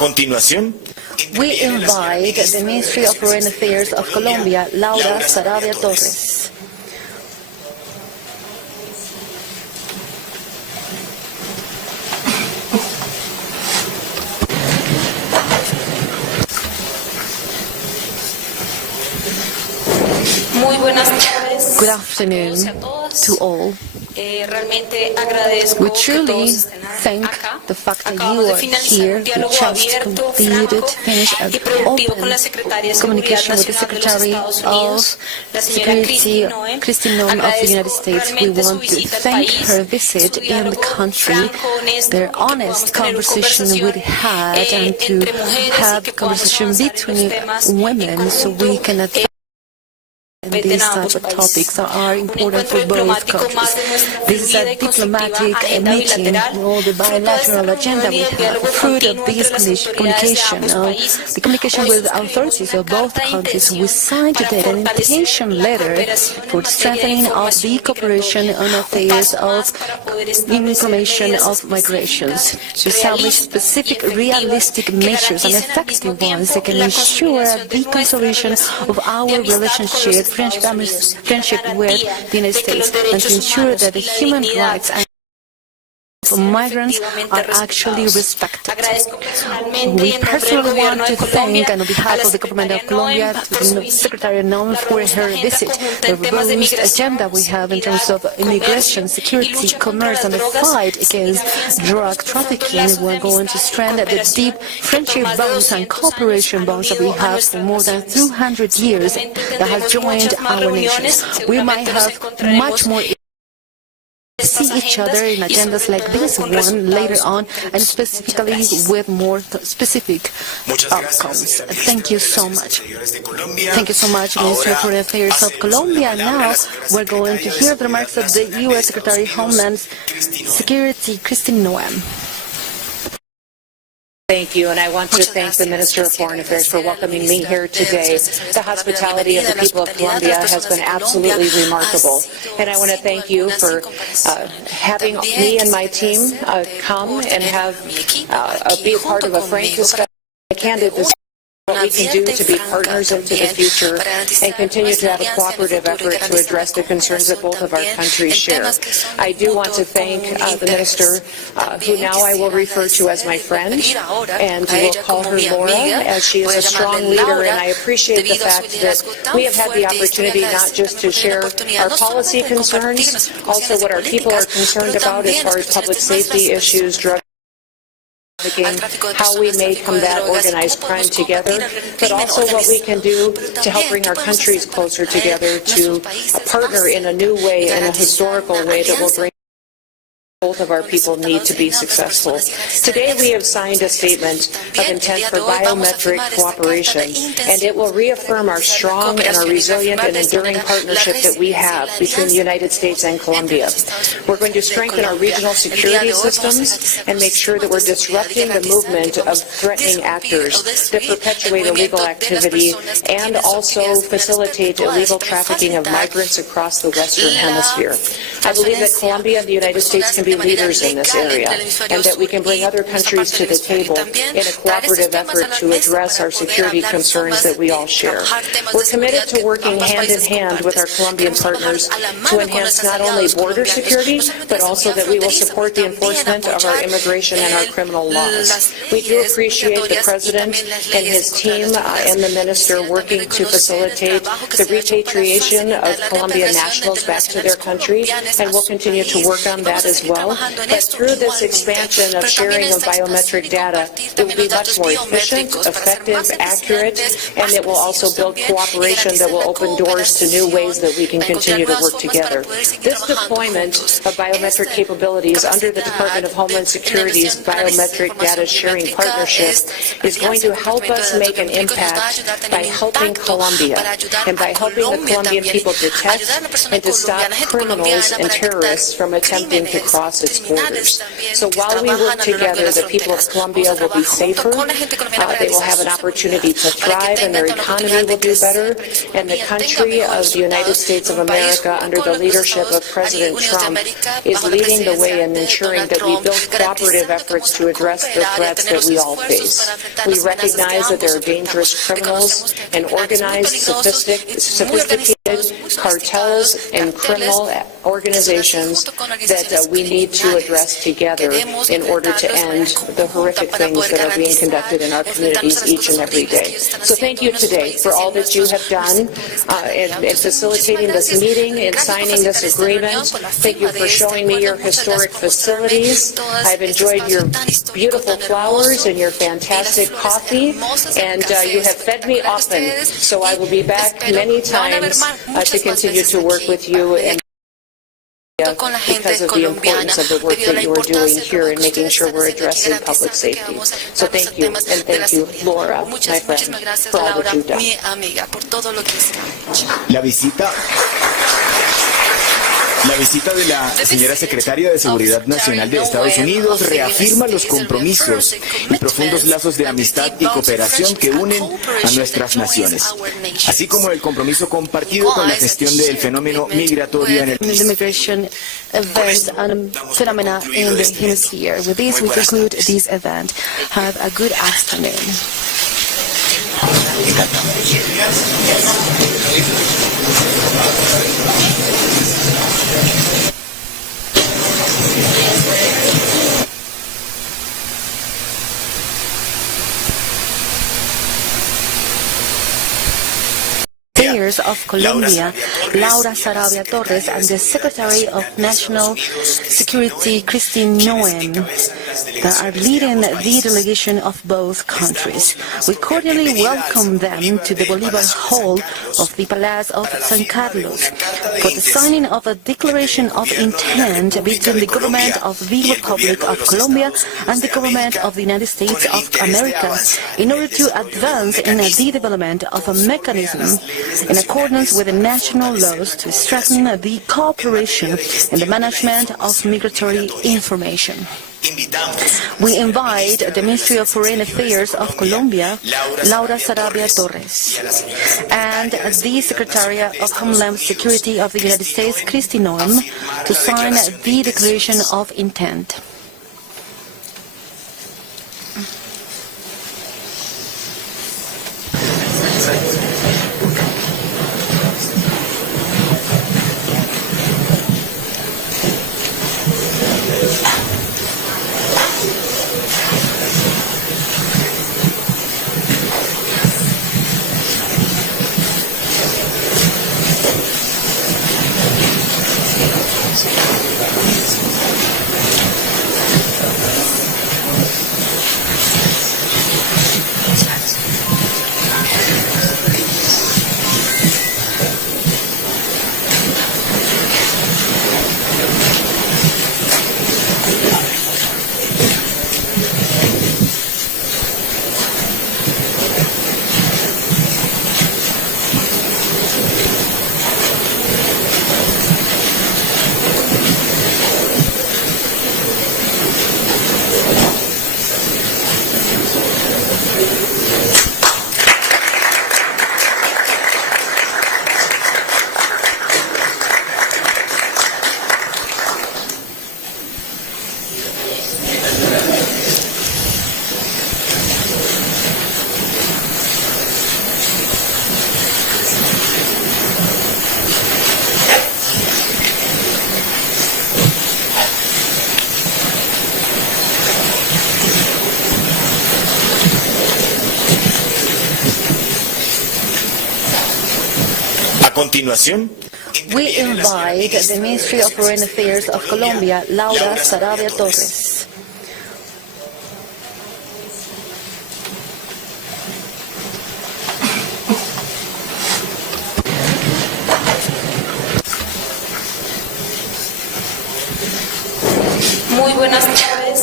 continuación, we invite the Ministry of Foreign Affairs of Colombia, Laura Sarabia Torres. Muy buenas tardes. Good afternoon to all. We truly thank the fact that you are here. We just finished an open communication with the Secretary of Security, Kristi Noem of the United States. We want to thank her visit in the country, their honest conversation we had, and to have conversation between women so we can advance. And these type of topics are important for both countries. This is a diplomatic meeting, all the bilateral agenda we have. Fruit of this communication, the communication with the authorities of both countries, we signed today an invitation letter for the strengthening of the cooperation on affairs of information of migrations, to establish specific realistic measures and effective ones that can ensure the consolidation of our relationship, friendship with the United States, and to ensure that the human rights of migrants are actually respected. We personally want to thank, and on behalf of the government of Colombia, Secretary Noem for her visit. The robust agenda we have in terms of immigration, security, commerce, and the fight against drug trafficking. We're going to strengthen the deep friendship bonds and cooperation bonds that we have for more than 200 years that have joined our nations. We might have much more see each other in agendas like this one later on, and specifically with more specific outcomes. Thank you so much. Thank you so much, Minister of Foreign Affairs of Colombia. Now we're going to hear the remarks of the U.S. Secretary of Homeland Security, Kristi Noem. Thank you, and I want to thank the Minister of Foreign Affairs for welcoming me here today. The hospitality of the people of Colombia has been absolutely remarkable, and I want to thank you for having me and my team come and be a part of a frank discussion, a candid discussion. What we can do to be partners into the future and continue to have a cooperative effort to address the concerns that both of our countries share. I do want to thank the Minister, who now I will refer to as my friend, and will call her Laura, as she is a strong leader, and I appreciate the fact that we have had the opportunity not just to share our policy concerns, also what our people are concerned about as far as public safety issues, drug how we may combat organized crime together, but also what we can do to help bring our countries closer together, to partner in a new way, in a historical way that will bring both of our people need to be successful. Today we have signed a statement of intent for biometric cooperation, and it will reaffirm our strong and our resilient and enduring partnership that we have between the United States and Colombia. We're going to strengthen our regional security systems and make sure that we're disrupting the movement of threatening actors that perpetuate illegal activity and also facilitate illegal trafficking of migrants across the Western Hemisphere. I believe that Colombia and the United States can be leaders in this area, and that we can bring other countries to the table in a cooperative effort to address our security concerns that we all share. We're committed to working hand in hand with our Colombian partners to enhance not only border security, but also that we will support the enforcement of our immigration and our criminal laws. We do appreciate the President and his team and the Minister working to facilitate the repatriation of Colombian nationals back to their country, and we'll continue to work on that as well. But through this expansion of sharing of biometric data, it will be much more efficient, effective, accurate, and it will also build cooperation that will open doors to new ways that we can continue to work together. This deployment of biometric capabilities under the Department of Homeland Security's Biometric Data Sharing Partnership is going to help us make an impact by helping Colombia and by helping the Colombian people detect and to stop criminals and terrorists from attempting to cross its borders. So while we work together, the people of Colombia will be safer, they will have an opportunity to thrive, and their economy will do better, and the country of the United States of America, under the leadership of President Trump, is leading the way in ensuring that we build cooperative efforts to address the threats that we all face. We recognize that there are dangerous criminals and organized, sophisticated cartels and criminal organizations that we need to address together in order to end the horrific things that are being conducted in our communities each and every day. So thank you today for all that you have done in facilitating this meeting and signing this agreement. Thank you for showing me your historic facilities. I've enjoyed your beautiful flowers and your fantastic coffee, and you have fed me often, so I will be back many times to continue to work with you and because of the importance of the work that you are doing here in making sure we're addressing public safety. So thank you, and thank you, Laura, my friend, for all that you've done. La visita de la señora secretaria de Seguridad Nacional de Estados Unidos reafirma los compromisos y profundos lazos de amistad y cooperación que unen a nuestras naciones, así como el compromiso compartido con la gestión del fenómeno migratorio en el immigration events and phenomena in the hemisphere. With this, we conclude this event. Have a good afternoon. Of Colombia, Laura Sarabia Torres, and the Secretary of National Security, Kristi Noem, that are leading the delegation of both countries. We cordially welcome them to the Bolivar Hall of the Palace of San Carlos for the signing of a declaration of intent between the government of the Republic of Colombia and the government of the United States of America in order to advance in the development of a mechanism in accordance with the national laws to strengthen the cooperation in the management of migratory information. We invite the Ministry of Foreign Affairs of Colombia, Laura Sarabia Torres, and the Secretary of Homeland Security of the United States, Kristi Noem, to sign the Declaration of Intent. We invite the Ministry of Foreign Affairs of Colombia, Laura Sarabia Torres. Muy buenas tardes.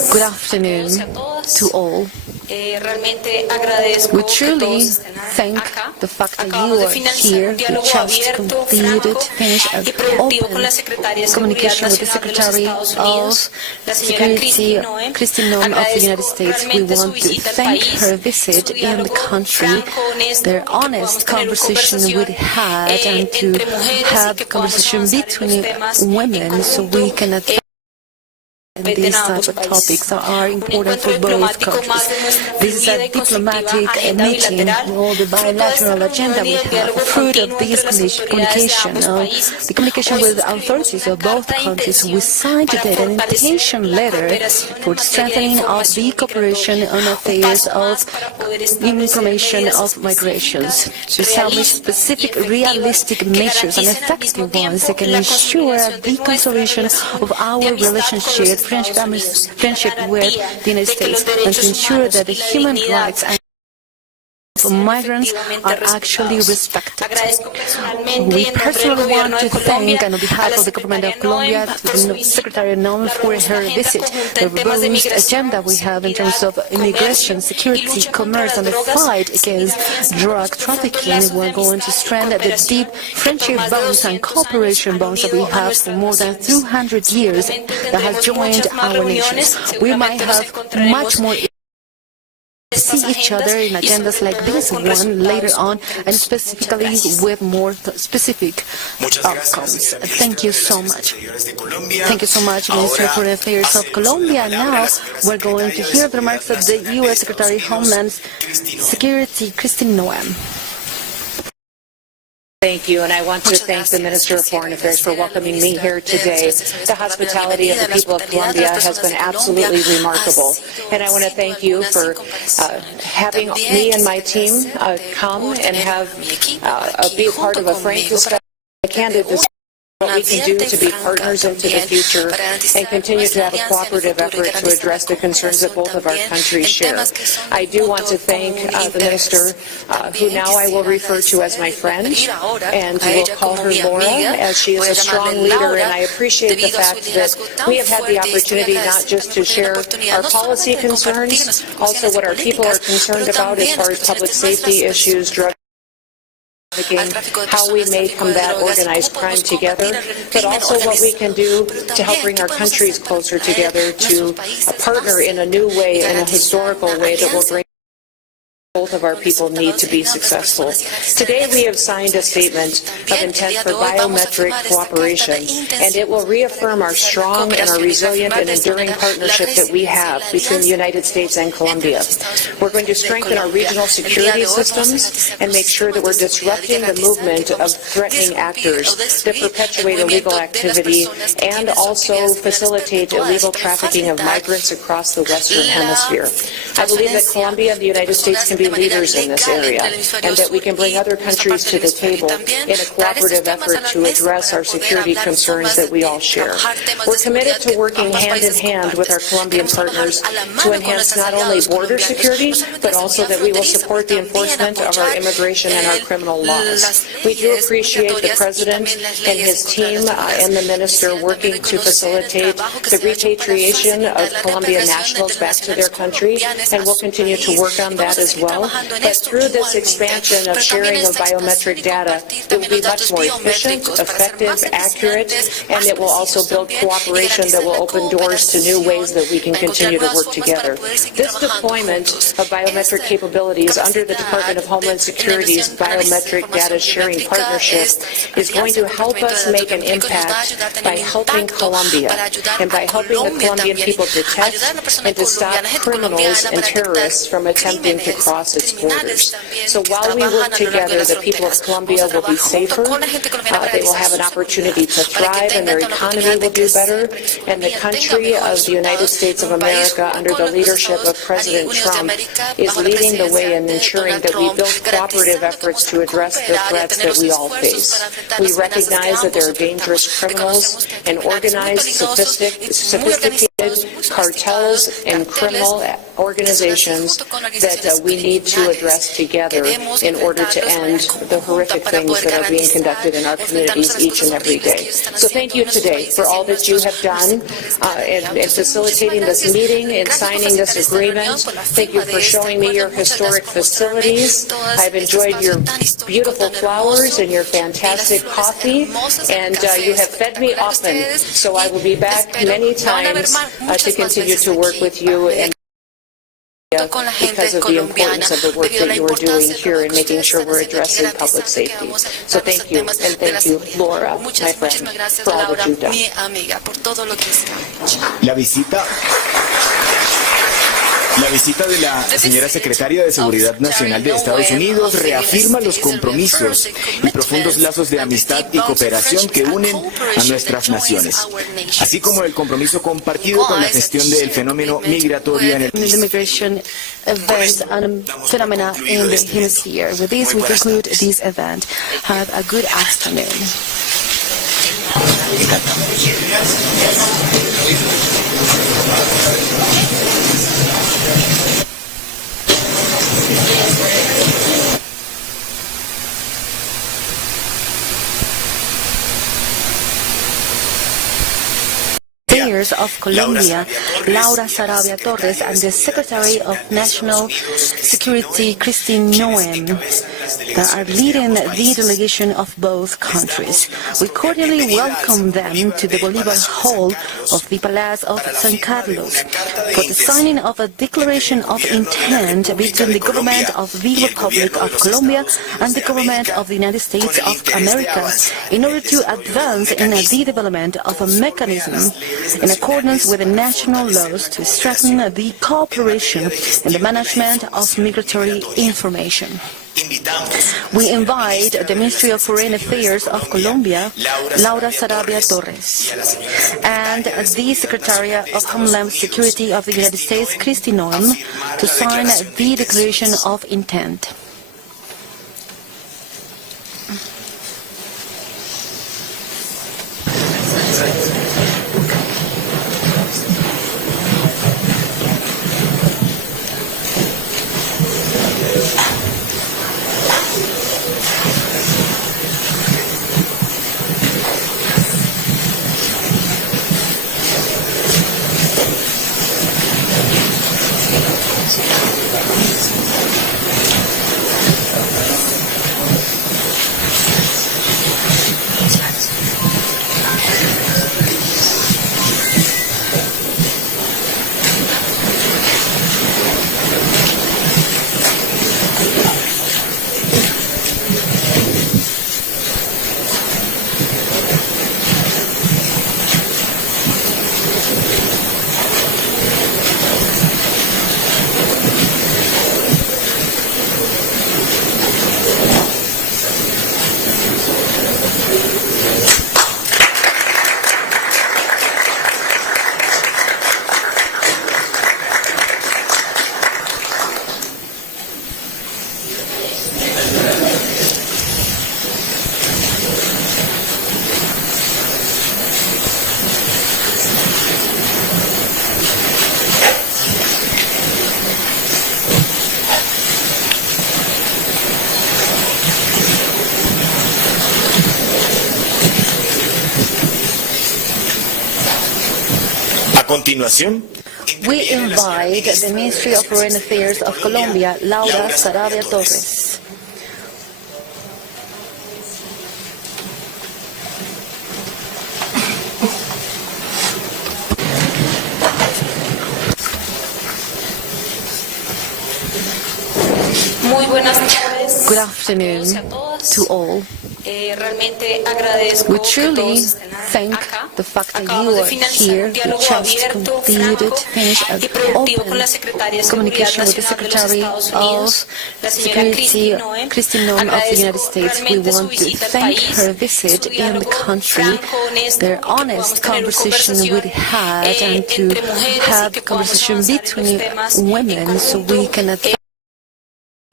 Good afternoon to all. We truly thank the fact that you are here. We just finished an open communication with the Secretary of Security, Kristi Noem of the United States. We want to thank her visit in the country, their honest conversation we had, and to have conversation between women so we can advance these types of topics that are important for both countries. This is a diplomatic meeting, all the bilateral agenda we have. Fruit of this communication, the communication with the authorities of both countries, we signed today an invitation letter for strengthening of the cooperation on affairs of information of migrations, to establish specific realistic measures and effective ones that can ensure the consolidation of our relationship, friendship with the United States, and to ensure that the human rights of migrants are actually respected. We personally want to thank, on behalf of the government of Colombia, to Secretary Noem for her visit. The robust agenda we have in terms of immigration, security, commerce, and the fight against drug trafficking. We're going to strengthen the deep friendship bonds and cooperation bonds that we have for more than 200 years that has joined our nations. We might have much more see each other in agendas like this one later on, and specifically with more specific outcomes. Thank you so much. Thank you so much, Minister of Foreign Affairs of Colombia. Now we're going to hear the remarks of the U.S. Secretary of Homeland Security, Kristi Noem. Thank you, and I want to thank the Minister of Foreign Affairs for welcoming me here today. The hospitality of the people of Colombia has been absolutely remarkable, and I want to thank you for having me and my team come and have be a part of a frank discussion, a candid discussion. What we can do to be partners into the future and continue to have a cooperative effort to address the concerns that both of our countries share. I do want to thank the Minister, who now I will refer to as my friend, and will call her Laura, as she is a strong leader, and I appreciate the fact that we have had the opportunity not just to share our policy concerns, also what our people are concerned about as far as public safety issues, drug how we may combat organized crime together, but also what we can do to help bring our countries closer together, to partner in a new way, in a historical way that will bring both of our people need to be successful. Today we have signed a statement of intent for biometric cooperation, and it will reaffirm our strong and our resilient and enduring partnership that we have between the United States and Colombia. We're going to strengthen our regional security systems and make sure that we're disrupting the movement of threatening actors that perpetuate illegal activity and also facilitate illegal trafficking of migrants across the Western Hemisphere. I believe that Colombia and the United States can be leaders in this area, and that we can bring other countries to the table in a cooperative effort to address our security concerns that we all share. We're committed to working hand in hand with our Colombian partners to enhance not only border security, but also that we will support the enforcement of our immigration and our criminal laws. We do appreciate the President and his team and the Minister working to facilitate the repatriation of Colombian nationals back to their country, and we'll continue to work on that as well. But through this expansion of sharing of biometric data, it will be much more efficient, effective, accurate, and it will also build cooperation that will open doors to new ways that we can continue to work together. This deployment of biometric capabilities under the Department of Homeland Security's Biometric Data Sharing Partnership is going to help us make an impact by helping Colombia and by helping the Colombian people detect and to stop criminals and terrorists from attempting to cross its borders. So while we work together, the people of Colombia will be safer, they will have an opportunity to thrive, and their economy will do better, and the country of the United States of America, under the leadership of President Trump, is leading the way in ensuring that we build cooperative efforts to address the threats that we all face. We recognize that there are dangerous criminals and organized, sophisticated cartels and criminal organizations that we need to address together in order to end the horrific things that are being conducted in our communities each and every day. So thank you today for all that you have done in facilitating this meeting and signing this agreement. Thank you for showing me your historic facilities. I've enjoyed your beautiful flowers and your fantastic coffee, and you have fed me often, so I will be back many times to continue to work with you and because of the importance of the work that you are doing here in making sure we're addressing public safety. So thank you, and thank you, Laura, my friend, for all that you've done. La visita de la señora secretaria de Seguridad Nacional de Estados Unidos reafirma los compromisos y profundos lazos de amistad y cooperación que unen a nuestras naciones, así como el compromiso compartido con la gestión del fenómeno migratorio en el immigration events and phenomena in the hemisphere. With this, we conclude this event. Have a good afternoon. 'Affairs of Colombia, Laura Sarabia Torres, and the Secretary of National Security, Kristi Noem, that are leading the delegation of both countries. We cordially welcome them to the Bolivar Hall of the Palace of San Carlos for the signing of a declaration of intent between the government of the Republic of Colombia and the government of the United States of America in order to advance in the development of a mechanism in accordance with the national laws to strengthen the cooperation in the management of migratory information. We invite the Ministry of Foreign Affairs of Colombia, Laura Sarabia Torres, and the Secretary of Homeland Security of the United States, Kristi Noem, to sign the Declaration of Intent. We invite the Ministry of Foreign Affairs of Colombia, Laura Sarabia Torres. Muy buenas tardes. Good afternoon to all. We truly thank the fact that you are here. We just finished an open communication with the Secretary of Security, Kristi Noem of the United States. We want to thank her visit in the country, their honest conversation we had, and to have conversation between women so we can advance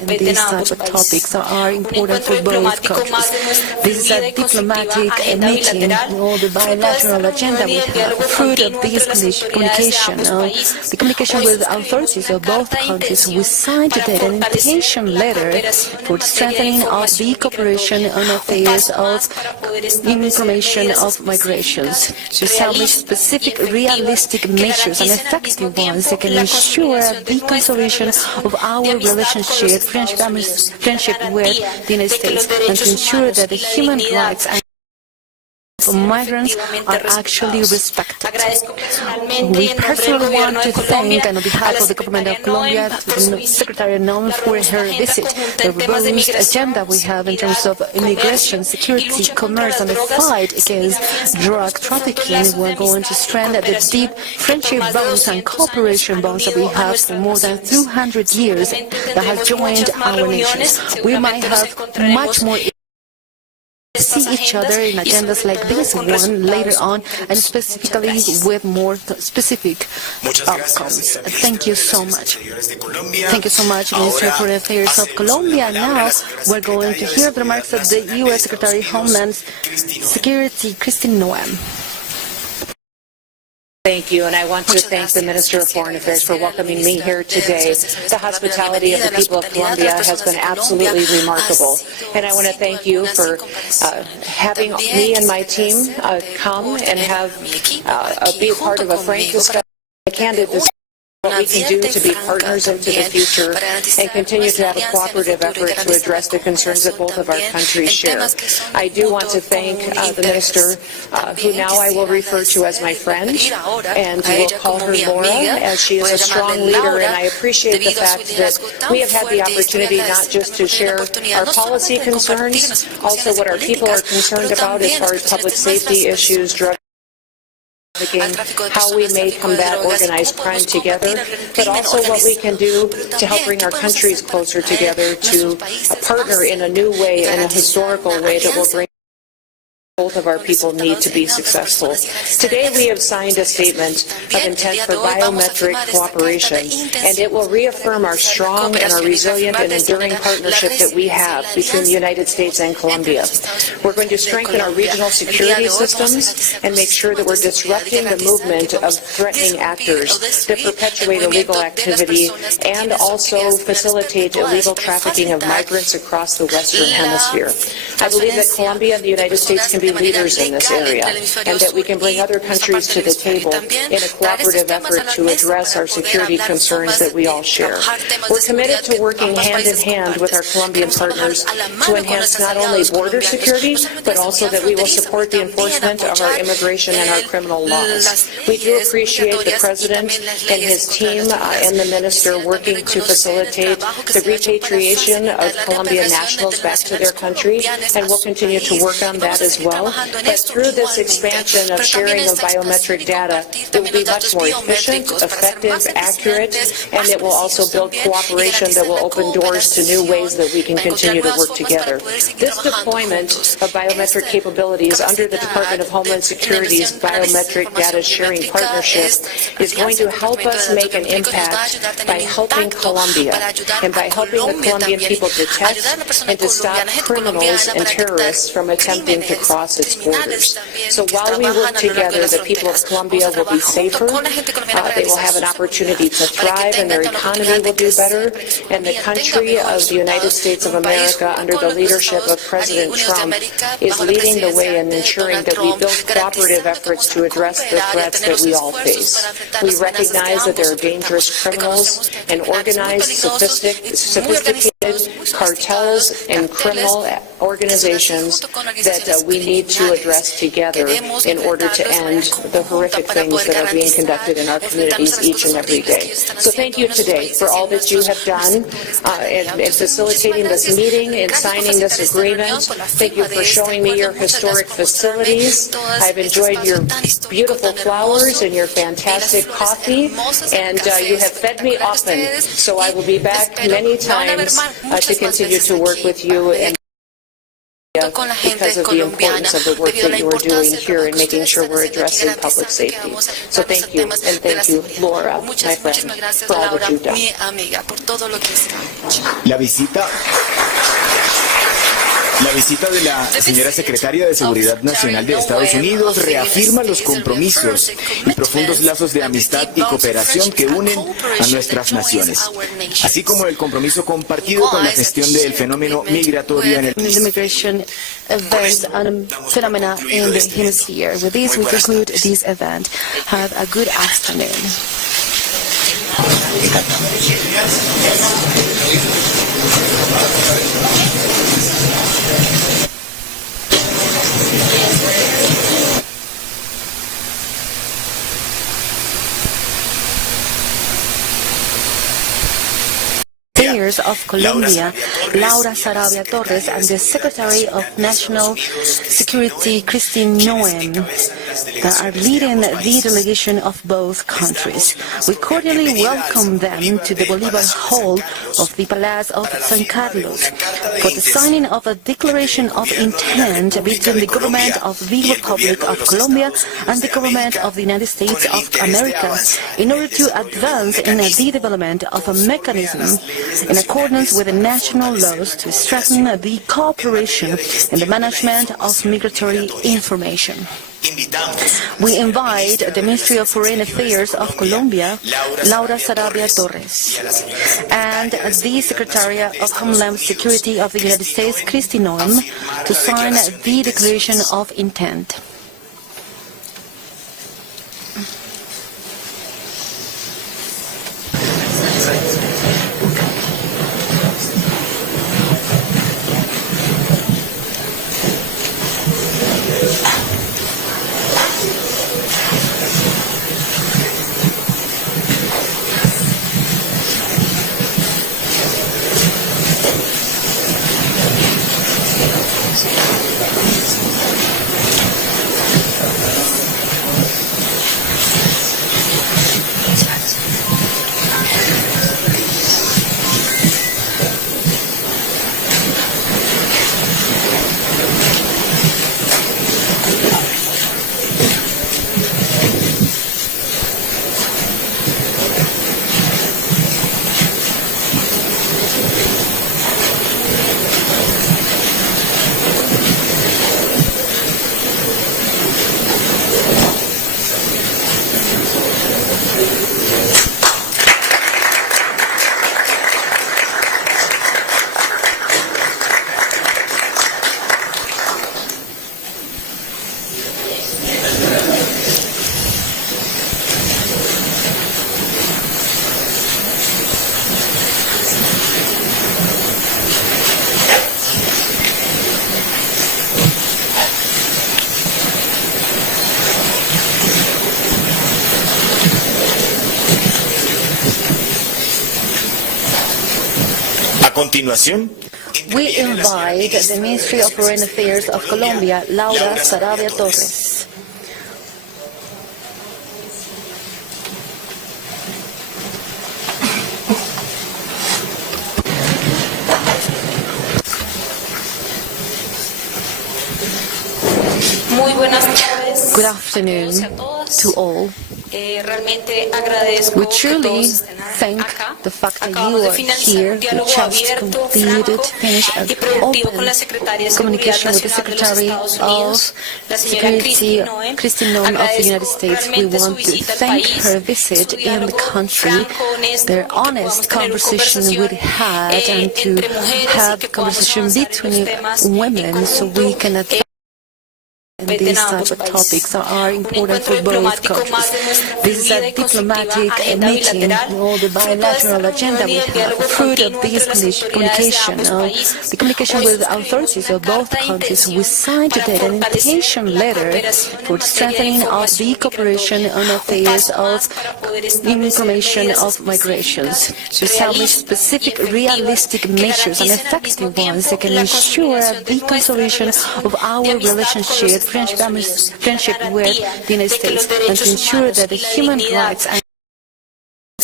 these type of topics are important for both countries. This is a diplomatic meeting, all the bilateral agenda we have, fruit of this communication, the communication with authorities of both countries. We signed today an invitation letter for strengthening of the cooperation on affairs of information of migrations, to establish specific realistic measures and effective ones that can ensure the consolidation of our relationship, friendship with the United States, and to ensure that the human rights and of migrants are actually respected. We personally want to thank, and on behalf of the government of Colombia, Secretary Noem for her visit. The robust agenda we have in terms of immigration, security, commerce, and the fight against drug trafficking. We're going to strengthen the deep friendship bonds and cooperation bonds that we have for more than 200 years that have joined our nations. We might have much more see each other in agendas like this one later on, and specifically with more specific outcomes. Thank you so much. Thank you so much, Minister of Foreign Affairs of Colombia. Now we're going to hear the remarks of the U.S. Secretary of Homeland Security, Kristi Noem. Thank you, and I want to thank the Minister of Foreign Affairs for welcoming me here today. The hospitality of the people of Colombia has been absolutely remarkable, and I want to thank you for having me and my team come and be a part of a frank discussion, a candid discussion, what we can do to be partners into the future and continue to have a cooperative effort to address the concerns that both of our countries share. I do want to thank the Minister, who now I will refer to as my friend, and will call her Laura, as she is a strong leader, and I appreciate the fact that we have had the opportunity not just to share our policy concerns, also what our people are concerned about as far as public safety issues, drug how we may combat organized crime together, but also what we can do to help bring our countries closer together, to partner in a new way, in a historical way that will bring both of our people need to be successful. Today we have signed a statement of intent for biometric cooperation, and it will reaffirm our strong and our resilient and enduring partnership that we have between the United States and Colombia. We're going to strengthen our regional security systems and make sure that we're disrupting the movement of threatening actors that perpetuate illegal activity and also facilitate illegal trafficking of migrants across the Western Hemisphere. I believe that Colombia and the United States can be leaders in this area, and that we can bring other countries to the table in a cooperative effort to address our security concerns that we all share. We're committed to working hand in hand with our Colombian partners to enhance not only border security, but also that we will support the enforcement of our immigration and our criminal laws. We do appreciate the President and his team and the Minister working to facilitate the repatriation of Colombian nationals back to their country, and we'll continue to work on that as well. But through this expansion of sharing of biometric data, it will be much more efficient, effective, accurate, and it will also build cooperation that will open doors to new ways that we can continue to work together. This deployment of biometric capabilities under the Department of Homeland Security's Biometric Data Sharing Partnership is going to help us make an impact by helping Colombia and by helping the Colombian people detect and to stop criminals and terrorists from attempting to cross its borders. So while we work together, the people of Colombia will be safer, they will have an opportunity to thrive, and their economy will do better, and the country of the United States of America, under the leadership of President Trump, is leading the way in ensuring that we build cooperative efforts to address the threats that we all face. We recognize that there are dangerous criminals and organized, sophisticated cartels and criminal organizations that we need to address together in order to end the horrific things that are being conducted in our communities each and every day. So thank you today for all that you have done in facilitating this meeting and signing this agreement. Thank you for showing me your historic facilities. I've enjoyed your beautiful flowers and your fantastic coffee, and you have fed me often, so I will be back many times to continue to work with you and because of the importance of the work that you are doing here and making sure we're addressing public safety. So thank you, and thank you, Laura, my friend, for all that you've done. La visita de la señora secretaria de Seguridad Nacional de Estados Unidos reafirma los compromisos y profundos lazos de amistad y cooperación que unen a nuestras naciones, así como el compromiso compartido con la gestión del fenómeno migratorio en el immigration events and phenomena in the hemisphere. With this, we conclude this event. Have a good afternoon. Mayors of Colombia, Sarabia Torres, and the Secretary of National Security, Kristi Noem, that are leading the delegation of both countries. We cordially welcome them to the Bolivar Hall of the Palace of San Carlos for the signing of a declaration of intent between the government of the Republic of Colombia and the government of the United States of America in order to advance in the development of a mechanism in accordance with the national laws to strengthen the cooperation in the management of migratory information. We invite the Ministry of Foreign Affairs of Colombia, Sarabia Torres, and the Secretary of Homeland Security of the United States, Kristi Noem, to sign the Declaration of Intent. We invite the Ministry of Foreign Affairs of Colombia, Sarabia Torres. Good afternoon to all. We truly thank the fact that you are here. We just finished an open communication with the Secretary of Security, Kristi Noem of the United States. We want to thank her visit in the country, their honest conversation we had, and to have conversation between women so we can advance. And these type of topics are important for both countries. This is a diplomatic meeting, all the bilateral agenda we have. Fruit of this communication, the communication with the authorities of both countries, we signed today an invitation letter for the strengthening of the cooperation on affairs of information of migrations, to establish specific realistic measures and effective ones that can ensure the consolidation of our relationship, friendship with the United States, and to ensure that the human rights and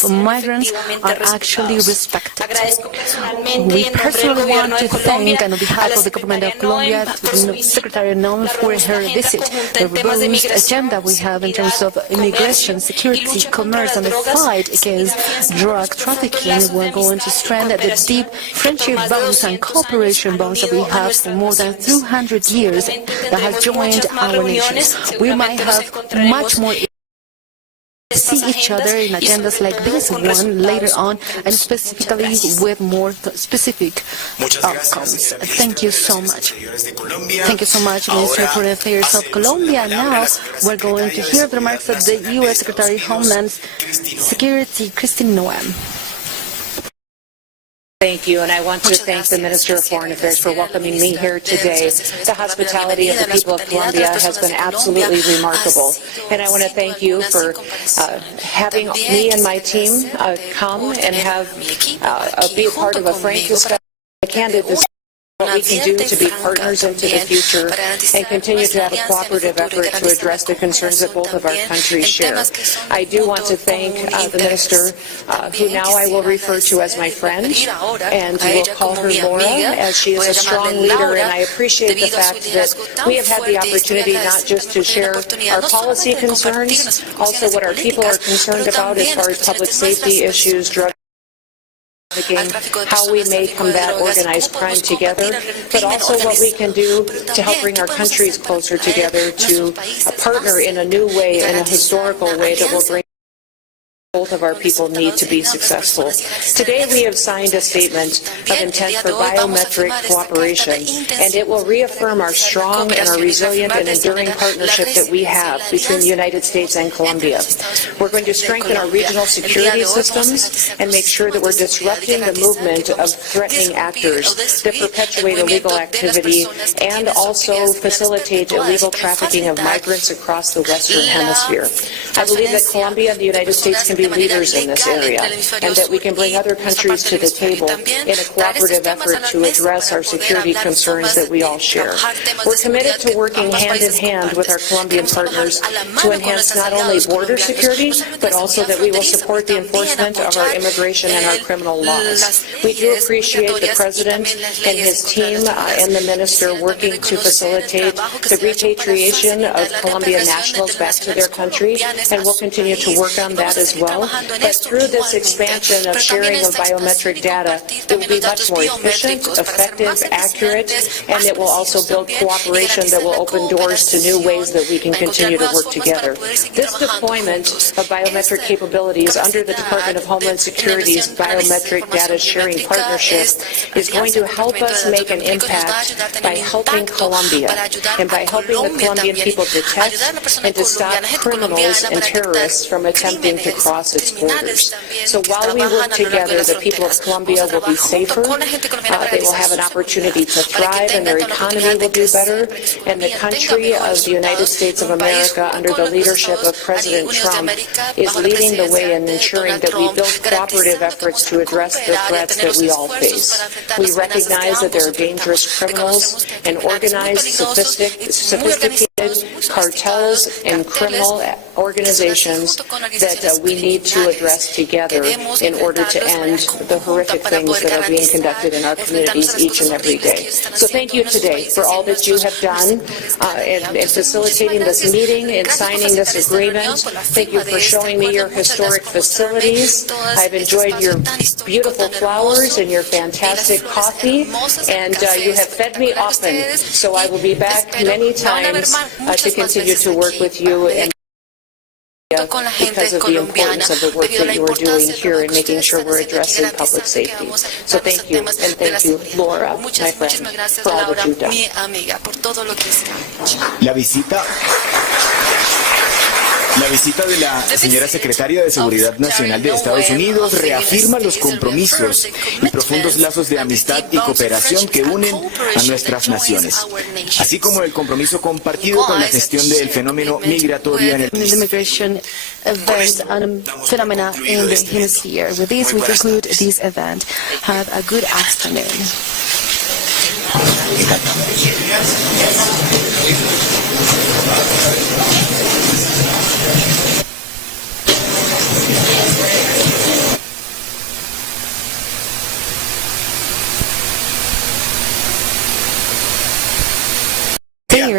migrants are actually respected. We personally want to thank, on behalf of the government of Colombia, Secretary Noem for her visit. The robust agenda we have in terms of immigration, security, commerce, and the fight against drug trafficking. We're going to strengthen the deep friendship bonds and cooperation bonds that we have for more than 200 years that have joined our nations. We might have much more see each other in agendas like this one later on, and specifically with more specific outcomes. Thank you so much. Thank you so much, Minister of Foreign Affairs of Colombia. Now we're going to hear the remarks of the U.S. Secretary of Homeland Security, Kristi Noem. Thank you, and I want to thank the Minister of Foreign Affairs for welcoming me here today. The hospitality of the people of Colombia has been absolutely remarkable, and I want to thank you for having me and my team come and be a part of a frank discussion, a candid discussion. What we can do to be partners into the future and continue to have a cooperative effort to address the concerns that both of our countries share. I do want to thank the Minister, who now I will refer to as my friend, and we'll call her Laura, as she is a strong leader, and I appreciate the fact that we have had the opportunity not just to share our policy concerns, also what our people are concerned about as far as public safety issues, drug how we may combat organized crime together, but also what we can do to help bring our countries closer together to partner in a new way, in a historical way that will bring both of our people need to be successful. Today we have signed a statement of intent for biometric cooperation, and it will reaffirm our strong and our resilient and enduring partnership that we have between the United States and Colombia. We're going to strengthen our regional security systems and make sure that we're disrupting the movement of threatening actors that perpetuate illegal activity and also facilitate illegal trafficking of migrants across the Western Hemisphere. I believe that Colombia and the United States can be leaders in this area, and that we can bring other countries to the table in a cooperative effort to address our security concerns that we all share. We're committed to working hand in hand with our Colombian partners to enhance not only border security, but also that we will support the enforcement of our immigration and our criminal laws. We do appreciate the President and his team and the Minister working to facilitate the repatriation of Colombian nationals back to their country, and we'll continue to work on that as well. But through this expansion of sharing of biometric data, it will be much more efficient, effective, accurate, and it will also build cooperation that will open doors to new ways that we can continue to work together. This deployment of biometric capabilities under the Department of Homeland Security's Biometric Data Sharing Partnership is going to help us make an impact by helping Colombia and by helping the Colombian people detect and to stop criminals and terrorists from attempting to cross its borders. So while we work together, the people of Colombia will be safer, they will have an opportunity to thrive, and their economy will do better, and the country of the United States of America, under the leadership of President Trump, is leading the way in ensuring that we build cooperative efforts to address the threats that we all face. We recognize that there are dangerous criminals and organized, sophisticated cartels and criminal organizations that we need to address together in order to end the horrific things that are being conducted in our communities each and every day. So thank you today for all that you have done in facilitating this meeting and signing this agreement. Thank you for showing me your historic facilities. I've enjoyed your beautiful flowers and your fantastic coffee, and you have fed me often, so I will be back many times to continue to work with you and because of the importance of the work that you are doing here in making sure we're addressing public safety. So thank you, and thank you, Laura, my friend, for all that you've done. La visita de la señora secretaria de Seguridad Nacional de Estados Unidos reafirma los compromisos y profundos lazos de amistad y cooperación que unen a nuestras naciones, así como el compromiso compartido con la gestión del fenómeno migratorio en el immigration event and phenomena in the hemisphere. With this, we conclude this event. Have a good afternoon.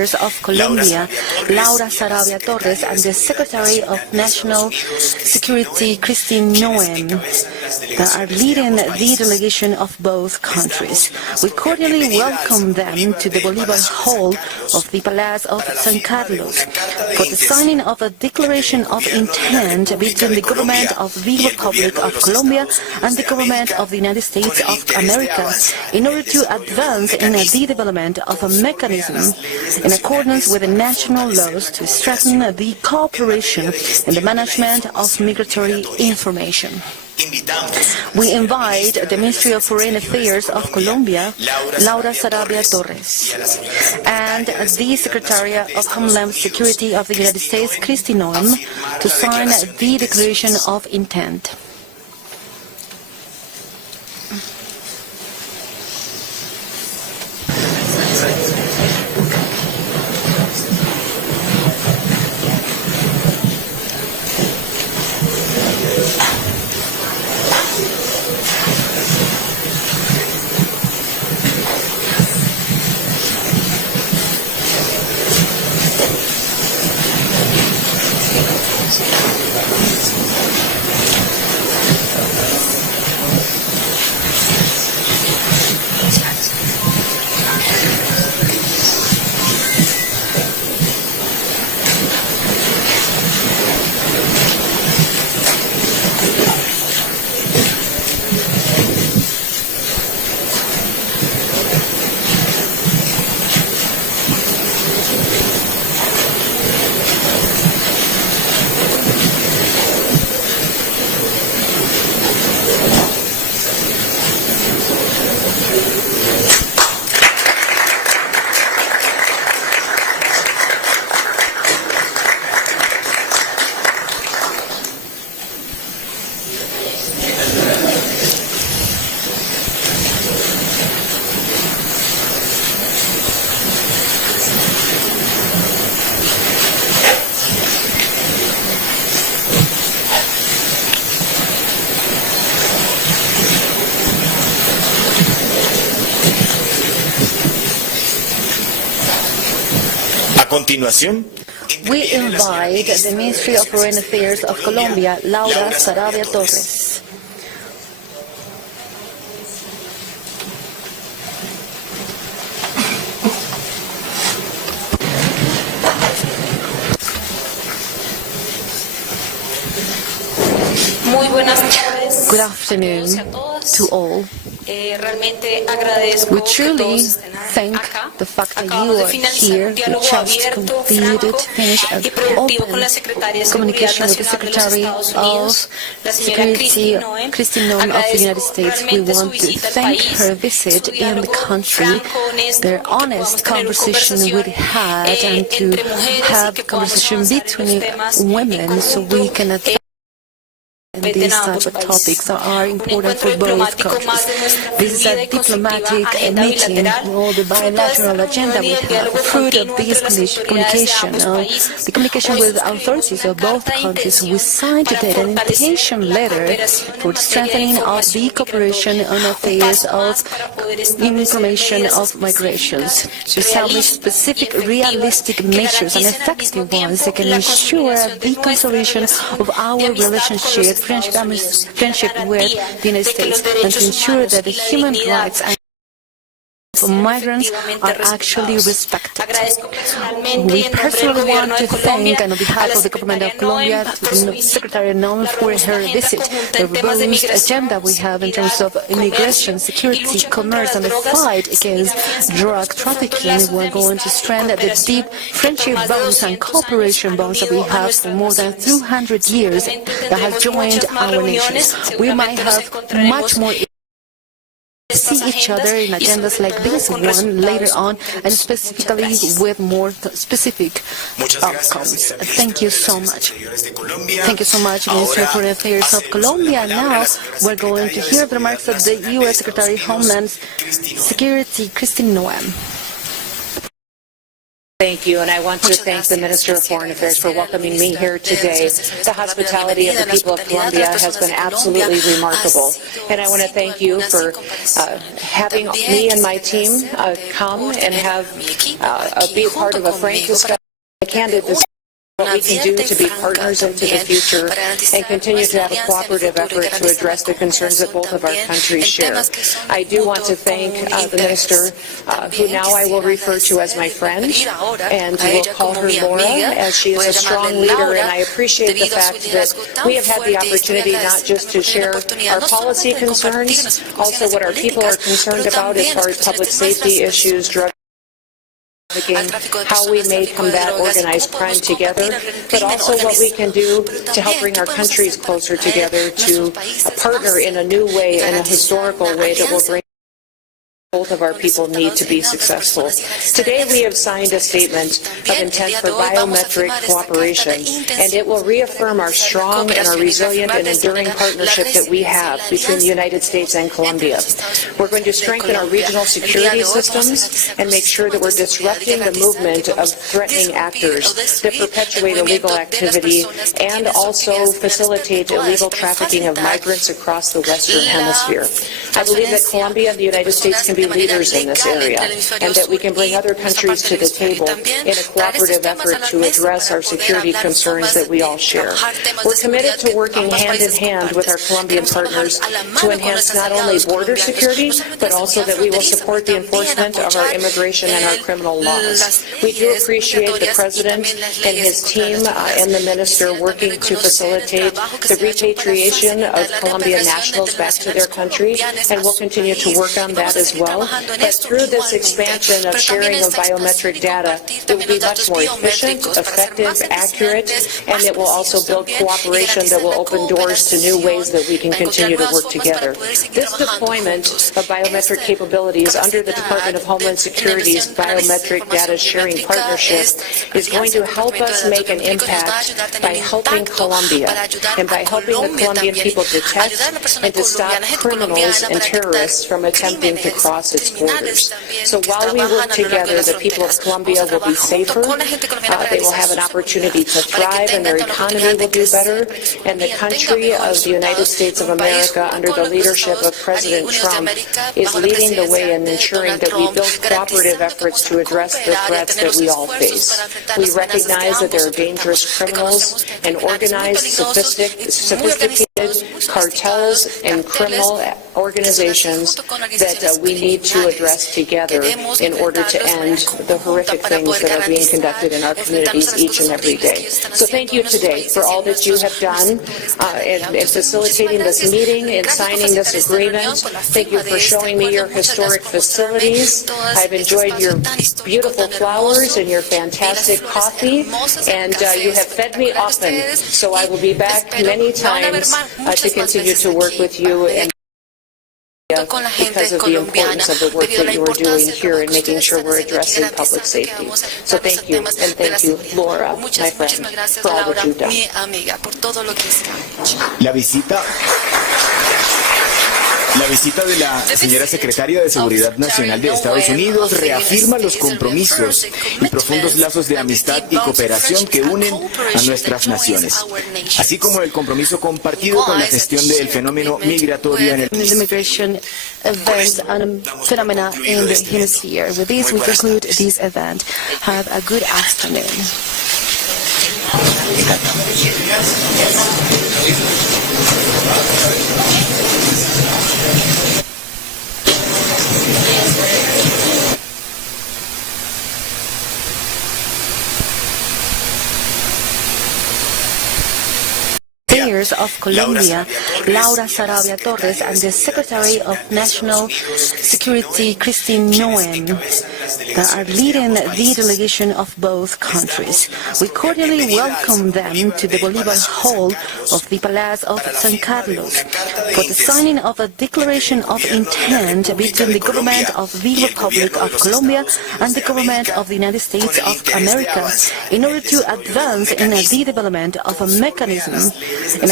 Affairs of Colombia, Laura Sarabia Torres, and the Secretary of National Security, Kristi Noem, that are leading the delegation of both countries. We cordially welcome them to the Bolivar Hall of the Palace of San Carlos for the signing of a declaration of intent between the government of the Republic of Colombia and the government of the United States of America in order to advance in the development of a mechanism in accordance with the national laws to strengthen the cooperation in the management of migratory information. We invite the Ministry of Foreign Affairs of Colombia, Laura Sarabia Torres, and the Secretary of Homeland Security of the United States, Kristi Noem, to sign the Declaration of Intent. Continuación, we invite the Ministry of Foreign Affairs of Colombia, Laura Sarabia Torres. Muy buenas tardes. Good afternoon to all. We truly thank the fact that you are here. We just finished an open communication with the Secretary of Security, Kristi Noem of the United States. We want to thank her visit in the country, their honest conversation we had, and to have conversation between women so we can advance. And these type of topics are important for both countries. This is a diplomatic meeting, all the bilateral agenda we have. Fruit of this communication, the communication with authorities of both countries, we signed today an invitation letter for the strengthening of the cooperation on affairs of information of migrations, to establish specific realistic measures and effective ones that can ensure the consolidation of our relationship, friendship with the United States, and to ensure that the human rights of migrants are actually respected. We personally want to thank, and on behalf of the government of Colombia, Secretary Noem for her visit. The robust agenda we have in terms of immigration, security, commerce, and the fight against drug trafficking. We're going to strengthen the deep friendship bonds and cooperation bonds that we have for more than 200 years that have joined our nations. We might have much more see each other in agendas like this one later on, and specifically with more specific outcomes. Thank you so much. Thank you so much, Minister of Foreign Affairs of Colombia. Now we're going to hear the remarks of the U.S. Secretary of Homeland Security, Kristi Noem. Thank you, and I want to thank the Minister of Foreign Affairs for welcoming me here today. The hospitality of the people of Colombia has been absolutely remarkable, and I want to thank you for having me and my team come and be part of a frank discussion, a candid discussion. What we can do to be partners into the future and continue to have a cooperative effort to address the concerns that both of our countries share. I do want to thank the Minister, who now I will refer to as my friend, and will call her Laura, as she is a strong leader, and I appreciate the fact that we have had the opportunity not just to share our policy concerns, also what our people are concerned about as far as public safety issues, drug how we may combat organized crime together, but also what we can do to help bring our countries closer together to partner in a new way, in a historical way that will bring both of our people need to be successful. Today we have signed a statement of intent for biometric cooperation, and it will reaffirm our strong and our resilient and enduring partnership that we have between the United States and Colombia. We're going to strengthen our regional security systems and make sure that we're disrupting the movement of threatening actors that perpetuate illegal activity and also facilitate illegal trafficking of migrants across the Western Hemisphere. I believe that Colombia and the United States can be leaders in this area, and that we can bring other countries to the table in a cooperative effort to address our security concerns that we all share. We're committed to working hand in hand with our Colombian partners to enhance not only border security, but also that we will support the enforcement of our immigration and our criminal laws. We do appreciate the President and his team and the Minister working to facilitate the repatriation of Colombian nationals back to their country, and we'll continue to work on that as well. But through this expansion of sharing of biometric data, it will be much more efficient, effective, accurate, and it will also build cooperation that will open doors to new ways that we can continue to work together. This deployment of biometric capabilities under the Department of Homeland Security's Biometric Data Sharing Partnership is going to help us make an impact by helping Colombia and by helping the Colombian people detect and to stop criminals and terrorists from attempting to cross its borders. So while we work together, the people of Colombia will be safer, they will have an opportunity to thrive, and their economy will do better, and the country of the United States of America, under the leadership of President Trump, is leading the way in ensuring that we build cooperative efforts to address the threats that we all face. We recognize that there are dangerous criminals and organized, sophisticated cartels and criminal organizations that we need to address together in order to end the horrific things that are being conducted in our communities each and every day. So thank you today for all that you have done in facilitating this meeting and signing this agreement. Thank you for showing me your historic facilities. I've enjoyed your beautiful flowers and your fantastic coffee, and you have fed me often. So I will be back many times to continue to work with you and because of the importance of the work that you are doing here in making sure we're addressing public safety. So thank you, and thank you, Laura, my friend, for all that you've done. La visita de la señora secretaria de Seguridad Nacional de Estados Unidos reafirma los compromisos y profundos lazos de amistad y cooperación que unen a nuestras naciones, así como el compromiso compartido con la gestión del fenómeno migratorio en el immigration events and phenomena in the hemisphere. With this, we conclude this event. Have a good afternoon. Mayors of Colombia, Laura Sarabia Torres, and the Secretary of National Security Kristi Noem that are leading the delegation of both countries. We cordially welcome them to the Bolivar Hall of the Palace of San Carlos for the signing of a declaration of intent between the government of the Republic of Colombia and the government of the United States of America in order to advance in the development of a mechanism in a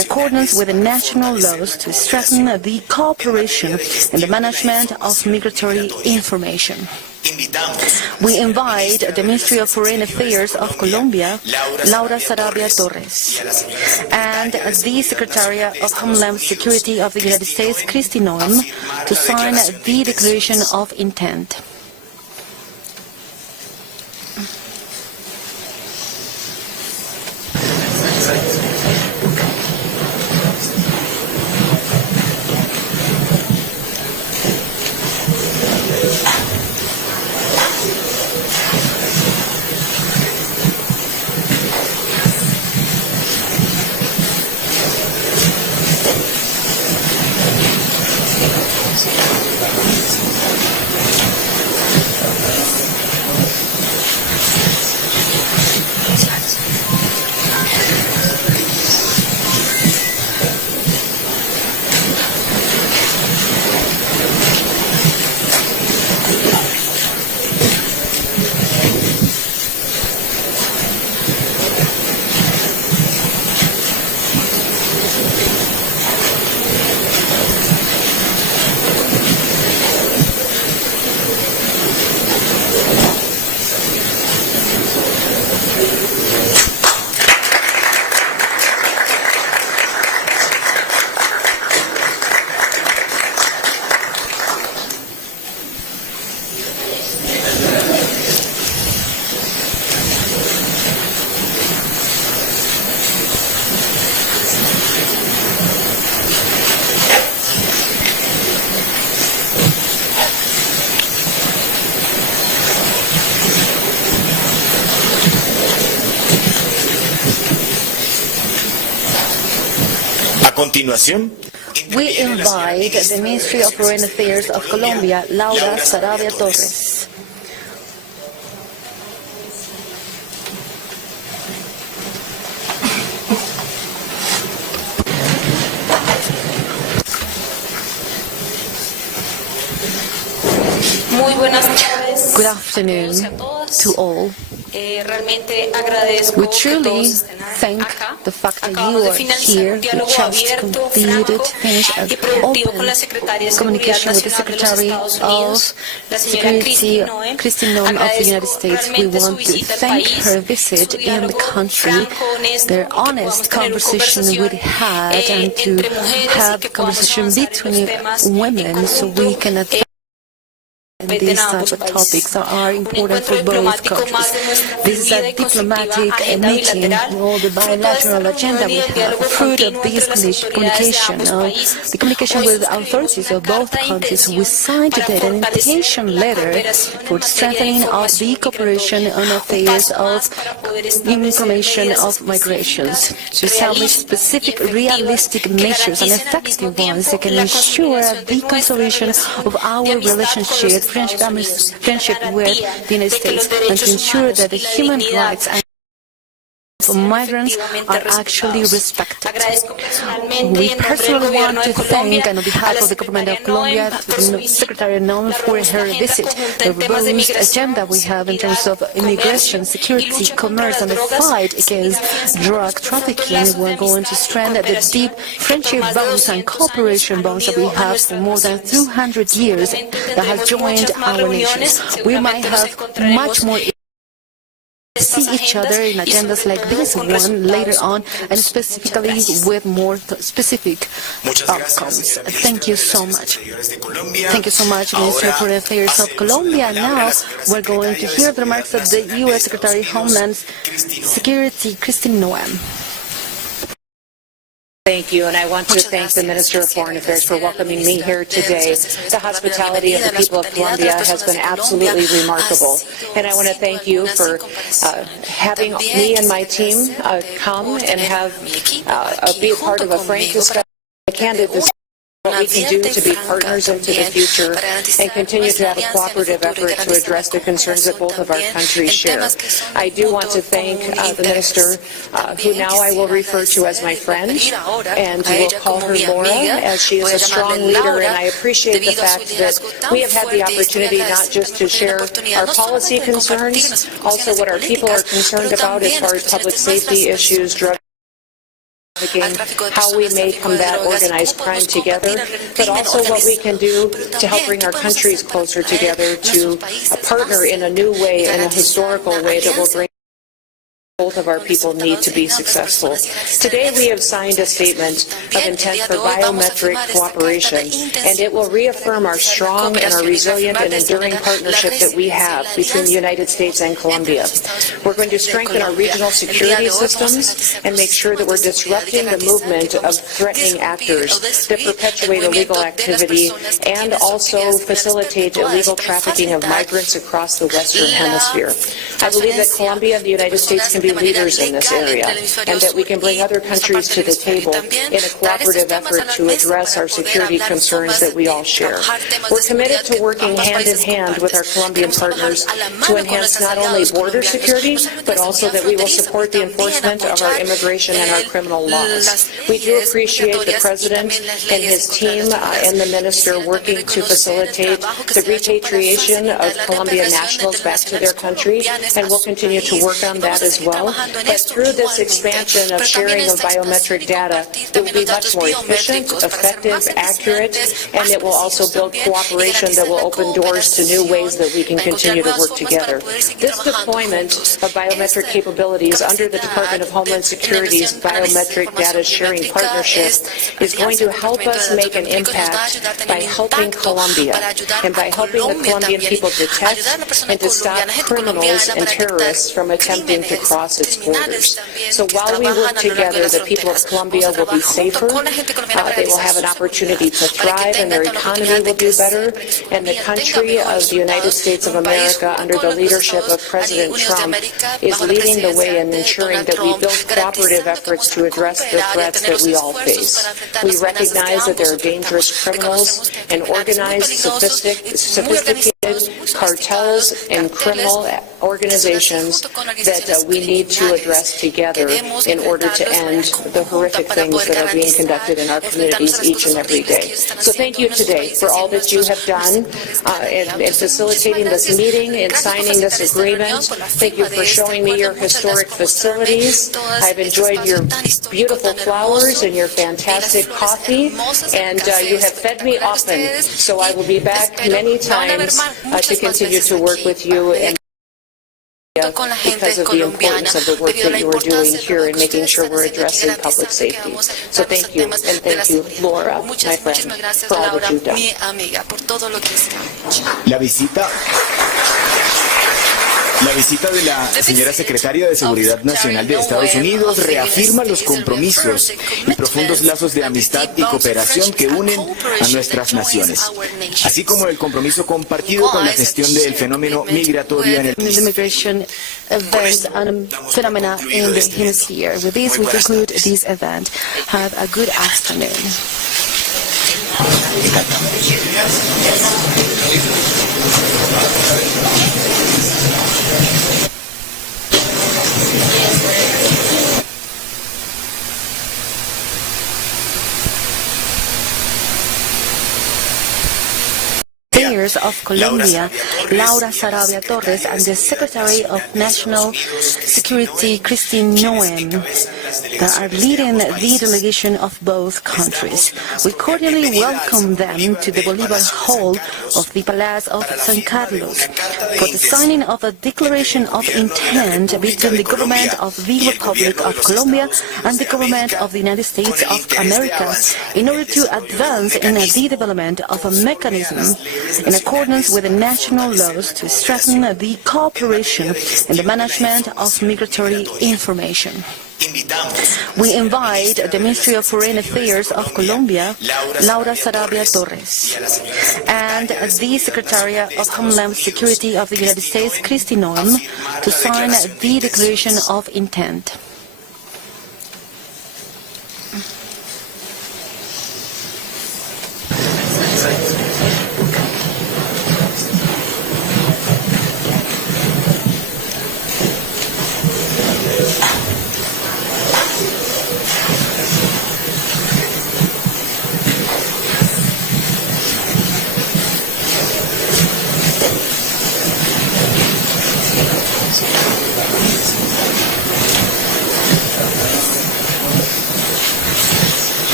accordance with the national laws to strengthen the cooperation in the management of migratory information. We invite the Ministry of Foreign Affairs of Colombia, Laura Sarabia Torres, and the Secretary of Homeland Security of the United States, Kristi Noem, to sign the Declaration of Intent. A continuación, We invite the Ministry of Foreign Affairs of Colombia, Laura Sarabia Torres. Muy buenas tardes. Good afternoon to all. We truly thank the fact that you are here. We just completed, finished an open communication with the Secretary of Security, Kristi Noem of the United States. We want to thank her visit in the country, their honest conversation we had, and to have conversation between women so we can advance these types of topics that are important for both countries. This is a diplomatic meeting with all the bilateral agenda we have. Fruit of this communication, the communication with the authorities of both countries, we signed today an invitation letter for the strengthening of the cooperation on affairs of information of migrations, to establish specific realistic measures and effective ones that can ensure the consolidation of our relationship, friendship with the United States, and to ensure that the human rights and of migrants are actually respected. We personally want to thank, and on behalf of the government of Colombia, Secretary Noem for her visit. The robust agenda we have in terms of immigration, security, commerce, and the fight against drug trafficking. We're going to strengthen the deep friendship bonds and cooperation bonds that we have for more than 200 years that have joined our nations. We might have much more see each other in agendas like this one later on, and specifically with more specific outcomes. Thank you so much. Thank you so much, Minister of Foreign Affairs of Colombia. Now we're going to hear the remarks of the U.S. Secretary of Homeland Security, Kristi Noem. Thank you, and I want to thank the Minister of Foreign Affairs for welcoming me here today. The hospitality of the people of Colombia has been absolutely remarkable, and I want to thank you for having me and my team come and have be a part of a frank discussion, a candid discussion. What we can do to be partners into the future and continue to have a cooperative effort to address the concerns that both of our countries share. I do want to thank the Minister, who now I will refer to as my friend, and will call her Laura, as she is a strong leader, and I appreciate the fact that we have had the opportunity not just to share our policy concerns, also what our people are concerned about as far as public safety issues, drug how we may combat organized crime together, but also what we can do to help bring our countries closer together to partner in a new way, in a historical way that will bring both of our people need to be successful. Today we have signed a statement of intent for biometric cooperation, and it will reaffirm our strong and our resilient and enduring partnership that we have between the United States and Colombia. We're going to strengthen our regional security systems and make sure that we're disrupting the movement of threatening actors that perpetuate illegal activity and also facilitate illegal trafficking of migrants across the Western Hemisphere. I believe that Colombia and the United States can be leaders in this area, and that we can bring other countries to the table in a cooperative effort to address our security concerns that we all share. We're committed to working hand in hand with our Colombian partners to enhance not only border security, but also that we will support the enforcement of our immigration and our criminal laws. We do appreciate the President and his team and the Minister working to facilitate the repatriation of Colombian nationals back to their country, and we'll continue to work on that as well. But through this expansion of sharing of biometric data, it will be much more efficient, effective, accurate, and it will also build cooperation that will open doors to new ways that we can continue to work together. This deployment of biometric capabilities under the Department of Homeland Security's Biometric Data Sharing Partnership is going to help us make an impact by helping Colombia and by helping the Colombian people detect and to stop criminals and terrorists from attempting to cross its borders. So while we work together, the people of Colombia will be safer, they will have an opportunity to thrive, and their economy will do better, and the country of the United States of America, under the leadership of President Trump, is leading the way in ensuring that we build cooperative efforts to address the threats that we all face. We recognize that there are dangerous criminals and organized, sophisticated cartels and criminal organizations that we need to address together in order to end the horrific things that are being conducted in our communities each and every day. So thank you today for all that you have done in facilitating this meeting and signing this agreement. Thank you for showing me your historic facilities. I've enjoyed your beautiful flowers and your fantastic coffee, and you have fed me often. So I will be back many times to continue to work with you and because of the importance of the work that you are doing here in making sure we're addressing public safety. So thank you, and thank you, Laura, my friend, for all that you've done. La visita de la señora secretaria de Seguridad Nacional de Estados Unidos reafirma los compromisos y profundos lazos de amistad y cooperación que unen a nuestras naciones, así como el compromiso compartido con la gestión del fenómeno migratorio en el immigration events and phenomena in the hemisphere. With this, we conclude this event. Have a good afternoon. Affairs of Colombia, Laura Sarabia Torres, and the Secretary of National Security, Kristi Noem, that are leading the delegation of both countries. We cordially welcome them to the Bolivar Hall of the Palace of San Carlos for the signing of a declaration of intent between the government of the Republic of Colombia and the government of the United States of America in order to advance in the development of a mechanism in accordance with the national laws to strengthen the cooperation in the management of migratory information. We invite the Ministry of Foreign Affairs of Colombia, Laura Sarabia Torres, and the Secretary of Homeland Security of the United States, Kristi Noem, to sign the Declaration of Intent.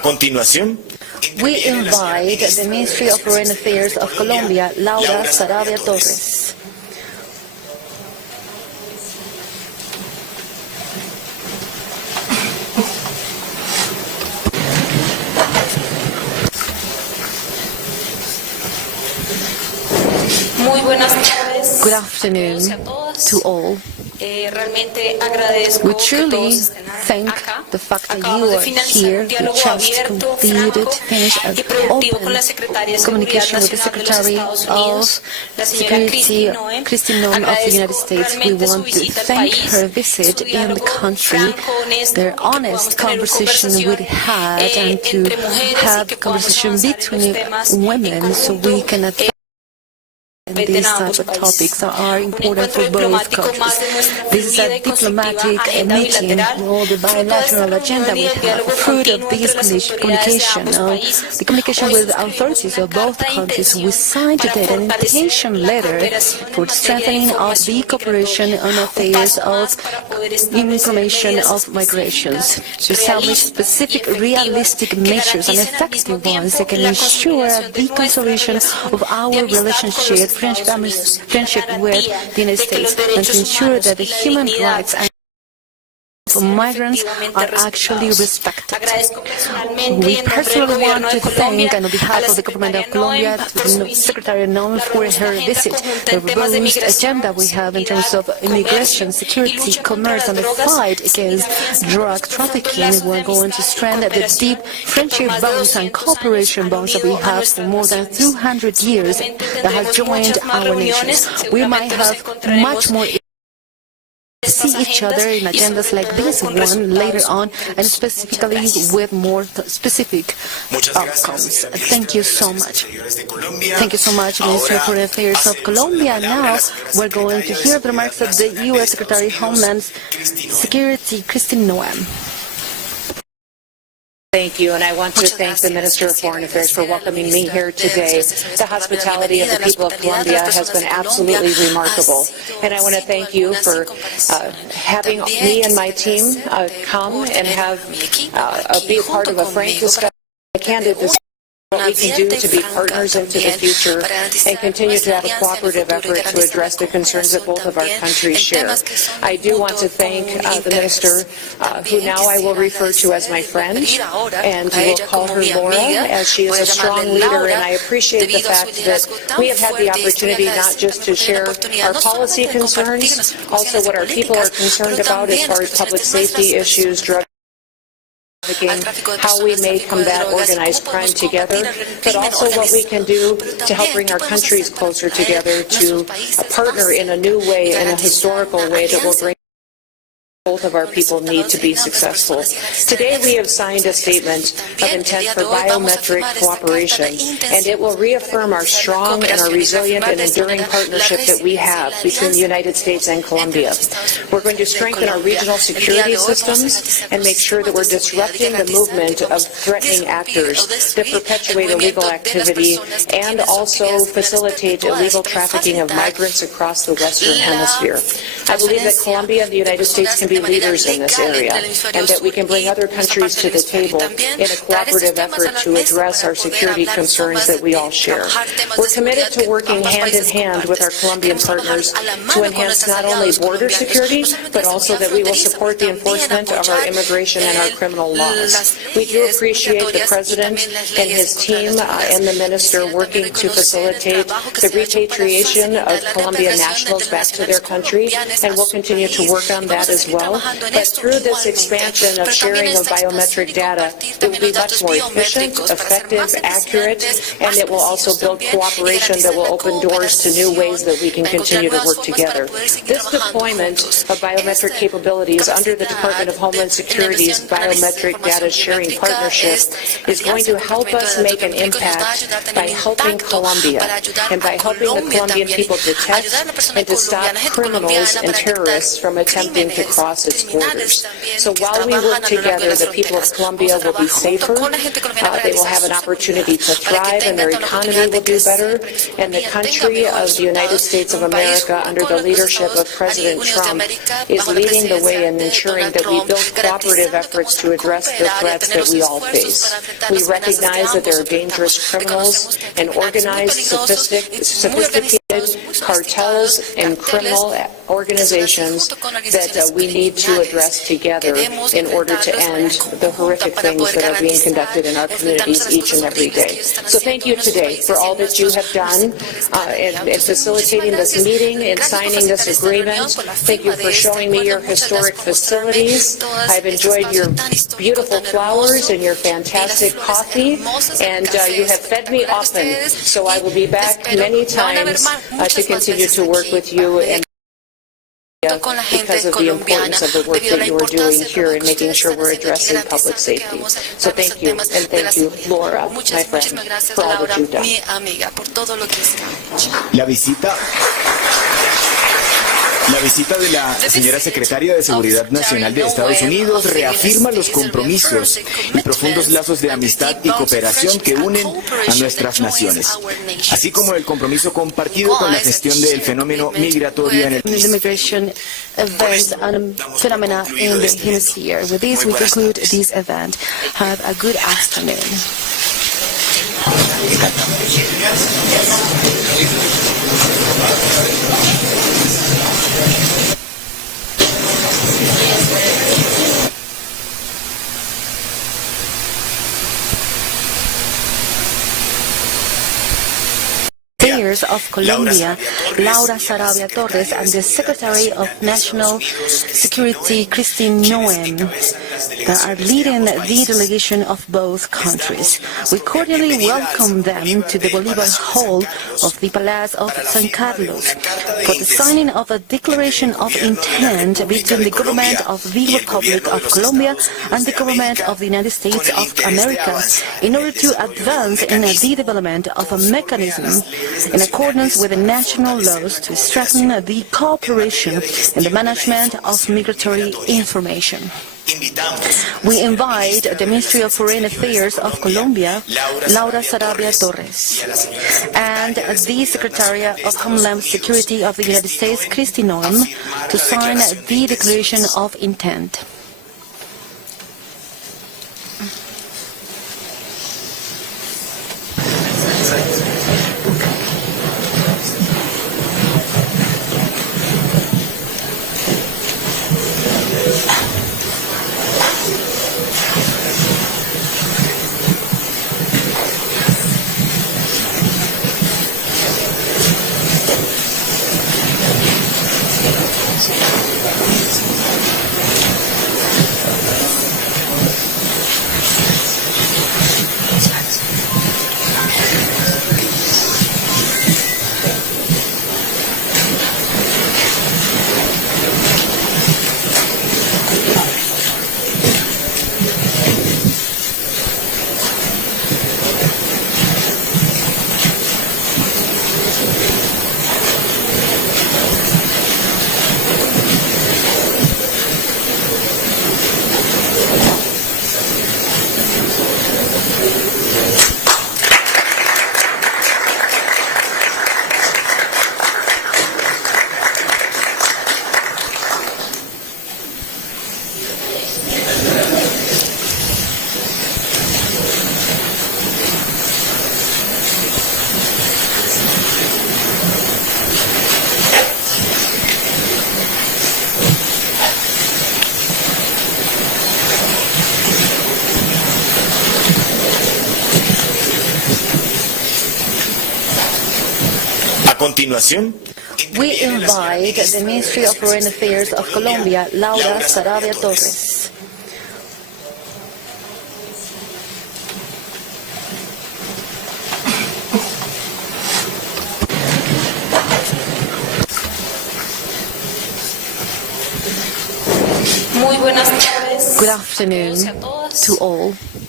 continuación, we invite the Ministry of Foreign Affairs of Colombia, Laura Sarabia Torres. Muy buenas tardes. Good afternoon to all. We truly thank the fact that you are here. We just finished an open communication with the Secretary of Security, Kristi Noem of the United States. We want to thank her visit in the country, their honest conversation we had, and to have conversation between women so we can advance these types of topics that are important for both countries. This is a diplomatic meeting with all the bilateral agenda we have. Fruit of this communication, the communication with the authorities of both countries, we signed today an invitation letter for strengthening of the cooperation on affairs of information of migrations, to establish specific realistic measures and effective ones that can ensure the consolidation of our friendship with the United States, and to ensure that the human rights and of migrants are actually respected. We personally want to thank, and on behalf of the government of Colombia, the Secretary Noem for her visit. The robust agenda we have in terms of immigration, security, commerce, and the fight against drug trafficking. We're going to strengthen the deep friendship bonds and cooperation bonds that we have for more than 200 years that have joined our nations. We might have much more see each other in agendas like this one later on, and specifically with more specific outcomes. Thank you so much. Thank you so much, Minister of Foreign Affairs of Colombia. Now we're going to hear the remarks of the U.S. Secretary of Homeland Security, Kristi Noem. Thank you, and I want to thank the Minister of Foreign Affairs for welcoming me here today. The hospitality of the people of Colombia has been absolutely remarkable, and I want to thank you for having me and my team come and be a part of a frank discussion, a candid discussion. What we can do to be partners into the future and continue to have a cooperative effort to address the concerns that both of our countries share. I do want to thank the Minister, who now I will refer to as my friend, and we will call her Laura, as she is a strong leader, and I appreciate the fact that we have had the opportunity not just to share our policy concerns, also what our people are concerned about as far as public safety issues, drug how we may combat organized crime together, but also what we can do to help bring our countries closer together, to partner in a new way, in a historical way that will bring both of our people need to be successful. Today we have signed a statement of intent for biometric cooperation, and it will reaffirm our strong and our resilient and enduring partnership that we have between the United States and Colombia. We're going to strengthen our regional security systems and make sure that we're disrupting the movement of threatening actors that perpetuate illegal activity and also facilitate illegal trafficking of migrants across the Western Hemisphere. I believe that Colombia and the United States can be leaders in this area, and that we can bring other countries to the table in a cooperative effort to address our security concerns that we all share. We're committed to working hand in hand with our Colombian partners to enhance not only border security, but also that we will support the enforcement of our immigration and our criminal laws. We do appreciate the President and his team and the Minister working to facilitate the repatriation of Colombian nationals back to their country, and we'll continue to work on that as well. But through this expansion of sharing of biometric data, it will be much more efficient, effective, accurate, and it will also build cooperation that will open doors to new ways that we can continue to work together. This deployment of biometric capabilities under the Department of Homeland Security's Biometric Data Sharing Partnership is going to help us make an impact by helping Colombia and by helping the Colombian people detect and to stop criminals and terrorists from attempting to cross across its borders. So while we work together, the people of Colombia will be safer, they will have an opportunity to thrive, and their economy will do better, and the country of the United States of America, under the leadership of President Trump, is leading the way in ensuring that we build cooperative efforts to address the threats that we all face. We recognize that there are dangerous criminals and organized, sophisticated cartels and criminal organizations that we need to address together in order to end the horrific things that are being conducted in our communities each and every day. So thank you today for all that you have done in facilitating this meeting and signing this agreement. Thank you for showing me your historic facilities. I've enjoyed your beautiful flowers and your fantastic coffee, and you have fed me often, so I will be back many times to continue to work with you and because of the importance of the work that you are doing here in making sure we're addressing public safety. So thank you, and thank you, Laura, my friend, for all that you've done. La visita de la señora secretaria de Seguridad Nacional de Estados Unidos reafirma los compromisos y profundos lazos de amistad y cooperación que unen a nuestras naciones, así como el compromiso compartido con la gestión del fenómeno migratorio en el immigration events and phenomena in the hemisphere. With this, we conclude this event. Have a good afternoon. Of Colombia, Laura Sarabia Torres, and the Secretary of National Security, Kristi Noem, that are leading the delegation of both countries. We cordially welcome them to the Bolivar Hall of the Palace of San Carlos for the signing of a declaration of intent between the government of the Republic of Colombia and the government of the United States of America in order to advance in the development of a mechanism in accordance with the national laws to strengthen the cooperation in the management of migratory information. We invite the Ministry of Foreign Affairs of Colombia, Laura Sarabia Torres, and the Secretary of Homeland Security of the United States, Kristi Noem, to sign the Declaration of Intent. continuación, we invite the Ministry of Foreign Affairs of Colombia, Laura Sarabia Torres. Muy buenas tardes. Good afternoon to all.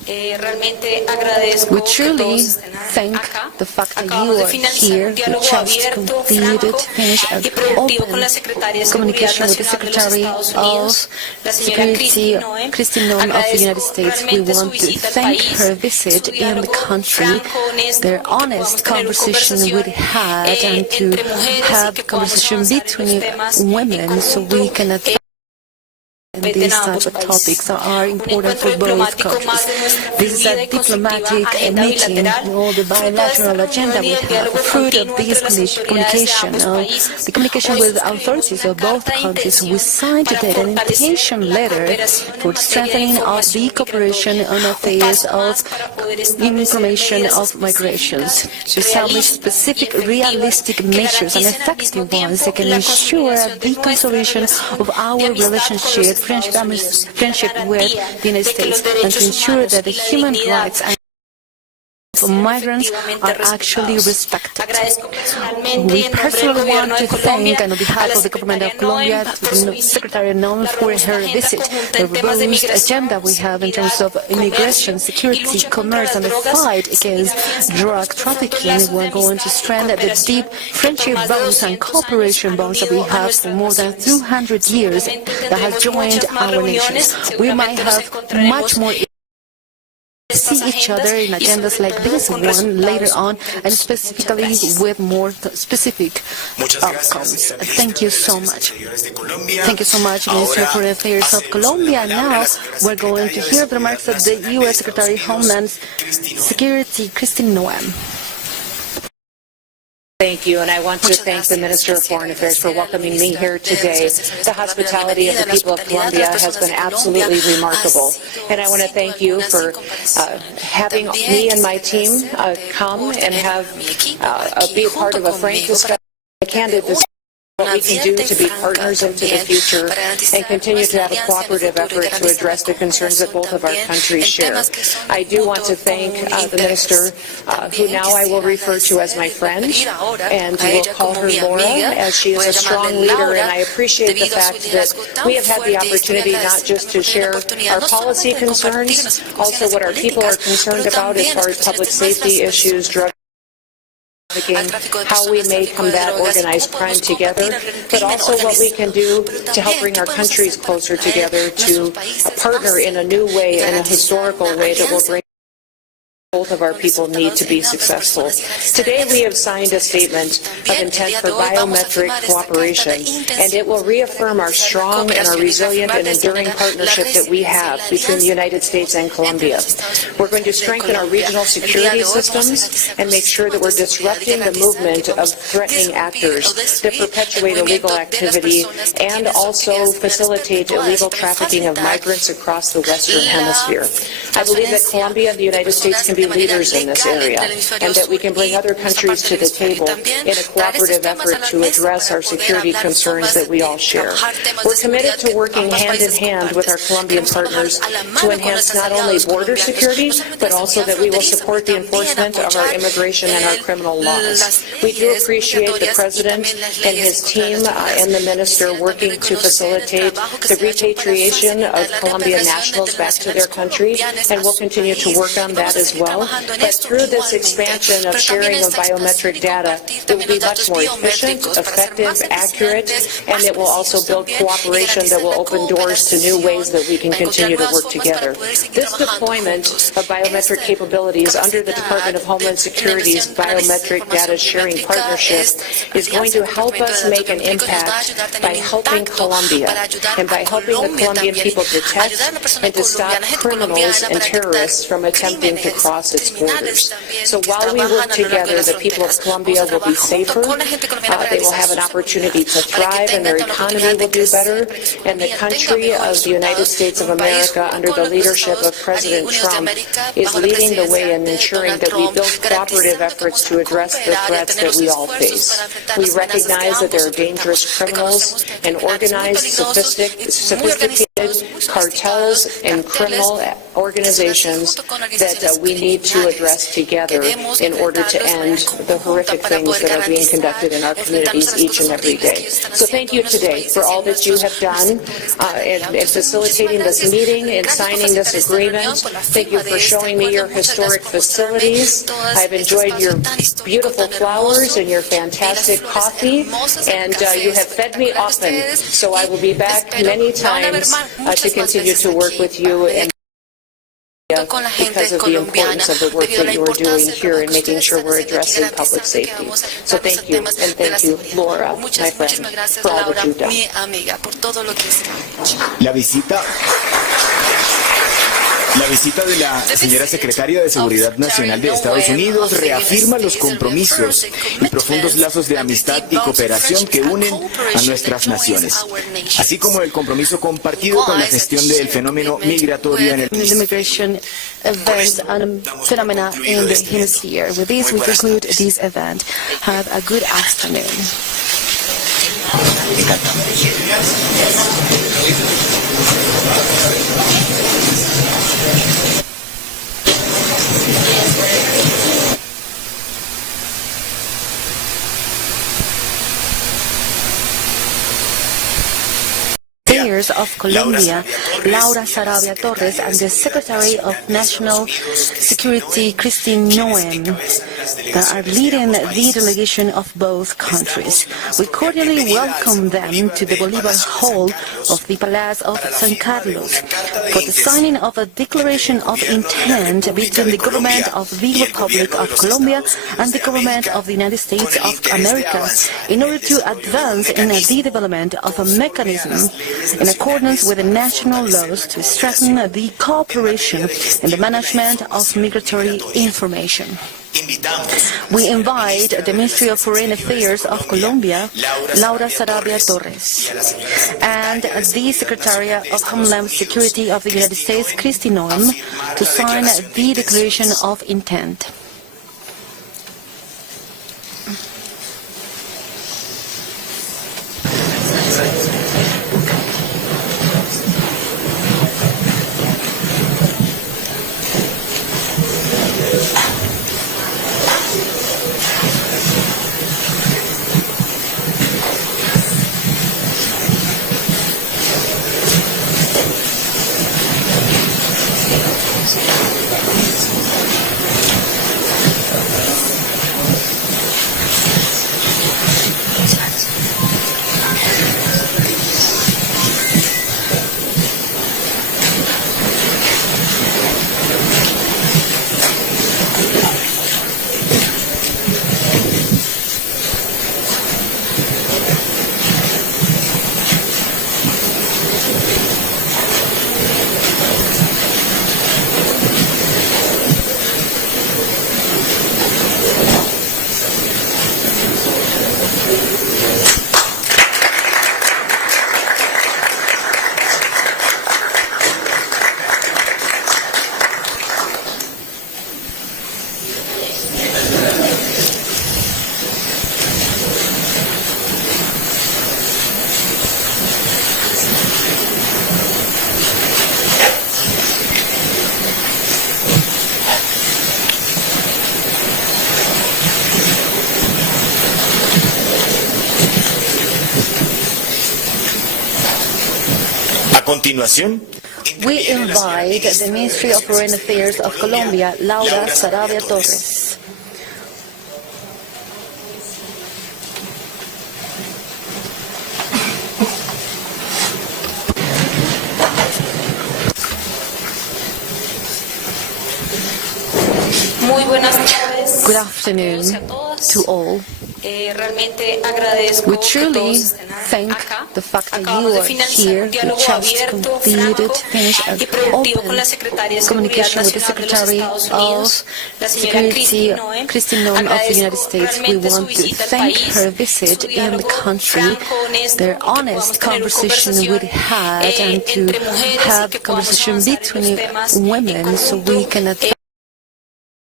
We truly thank the fact that you are here. We just finished an open communication with the Secretary of Security, Kristi Noem of the United States. We want to thank her visit in the country, their honest conversation we had, and to have conversation between women so we can advance. And these types of topics are important for both countries. This is a diplomatic meeting. All the bilateral agenda we have, fruit of this communication, the communication with authorities of both countries. We signed today an invitation letter for strengthening of the cooperation on affairs of information of migrations, to establish specific realistic measures and effective ones that can ensure the consolidation of our relationship, friendship with the United States, and to ensure that the human rights of migrants are actually respected. We personally want to thank, on behalf of the government of Colombia, Secretary Noem for her visit. The robust agenda we have in terms of immigration, security, commerce, and the fight against drug trafficking. We're going to strengthen the deep friendship bonds and cooperation bonds that we have for more than 200 years that has joined our nations. We might have much more see each other in agendas like this one later on, and specifically with more specific outcomes. Thank you so much. Thank you so much, Minister for Affairs of Colombia. Now we're going to hear the remarks of the U.S. Secretary of Homeland Security, Kristi Noem. Thank you, and I want to thank the Minister of Foreign Affairs for welcoming me here today. The hospitality of the people of Colombia has been absolutely remarkable, and I want to thank you for having me and my team come and have be a part of a frank discussion, a candid discussion. What we can do to be partners into the future and continue to have a cooperative effort to address the concerns that both of our countries share. I do want to thank the Minister, who now I will refer to as my friend, and will call her Laura, as she is a strong leader, and I appreciate the fact that we have had the opportunity not just to share our policy concerns, also what our people are concerned about as far as public safety issues, drug how we may combat organized crime together, but also what we can do to help bring our countries closer together to partner in a new way, in a historical way that will bring both of our people need to be successful. Today we have signed a statement of intent for biometric cooperation, and it will reaffirm our strong and our resilient and enduring partnership that we have between the United States and Colombia. We're going to strengthen our regional security systems and make sure that we're disrupting the movement of threatening actors that perpetuate illegal activity and also facilitate illegal trafficking of migrants across the Western Hemisphere. I believe that Colombia and the United States can be leaders in this area, and that we can bring other countries to the table in a cooperative effort to address our security concerns that we all share. We're committed to working hand in hand with our Colombian partners to enhance not only border security, but also that we will support the enforcement of our immigration and our criminal laws. We do appreciate the President and his team and the Minister working to facilitate the repatriation of Colombian nationals back to their country, and we'll continue to work on that as well. But through this expansion of sharing of biometric data, it will be much more efficient, effective, accurate, and it will also build cooperation that will open doors to new ways that we can continue to work together. This deployment of biometric capabilities under the Department of Homeland Security's Biometric Data Sharing Partnership is going to help us make an impact by helping Colombia and by helping the Colombian people detect and to stop criminals and terrorists from attempting to cross its borders. So while we work together, the people of Colombia will be safer, they will have an opportunity to thrive, and their economy will do better, and the country of the United States of America, under the leadership of President Trump, is leading the way in ensuring that we build cooperative efforts to address the threats that we all face. We recognize that there are dangerous criminals and organized, sophisticated cartels and criminal organizations that we need to address together in order to end the horrific things that are being conducted in our communities each and every day. So thank you today for all that you have done in facilitating this meeting and signing this agreement. Thank you for showing me your historic facilities. I've enjoyed your beautiful flowers and your fantastic coffee, and you have fed me often, so I will be back many times to continue to work with you and because of the importance of the work that you are doing here in making sure we're addressing public safety. So thank you, and thank you, Laura, my friend, for all that you've done. La visita de la señora secretaria de Seguridad Nacional de Estados Unidos reafirma los compromisos y profundos lazos de amistad y cooperación que unen a nuestras naciones, así como el compromiso compartido con la gestión del fenómeno migratorio en el immigration events and phenomena in the hemisphere. With this, we conclude this event. Have a good afternoon. Of Colombia, Laura Sarabia Torres, and the Secretary of National Security, Kristi Noem, that are leading the delegation of both countries. We cordially welcome them to the Bolivar Hall of the Palace of San Carlos for the signing of a declaration of intent between the government of the Republic of Colombia and the government of the United States of America in order to advance in the development of a mechanism in accordance with the national laws to strengthen the cooperation in the management of migratory information. We invite the Ministry of Foreign Affairs of Colombia, Laura Sarabia Torres, and the Secretary of Homeland Security of the United States, Kristi Noem, to sign the Declaration of Intent. continuación, we invite the Ministry of Foreign Affairs of Colombia, Laura Sarabia Torres. Muy buenas tardes. Good afternoon to all. We truly thank the fact that you are here. We just finished an open communication with the Secretary of Security, Kristi Noem of the United States. We want to thank her visit in the country, their honest conversation we had, and to have conversation between women so we can advance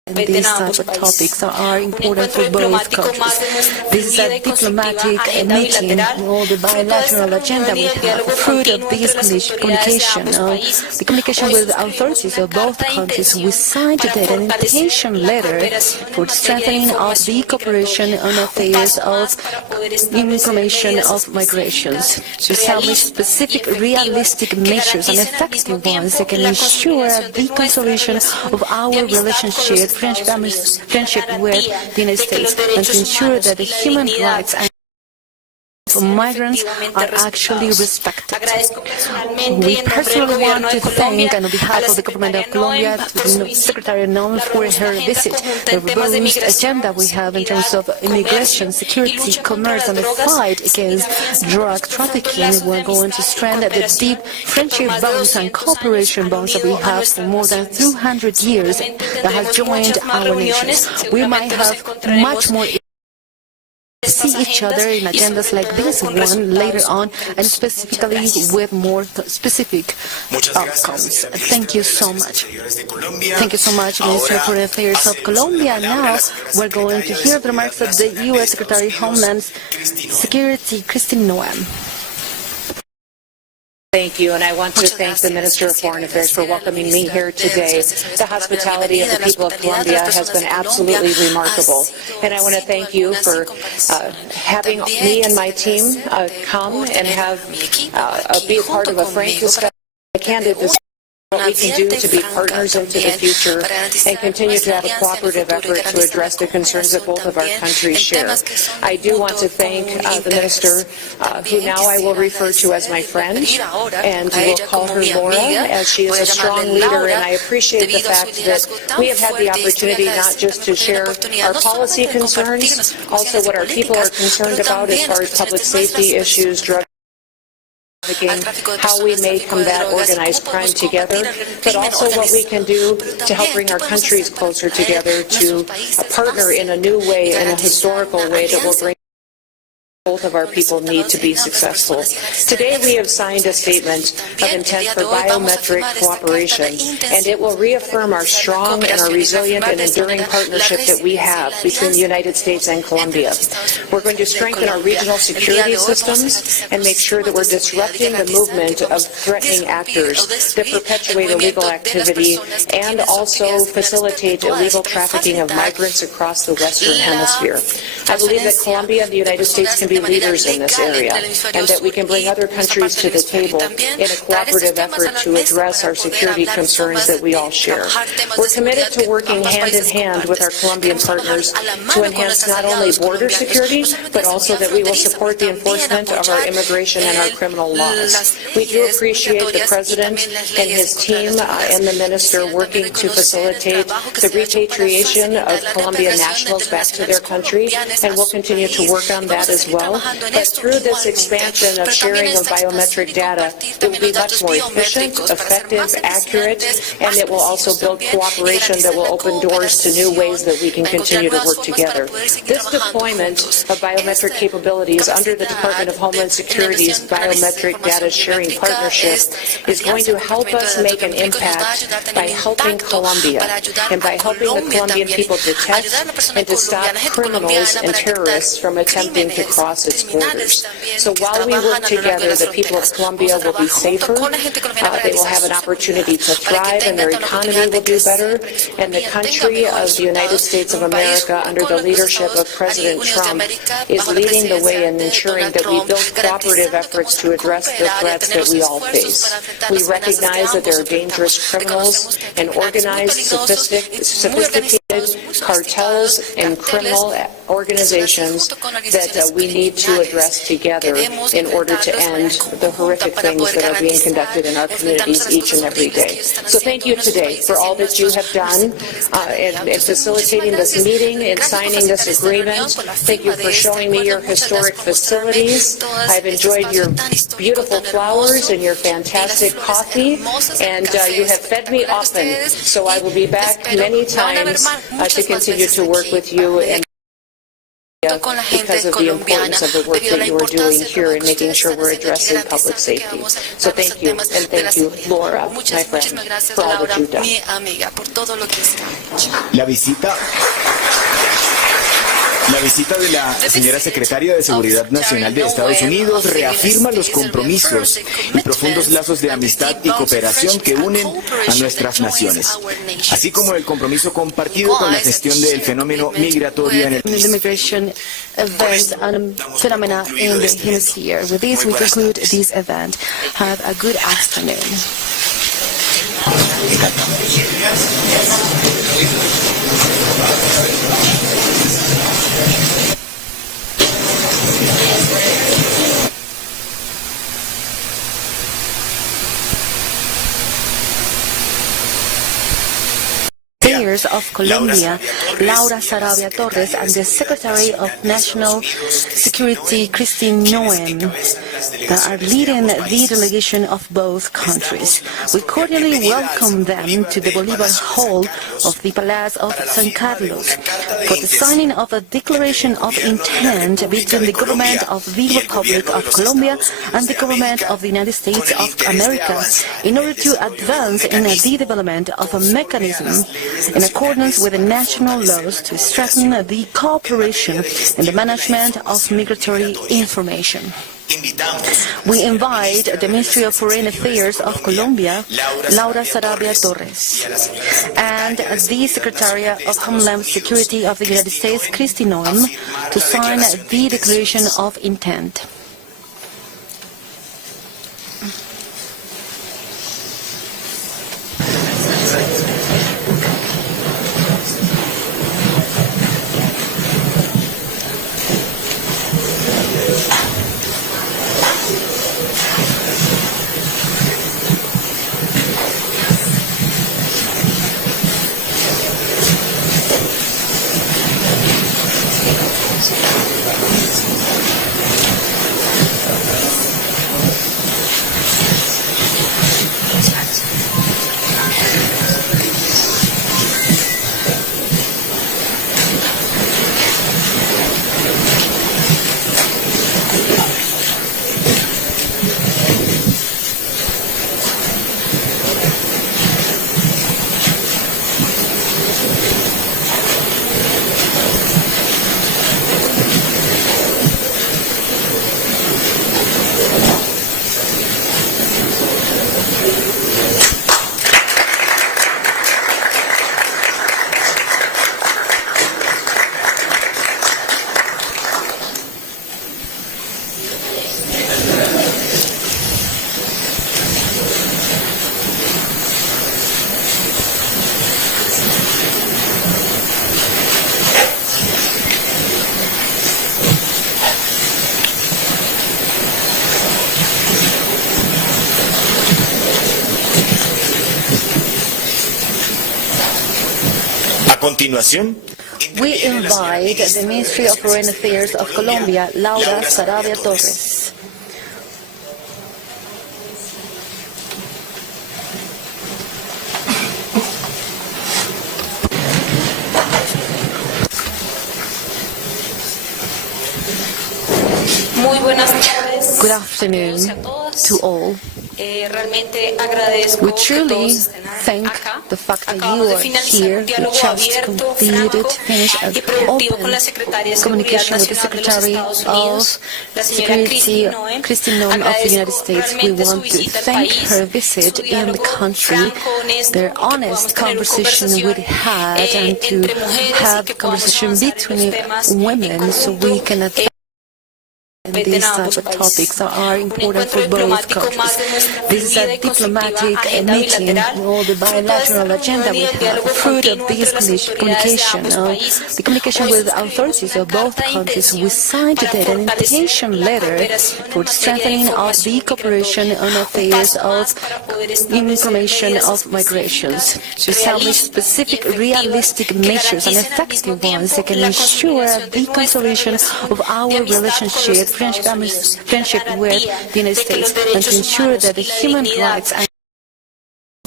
these type of topics are important for both countries. This is a diplomatic meeting, all the bilateral agenda we have. Fruit of this communication, the communication with the authorities of both countries, we signed today an invitation letter for strengthening of the cooperation on affairs of information of migrations, to establish specific realistic measures and effective ones that can ensure the consolidation of our relationship, friendship with the United States, and to ensure that the human rights and of migrants are actually respected. We personally want to thank, on behalf of the government of Colombia, Secretary Noem for her visit. The robust agenda we have in terms of immigration, security, commerce, and the fight against drug trafficking, we're going to strengthen the deep friendship bonds and cooperation bonds that we have for more than 200 years that have joined our nations. We might have much more see each other in agendas like this one later on, and specifically with more specific outcomes. Thank you so much. Thank you so much, Minister of Foreign Affairs of Colombia. Now we're going to hear the remarks of the U.S. Secretary of Homeland Security, Kristi Noem. Thank you, and I want to thank the Minister of Foreign Affairs for welcoming me here today. The hospitality of the people of Colombia has been absolutely remarkable, and I want to thank you for having me and my team come and have be a part of a frank discussion, a candid discussion, what we can do to be partners into the future and continue to have a cooperative effort to address the concerns that both of our countries share. I do want to thank the Minister, who now I will refer to as my friend, and we'll call her Laura, as she is a strong leader, and I appreciate the fact that we have had the opportunity not just to share our policy concerns, also what our people are concerned about as far as public safety issues, drug how we may combat organized crime together, but also what we can do to help bring our countries closer together, to partner in a new way, in a historical way that will bring both of our people need to be successful. Today we have signed a statement of intent for biometric cooperation, and it will reaffirm our strong and our resilient and enduring partnership that we have between the United States and Colombia. We're going to strengthen our regional security systems and make sure that we're disrupting the movement of threatening actors that perpetuate illegal activity and also facilitate illegal trafficking of migrants across the Western Hemisphere. I believe that Colombia and the United States can be leaders in this area, and that we can bring other countries to the table in a cooperative effort to address our security concerns that we all share. We're committed to working hand in hand with our Colombian partners to enhance not only border security, but also that we will support the enforcement of our immigration and our criminal laws. We do appreciate the President and his team and the Minister working to facilitate the repatriation of Colombian nationals back to their country, and we'll continue to work on that as well. But through this expansion of sharing of biometric data, it will be much more efficient, effective, accurate, and it will also build cooperation that will open doors to new ways that we can continue to work together. This deployment of biometric capabilities under the Department of Homeland Security's Biometric Data Sharing Partnership is going to help us make an impact by helping Colombia and by helping the Colombian people detect and to stop criminals and terrorists from attempting to cross its borders. So while we work together, the people of Colombia will be safer, they will have an opportunity to thrive, and their economy will do better, and the country of the United States of America, under the leadership of President Trump, is leading the way in ensuring that we build cooperative efforts to address the threats that we all face. We recognize that there are dangerous criminals and organized, sophisticated cartels and criminal organizations that we need to address together in order to end the horrific things that are being conducted in our communities each and every day. So thank you today for all that you have done in facilitating this meeting and signing this agreement. Thank you for showing me your historic facilities. I've enjoyed your beautiful flowers and your fantastic coffee, and you have fed me often, so I will be back many times to continue to work with you and Colombia because of the importance of the work that you are doing here in making sure we're addressing public safety. So thank you, and thank you, Laura, my friend, for all that you've done. La visita de la señora secretaria de Seguridad Nacional de Estados Unidos reafirma los compromisos y profundos lazos de amistad y cooperación que unen a nuestras naciones, así como el compromiso compartido con la gestión del fenómeno migratorio en el The immigration events and phenomena in the hemisphere. With this, we conclude this event. Have a good afternoon. Affairs of Colombia, Laura Sarabia Torres, and the Secretary of National Security, Kristi Noem, that are leading the delegation of both countries. We cordially welcome them to the Bolivar Hall of the Palace of San Carlos for the signing of a declaration of intent between the government of the Republic of Colombia and the government of the United States of America in order to advance in the development of a mechanism in accordance with the national laws to strengthen the cooperation in the management of migratory information. We invite the Ministry of Foreign Affairs of Colombia, Laura Sarabia Torres, and the Secretary of Homeland Security of the United States, Kristi Noem, to sign the Declaration of Intent. continuación, we invite the Ministry of Foreign Affairs of Colombia, Laura Sarabia Torres. Muy buenas tardes. Good afternoon to all. We truly thank the fact that you are here. We just finished an open communication with the Secretary of Security, Kristi Noem of the United States. We want to thank her visit in the country, their honest conversation we had, and to have conversation between women so we can advance these types of topics that are important for both countries. This is a diplomatic meeting with all the bilateral agenda we have. The fruit of this communication, the communication with the authorities of both countries, we signed today an invitation letter for the strengthening of the cooperation on affairs of information of migrations, to establish specific realistic measures and effective ones that can ensure the consolidation of our relationship, friendship with the United States, and to ensure that the human rights and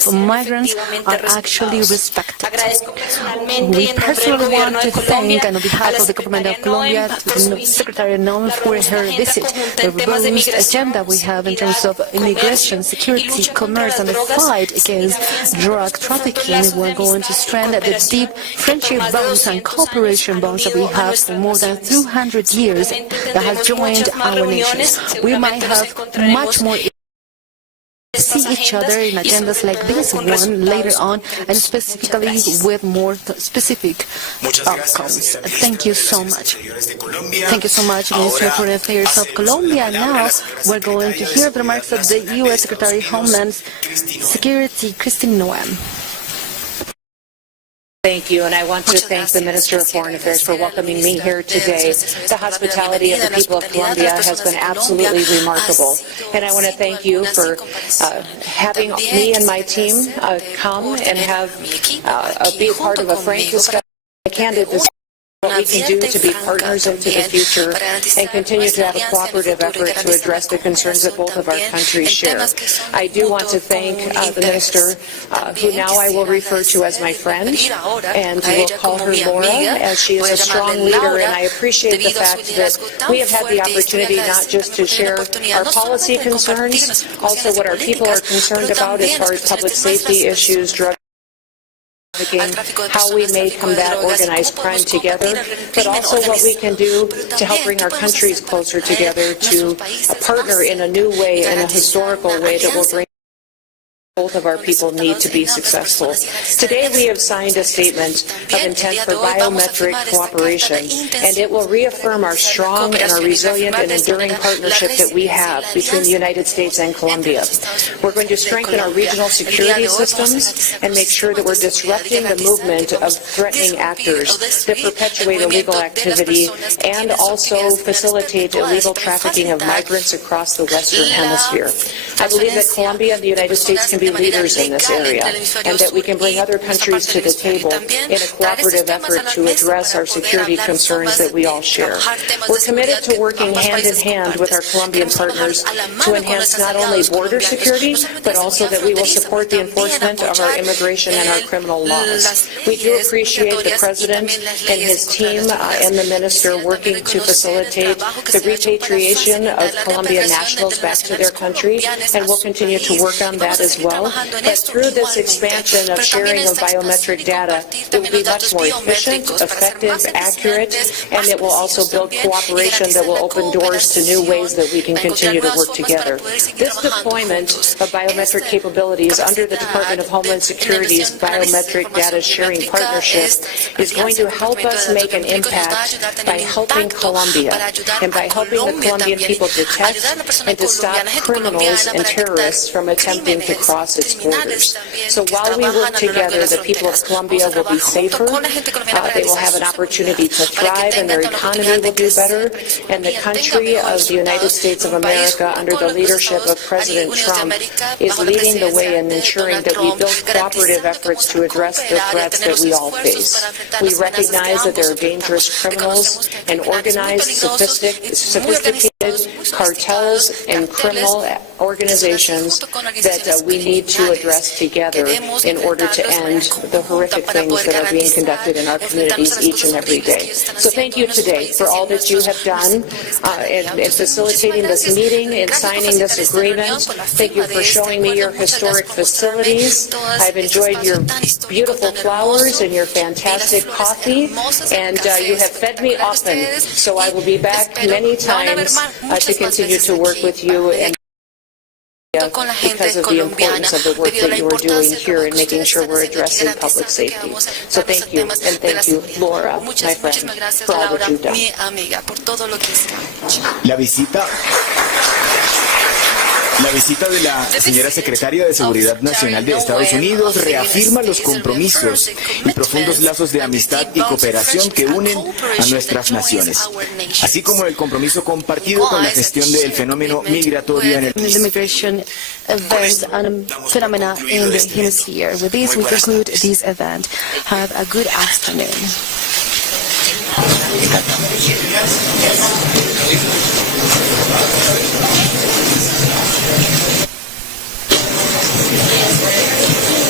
migrants are actually respected. We personally want to thank, on behalf of the government of Colombia, Secretary Noem for her visit. The robust agenda we have in terms of immigration, security, commerce, and the fight against drug trafficking. We're going to strengthen the deep friendship bonds and cooperation bonds that we have for more than 200 years that has joined our nations. We might have much more see each other in agendas like this one later on, and specifically with more specific outcomes. Thank you so much. Thank you so much, Minister of Foreign Affairs of Colombia. Now we're going to hear the remarks of the U.S. Secretary of Homeland Security, Kristi Noem. Thank you, and I want to thank the Minister of Foreign Affairs for welcoming me here today. The hospitality of the people of Colombia has been absolutely remarkable, and I want to thank you for having me and my team come and be a part of a frank discussion, a candid discussion. What we can do to be partners into the future and continue to have a cooperative effort to address the concerns that both of our countries share. I do want to thank the Minister, who now I will refer to as my friend, and will call her Laura, as she is a strong leader, and I appreciate the fact that we have had the opportunity not just to share our policy concerns, also what our people are concerned about as far as public safety issues, drug how we may combat organized crime together, but also what we can do to help bring our countries closer together to partner in a new way, in a historical way that will bring both of our people need to be successful. Today we have signed a statement of intent for biometric cooperation, and it will reaffirm our strong and our resilient and enduring partnership that we have between the United States and Colombia. We're going to strengthen our regional security systems and make sure that we're disrupting the movement of threatening actors that perpetuate illegal activity and also facilitate illegal trafficking of migrants across the Western Hemisphere. I believe that Colombia and the United States can be leaders in this area, and that we can bring other countries to the table in a cooperative effort to address our security concerns that we all share. We're committed to working hand in hand with our Colombian partners to enhance not only border security, but also that we will support the enforcement of our immigration and our criminal laws. We do appreciate the President and his team and the Minister working to facilitate the repatriation of Colombian nationals back to their country, and we'll continue to work on that as well. But through this expansion of sharing of biometric data, it will be much more efficient, effective, accurate, and it will also build cooperation that will open doors to new ways that we can continue to work together. This deployment of biometric capabilities under the Department of Homeland Security's Biometric Data Sharing Partnership is going to help us make an impact by helping Colombia and by helping the Colombian people detect and to stop criminals and terrorists from attempting to cross its borders. So while we work together, the people of Colombia will be safer, they will have an opportunity to thrive, and their economy will do better, and the country of the United States of America, under the leadership of President Trump, is leading the way in ensuring that we build cooperative efforts to address the threats that we all face. We recognize that there are dangerous criminals and organized, sophisticated cartels and criminal organizations that we need to address together in order to end the horrific things that are being conducted in our communities each and every day. So thank you today for all that you have done in facilitating this meeting and signing this agreement. Thank you for showing me your historic facilities. I've enjoyed your beautiful flowers and your fantastic coffee, and you have fed me often, so I will be back many times to continue to work with you and because of the importance of the work that you are doing here in making sure we're addressing public safety. So thank you, and thank you, Laura, my friend, for all that you've done. La visita de la señora secretaria de Seguridad Nacional de Estados Unidos reafirma los compromisos y profundos lazos de amistad y cooperación que unen a nuestras naciones, así como el compromiso compartido con la gestión del fenómeno migratorio en el país. Immigration events and phenomena in the hemisphere. With this, we conclude this event. Have a good afternoon.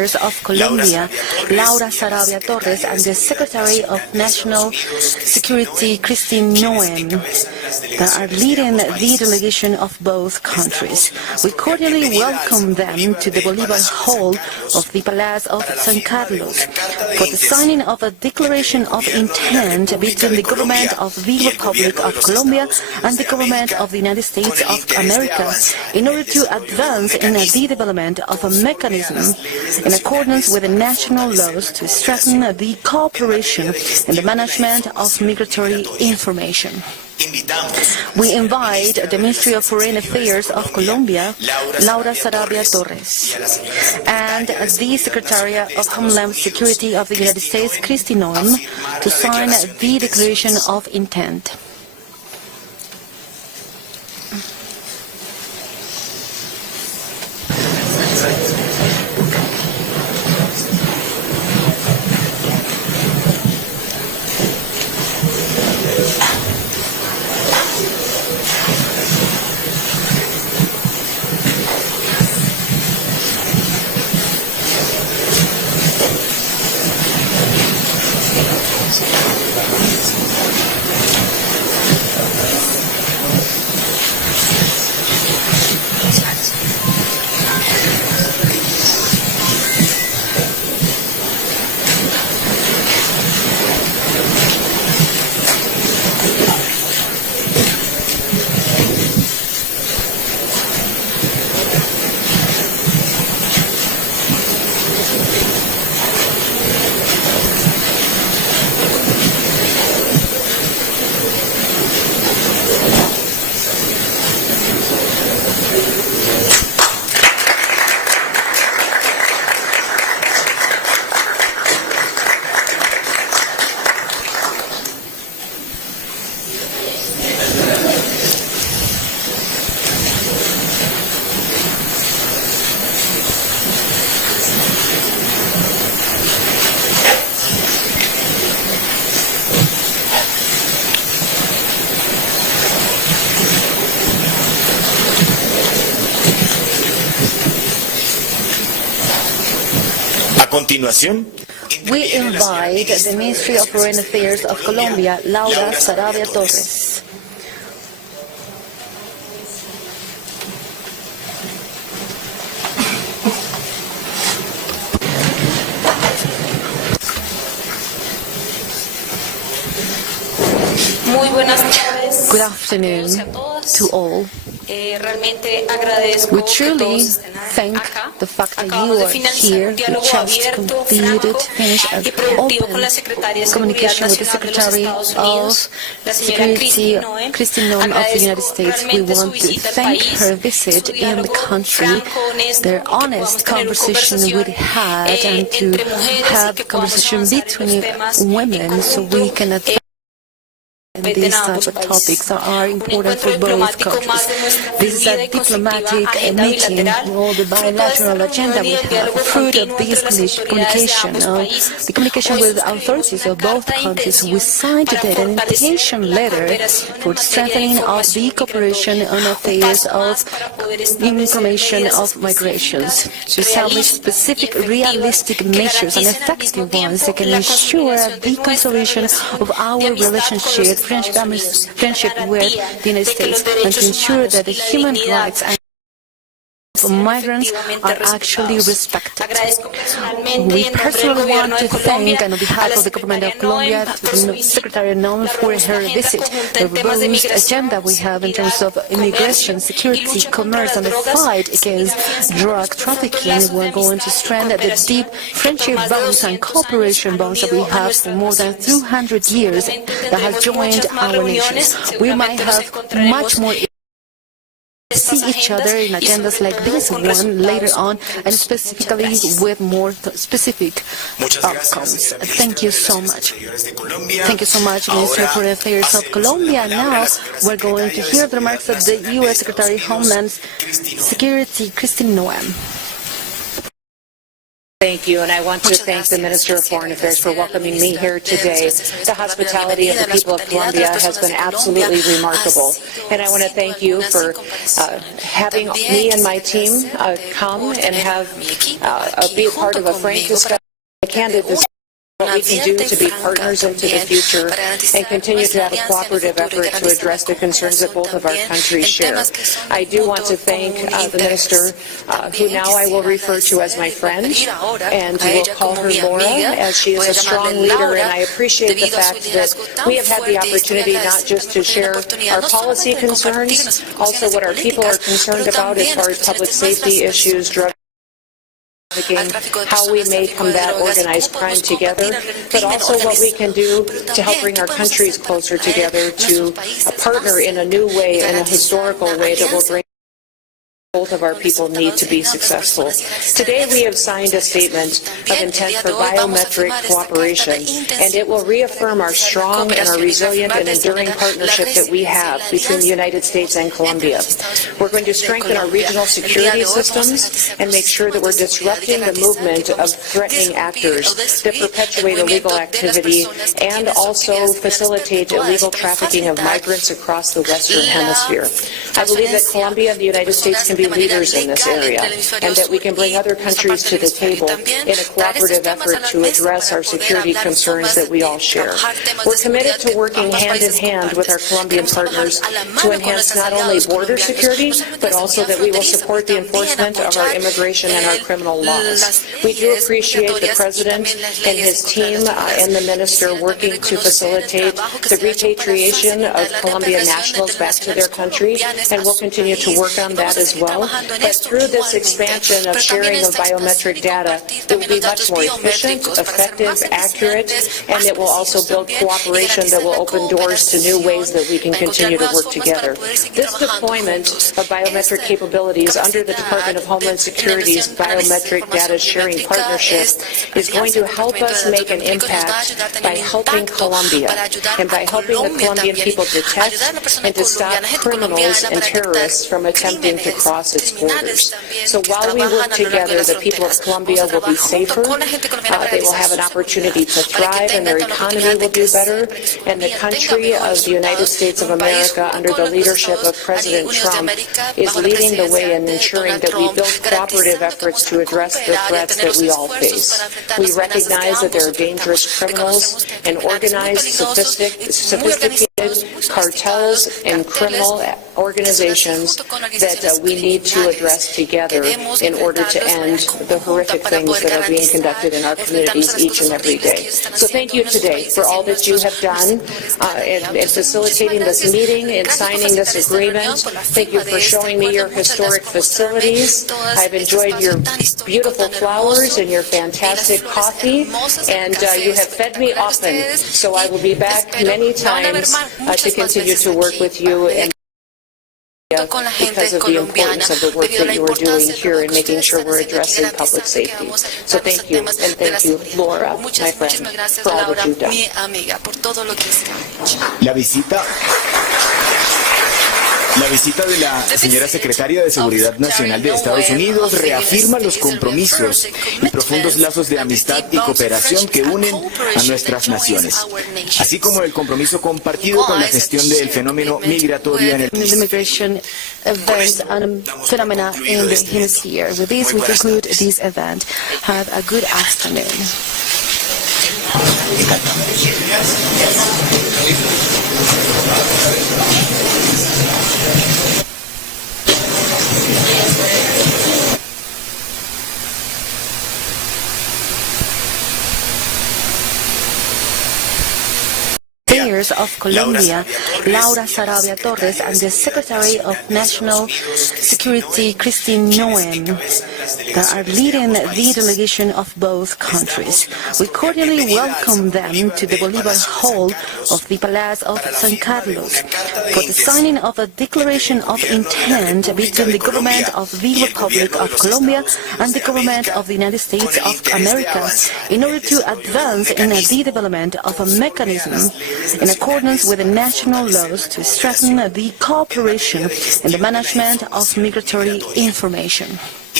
Affairs of Colombia, Laura Sarabia Torres, and the Secretary of National Security, Kristi Noem, that are leading the delegation of both countries. We cordially welcome them to the Bolivar Hall of the Palace of San Carlos for the signing of a declaration of intent between the government of the Republic of Colombia and the government of the United States of America in order to advance in the development of a mechanism in accordance with the national laws to strengthen the cooperation in the management of migratory information. We invite the Ministry of Foreign Affairs of Colombia, Laura Sarabia Torres, and the Secretary of Homeland Security of the United States, Kristi Noem, to sign the Declaration of Intent. We invite the Ministry of Foreign Affairs of Colombia, Laura Sarabia Torres. Good afternoon to all. We truly thank the fact that you are here. We just finished an open communication with the Secretary of Security, Kristi Noem of the United States. We want to thank her visit in the country, their honest conversation we had, and to have a conversation between women so we can advance. And these type of topics are important for both countries. This is a diplomatic meeting. All the bilateral agenda we have, fruit of this communication, the communication with the authorities of both countries. We signed today an invitation letter for the strengthening of the cooperation on affairs of information of migrations, to establish specific realistic measures and effective ones that can ensure the consolidation of our relationship, friendship with the United States, and to ensure that the human rights and of migrants are actually respected. We personally want to thank, and on behalf of the government of Colombia, Secretary Noem for her visit. The robust agenda we have in terms of immigration, security, commerce, and the fight against drug trafficking. We're going to strengthen the deep friendship bonds and cooperation bonds that we have for more than 200 years that have joined our nations. We might have much more see each other in agendas like this one later on, and specifically with more specific outcomes. Thank you so much. Thank you so much, Minister of Foreign Affairs of Colombia. Now we're going to hear the remarks of the U.S. Secretary of Homeland Security, Kristi Noem. Thank you, and I want to thank the Minister of Foreign Affairs for welcoming me here today. The hospitality of the people of Colombia has been absolutely remarkable, and I want to thank you for having me and my team come and be a part of a frank discussion, a candid discussion. What we can do to be partners into the future and continue to have a cooperative effort to address the concerns that both of our countries share. I do want to thank the Minister, who now I will refer to as my friend, and we'll call her Laura, as she is a strong leader, and I appreciate the fact that we have had the opportunity not just to share our policy concerns, also what our people are concerned about as far as public safety issues, drug how we may combat organized crime together, but also what we can do to help bring our countries closer together to partner in a new way, in a historical way that will bring both of our people need to be successful. Today we have signed a statement of intent for biometric cooperation, and it will reaffirm our strong and our resilient and enduring partnership that we have between the United States and Colombia. We're going to strengthen our regional security systems and make sure that we're disrupting the movement of threatening actors that perpetuate illegal activity and also facilitate illegal trafficking of migrants across the Western Hemisphere. I believe that Colombia and the United States can be leaders in this area, and that we can bring other countries to the table in a cooperative effort to address our security concerns that we all share. We're committed to working hand in hand with our Colombian partners to enhance not only border security, but also that we will support the enforcement of our immigration and our criminal laws. We do appreciate the President and his team and the Minister working to facilitate the repatriation of Colombian nationals back to their country, and we'll continue to work on that as well. But through this expansion of sharing of biometric data, it will be much more efficient, effective, accurate, and it will also build cooperation that will open doors to new ways that we can continue to work together. This deployment of biometric capabilities under the Department of Homeland Security's Biometric Data Sharing Partnership is going to help us make an impact by helping Colombia and by helping the Colombian people detect and to stop criminals and terrorists from attempting to cross its borders. So while we work together, the people of Colombia will be safer, they will have an opportunity to thrive, and their economy will do better, and the country of the United States of America, under the leadership of President Trump, is leading the way in ensuring that we build cooperative efforts to address the threats that we all face. We recognize that there are dangerous criminals and organized, sophisticated cartels and criminal organizations that we need to address together in order to end the horrific things that are being conducted in our communities each and every day. So thank you today for all that you have done in facilitating this meeting and signing this agreement. Thank you for showing me your historic facilities. I've enjoyed your beautiful flowers and your fantastic coffee, and you have fed me often. So I will be back many times to continue to work with you and because of the importance of the work that you are doing here in making sure we're addressing public safety. So thank you, and thank you, Laura, my friend, for all that you've done. La visita de la señora secretaria de Seguridad Nacional de Estados Unidos reafirma los compromisos y profundos lazos de amistad y cooperación que unen a nuestras naciones, así como el compromiso compartido con la gestión del fenómeno migratorio en el immigration events and phenomena in the hemisphere. With this, we conclude this event. Have a good afternoon. Mayors of Colombia, Laura Sarabia Torres, and the Secretary of National Security, Kristi Noem, that are leading the delegation of both countries. We cordially welcome them to the Bolivar Hall of the Palace of San Carlos for the signing of a declaration of intent between the government of the Republic of Colombia and the government of the United States of America in order to advance in the development of a mechanism in accordance with the national laws to strengthen the cooperation in the management of migratory information.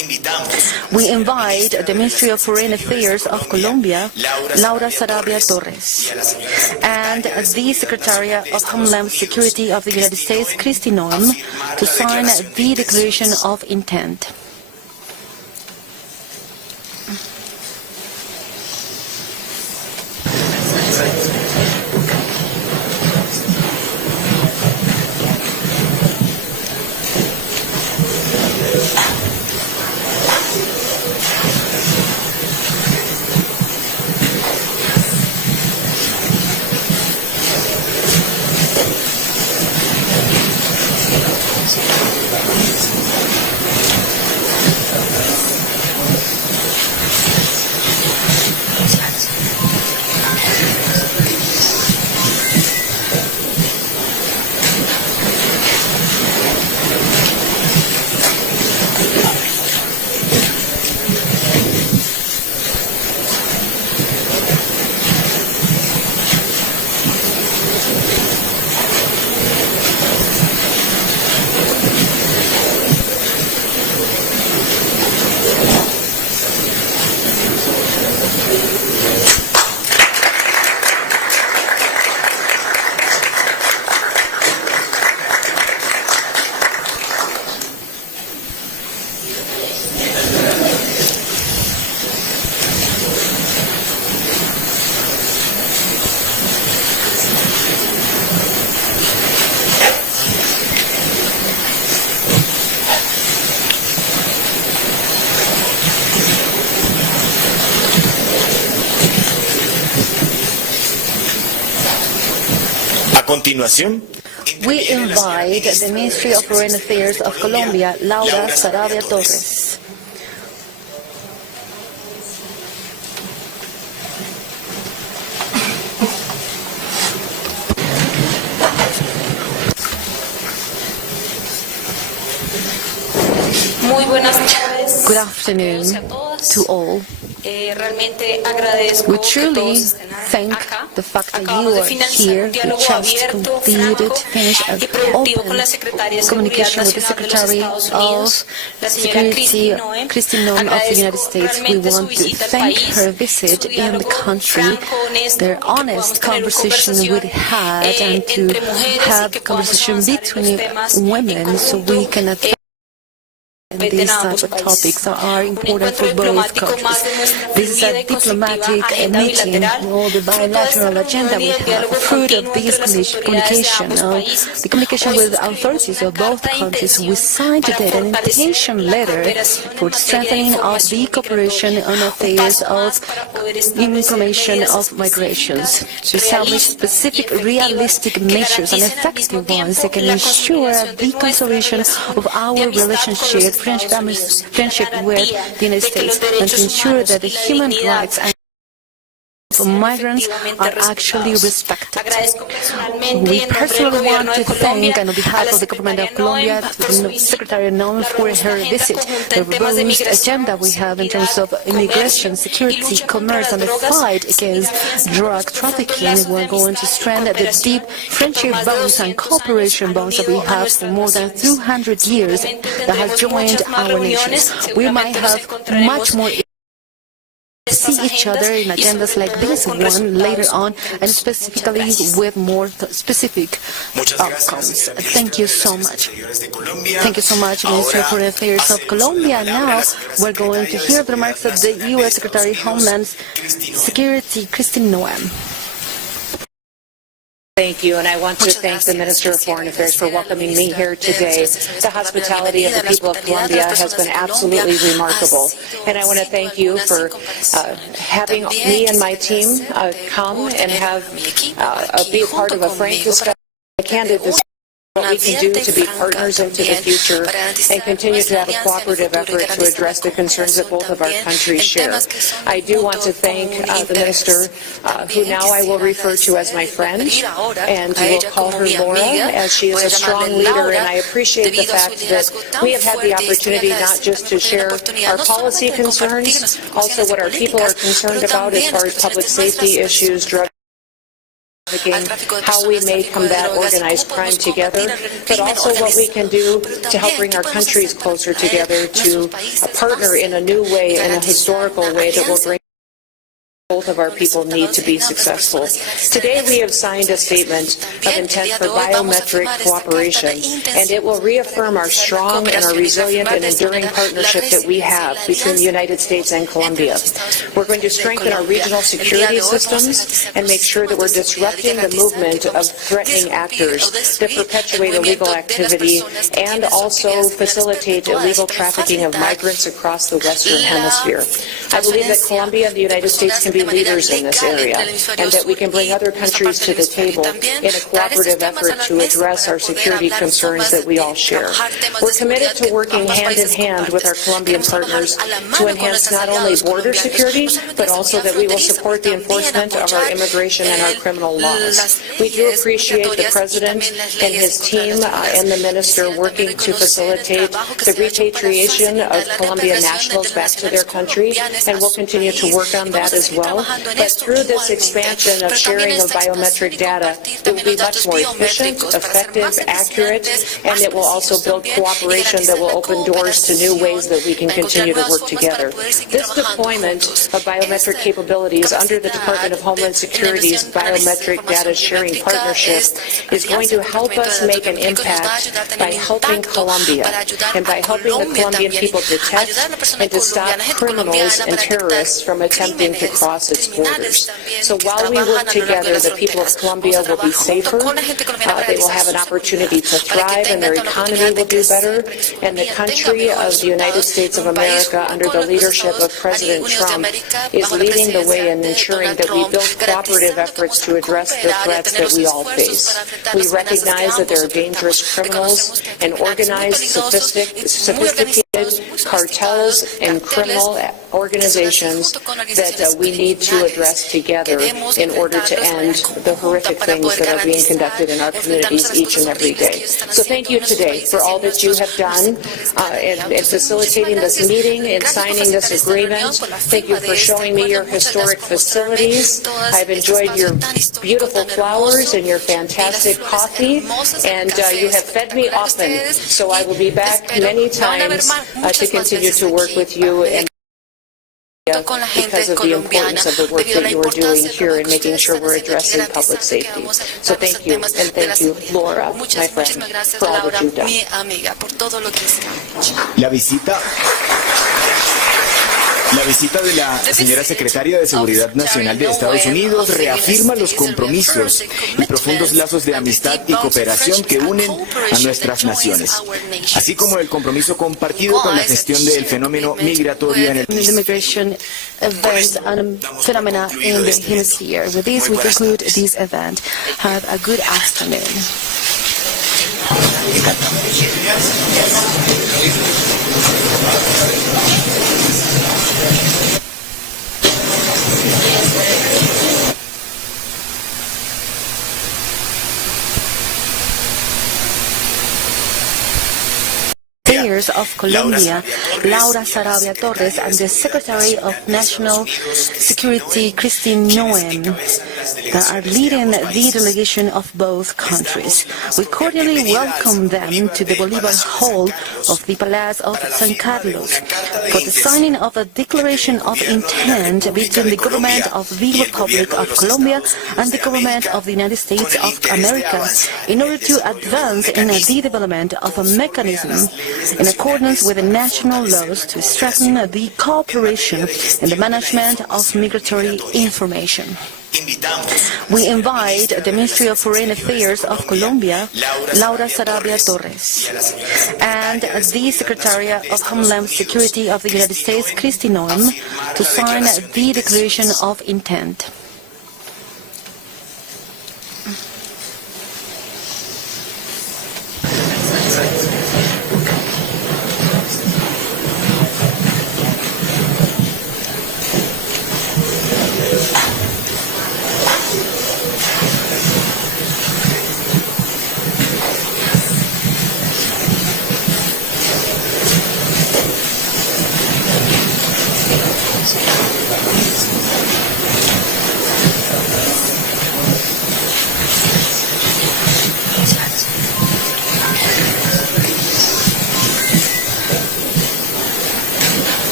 We invite the Ministry of Foreign Affairs of Colombia, Laura Sarabia Torres, and the Secretary of Homeland Security of the United States, Kristi Noem, to sign the Declaration of Intent. A continuación, We invite the Ministry of Foreign Affairs of Colombia, Laura Sarabia Torres. Muy buenas tardes. Good afternoon to all. We truly thank the fact that you are here. We just finished an open communication with the Secretary of Security, Kristi Noem of the United States. We want to thank her visit in the country, their honest conversation we had, and to have conversation between women so we can advance these type of topics that are important for both countries. This is a diplomatic meeting, all the bilateral agenda we have. Fruit of this communication, the communication with authorities of both countries, we signed today an invitation letter for the strengthening of the cooperation on affairs of information of migrations, to establish specific realistic measures and effective ones that can ensure the consolidation of our relationship, friendship with the United States, and to ensure that the human rights and of migrants are actually respected. We personally want to thank, and on behalf of the government of Colombia, Secretary Noem for her visit. The robust agenda we have in terms of immigration, security, commerce, and the fight against drug trafficking. We're going to strengthen the deep friendship bonds and cooperation bonds that we have for more than 200 years that have joined our nations. We might have much more see each other in agendas like this one later on, and specifically with more specific outcomes. Thank you so much. Thank you so much, Minister of Foreign Affairs of Colombia. Now we're going to hear the remarks of the U.S. Secretary of Homeland Security, Kristi Noem. Thank you, and I want to thank the Minister of Foreign Affairs for welcoming me here today. The hospitality of the people of Colombia has been absolutely remarkable, and I want to thank you for having me and my team come and have be a part of a frank discussion, a candid discussion. What we can do to be partners into the future and continue to have a cooperative effort to address the concerns that both of our countries share. I do want to thank the Minister, who now I will refer to as my friend, and we will call her Laura, as she is a strong leader, and I appreciate the fact that we have had the opportunity not just to share our policy concerns, also what our people are concerned about as far as public safety issues, drug how we may combat organized crime together, but also what we can do to help bring our countries closer together to partner in a new way, in a historical way that will bring both of our people need to be successful. Today we have signed a statement of intent for biometric cooperation, and it will reaffirm our strong and our resilient and enduring partnership that we have between the United States and Colombia. We're going to strengthen our regional security systems and make sure that we're disrupting the movement of threatening actors that perpetuate illegal activity and also facilitate illegal trafficking of migrants across the Western Hemisphere. I believe that Colombia and the United States can be leaders in this area, and that we can bring other countries to the table in a cooperative effort to address our security concerns that we all share. We're committed to working hand in hand with our Colombian partners to enhance not only border security, but also that we will support the enforcement of our immigration and our criminal laws. We do appreciate the President and his team and the Minister working to facilitate the repatriation of Colombian nationals back to their country, and we'll continue to work on that as well. But through this expansion of sharing of biometric data, it will be much more efficient, effective, accurate, and it will also build cooperation that will open doors to new ways that we can continue to work together. This deployment of biometric capabilities under the Department of Homeland Security's Biometric Data Sharing Partnership is going to help us make an impact by helping Colombia and by helping the Colombian people detect and to stop criminals and terrorists from attempting to cross its borders. So while we work together, the people of Colombia will be safer, they will have an opportunity to thrive, and their economy will do better, and the country of the United States of America, under the leadership of President Trump, is leading the way in ensuring that we build cooperative efforts to address the threats that we all face. We recognize that there are dangerous criminals and organized, sophisticated cartels and criminal organizations that we need to address together in order to end the horrific things that are being conducted in our communities each and every day. So thank you today for all that you have done in facilitating this meeting and signing this agreement. Thank you for showing me your historic facilities. I've enjoyed your beautiful flowers and your fantastic coffee, and you have fed me often, so I will be back many times to continue to work with you and because of the importance of the work that you are doing here in making sure we're addressing public safety. So thank you, and thank you, Laura, my friend, for all that you've done. La visita de la señora secretaria de Seguridad Nacional de Estados Unidos reafirma los compromisos y profundos lazos de amistad y cooperación que unen a nuestras naciones, así como el compromiso compartido con la gestión del fenómeno migratorio en el immigration events and phenomena in the hemisphere. With this, we conclude this event. Have a good afternoon. Of Colombia, Laura Sarabia Torres, and the Secretary of National Security, Kristi Noem, that are leading the delegation of both countries. We cordially welcome them to the Bolivar Hall of the Palace of San Carlos for the signing of a declaration of intent between the government of the Republic of Colombia and the government of the United States of America in order to advance in the development of a mechanism in accordance with the national laws to strengthen the cooperation in the management of migratory information. We invite the Ministry of Foreign Affairs of Colombia, Laura Sarabia Torres, and the Secretary of Homeland Security of the United States, Kristi Noem, to sign the Declaration of Intent.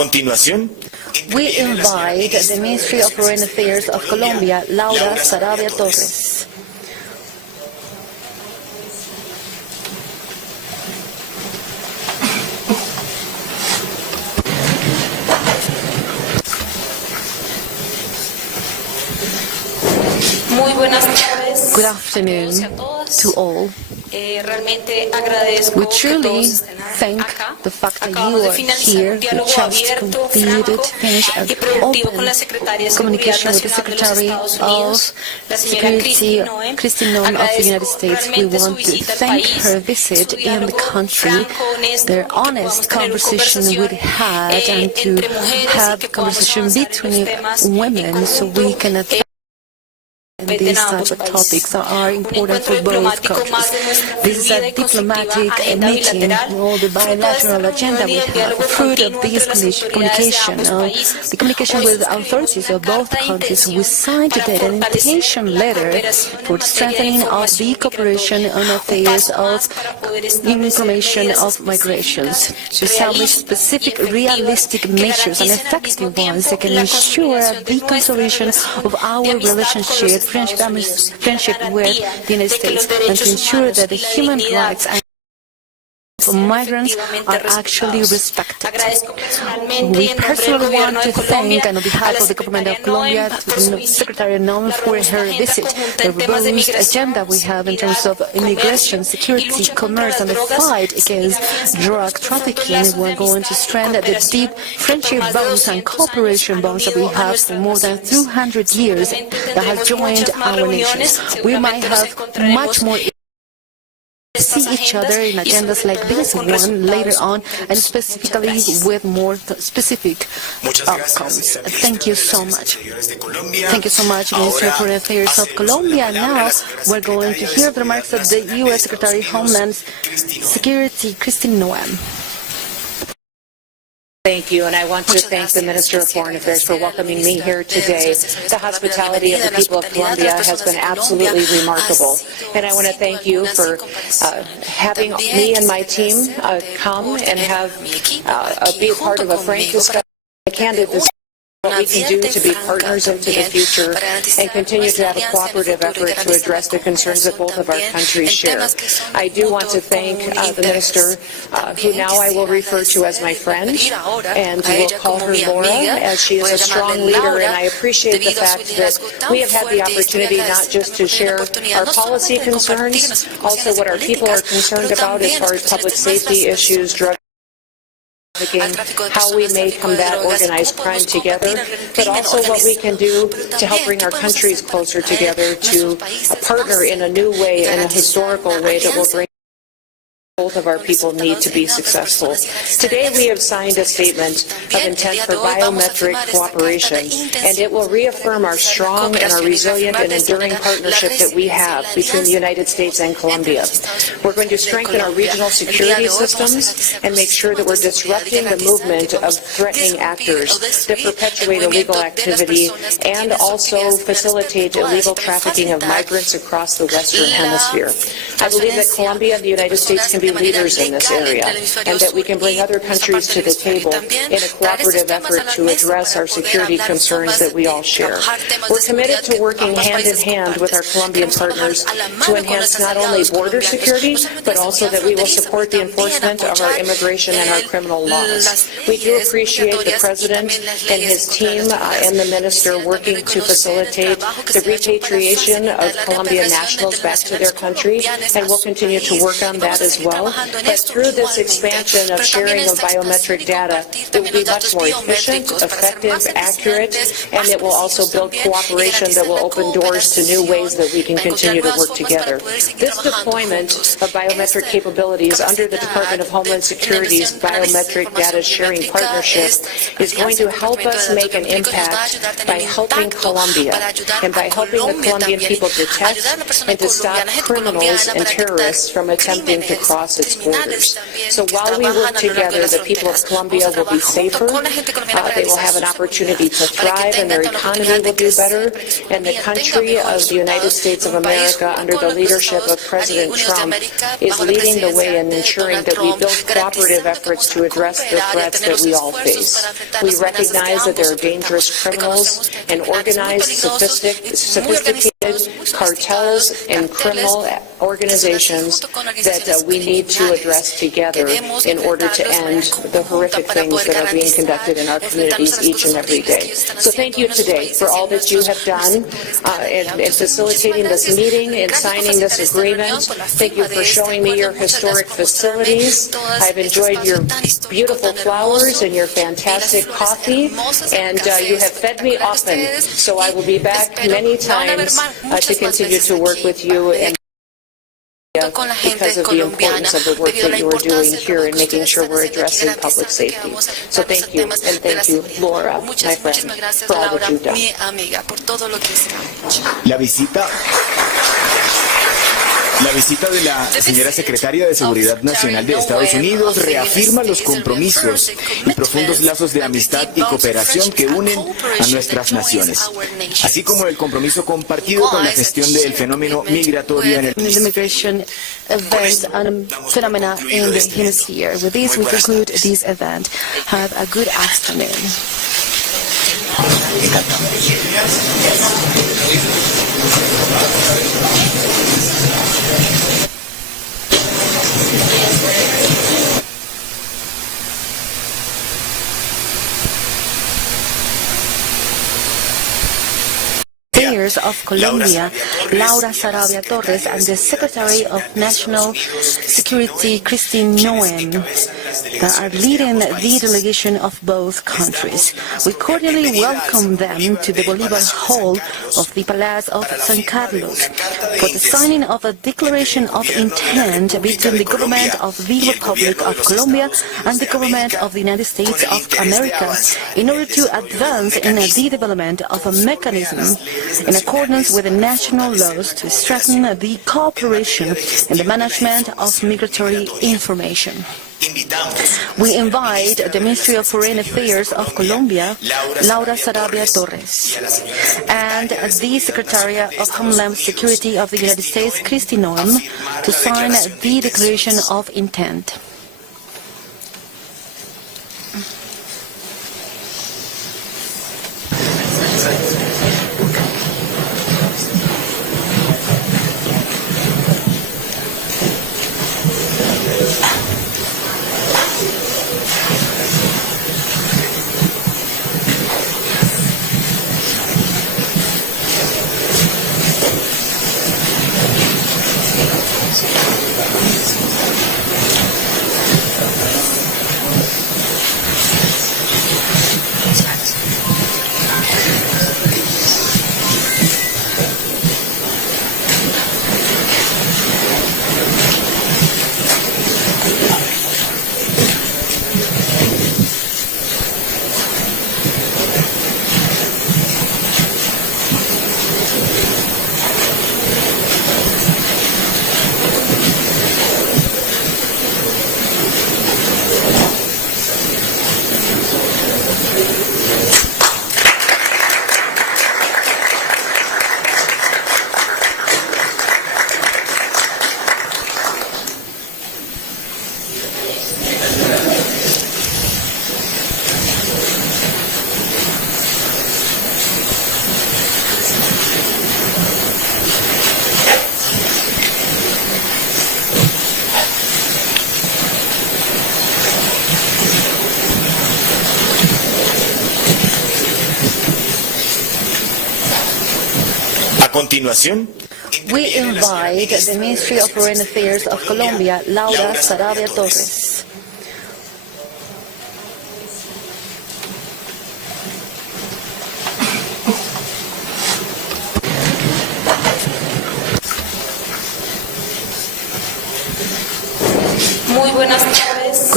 continuación, we invite the Ministry of Foreign Affairs of Colombia, Laura Sarabia Torres. Muy buenas tardes. Good afternoon to all. We truly thank the fact that you are here. We just completed, finished an open communication with the Secretary of Security, Kristi Noem of the United States. We want to thank her visit in the country, their honest conversation we had, and to have conversation between women so we can advance these type of topics that are important for both countries. This is a diplomatic meeting, all the bilateral agenda we have. Fruit of this communication, the communication with the authorities of both countries, we signed today an invitation letter for the strengthening of the cooperation on affairs of information of migrations, to establish specific realistic measures and effective ones that can ensure the consolidation of our relationship, friendship with the United States, and to ensure that the human rights of migrants are actually respected. We personally want to thank, and on behalf of the government of Colombia, to Secretary Noem for her visit. The robust agenda we have in terms of immigration, security, commerce, and the fight against drug trafficking, we're going to strengthen the deep friendship bonds and cooperation bonds that we have for more than 200 years that have joined our nations. We might have much more see each other in agendas like this one later on, and specifically with more specific outcomes. Thank you so much. Thank you so much, Minister of Foreign Affairs of Colombia. Now we're going to hear the remarks of the U.S. Secretary of Homeland Security, Kristi Noem. Thank you, and I want to thank the Minister of Foreign Affairs for welcoming me here today. The hospitality of the people of Colombia has been absolutely remarkable, and I want to thank you for having me and my team come and have be a part of a frank discussion, a candid discussion. What we can do to be partners into the future and continue to have a cooperative effort to address the concerns that both of our countries share. I do want to thank the Minister, who now I will refer to as my friend, and will call her Laura, as she is a strong leader, and I appreciate the fact that we have had the opportunity not just to share our policy concerns, also what our people are concerned about as far as public safety issues, drug how we may combat organized crime together, but also what we can do to help bring our countries closer together, to partner in a new way, in a historical way that will bring both of our people need to be successful. Today we have signed a statement of intent for biometric cooperation, and it will reaffirm our strong and our resilient and enduring partnership that we have between the United States and Colombia. We're going to strengthen our regional security systems and make sure that we're disrupting the movement of threatening actors that perpetuate illegal activity and also facilitate illegal trafficking of migrants across the Western Hemisphere. I believe that Colombia and the United States can be leaders in this area, and that we can bring other countries to the table in a cooperative effort to address our security concerns that we all share. We're committed to working hand in hand with our Colombian partners to enhance not only border security, but also that we will support the enforcement of our immigration and our criminal laws. We do appreciate the President and his team and the Minister working to facilitate the repatriation of Colombian nationals back to their country, and we'll continue to work on that as well. But through this expansion of sharing of biometric data, it will be much more efficient, effective, accurate, and it will also build cooperation that will open doors to new ways that we can continue to work together. This deployment of biometric capabilities under the Department of Homeland Security's Biometric Data Sharing Partnership is going to help us make an impact by helping Colombia and by helping the Colombian people detect and to stop criminals and terrorists from attempting to cross across its borders. So while we work together, the people of Colombia will be safer, they will have an opportunity to thrive, and their economy will do better, and the country of the United States of America, under the leadership of President Trump, is leading the way in ensuring that we build cooperative efforts to address the threats that we all face. We recognize that there are dangerous criminals and organized, sophisticated cartels and criminal organizations that we need to address together in order to end the horrific things that are being conducted in our communities each and every day. So thank you today for all that you have done in facilitating this meeting and signing this agreement. Thank you for showing me your historic facilities. I've enjoyed your beautiful flowers and your fantastic coffee, and you have fed me often, so I will be back many times to continue to work with you and because of the importance of the work that you are doing here in making sure we're addressing public safety. So thank you, and thank you, Laura, my friend, for all that you've done. La visita de la señora secretaria de Seguridad Nacional de Estados Unidos reafirma los compromisos y profundos lazos de amistad y cooperación que unen a nuestras naciones, así como el compromiso compartido con la gestión del fenómeno migratorio en el immigration events and phenomena in the hemisphere. With this, we conclude this event. Have a good afternoon. Affairs of Colombia, Laura Sarabia Torres, and the Secretary of National Security, Kristi Noem, that are leading the delegation of both countries. We cordially welcome them to the Bolivar Hall of the Palace of San Carlos for the signing of a declaration of intent between the government of the Republic of Colombia and the government of the United States of America in order to advance in the development of a mechanism in accordance with the national laws to strengthen the cooperation in the management of migratory information. We invite the Ministry of Foreign Affairs of Colombia, Laura Sarabia Torres, and the Secretary of Homeland Security of the United States, Kristi Noem, to sign the Declaration of Intent. continuación, we invite the Ministry of Foreign Affairs of Colombia, Laura Sarabia Torres.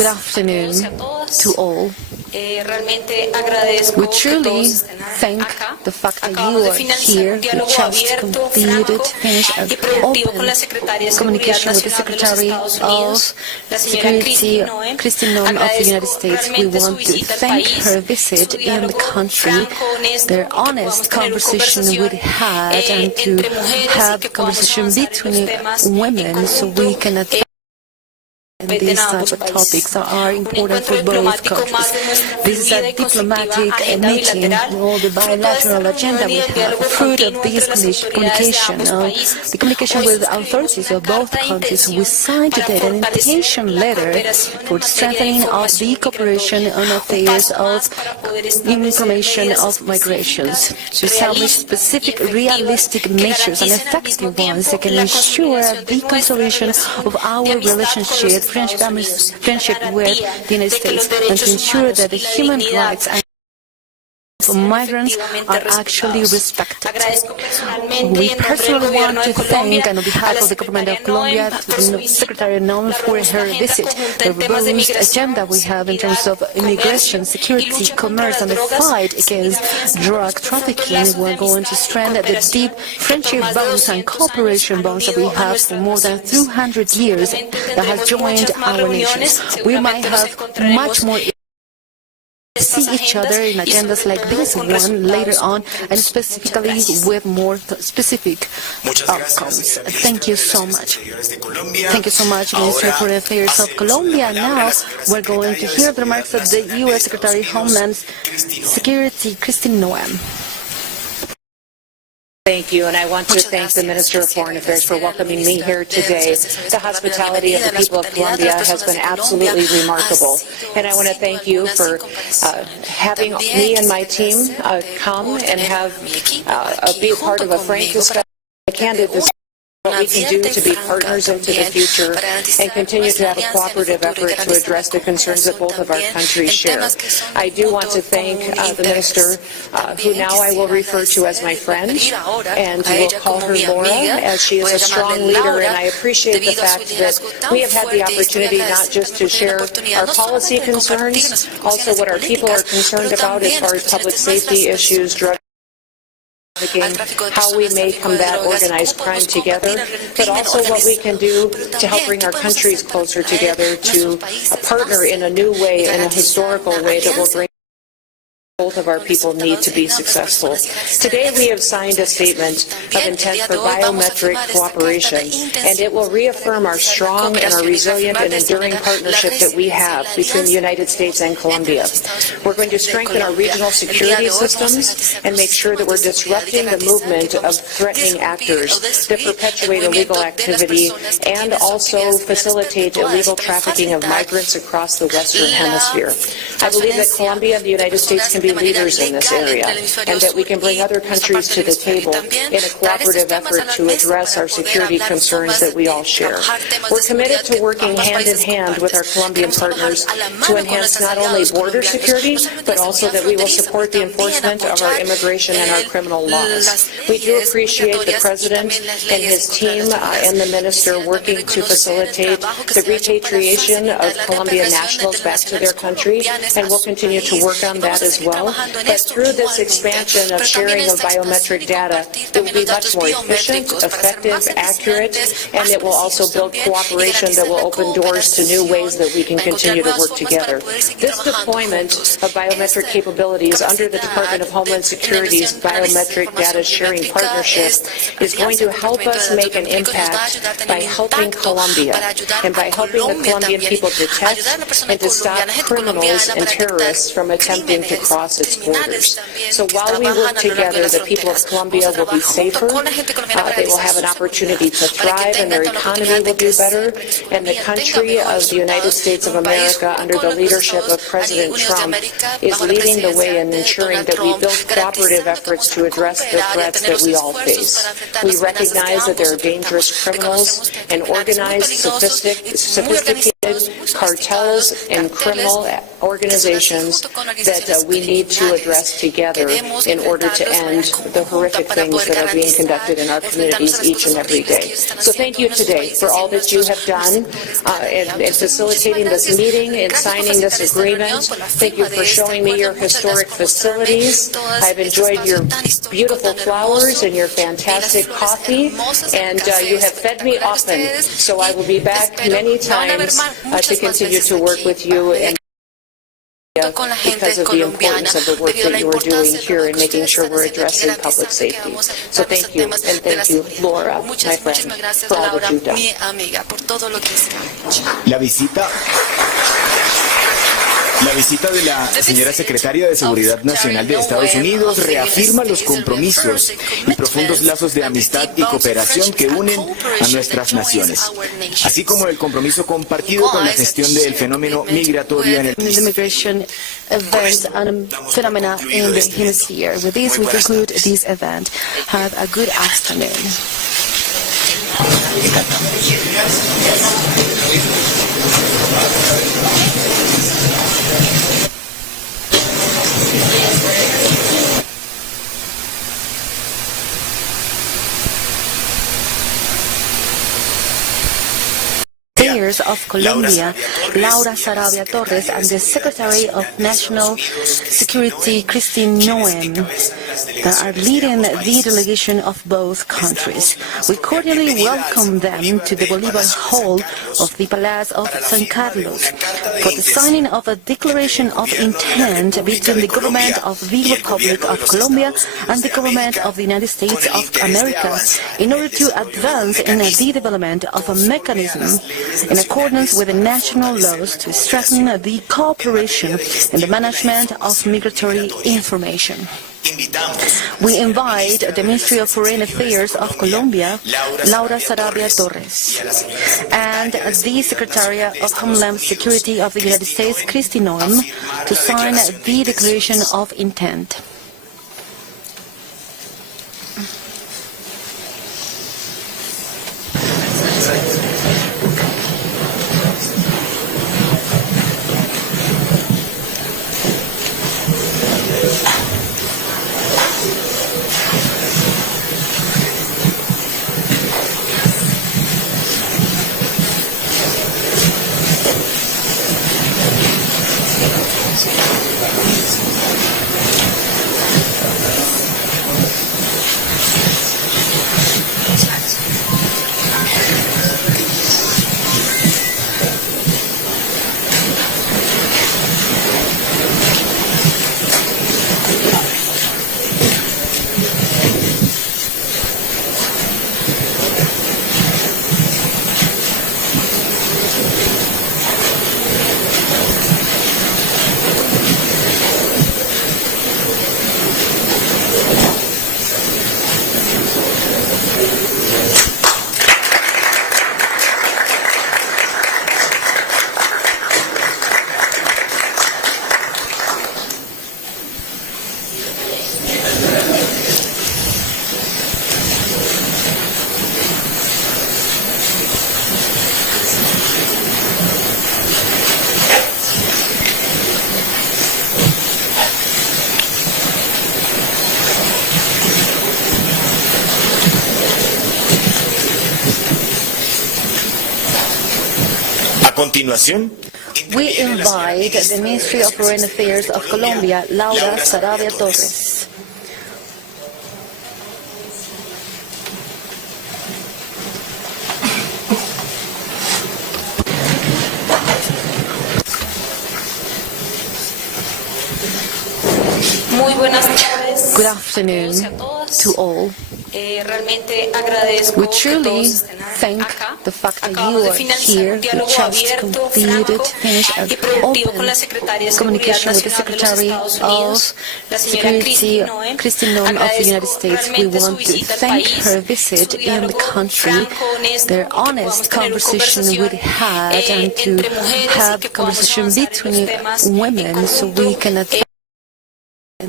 Good afternoon to all. We truly thank the fact that you are here. We just finished an open communication with the Secretary of Security, Kristi Noem of the United States. We want to thank her visit in the country, their honest conversation we had, and to have conversation between women so we can advance these types of topics that are important for both countries. This is a diplomatic meeting with all the bilateral agenda we have. Fruit of this communication, the communication with authorities of both countries, we signed today an invitation letter for strengthening of the cooperation on affairs of information of migrations, to establish specific realistic measures and effective ones that can ensure the consolidation of our friendship with the United States, and to ensure that the human rights of migrants are actually respected. We personally want to thank, and on behalf of the government of Colombia, Secretary Noem for her visit. The robust agenda we have in terms of immigration, security, commerce, and the fight against drug trafficking. We're going to strengthen the deep friendship bonds and cooperation bonds that we have for more than 200 years that has joined our nations. We might have much more see each other in agendas like this one later on, and specifically with more specific outcomes. Thank you so much. Thank you so much, Minister for the Affairs of Colombia. Now we're going to hear the remarks of the U.S. Secretary of Homeland Security, Kristi Noem. Thank you, and I want to thank the Minister of Foreign Affairs for welcoming me here today. The hospitality of the people of Colombia has been absolutely remarkable, and I want to thank you for having me and my team come and be a part of a frank discussion, a candid discussion, what we can do to be partners into the future and continue to have a cooperative effort to address the concerns that both of our countries share. I do want to thank the Minister, who now I will refer to as my friend, and will call her Laura, as she is a strong leader, and I appreciate the fact that we have had the opportunity not just to share our policy concerns, also what our people are concerned about as far as public safety issues, drug how we may combat organized crime together, but also what we can do to help bring our countries closer together, to partner in a new way, in a historical way that will bring both of our people need to be successful. Today we have signed a statement of intent for biometric cooperation, and it will reaffirm our strong and our resilient and enduring partnership that we have between the United States and Colombia. We're going to strengthen our regional security systems and make sure that we're disrupting the movement of threatening actors that perpetuate illegal activity and also facilitate illegal trafficking of migrants across the Western Hemisphere. I believe that Colombia and the United States can be leaders in this area, and that we can bring other countries to the table in a cooperative effort to address our security concerns that we all share. We're committed to working hand in hand with our Colombian partners to enhance not only border security, but also that we will support the enforcement of our immigration and our criminal laws. We do appreciate the President and his team and the Minister working to facilitate the repatriation of Colombian nationals back to their country, and we'll continue to work on that as well. But through this expansion of sharing of biometric data, it will be much more efficient, effective, accurate, and it will also build cooperation that will open doors to new ways that we can continue to work together. This deployment of biometric capabilities under the Department of Homeland Security's Biometric Data Sharing Partnership is going to help us make an impact by helping Colombia and by helping the Colombian people detect and to stop criminals and terrorists from attempting to cross its borders. So while we work together, the people of Colombia will be safer, they will have an opportunity to thrive, and their economy will do better, and the country of the United States of America, under the leadership of President Trump, is leading the way in ensuring that we build cooperative efforts to address the threats that we all face. We recognize that there are dangerous criminals and organized, sophisticated cartels and criminal organizations that we need to address together in order to end the horrific things that are being conducted in our communities each and every day. So thank you today for all that you have done in facilitating this meeting and signing this agreement. Thank you for showing me your historic facilities. I've enjoyed your beautiful flowers and your fantastic coffee, and you have fed me often, so I will be back many times to continue to work with you and because of the importance of the work that you are doing here and making sure we're addressing public safety. So thank you, and thank you, Laura, my friend, for all that you've done. La visita de la señora secretaria de Seguridad Nacional de Estados Unidos reafirma los compromisos y profundos lazos de amistad y cooperación que unen a nuestras naciones, así como el compromiso compartido con la gestión del fenómeno migratorio en el país. Immigration events and phenomena in the hemisphere. With this, we conclude this event. Have a good afternoon. Affairs of Colombia, Laura Sarabia Torres, and the Secretary of National Security, Kristi Noem, that are leading the delegation of both countries. We cordially welcome them to the Bolivar Hall of the Palace of San Carlos for the signing of a declaration of intent between the government of the Republic of Colombia and the government of the United States of America in order to advance in the development of a mechanism in accordance with the national laws to strengthen the cooperation in the management of migratory information. We invite the Ministry of Foreign Affairs of Colombia, Laura Sarabia Torres, and the Secretary of Homeland Security of the United States, Kristi Noem, to sign the Declaration of Intent. We invite the Ministry of Foreign Affairs of Colombia, Laura Sarabia Torres. Good afternoon to all. We truly thank the fact that you are here. We just finished an open communication with the Secretary of Security, Kristi Noem of the United States. We want to thank her visit in the country, their honest conversation we had, and to have conversation between women so we can advance in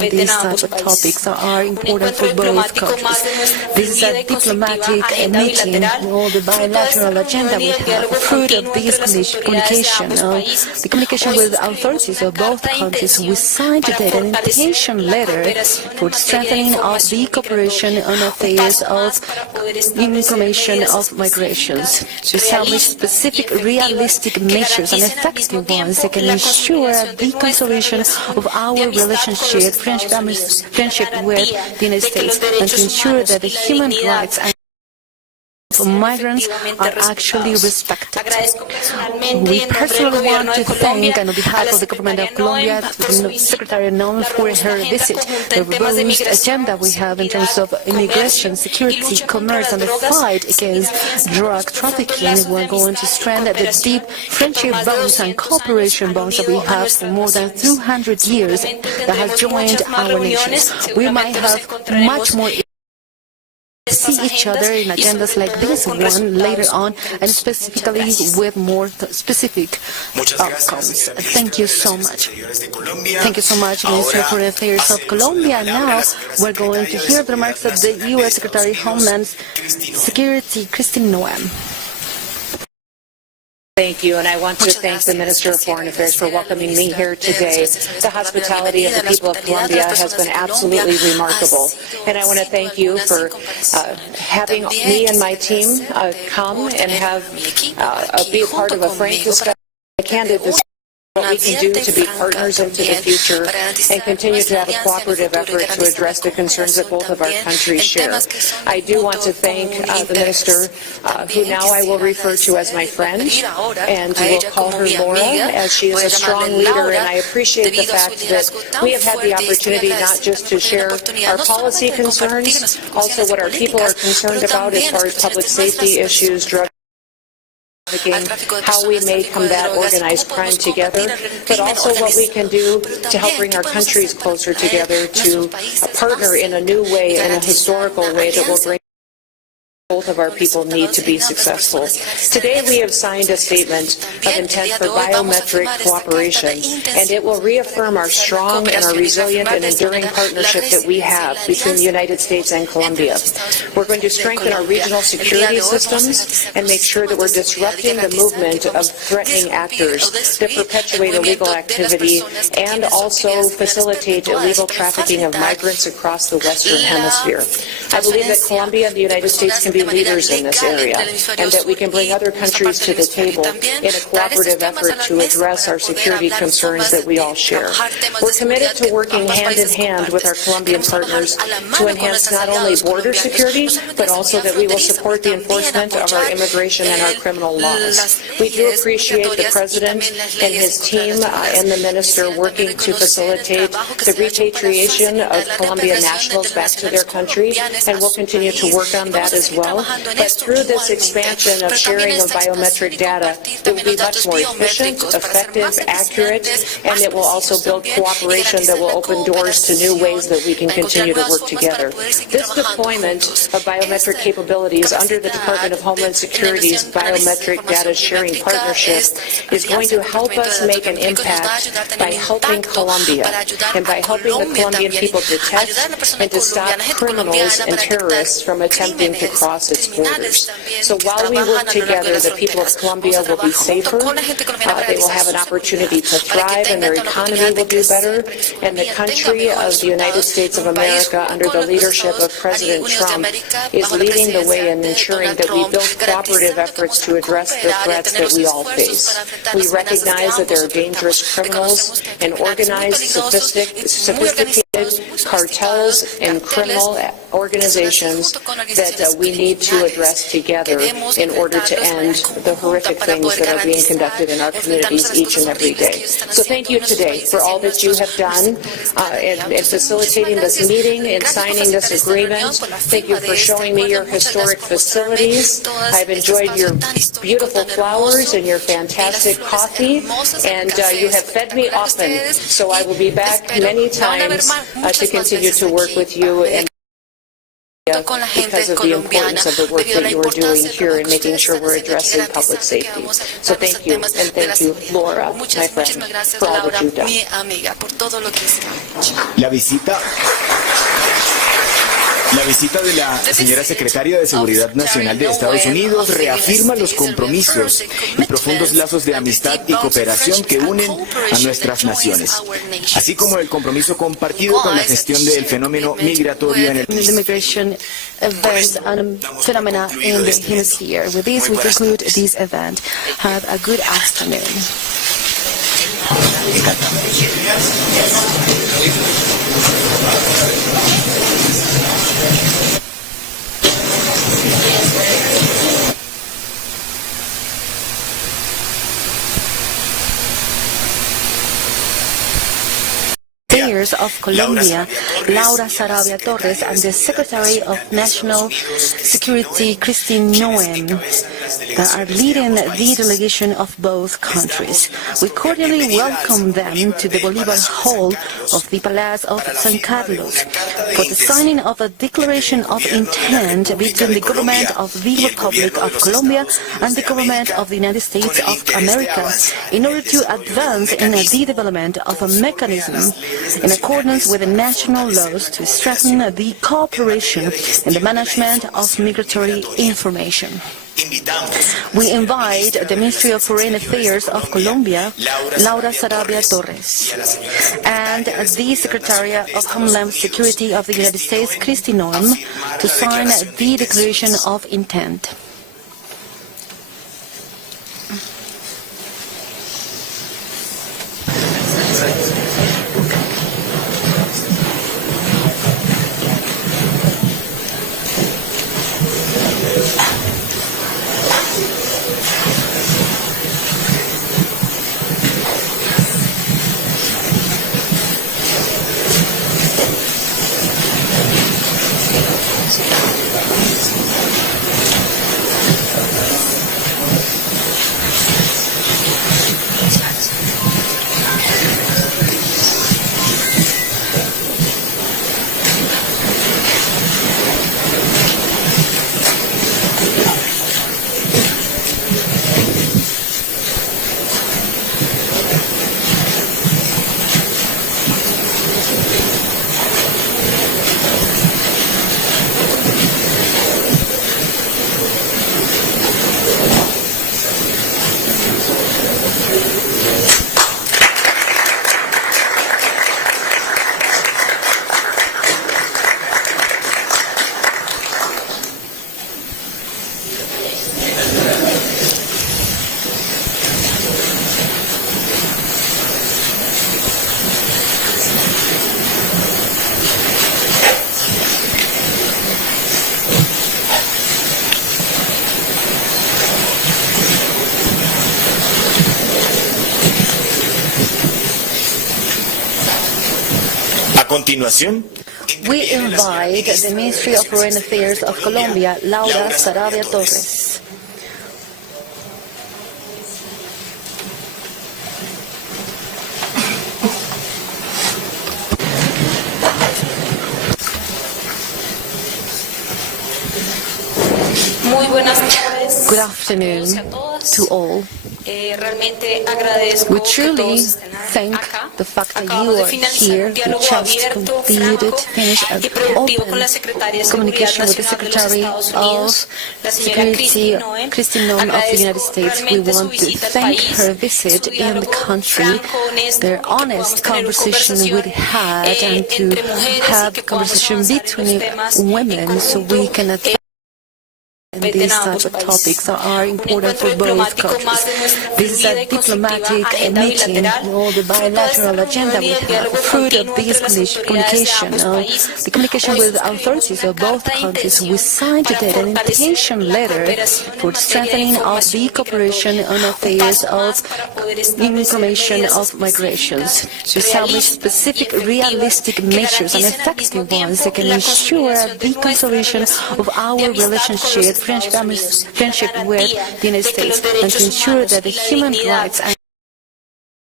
these types of topics are important for both countries. This is a diplomatic meeting, all the bilateral agenda we have, fruit of this communication, the communication with authorities of both countries. We signed today an invitation letter for strengthening of the cooperation on affairs of information of migrations, to establish specific realistic measures and effective ones that can ensure the consolidation of our relationship, friendship with the United States, and to ensure that the human rights and of migrants are actually respected. We personally want to thank, and on behalf of the government of Colombia, Secretary Noem for her visit. The robust agenda we have in terms of immigration, security, commerce, and the fight against drug trafficking. We're going to strengthen the deep friendship bonds and cooperation bonds that we have for more than 200 years that have joined our nations. We might have much more see each other in agendas like this one later on, and specifically with more specific outcomes. Thank you so much. Thank you so much, Minister of Foreign Affairs of Colombia. Now we're going to hear the remarks of the U.S. Secretary of Homeland Security, Kristi Noem. Thank you, and I want to thank the Minister of Foreign Affairs for welcoming me here today. The hospitality of the people of Colombia has been absolutely remarkable, and I want to thank you for having me and my team come and be a part of a frank discussion, a candid discussion. What we can do to be partners into the future and continue to have a cooperative effort to address the concerns that both of our countries share. I do want to thank the Minister, who now I will refer to as my friend, and will call her Laura, as she is a strong leader, and I appreciate the fact that we have had the opportunity not just to share our policy concerns, also what our people are concerned about as far as public safety issues, drug how we may combat organized crime together, but also what we can do to help bring our countries closer together, to partner in a new way, in a historical way that will bring both of our people need to be successful. Today we have signed a statement of intent for biometric cooperation, and it will reaffirm our strong and our resilient and enduring partnership that we have between the United States and Colombia. We're going to strengthen our regional security systems and make sure that we're disrupting the movement of threatening actors that perpetuate illegal activity and also facilitate illegal trafficking of migrants across the Western Hemisphere. I believe that Colombia and the United States can be leaders in this area, and that we can bring other countries to the table in a cooperative effort to address our security concerns that we all share. We're committed to working hand in hand with our Colombian partners to enhance not only border security, but also that we will support the enforcement of our immigration and our criminal laws. We do appreciate the President and his team and the Minister working to facilitate the repatriation of Colombian nationals back to their country, and we'll continue to work on that as well. But through this expansion of sharing of biometric data, it will be much more efficient, effective, accurate, and it will also build cooperation that will open doors to new ways that we can continue to work together. This deployment of biometric capabilities under the Department of Homeland Security's Biometric Data Sharing Partnership is going to help us make an impact by helping Colombia and by helping the Colombian people detect and to stop criminals and terrorists from attempting to cross its borders. So while we work together, the people of Colombia will be safer, they will have an opportunity to thrive, and their economy will do better, and the country of the United States of America, under the leadership of President Trump, is leading the way in ensuring that we build cooperative efforts to address the threats that we all face. We recognize that there are dangerous criminals and organized, sophisticated cartels and criminal organizations that we need to address together in order to end the horrific things that are being conducted in our communities each and every day. So thank you today for all that you have done in facilitating this meeting and signing this agreement. Thank you for showing me your historic facilities. I've enjoyed your beautiful flowers and your fantastic coffee, and you have fed me often, so I will be back many times to continue to work with you. And because of the importance of the work that you are doing here and making sure we're addressing public safety. So thank you, and thank you, Laura, my friend, for all that you've done. La visita de la señora secretaria de Seguridad Nacional de Estados Unidos reafirma los compromisos y profundos lazos de amistad y cooperación que unen a nuestras naciones, así como el compromiso compartido con la gestión del fenómeno migratorio en el the migration events and phenomena in the hemisphere. With this, we conclude this event. Have a good afternoon. Affairs of Colombia, Laura Sarabia Torres, and the Secretary of National Security, Kristi Noem, that are leading the delegation of both countries. We cordially welcome them to the Bolivar Hall of the Palace of San Carlos for the signing of a declaration of intent between the government of the Republic of Colombia and the government of the United States of America in order to advance in the development of a mechanism in accordance with the national laws to strengthen the cooperation in the management of migratory information. We invite the Ministry of Foreign Affairs of Colombia, Laura Sarabia Torres, and the Secretary of Homeland Security of the United States, Kristi Noem, to sign the Declaration of Intent. continuación, we invite the Ministry of Foreign Affairs of Colombia, Laura Sarabia Torres. Muy buenas tardes. Good afternoon to all. We truly thank the fact that you are here. We just finished an open communication with the Secretary of Security, Kristi Noem of the United States. We want to thank her visit in the country, their honest conversation we had, and to have conversation between women so we can advance in these type of topics that are important for both countries. This is a diplomatic meeting, all the bilateral agenda we have. Fruit of this communication, the communication with the authorities of both countries, we signed today an invitation letter for the strengthening of the cooperation on affairs of information of migrations, to establish specific realistic measures and effective ones that can ensure the consolidation of our relationship, friendship with the United States, and to ensure that the human rights and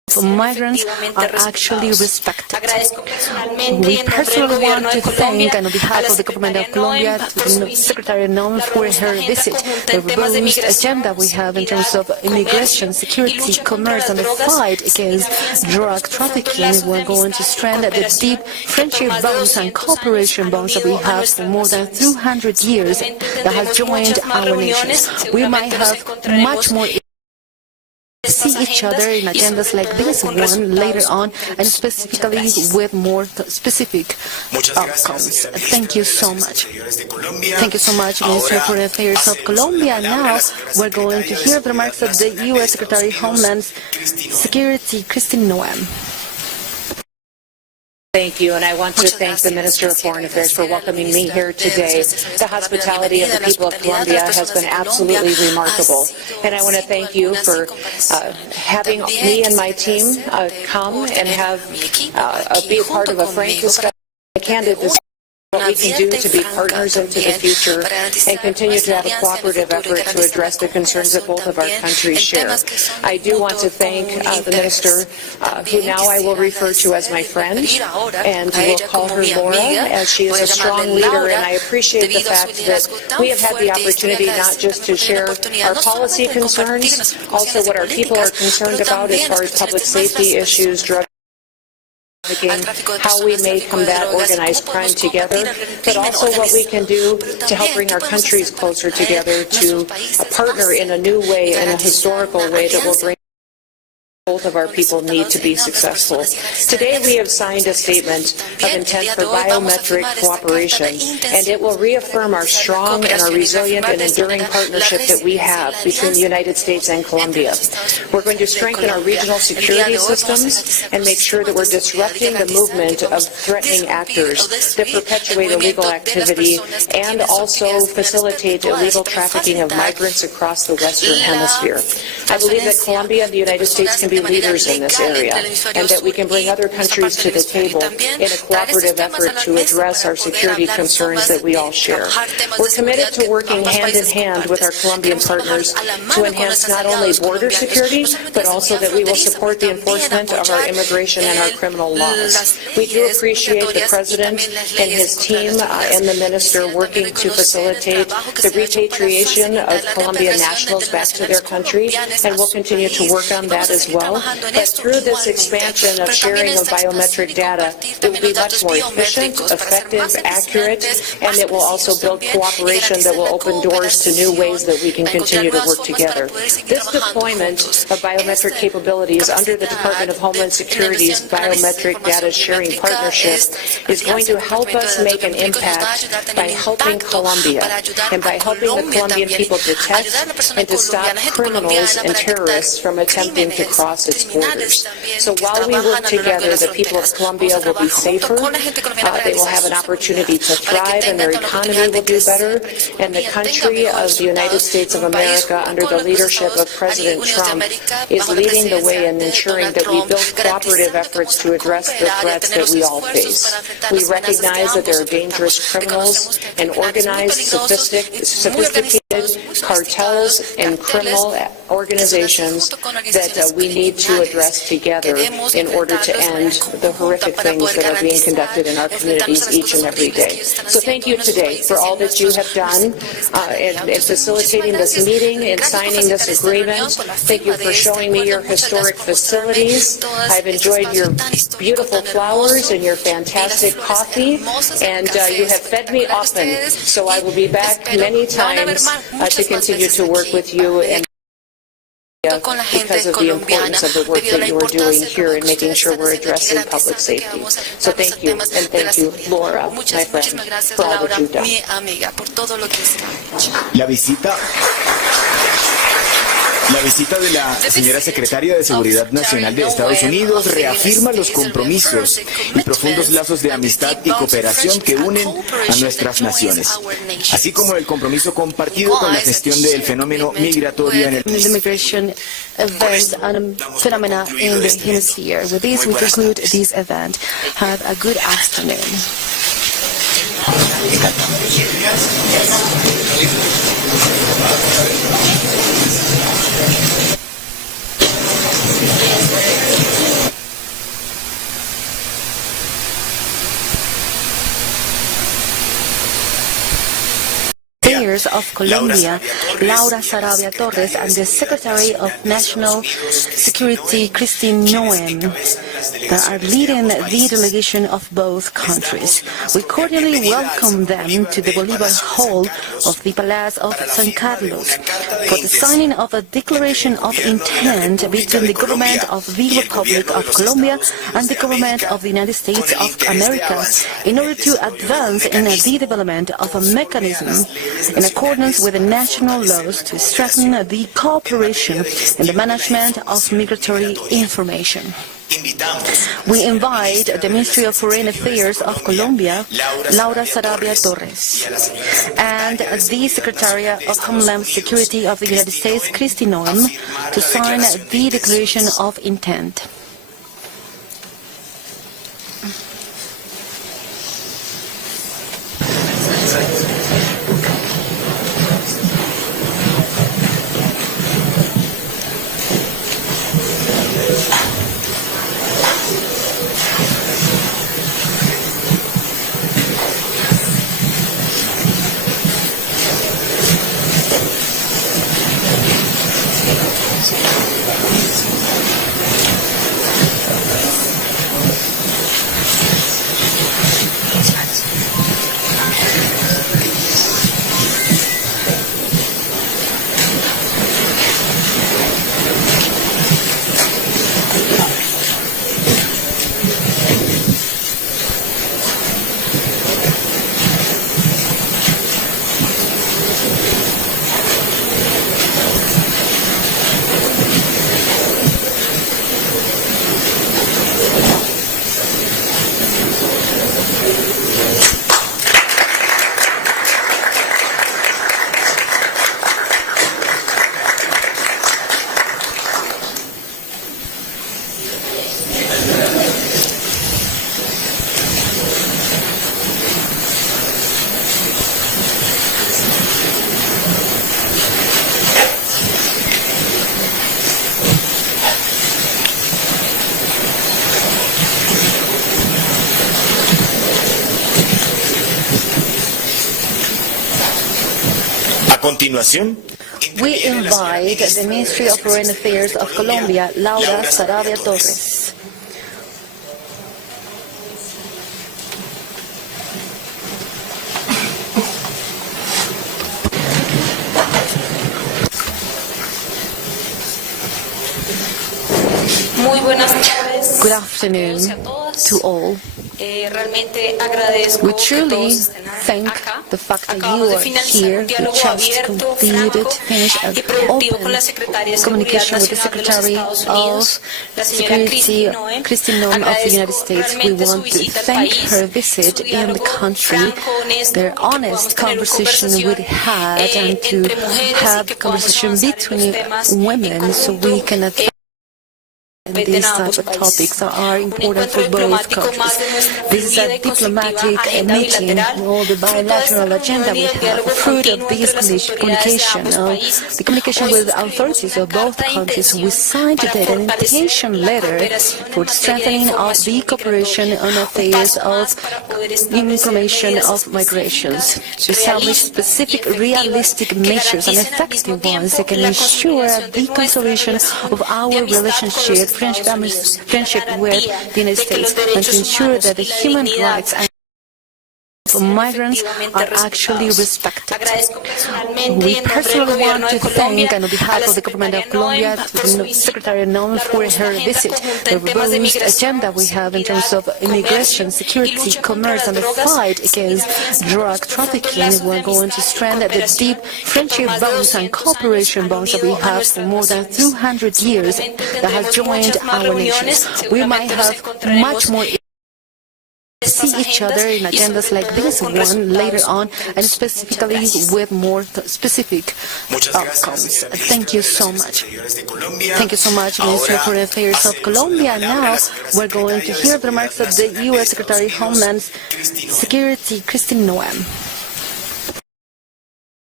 migrants are actually respected. We personally want to thank, on behalf of the government of Colombia, to Secretary Noem for her visit. The robust agenda we have in terms of immigration, security, commerce, and the fight against drug trafficking, we're going to strengthen the deep friendship bonds and cooperation bonds that we have for more than 200 years that has joined our nations. We might have much more see each other in agendas like this one later on, and specifically with more specific outcomes. Thank you so much. Thank you so much, Minister of Foreign Affairs of Colombia. Now we're going to hear the remarks of the U.S. Secretary of Homeland Security, Kristi Noem. Thank you, and I want to thank the Minister of Foreign Affairs for welcoming me here today. The hospitality of the people of Colombia has been absolutely remarkable, and I want to thank you for having me and my team come and have be a part of a frank discussion, a candid discussion, what we can do to be partners into the future and continue to have a cooperative effort to address the concerns that both of our countries share. I do want to thank the Minister, who now I will refer to as my friend, and will call her Laura, as she is a strong leader, and I appreciate the fact that we have had the opportunity not just to share our policy concerns, also what our people are concerned about as far as public safety issues, drug how we may combat organized crime together, but also what we can do to help bring our countries closer together, to partner in a new way, in a historical way that will bring both of our people need to be successful. Today we have signed a statement of intent for biometric cooperation, and it will reaffirm our strong and our resilient and enduring partnership that we have between the United States and Colombia. We're going to strengthen our regional security systems and make sure that we're disrupting the movement of threatening actors that perpetuate illegal activity and also facilitate illegal trafficking of migrants across the Western Hemisphere. I believe that Colombia and the United States can be leaders in this area, and that we can bring other countries to the table in a cooperative effort to address our security concerns that we all share. We're committed to working hand in hand with our Colombian partners to enhance not only border security, but also that we will support the enforcement of our immigration and our criminal laws. We do appreciate the President and his team and the Minister working to facilitate the repatriation of Colombian nationals back to their country, and we'll continue to work on that as well. But through this expansion of sharing of biometric data, it will be much more efficient, effective, accurate, and it will also build cooperation that will open doors to new ways that we can continue to work together. This deployment of biometric capabilities under the Department of Homeland Security's Biometric Data Sharing Partnership is going to help us make an impact by helping Colombia and by helping the Colombian people detect and to stop criminals and terrorists from attempting to cross its borders. So while we work together, the people of Colombia will be safer, they will have an opportunity to thrive, and their economy will do better, and the country of the United States of America, under the leadership of President Trump, is leading the way in ensuring that we build cooperative efforts to address the threats that we all face. We recognize that there are dangerous criminals and organized, sophisticated cartels and criminal organizations that we need to address together in order to end the horrific things that are being conducted in our communities each and every day. So thank you today for all that you have done in facilitating this meeting and signing this agreement. Thank you for showing me your historic facilities. I've enjoyed your beautiful flowers and your fantastic coffee, and you have fed me often, so I will be back many times to continue to work with you and because of the importance of the work that you are doing here in making sure we're addressing public safety. So thank you, and thank you, Laura, my friend, for all that you've done. La visita de la señora Secretaria de Seguridad Nacional de Estados Unidos reafirma los compromisos y profundos lazos de amistad y cooperación que unen a nuestras naciones, así como el compromiso compartido con la gestión del fenómeno migratorio en el immigration event and phenomena in the hemisphere. With this, we conclude this event. Have a good afternoon. Affairs of Colombia, Laura Sarabia Torres, and the Secretary of National Security, Kristi Noem, that are leading the delegation of both countries. We cordially welcome them to the Bolivar Hall of the Palace of San Carlos for the signing of a declaration of intent between the government of the Republic of Colombia and the government of the United States of America in order to advance in the development of a mechanism in accordance with the national laws to strengthen the cooperation in the management of migratory information. We invite the Ministry of Foreign Affairs of Colombia, Laura Sarabia Torres, and the Secretary of Homeland Security of the United States, Kristi Noem, to sign the Declaration of Intent. We invite the Ministry of Foreign Affairs of Colombia, Laura Sarabia Torres. Good afternoon to all. We truly thank the fact that you are here. We just finished an open communication with the Secretary of Security, Kristi Noem of the United States. We want to thank her visit in the country, their honest conversation we had, and to have conversation between women so we can advance these type of topics that are important for both countries. This is a diplomatic meeting, all the bilateral agenda we have, fruit of this communication, the communication with authorities of both countries. We signed today an invitation letter for the strengthening of the cooperation on affairs of information of migrations, to establish specific realistic measures and effective ones that can ensure the consolidation of our friendship with the United States, and to ensure that the human rights and of migrants are actually respected. We personally want to thank, on behalf of the government of Colombia, the Secretary Noem for her visit. The robust agenda we have in terms of immigration, security, commerce, and the fight against drug trafficking. We're going to strengthen the deep friendship bonds and cooperation bonds that we have for more than 200 years that have joined our nations. We might have much more see each other in agendas like this one later on, and specifically with more specific outcomes. Thank you so much. Thank you so much, Minister of Foreign Affairs of Colombia. Now we're going to hear the remarks of the U.S. Secretary of Homeland Security, Kristi Noem.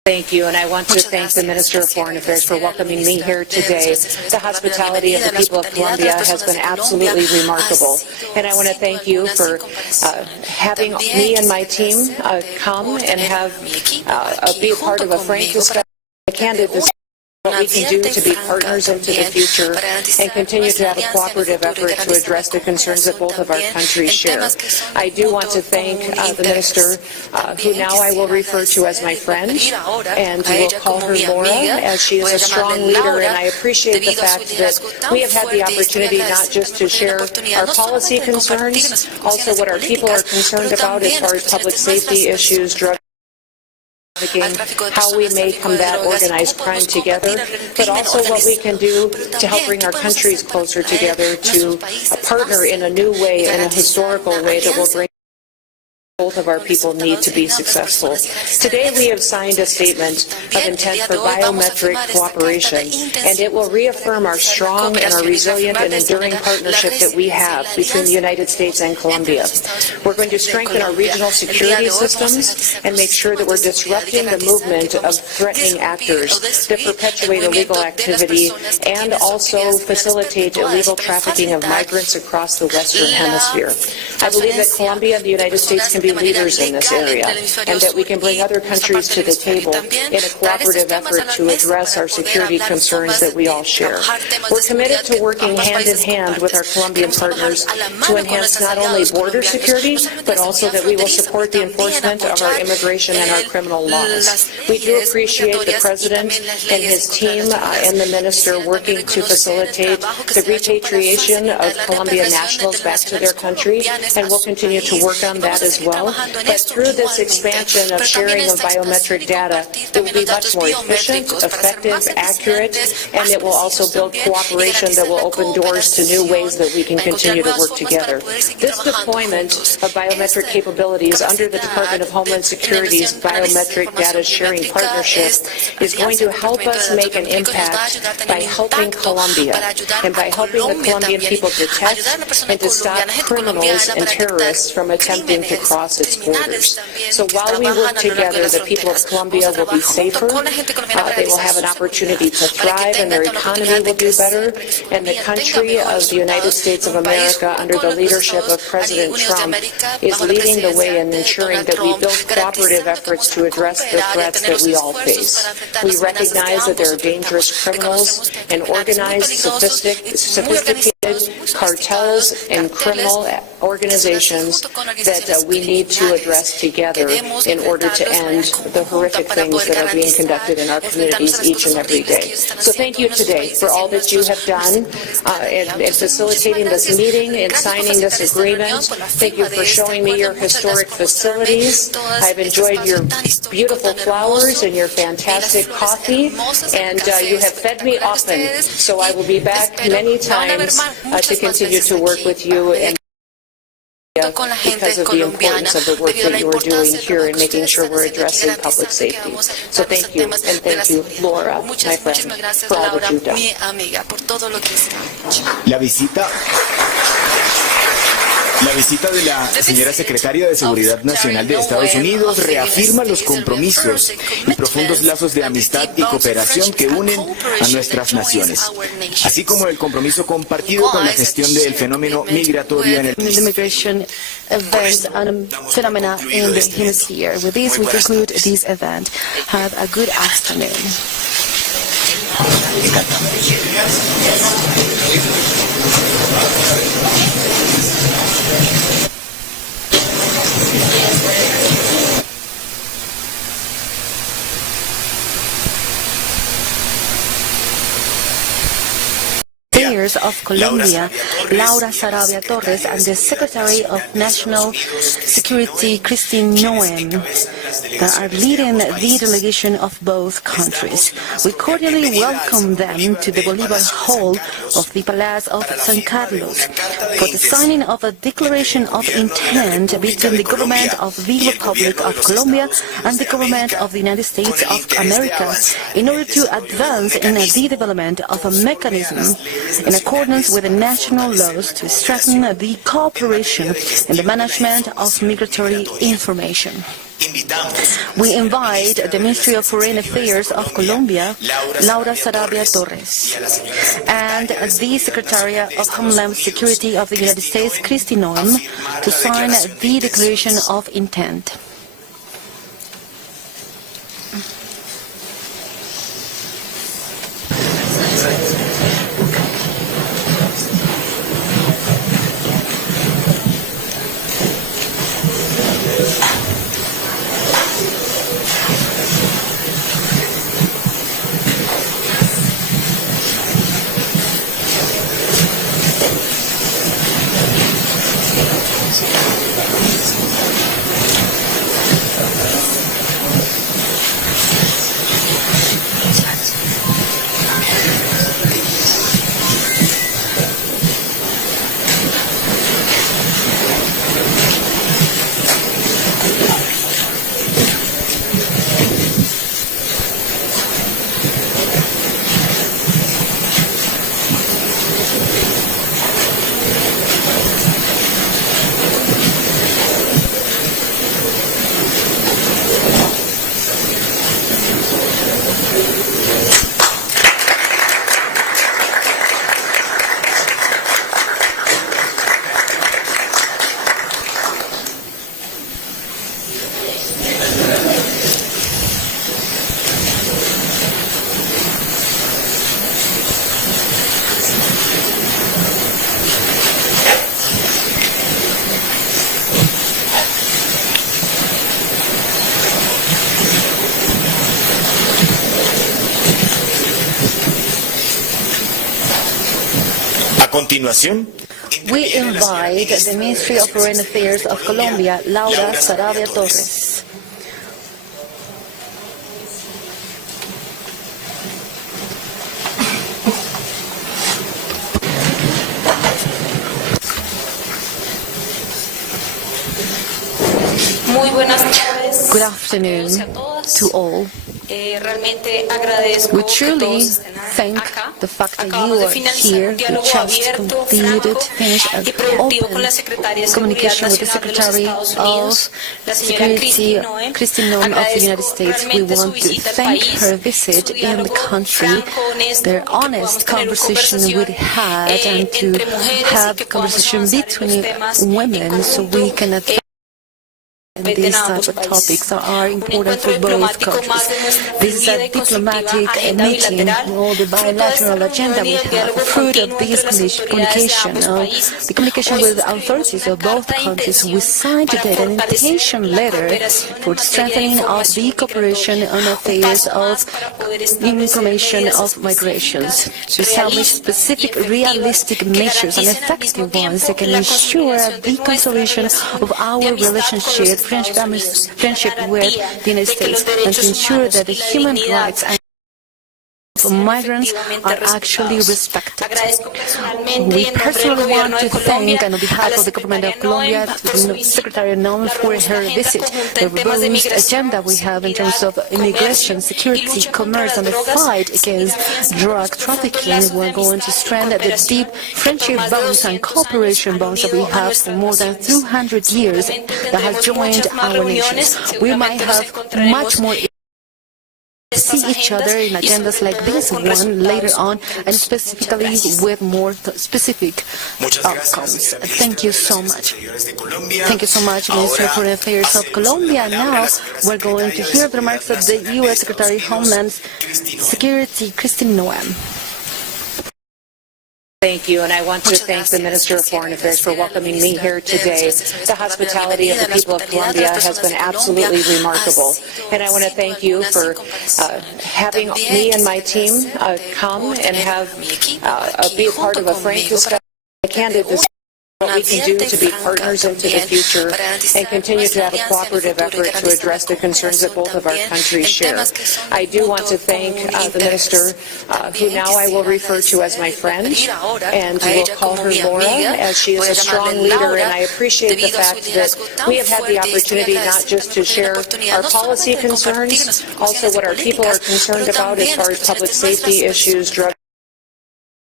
Thank you, and I want to thank the Minister of Foreign Affairs for welcoming me here today. The hospitality of the people of Colombia has been absolutely remarkable, and I want to thank you for having me and my team come and be a part of a frank discussion, a candid discussion. What we can do to be partners into the future and continue to have a cooperative effort to address the concerns that both of our countries share. I do want to thank the Minister, who now I will refer to as my friend, and will call her Laura, as she is a strong leader, and I appreciate the fact that we have had the opportunity not just to share our policy concerns, also what our people are concerned about as far as public safety issues, drug how we may combat organized crime together, but also what we can do to help bring our countries closer together to partner in a new way, in a historical way that will bring both of our people need to be successful. Today we have signed a statement of intent for biometric cooperation, and it will reaffirm our strong and our resilient and enduring partnership that we have between the United States and Colombia. We're going to strengthen our regional security systems and make sure that we're disrupting the movement of threatening actors that perpetuate illegal activity and also facilitate illegal trafficking of migrants across the Western Hemisphere. I believe that Colombia and the United States can be leaders in this area, and that we can bring other countries to the table in a cooperative effort to address our security concerns that we all share. We're committed to working hand in hand with our Colombian partners to enhance not only border security, but also that we will support the enforcement of our immigration and our criminal laws. We do appreciate the President and his team and the Minister working to facilitate the repatriation of Colombian nationals back to their country, and we'll continue to work on that as well. But through this expansion of sharing of biometric data, it will be much more efficient, effective, accurate, and it will also build cooperation that will open doors to new ways that we can continue to work together. This deployment of biometric capabilities under the Department of Homeland Security's Biometric Data Sharing Partnership is going to help us make an impact by helping Colombia and by helping the Colombian people detect and to stop criminals and terrorists from attempting to cross its borders. So while we work together, the people of Colombia will be safer, they will have an opportunity to thrive, and their economy will do better, and the country of the United States of America, under the leadership of President Trump, is leading the way in ensuring that we build cooperative efforts to address the threats that we all face. We recognize that there are dangerous criminals and organized, sophisticated cartels and criminal organizations that we need to address together in order to end the horrific things that are being conducted in our communities each and every day. So thank you today for all that you have done in facilitating this meeting and signing this agreement. Thank you for showing me your historic facilities. I've enjoyed your beautiful flowers and your fantastic coffee, and you have fed me often, so I will be back many times to continue to work with you and because of the importance of the work that you are doing here in making sure we're addressing public safety. So thank you, and thank you, Laura, my friend, for all that you've done. La visita de la señora secretaria de Seguridad Nacional de Estados Unidos reafirma los compromisos y profundos lazos de amistad y cooperación que unen a nuestras naciones, así como el compromiso compartido con la gestión del fenómeno migratorio en el immigration events and phenomena in the hemisphere. With this, we conclude this event. Have a good afternoon. Mayors of Colombia, Laura Sarabia Torres, and the Secretary of National Security, Kristi Noem, that are leading the delegation of both countries. We cordially welcome them to the Bolivar Hall of the Palace of San Carlos for the signing of a declaration of intent between the government of the Republic of Colombia and the government of the United States of America in order to advance in the development of a mechanism in accordance with the national laws to strengthen the cooperation in the management of migratory information. We invite the Ministry of Foreign Affairs of Colombia, Laura Sarabia Torres, and the Secretary of Homeland Security of the United States, Kristi Noem, to sign the Declaration of Intent. A continuación, We invite the Ministry of Foreign Affairs of Colombia, Laura Sarabia Torres. Muy buenas tardes. Good afternoon to all. We truly thank the fact that you are here. We just finished an open communication with the Secretary of Security, Kristi Noem of the United States. We want to thank her visit in the country, their honest conversation we had, and to have conversation between women so we can advance. And these type of topics are important for both countries. This is a diplomatic meeting, all the bilateral agenda we have. Fruit of this communication, the communication with the authorities of both countries, we signed today an invitation letter for the strengthening of the cooperation on affairs of information of migrations, to establish specific realistic measures and effective ones that can ensure the consolidation of our relationship friendship with the United States, and to ensure that the human rights of migrants are actually respected. We personally want to thank, on behalf of the government of Colombia, Secretary Noem for her visit. The robust agenda we have in terms of immigration, security, commerce, and the fight against drug trafficking. We're going to strengthen the deep friendship bonds and cooperation bonds that we have for more than 200 years that has joined our nations. We might have much more see each other in agendas like this one later on, and specifically with more specific outcomes. Thank you so much. Thank you so much, Minister of Foreign Affairs of Colombia. Now we're going to hear the remarks of the U.S. Secretary of Homeland Security, Kristi Noem. Thank you, and I want to thank the Minister of Foreign Affairs for welcoming me here today. The hospitality of the people of Colombia has been absolutely remarkable, and I want to thank you for having me and my team come and have be a part of a frank discussion, a candid discussion. What we can do to be partners into the future and continue to have a cooperative effort to address the concerns that both of our countries share. I do want to thank the Minister, who now I will refer to as my friend, and will call her Laura, as she is a strong leader, and I appreciate the fact that we have had the opportunity not just to share our policy concerns, also what our people are concerned about as far as public safety issues, drug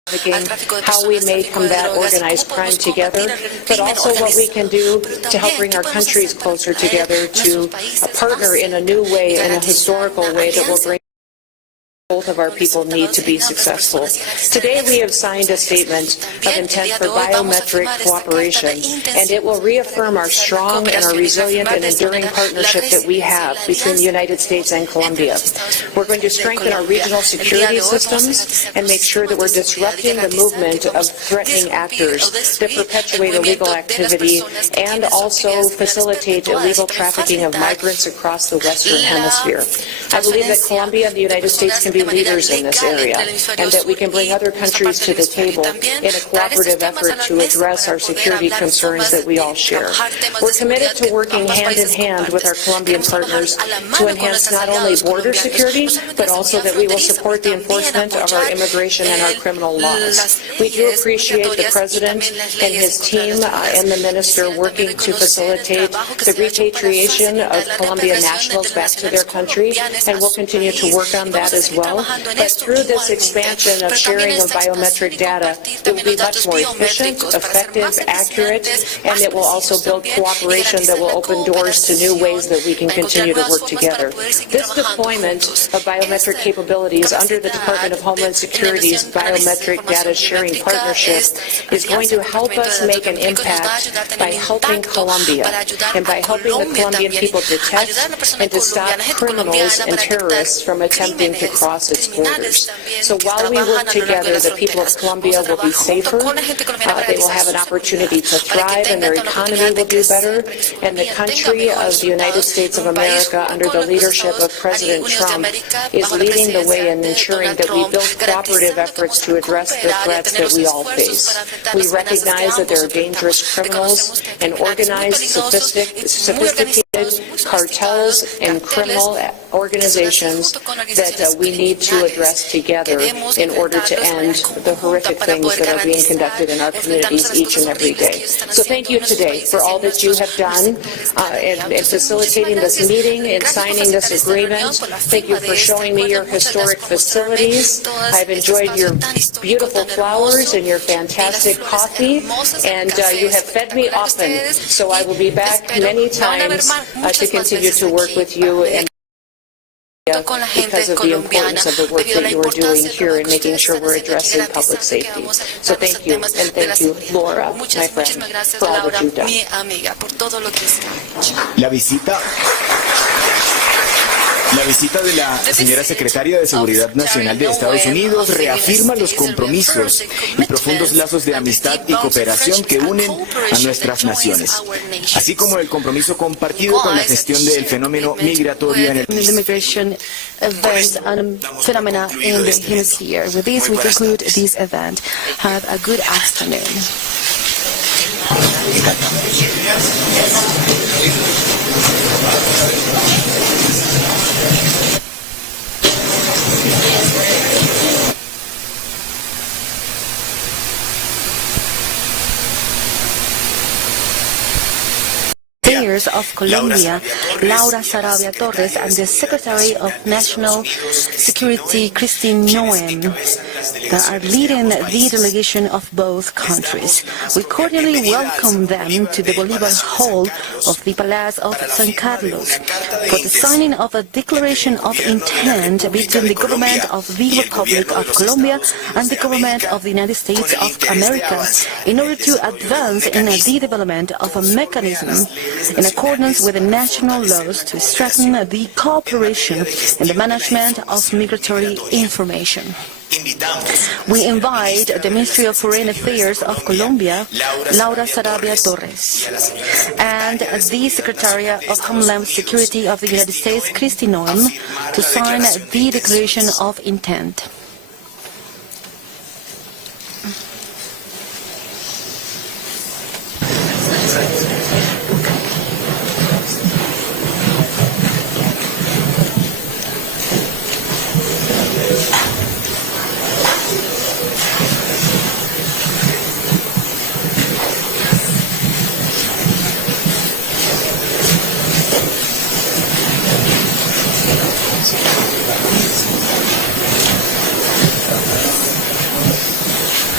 how we may combat organized crime together, but also what we can do to help bring our countries closer together to partner in a new way, in a historical way that will bring both of our people need to be successful. Today we have signed a statement of intent for biometric cooperation, and it will reaffirm our strong and our resilient and enduring partnership that we have between the United States and Colombia. We're going to strengthen our regional security systems and make sure that we're disrupting the movement of threatening actors that perpetuate illegal activity and also facilitate illegal trafficking of migrants across the Western Hemisphere. I believe that Colombia and the United States can be leaders in this area, and that we can bring other countries to the table in a cooperative effort to address our security concerns that we all share. We're committed to working hand in hand with our Colombian partners to enhance not only border security, but also that we will support the enforcement of our immigration and our criminal laws. We do appreciate the President and his team and the Minister working to facilitate the repatriation of Colombian nationals back to their country, and we'll continue to work on that as well. But through this expansion of sharing of biometric data, it will be much more efficient, effective, accurate, and it will also build cooperation that will open doors to new ways that we can continue to work together. This deployment of biometric capabilities under the Department of Homeland Security's Biometric Data Sharing Partnership is going to help us make an impact by helping Colombia and by helping the Colombian people detect and to stop criminals and terrorists from attempting to cross its borders. So while we work together, the people of Colombia will be safer, they will have an opportunity to thrive, and their economy will do better, and the country of the United States of America, under the leadership of President Trump, is leading the way in ensuring that we build cooperative efforts to address the threats that we all face. We recognize that there are dangerous criminals and organized, sophisticated cartels and criminal organizations that we need to address together in order to end the horrific things that are being conducted in our communities each and every day. So thank you today for all that you have done in facilitating this meeting and signing this agreement. Thank you for showing me your historic facilities. I've enjoyed your beautiful flowers and your fantastic coffee, and you have fed me often. So I will be back many times to continue to work with you and because of the importance of the work that you are doing here in making sure we're addressing public safety. So thank you, and thank you, Laura, my friend, for all that you've done. La visita de la señora secretaria de Seguridad Nacional de Estados Unidos reafirma los compromisos y profundos lazos de amistad y cooperación que unen a nuestras naciones, así como el compromiso compartido con la gestión del fenómeno migratorio en el immigration events and phenomena in the hemisphere. With this, we conclude this event. Have a good afternoon. Mayors of Colombia, Laura Sarabia Torres, and the Secretary of National Security, Kristi Noem, that are leading the delegation of both countries. We cordially welcome them to the Bolivar Hall of the Palace of San Carlos for the signing of a declaration of intent between the government of the Republic of Colombia and the government of the United States of America in order to advance in the development of a mechanism in accordance with the national laws to strengthen the cooperation in the management of migratory information. We invite the Ministry of Foreign Affairs of Colombia, Laura Sarabia Torres, and the Secretary of Homeland Security of the United States, Kristi Noem, to sign the Declaration of Intent.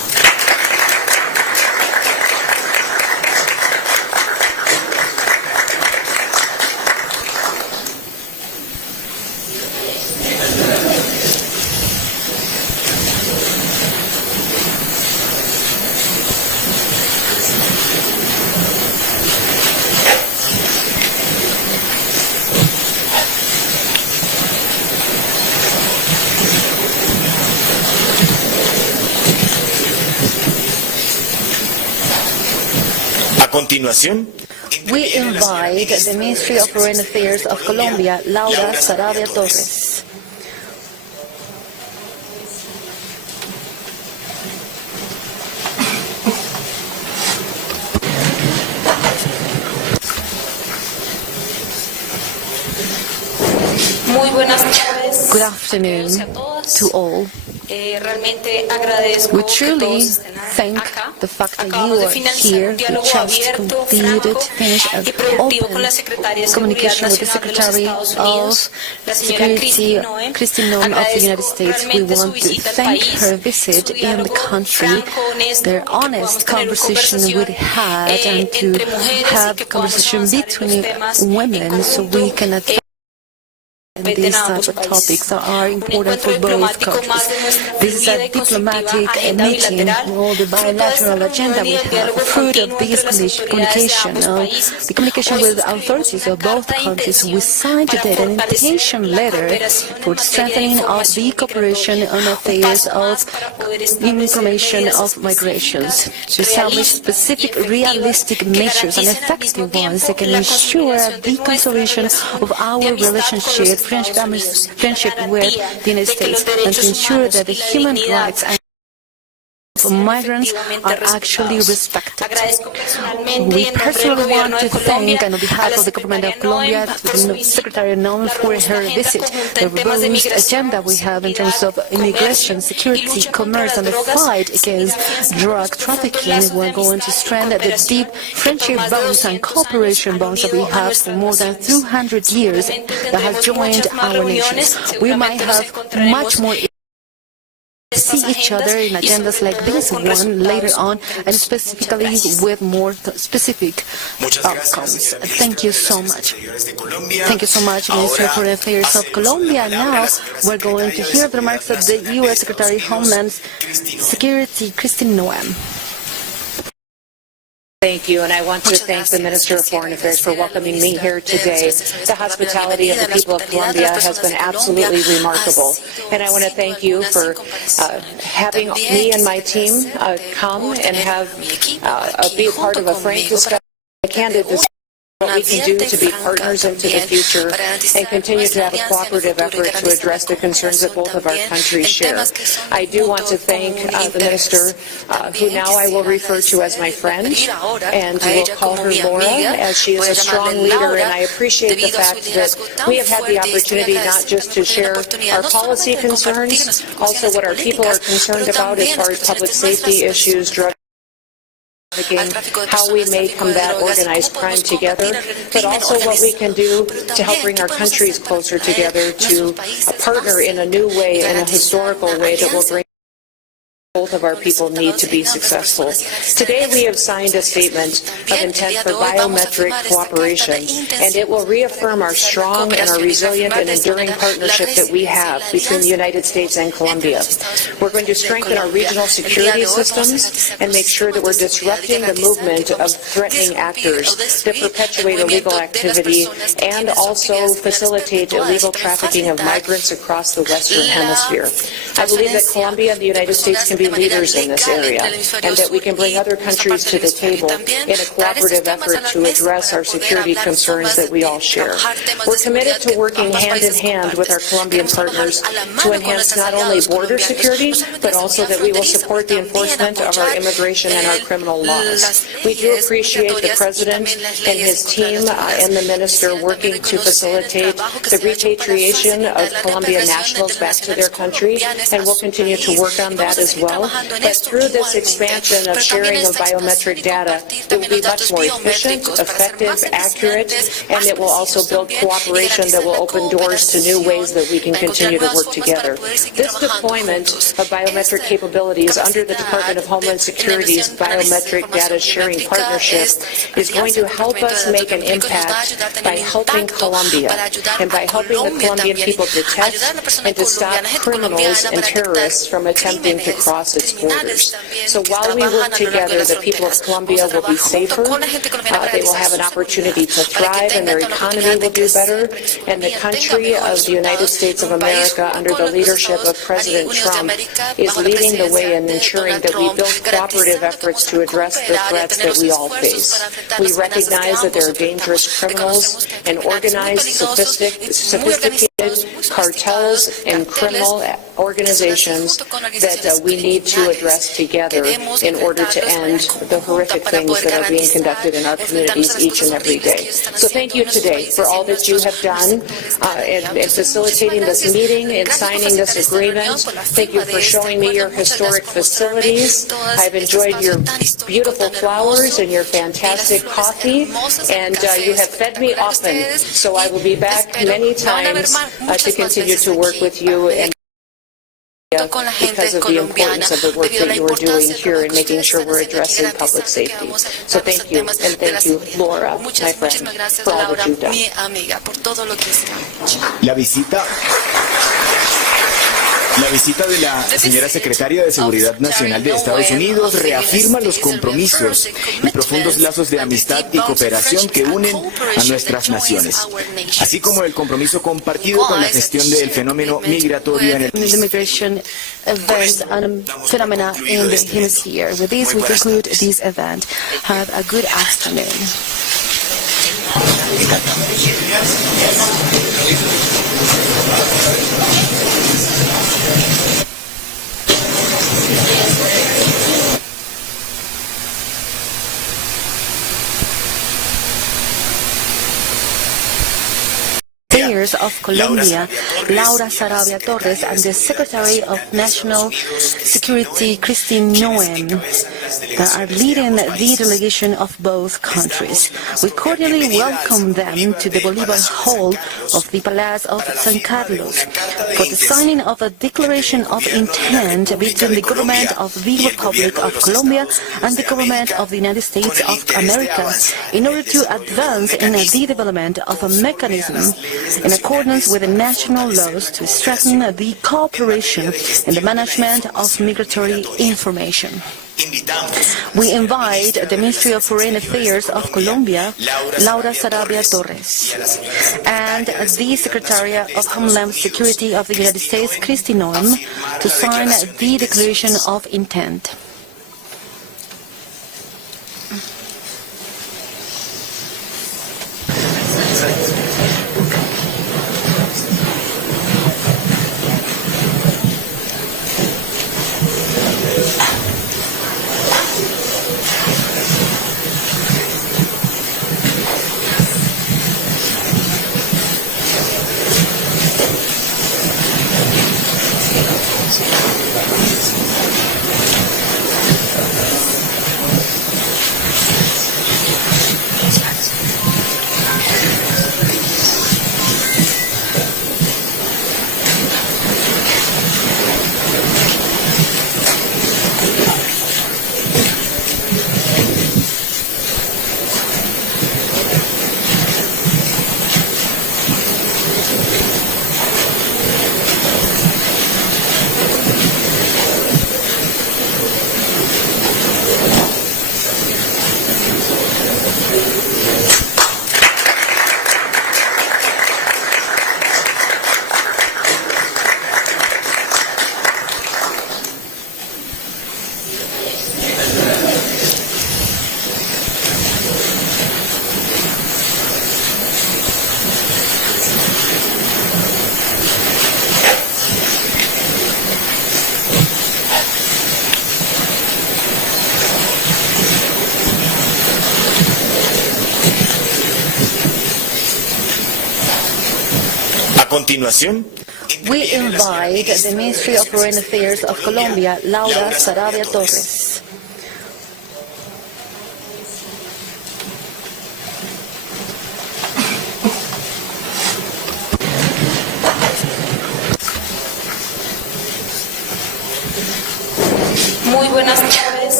A continuación, we invite the Ministry of Foreign Affairs of Colombia, Laura Sarabia Torres. Muy buenas tardes. Good afternoon to all. We truly thank the fact that you are here. We just completed, finished an open communication with the Secretary of Security, Kristi Noem of the United States. We want to thank her visit in the country, their honest conversation we had, and to have conversation between women so we can advance in these type of topics that are important for both countries. This is a diplomatic meeting for the bilateral agenda we have. Fruit of this communication, the communication with the authorities of both countries, we signed today an invitation letter for the strengthening of the cooperation on affairs of information of migrations, to establish specific realistic measures and effective ones that can ensure the consolidation of our relationship, friendship with the United States, and to ensure that the human rights of migrants are actually respected. We personally want to thank, on behalf of the government of Colombia, the Secretary Noem for her visit. The robust agenda we have in terms of immigration, security, commerce, and the fight against drug trafficking, we're going to strengthen the deep friendship bonds and cooperation bonds that we have for more than 200 years that has joined our nations. We might have much more see each other in agendas like this one later on, and specifically with more specific outcomes. Thank you so much. Thank you so much, Minister of Foreign Affairs of Colombia. Now we're going to hear the remarks of the U.S. Secretary of Homeland Security, Kristi Noem. Thank you, and I want to thank the Minister of Foreign Affairs for welcoming me here today. The hospitality of the people of Colombia has been absolutely remarkable, and I want to thank you for having me and my team come and have be a part of a frank discussion, a candid discussion. What we can do to be partners into the future and continue to have a cooperative effort to address the concerns that both of our countries share. I do want to thank the Minister, who now I will refer to as my friend, and will call her Laura, as she is a strong leader, and I appreciate the fact that we have had the opportunity not just to share our policy concerns, also what our people are concerned about as far as public safety issues, drug how we may combat organized crime together, but also what we can do to help bring our countries closer together, to partner in a new way, in a historical way that will bring both of our people need to be successful. Today we have signed a statement of intent for biometric cooperation, and it will reaffirm our strong and our resilient and enduring partnership that we have between the United States and Colombia. We're going to strengthen our regional security systems and make sure that we're disrupting the movement of threatening actors that perpetuate illegal activity and also facilitate illegal trafficking of migrants across the Western Hemisphere. I believe that Colombia and the United States can be leaders in this area, and that we can bring other countries to the table in a cooperative effort to address our security concerns that we all share. We're committed to working hand in hand with our Colombian partners to enhance not only border security, but also that we will support the enforcement of our immigration and our criminal laws. We do appreciate the President and his team and the Minister working to facilitate the repatriation of Colombian nationals back to their country, and we'll continue to work on that as well. But through this expansion of sharing of biometric data, it will be much more efficient, effective, accurate, and it will also build cooperation that will open doors to new ways that we can continue to work together. This deployment of biometric capabilities under the Department of Homeland Security's Biometric Data Sharing Partnership is going to help us make an impact by helping Colombia and by helping the Colombian people detect and to stop criminals and terrorists from attempting to cross its borders. So while we work together, the people of Colombia will be safe safer. They will have an opportunity to thrive, and their economy will do better. And the country of the United States of America, under the leadership of President Trump, is leading the way in ensuring that we build cooperative efforts to address the threats that we all face. We recognize that there are dangerous criminals and organized, sophisticated cartels and criminal organizations that we need to address together in order to end the horrific things that are being conducted in our communities each and every day. So thank you today for all that you have done in facilitating this meeting and signing this agreement. Thank you for showing me your historic facilities. I've enjoyed your beautiful flowers and your fantastic coffee, and you have fed me often, so I will be back many times to continue to work with you and because of the importance of the work that you are doing here and making sure we're addressing public safety. So thank you, and thank you, Laura, my friend, for all that you've done. La visita de la señora secretaria de Seguridad Nacional de Estados Unidos reafirma los compromisos y profundos lazos de amistad y cooperación que unen a nuestras naciones, así como el compromiso compartido con la gestión del fenómeno migratorio en el immigration event and phenomena in the hemisphere. With this, we conclude this event. Have a good afternoon. Affairs of Colombia, Laura Sarabia Torres, and the Secretary of National Security, Kristi Noem, that are leading the delegation of both countries. We cordially welcome them to the Bolivar Hall of the Palace of San Carlos for the signing of a declaration of intent between the government of the Republic of Colombia and the government of the United States of America in order to advance in the development of a mechanism in accordance with the national laws to strengthen the cooperation in the management of migratory information. We invite the Ministry of Foreign Affairs of Colombia, Laura Sarabia Torres, and the Secretary of Homeland Security of the United States, Kristi Noem, to sign the Declaration of Intent. continuación, we invite the Ministry of Foreign Affairs of Colombia, Laura Sarabia Torres. Muy buenas tardes.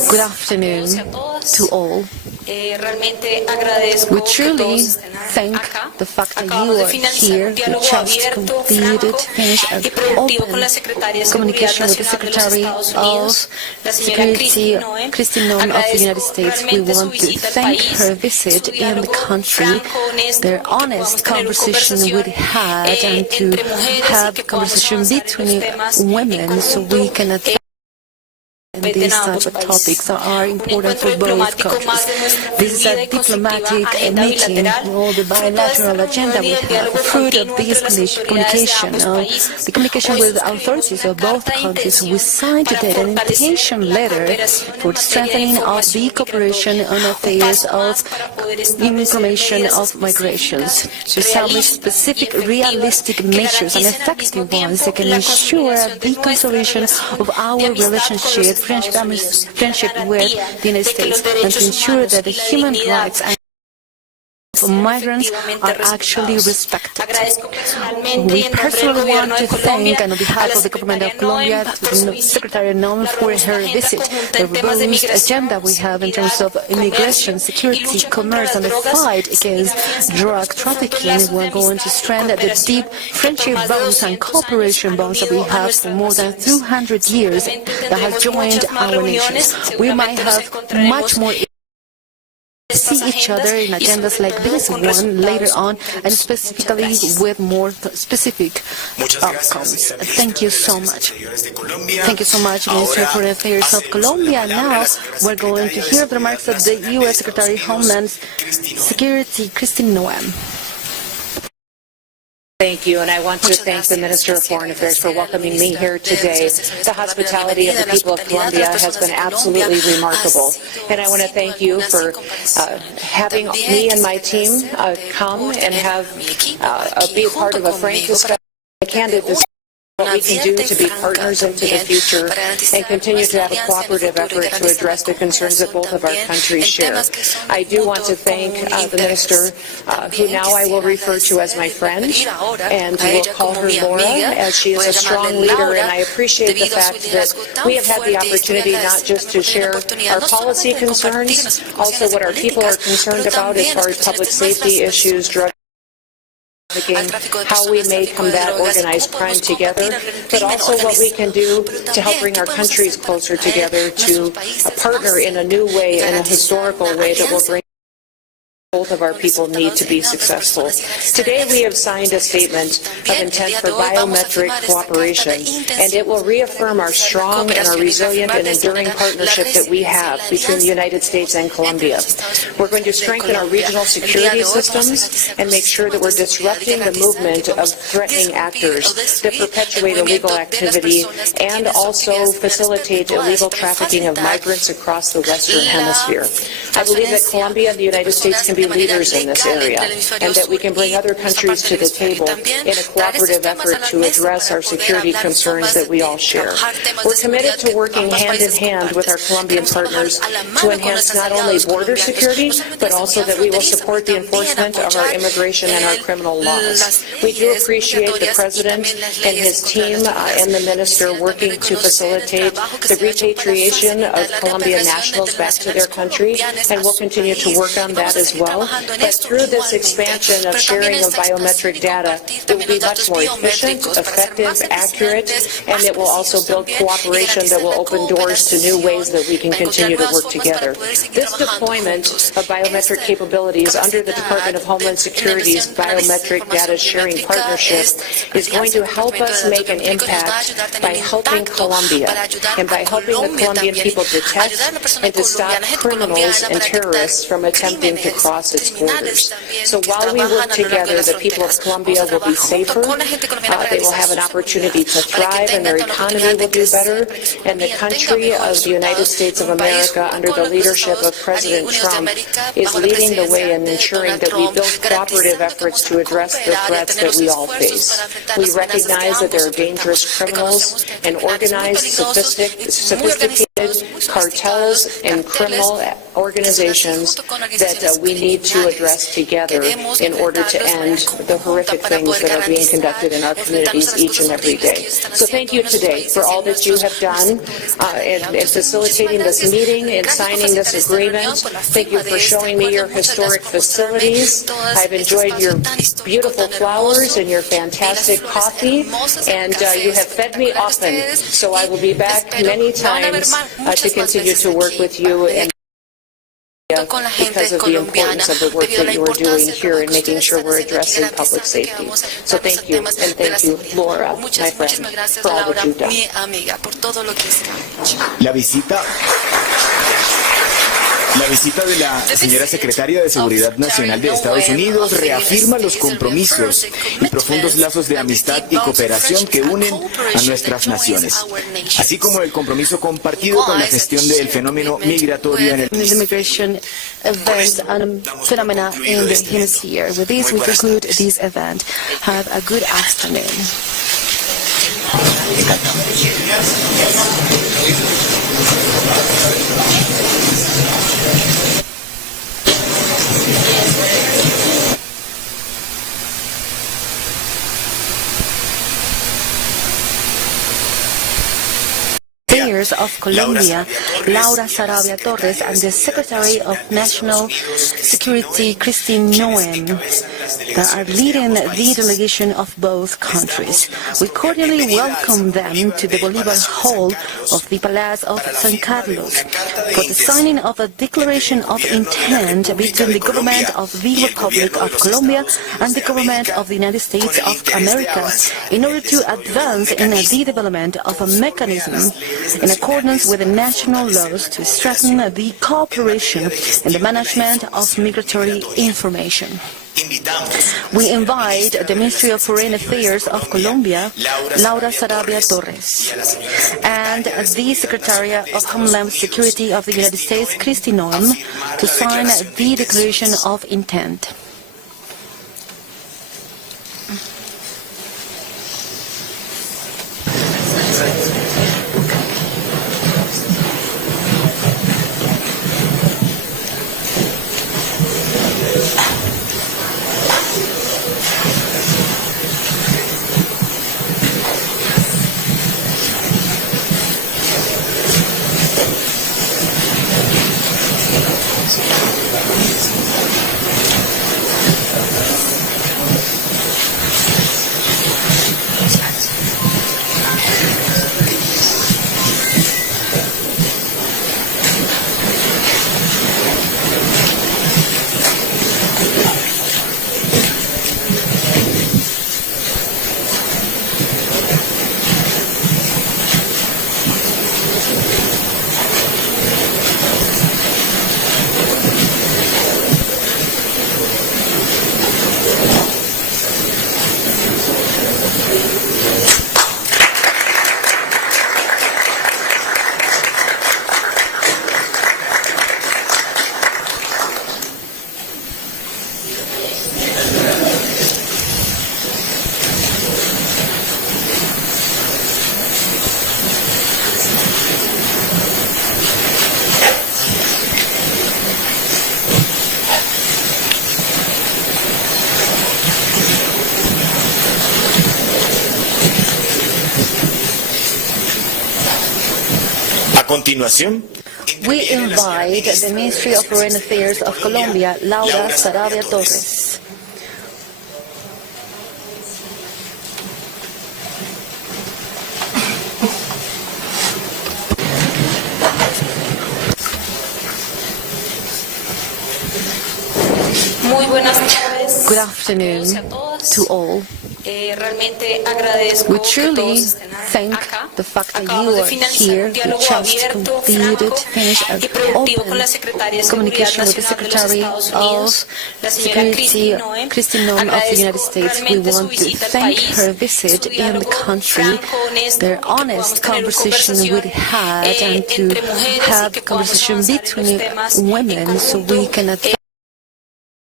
Good afternoon to all. We truly thank the fact that you are here. We just finished an open communication with the Secretary of Security, Kristi Noem of the United States. We want to thank her visit in the country, their honest conversation we had, and to have conversation between women so we can advance these type of topics that are important for both countries. This is a diplomatic meeting with all the bilateral agenda we have. The fruit of this communication, the communication with the authorities of both countries, we signed today an invitation letter for the strengthening of the cooperation on affairs of information of migrations, to establish specific realistic measures and effective ones that can ensure the consolidation of our friendship with the United States, and to ensure that the human rights of migrants are actually respected. We personally want to thank, and on behalf of the government of Colombia, the Secretary Noem for her visit. The robust agenda we have in terms of immigration, security, commerce, and the fight against drug trafficking. We're going to strengthen the deep friendship bonds and cooperation bonds that we have for more than 200 years that has joined our nations. We might have much more see each other in agendas like this one later on, and specifically with more specific outcomes. Thank you so much. Thank you so much, Minister of Foreign Affairs of Colombia. Now we're going to hear the remarks of the U.S. Secretary of Homeland Security, Kristi Noem. Thank you, and I want to thank the Minister of Foreign Affairs for welcoming me here today. The hospitality of the people of Colombia has been absolutely remarkable, and I want to thank you for having me and my team come and be a part of a frank discussion, a candid discussion, what we can do to be partners into the future and continue to have a cooperative effort to address the concerns that both of our countries share. I do want to thank the Minister, who now I will refer to as my friend, and will call her Laura, as she is a strong leader, and I appreciate the fact that we have had the opportunity not just to share our policy concerns, also what our people are concerned about as far as public safety issues, drug how we may combat organized crime together, but also what we can do to help bring our countries closer together, to partner in a new way, in a historical way that will bring both of our people need to be successful. Today we have signed a statement of intent for biometric cooperation, and it will reaffirm our strong and our resilient and enduring partnership that we have between the United States and Colombia. We're going to strengthen our regional security systems and make sure that we're disrupting the movement of threatening actors that perpetuate illegal activity and also facilitate illegal trafficking of migrants across the Western Hemisphere. I believe that Colombia and the United States can be leaders in this area, and that we can bring other countries to the table in a cooperative effort to address our security concerns that we all share. We're committed to working hand in hand with our Colombian partners to enhance not only border security, but also that we will support the enforcement of our immigration and our criminal laws. We do appreciate the President and his team and the Minister working to facilitate the repatriation of Colombian nationals back to their country, and we'll continue to work on that as well. But through this expansion of sharing of biometric data, it will be much more efficient, effective, accurate, and it will also build cooperation that will open doors to new ways that we can continue to work together. This deployment of biometric capabilities under the Department of Homeland Security's Biometric Data Sharing Partnership is going to help us make an impact by helping Colombia and by helping the Colombian people detect and to stop criminals and terrorists from attempting to cross its borders. So while we work together, the people of Colombia will be safer, they will have an opportunity to thrive, and their economy will do better, and the country of the United States of America, under the leadership of President Trump, is leading the way in ensuring that we build cooperative efforts to address the threats that we all face. We recognize that there are dangerous criminals and organized, sophisticated cartels and criminal organizations that we need to address together in order to end the horrific things that are being conducted in our communities each and every day. So thank you today for all that you have done in facilitating this meeting and signing this agreement. Thank you for showing me your historic facilities. I've enjoyed your beautiful flowers and your fantastic coffee, and you have fed me often, so I will be back many times to continue to work with you and because of the importance of the work that you are doing here and making sure we're addressing public safety. So thank you, and thank you, Laura, my friend, for all that you've done. La visita de la señora secretaria de Seguridad Nacional de Estados Unidos reafirma los compromisos y profundos lazos de amistad y cooperación que unen a nuestras naciones, así como el compromiso compartido con la gestión del fenómeno migratorio en el país. Immigration events and phenomena in the hemisphere. With this, we conclude this event. Have a good afternoon. Affairs of Colombia, Laura Sarabia Torres, and the Secretary of National Security, Kristi Noem, that are leading the delegation of both countries. We cordially welcome them to the Bolivar Hall of the Palace of San Carlos for the signing of a declaration of intent between the government of the Republic of Colombia and the government of the United States of America in order to advance in the development of a mechanism in accordance with the national laws to strengthen the cooperation in the management of migratory information. We invite the Ministry of Foreign Affairs of Colombia, Laura Sarabia Torres, and the Secretary of Homeland Security of the United States, Kristi Noem, to sign the Declaration of Intent. continuación, we invite the Ministry of Foreign Affairs of Colombia, Laura Sarabia Torres. Muy buenas tardes. Good afternoon to all. We truly thank the fact that you are here. We just finished an open communication with the Secretary of Security, Kristi Noem of the United States. We want to thank her visit in the country, their honest conversation we had, and to have conversation between women so we can advance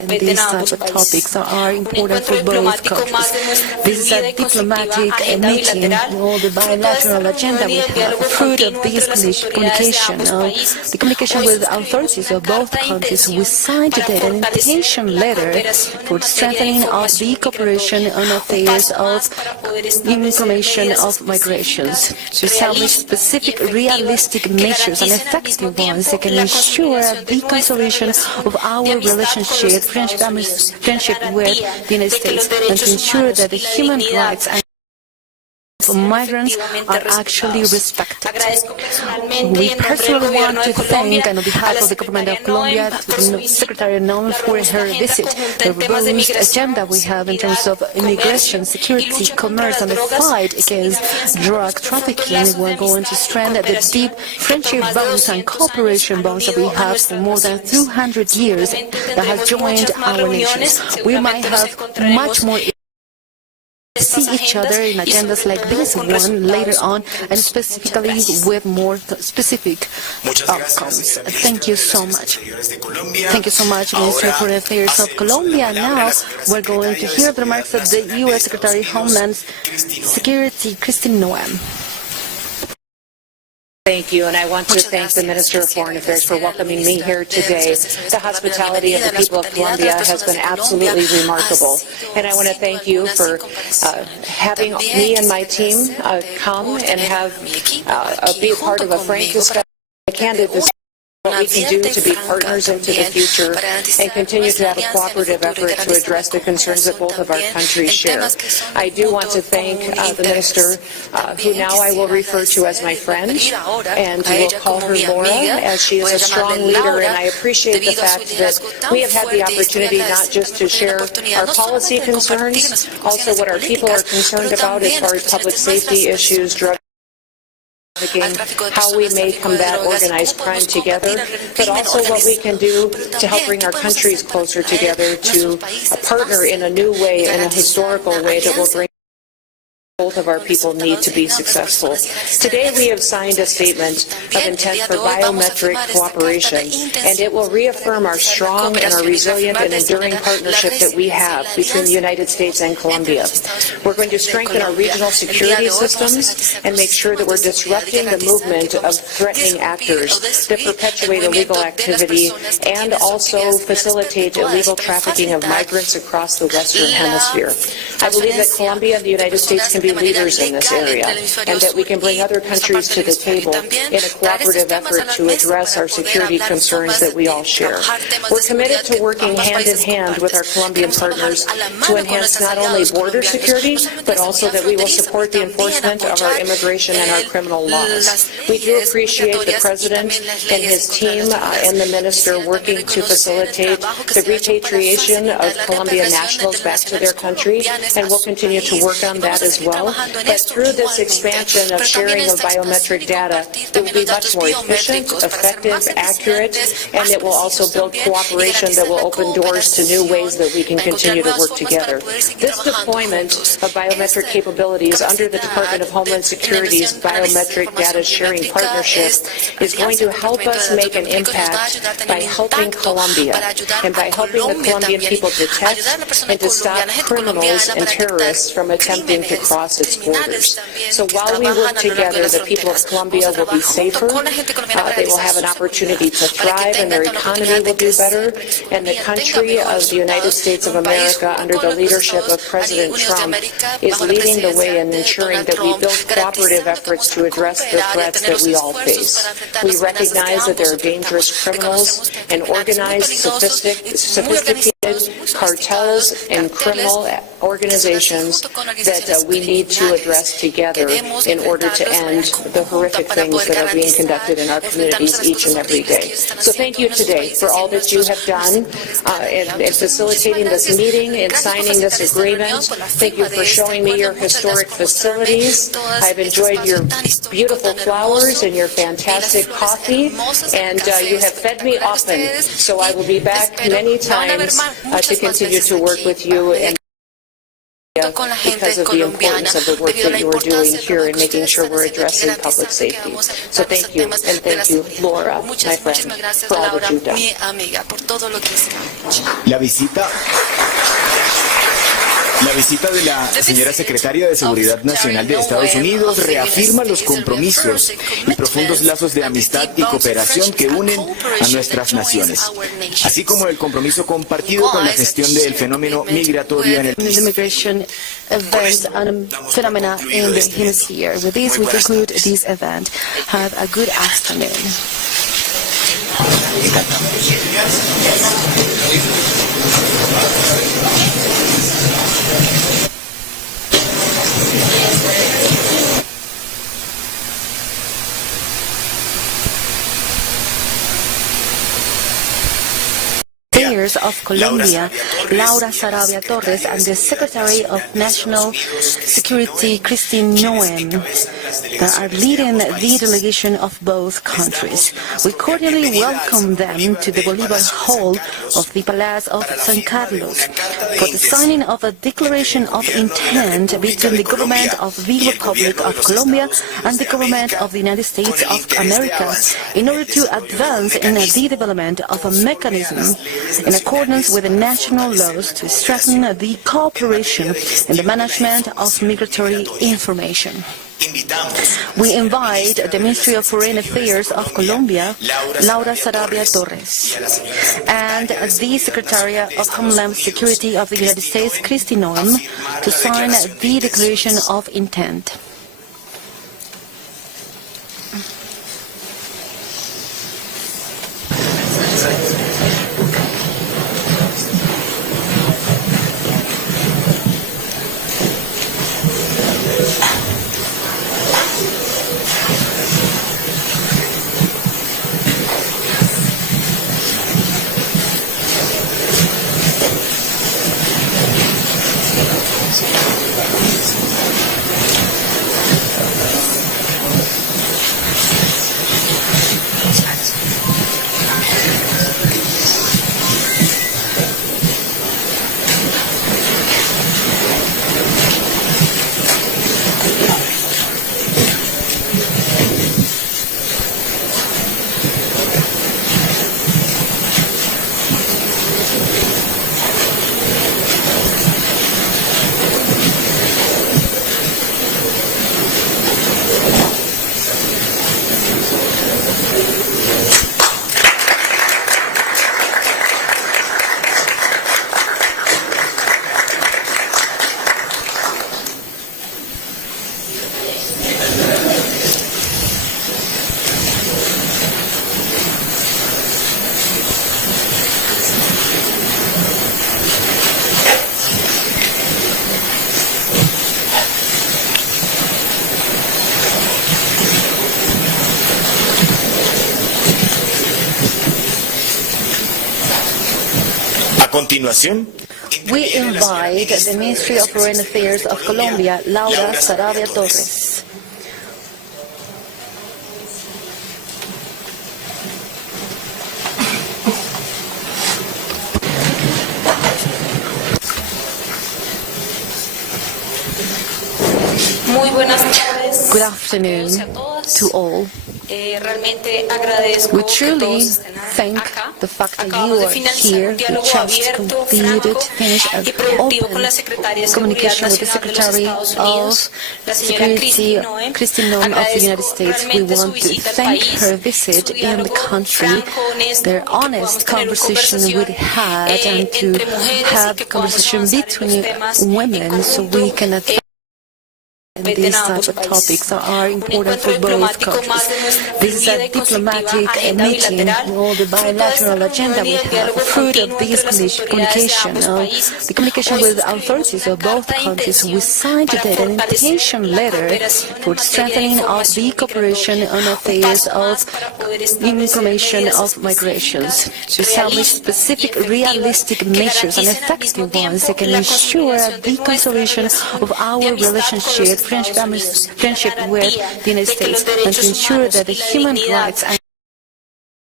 and these type of topics are important for both countries. This is a diplomatic meeting, all the bilateral agenda we have, fruit of this communication, the communication with authorities of both countries. We signed today an invitation letter for strengthening of the cooperation on affairs of information of migrations, to establish specific realistic measures and effective ones that can ensure the consolidation of our relationship, friendship with the United States, and to ensure that the human rights and of migrants are actually respected. We personally want to thank, and on behalf of the government of Colombia, Secretary Noem for her visit. The robust agenda we have in terms of immigration, security, commerce, and the fight against drug trafficking. We're going to strengthen the deep friendship bonds and cooperation bonds that we have for more than 200 years that have joined our nations. We might have much more see each other in agendas like this one later on, and specifically with more specific outcomes. Thank you so much. Thank you so much, Minister of Foreign Affairs of Colombia. Now we're going to hear the remarks of the U.S. Secretary of Homeland Security, Kristi Noem. Thank you, and I want to thank the Minister of Foreign Affairs for welcoming me here today. The hospitality of the people of Colombia has been absolutely remarkable, and I want to thank you for having me and my team come and be a part of a frank discussion, a candid discussion, what we can do to be partners into the future and continue to have a cooperative effort to address the concerns that both of our countries share. I do want to thank the Minister, who now I will refer to as my friend, and we'll call her Laura, as she is a strong leader, and I appreciate the fact that we have had the opportunity not just to share our policy concerns, also what our people are concerned about as far as public safety issues, drug how we may combat organized crime together, but also what we can do to help bring our countries closer together, to partner in a new way, in a historical way that will bring both of our people need to be successful. Today we have signed a statement of intent for biometric cooperation, and it will reaffirm our strong and our resilient and enduring partnership that we have between the United States and Colombia. We're going to strengthen our regional security systems and make sure that we're disrupting the movement of threatening actors that perpetuate illegal activity and also facilitate illegal trafficking of migrants across the Western Hemisphere. I believe that Colombia and the United States can be leaders in this area, and that we can bring other countries to the table in a cooperative effort to address our security concerns that we all share. We're committed to working hand in hand with our Colombian partners to enhance not only border security, but also that we will support the enforcement of our immigration and our criminal laws. We do appreciate the President and his team and the Minister working to facilitate the repatriation of Colombian nationals back to their country, and we'll continue to work on that as well. But through this expansion of sharing of biometric data, it will be much more efficient, effective, accurate, and it will also build cooperation that will open doors to new ways that we can continue to work together. This deployment of biometric capabilities under the Department of Homeland Security's Biometric Data Sharing Partnership is going to help us make an impact by helping Colombia and by helping the Colombian people detect and to stop criminals and terrorists from attempting to cross its borders. So while we work together, the people of Colombia will be safer, they will have an opportunity to thrive, and their economy will do better, and the country of the United States of America, under the leadership of President Trump, is leading the way in ensuring that we build cooperative efforts to address the threats that we all face. We recognize that there are dangerous criminals and organized, sophisticated cartels and criminal organizations that we need to address together in order to end the horrific things that are being conducted in our communities each and every day. So thank you today for all that you have done in facilitating this meeting and signing this agreement. Thank you for showing me your historic facilities. I've enjoyed your beautiful flowers and your fantastic coffee, and you have fed me often, so I will be back many times to continue to work with you and because of the importance of the work that you are doing here and making sure we're addressing public safety. So thank you, and thank you, Laura, my friend, for all that you've done. La visita de la señora secretaria de Seguridad Nacional de Estados Unidos reafirma los compromisos y profundos lazos de amistad y cooperación que unen a nuestras naciones, así como el compromiso compartido con la gestión del fenómeno migratorio en el immigration events and phenomena in the hemisphere. With this, we conclude this event. Have a good afternoon. Affairs of Colombia, Laura Sarabia Torres, and the Secretary of National Security, Kristi Noem, that are leading the delegation of both countries. We cordially welcome them to the Bolivar Hall of the Palace of San Carlos for the signing of a declaration of intent between the government of the Republic of Colombia and the government of the United States of America in order to advance in the development of a mechanism in accordance with the national laws to strengthen the cooperation in the management of migratory information. We invite the Ministry of Foreign Affairs of Colombia, Laura Sarabia Torres, and the Secretary of Homeland Security of the United States, Kristi Noem, to sign the Declaration of Intent. continuación, we invite the Ministry of Foreign Affairs of Colombia, Laura Sarabia Torres. Muy buenas tardes. Good afternoon to all. We truly thank the fact that you are here. We just finished an open communication with the Secretary of Security, Kristi Noem of the United States. We want to thank her visit in the country, their honest conversation we had, and to have conversation between women so we can advance these types of topics that are important for both countries. This is a diplomatic meeting, all the bilateral agenda we have. Fruit of this communication, the communication with the authorities of both countries, we signed today an invitation letter for the strengthening of the cooperation on affairs of information of migrations, to establish specific realistic measures and effective ones that can ensure the consolidation of our relationship, friendship with the United States, and to ensure that the human rights and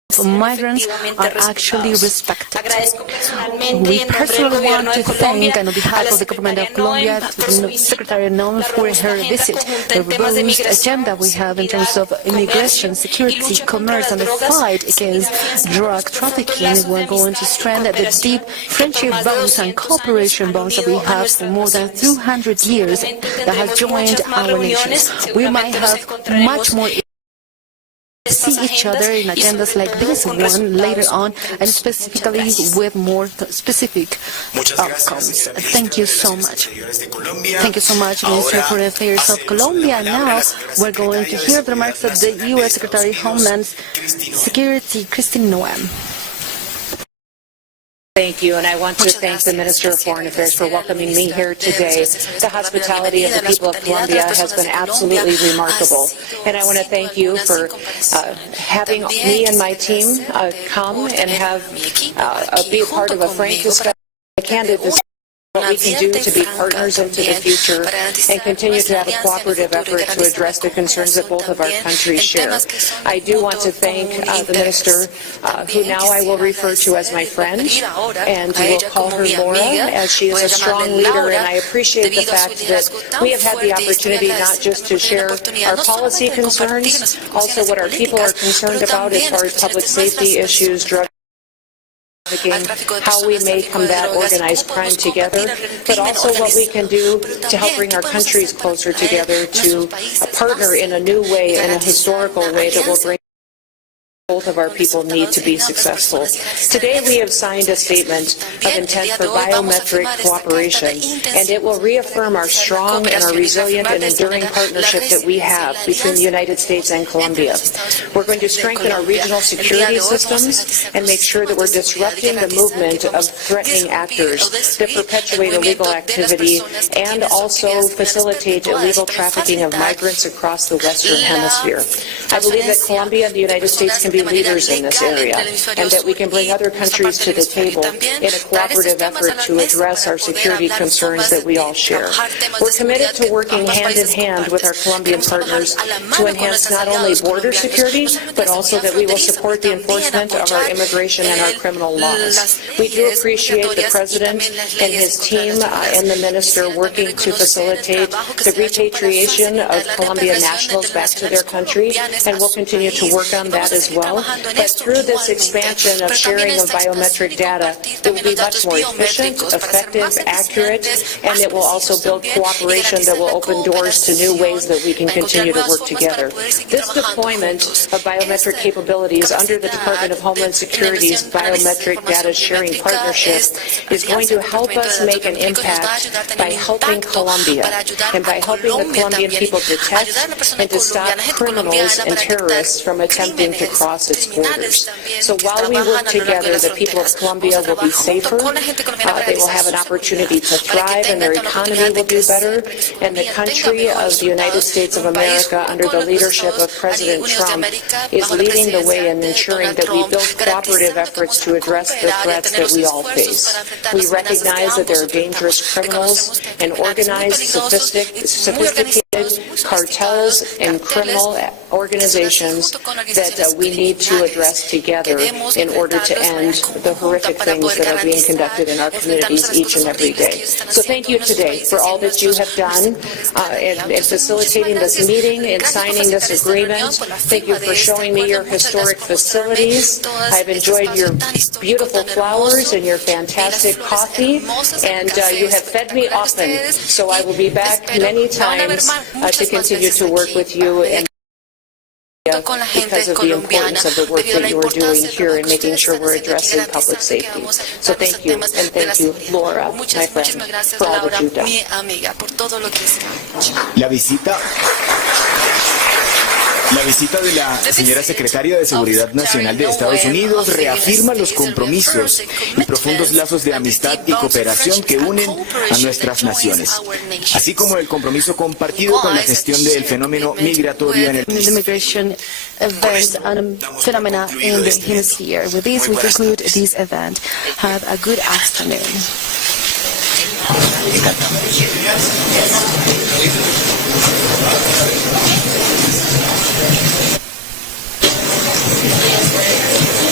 migrants are actually respected. We personally want to thank, on behalf of the government of Colombia, Secretary Noem for her visit. The robust agenda we have in terms of immigration, security, commerce, and the fight against drug trafficking, we're going to strengthen the deep friendship bonds and cooperation bonds that we have for more than 200 years that have joined our nations. We might have much more see each other in agendas like this one later on, and specifically with more specific outcomes. Thank you so much. Thank you so much, Minister of Foreign Affairs of Colombia. Now we're going to hear the remarks of the U.S. Secretary of Homeland Security, Kristi Noem. Thank you, and I want to thank the Minister of Foreign Affairs for welcoming me here today. The hospitality of the people of Colombia has been absolutely remarkable, and I want to thank you for having me and my team come and be a part of a frank discussion, a candid discussion, what we can do to be partners into the future and continue to have a cooperative effort to address the concerns that both of our countries share. I do want to thank the Minister, who now I will refer to as my friend, and we will call her Laura, as she is a strong leader, and I appreciate the fact that we have had the opportunity not just to share our policy concerns, also what our people are concerned about as far as public safety issues, drug how we may combat organized crime together, but also what we can do to help bring our countries closer together to partner in a new way, in a historical way that will bring both of our people need to be successful. Today we have signed a statement of intent for biometric cooperation, and it will reaffirm our strong and our resilient and enduring partnership that we have between the United States and Colombia. We're going to strengthen our regional security systems and make sure that we're disrupting the movement of threatening actors that perpetuate illegal activity and also facilitate illegal trafficking of migrants across the Western Hemisphere. I believe that Colombia and the United States can be leaders in this area, and that we can bring other countries to the table in a cooperative effort to address our security concerns that we all share. We're committed to working hand in hand with our Colombian partners to enhance not only border security, but also that we will support the enforcement of our immigration and our criminal laws. We do appreciate the President and his team and the Minister working to facilitate the repatriation of Colombian nationals back to their country, and we'll continue to work on that as well. But through this expansion of sharing of biometric data, it will be much more efficient, effective, accurate, and it will also build cooperation that will open doors to new ways that we can continue to work together. This deployment of biometric capabilities under the Department of Homeland Security's Biometric Data Sharing Partnership is going to help us make an impact by helping Colombia and by helping the Colombian people detect and to stop criminals and terrorists from attempting to cross its borders. So while we work together, the people of Colombia will be safer, they will have an opportunity to thrive, and their economy will do better, and the country of the United States of America, under the leadership of President Trump, is leading the way in ensuring that we build cooperative efforts to address the threats that we all face. We recognize that there are dangerous criminals and organized, sophisticated cartels and criminal organizations that we need to address together in order to end the horrific things that are being conducted in our communities each and every day. So thank you today for all that you have done in facilitating this meeting and signing this agreement. Thank you for showing me your historic facilities. I've enjoyed your beautiful flowers and your fantastic coffee, and you have fed me often. So I will be back many times to continue to work with you and because of the importance of the work that you are doing here in making sure we're addressing public safety. So thank you, and thank you, Laura, my friend, for all that you've done. La visita de la señora secretaria de Seguridad Nacional de Estados Unidos reafirma los compromisos y profundos lazos de amistad y cooperación que unen a nuestras naciones, así como el compromiso compartido con la gestión del fenómeno migratorio en el immigration events and phenomena in the hemisphere. With this, we conclude this event. Have a good afternoon.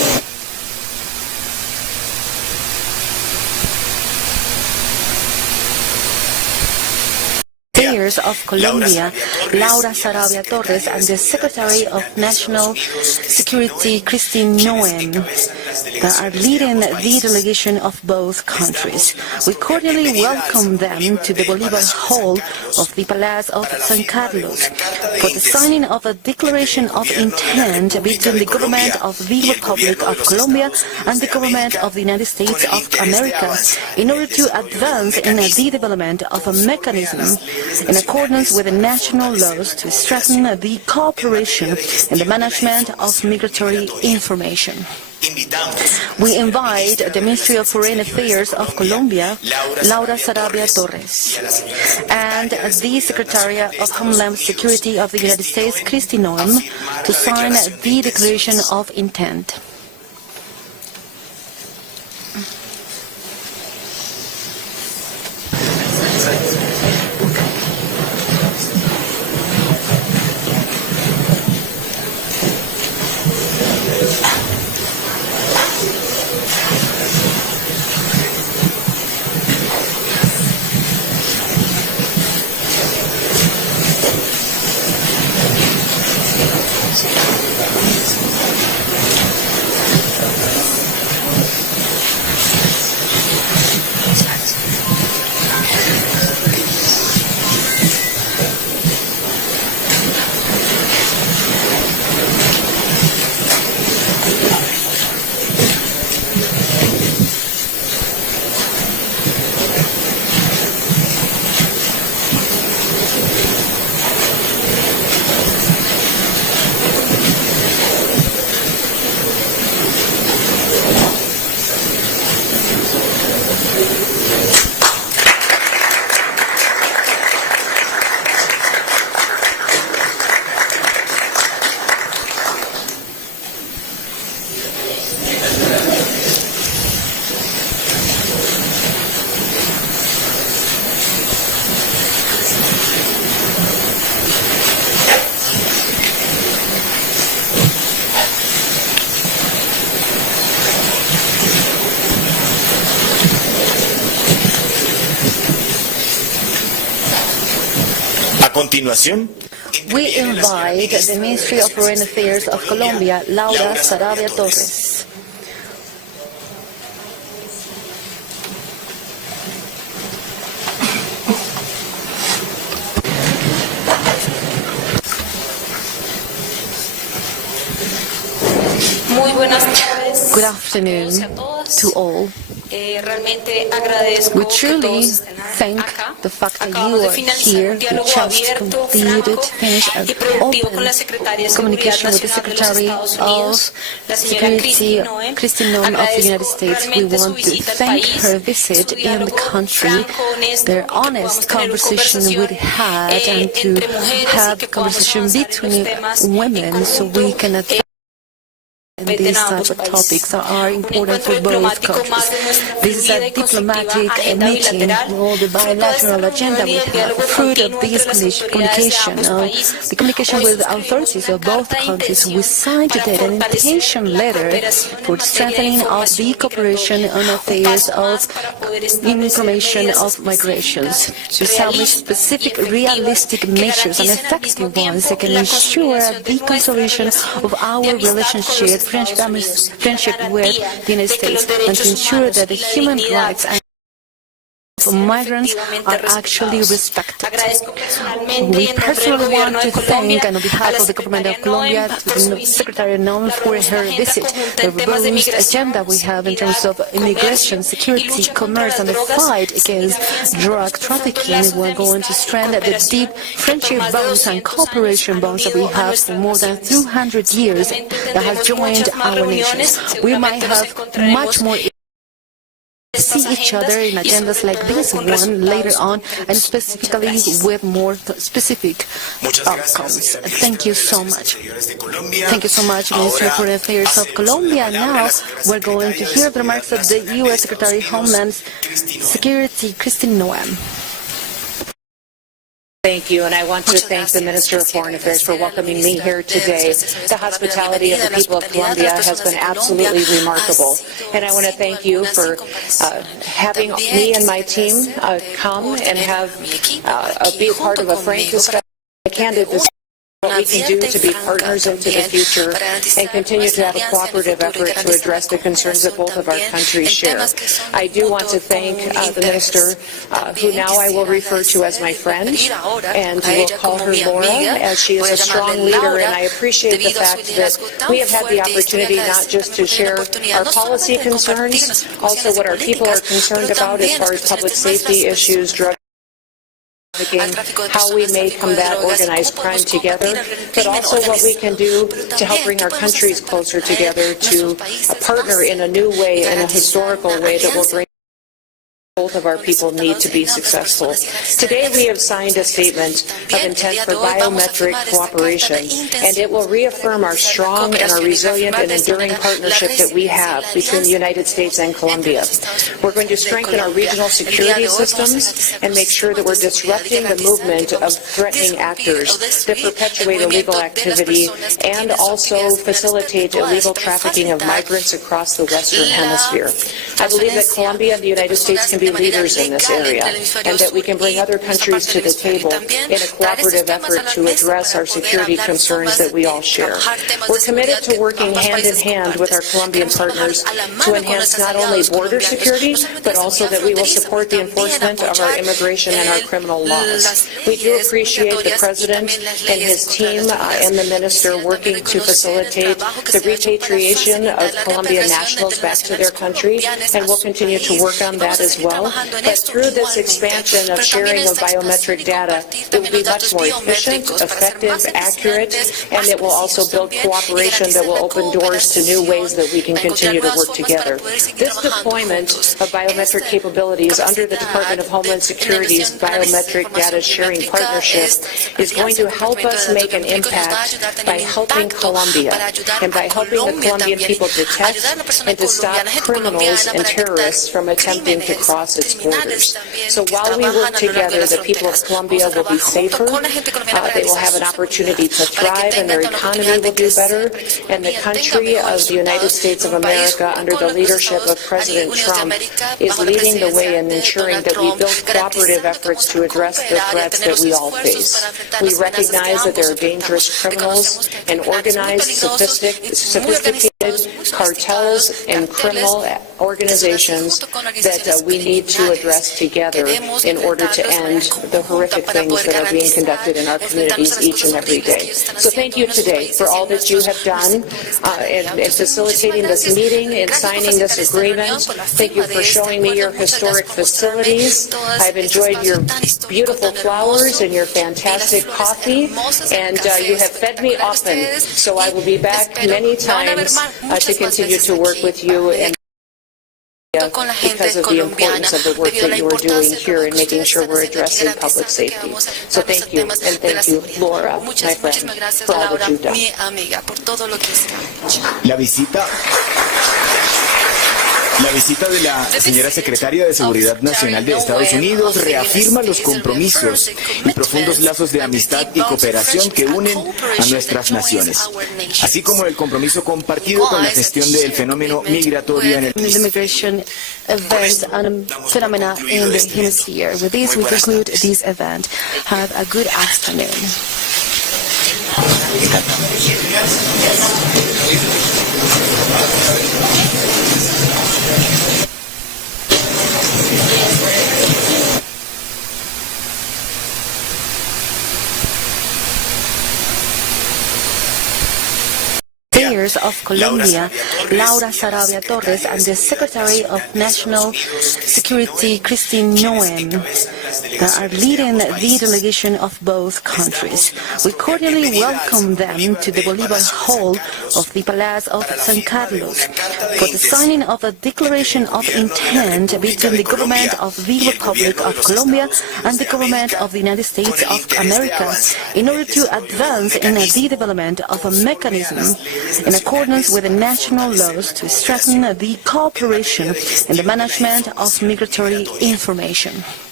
Affairs of Colombia, Laura Sarabia Torres, and the Secretary of National Security, Kristi Noem, that are leading the delegation of both countries. We cordially welcome them to the Bolivar Hall of the Palace of San Carlos for the signing of a declaration of intent between the government of the Republic of Colombia and the government of the United States of America in order to advance in the development of a mechanism in accordance with the national laws to strengthen the cooperation in the management of migratory information. We invite the Ministry of Foreign Affairs of Colombia, Laura Sarabia Torres, and the Secretary of Homeland Security of the United States, Kristi Noem, to sign the Declaration of Intent. A continuación, we invite the Ministry of Foreign Affairs of Colombia, Laura Sarabia Torres. Muy buenas tardes. Good afternoon to all. We truly thank the fact that you are here. We just completed, finished an open communication with the Secretary of Security, Kristi Noem of the United States. We want to thank her visit in the country, their honest conversation we had, and to have conversation between women so we can advance and these type of topics are important for both countries. This is a diplomatic meeting with all the bilateral agenda we have. Fruit of this communication, the communication with the authorities of both countries, we signed today an invitation letter for the strengthening of the cooperation on affairs of information of migrations, to establish specific realistic measures and effective ones that can ensure the consolidation of our relationship, friendship with the United States, and to ensure that the human rights and of migrants are actually respected. We personally want to thank, and on behalf of the government of Colombia, to Secretary Noem for her visit. The robust agenda we have in terms of immigration, security, commerce, and the fight against drug trafficking. We're going to strengthen the deep friendship bonds and cooperation bonds that we have for more than 200 years that have joined our nations. We might have much more see each other in agendas like this one later on, and specifically with more specific outcomes. Thank you so much. Thank you so much, Minister of Foreign Affairs of Colombia. Now we're going to hear the remarks of the U.S. Secretary of Homeland Security, Kristi Noem. Thank you, and I want to thank the Minister of Foreign Affairs for welcoming me here today. The hospitality of the people of Colombia has been absolutely remarkable, and I want to thank you for having me and my team come and be part of a frank discussion, a candid discussion. What we can do to be partners into the future and continue to have a cooperative effort to address the concerns that both of our countries share. I do want to thank the Minister, who now I will refer to as my friend, and will call her Laura, as she is a strong leader, and I appreciate the fact that we have had the opportunity not just to share our policy concerns, also what our people are concerned about as far as public safety issues, drug how we may combat organized crime together, but also what we can do to help bring our countries closer together to partner in a new way, in a historical way that will bring both of our people need to be successful. Today we have signed a statement of intent for biometric cooperation, and it will reaffirm our strong and our resilient and enduring partnership that we have between the United States and Colombia. We're going to strengthen our regional security systems and make sure that we're disrupting the movement of threatening actors that perpetuate illegal activity and also facilitate illegal trafficking of migrants across the Western Hemisphere. I believe that Colombia and the United States can be leaders in this area, and that we can bring other countries to the table in a cooperative effort to address our security concerns that we all share. We're committed to working hand in hand with our Colombian partners to enhance not only border security, but also that we will support the enforcement of our immigration and our criminal laws. We do appreciate the President and his team and the Minister working to facilitate the repatriation of Colombian nationals back to their country, and we'll continue to work on that as well. But through this expansion of sharing of biometric data, it will be much more efficient, effective, accurate, and it will also build cooperation that will open doors to new ways that we can continue to work together. This deployment of biometric capabilities under the Department of Homeland Security's Biometric Data Sharing Partnership is going to help us make an impact by helping Colombia and by helping the Colombian people detect and to stop criminals and terrorists from attempting to cross its borders. So while we work together, the people of Colombia will be safer, they will have an opportunity to thrive, and their economy will do better, and the country of the United States of America, under the leadership of President Trump, is leading the way in ensuring that we build cooperative efforts to address the threats that we all face. We recognize that there are dangerous criminals and organized, sophisticated cartels and criminal organizations that we need to address together in order to end the horrific things that are being conducted in our communities each and every day. So thank you today for all that you have done in facilitating this meeting and signing this agreement. Thank you for showing me your historic facilities. I've enjoyed your beautiful flowers and your fantastic coffee, and you have fed me often, so I will be back many times to continue to work with you and because of the importance of the work that you are doing here in making sure we're addressing public safety. So thank you, and thank you, Laura, my friend, for all that you've done. La visita de la señora secretaria de Seguridad Nacional de Estados Unidos reafirma los compromisos y profundos lazos de amistad y cooperación que unen a nuestras naciones, así como el compromiso compartido con la gestión del fenómeno migratorio en el immigration events and phenomena in the hemisphere. With this, we conclude this event. Have a good afternoon. Of Colombia, Laura Sarabia Torres, and the Secretary of National Security, Kristi Noem, that are leading the delegation of both countries. We cordially welcome them to the Bolivar Hall of the Palace of San Carlos for the signing of a declaration of intent between the government of the Republic of Colombia and the government of the United States of America in order to advance in the development of a mechanism in accordance with the national laws to strengthen the cooperation in the management of migratory information.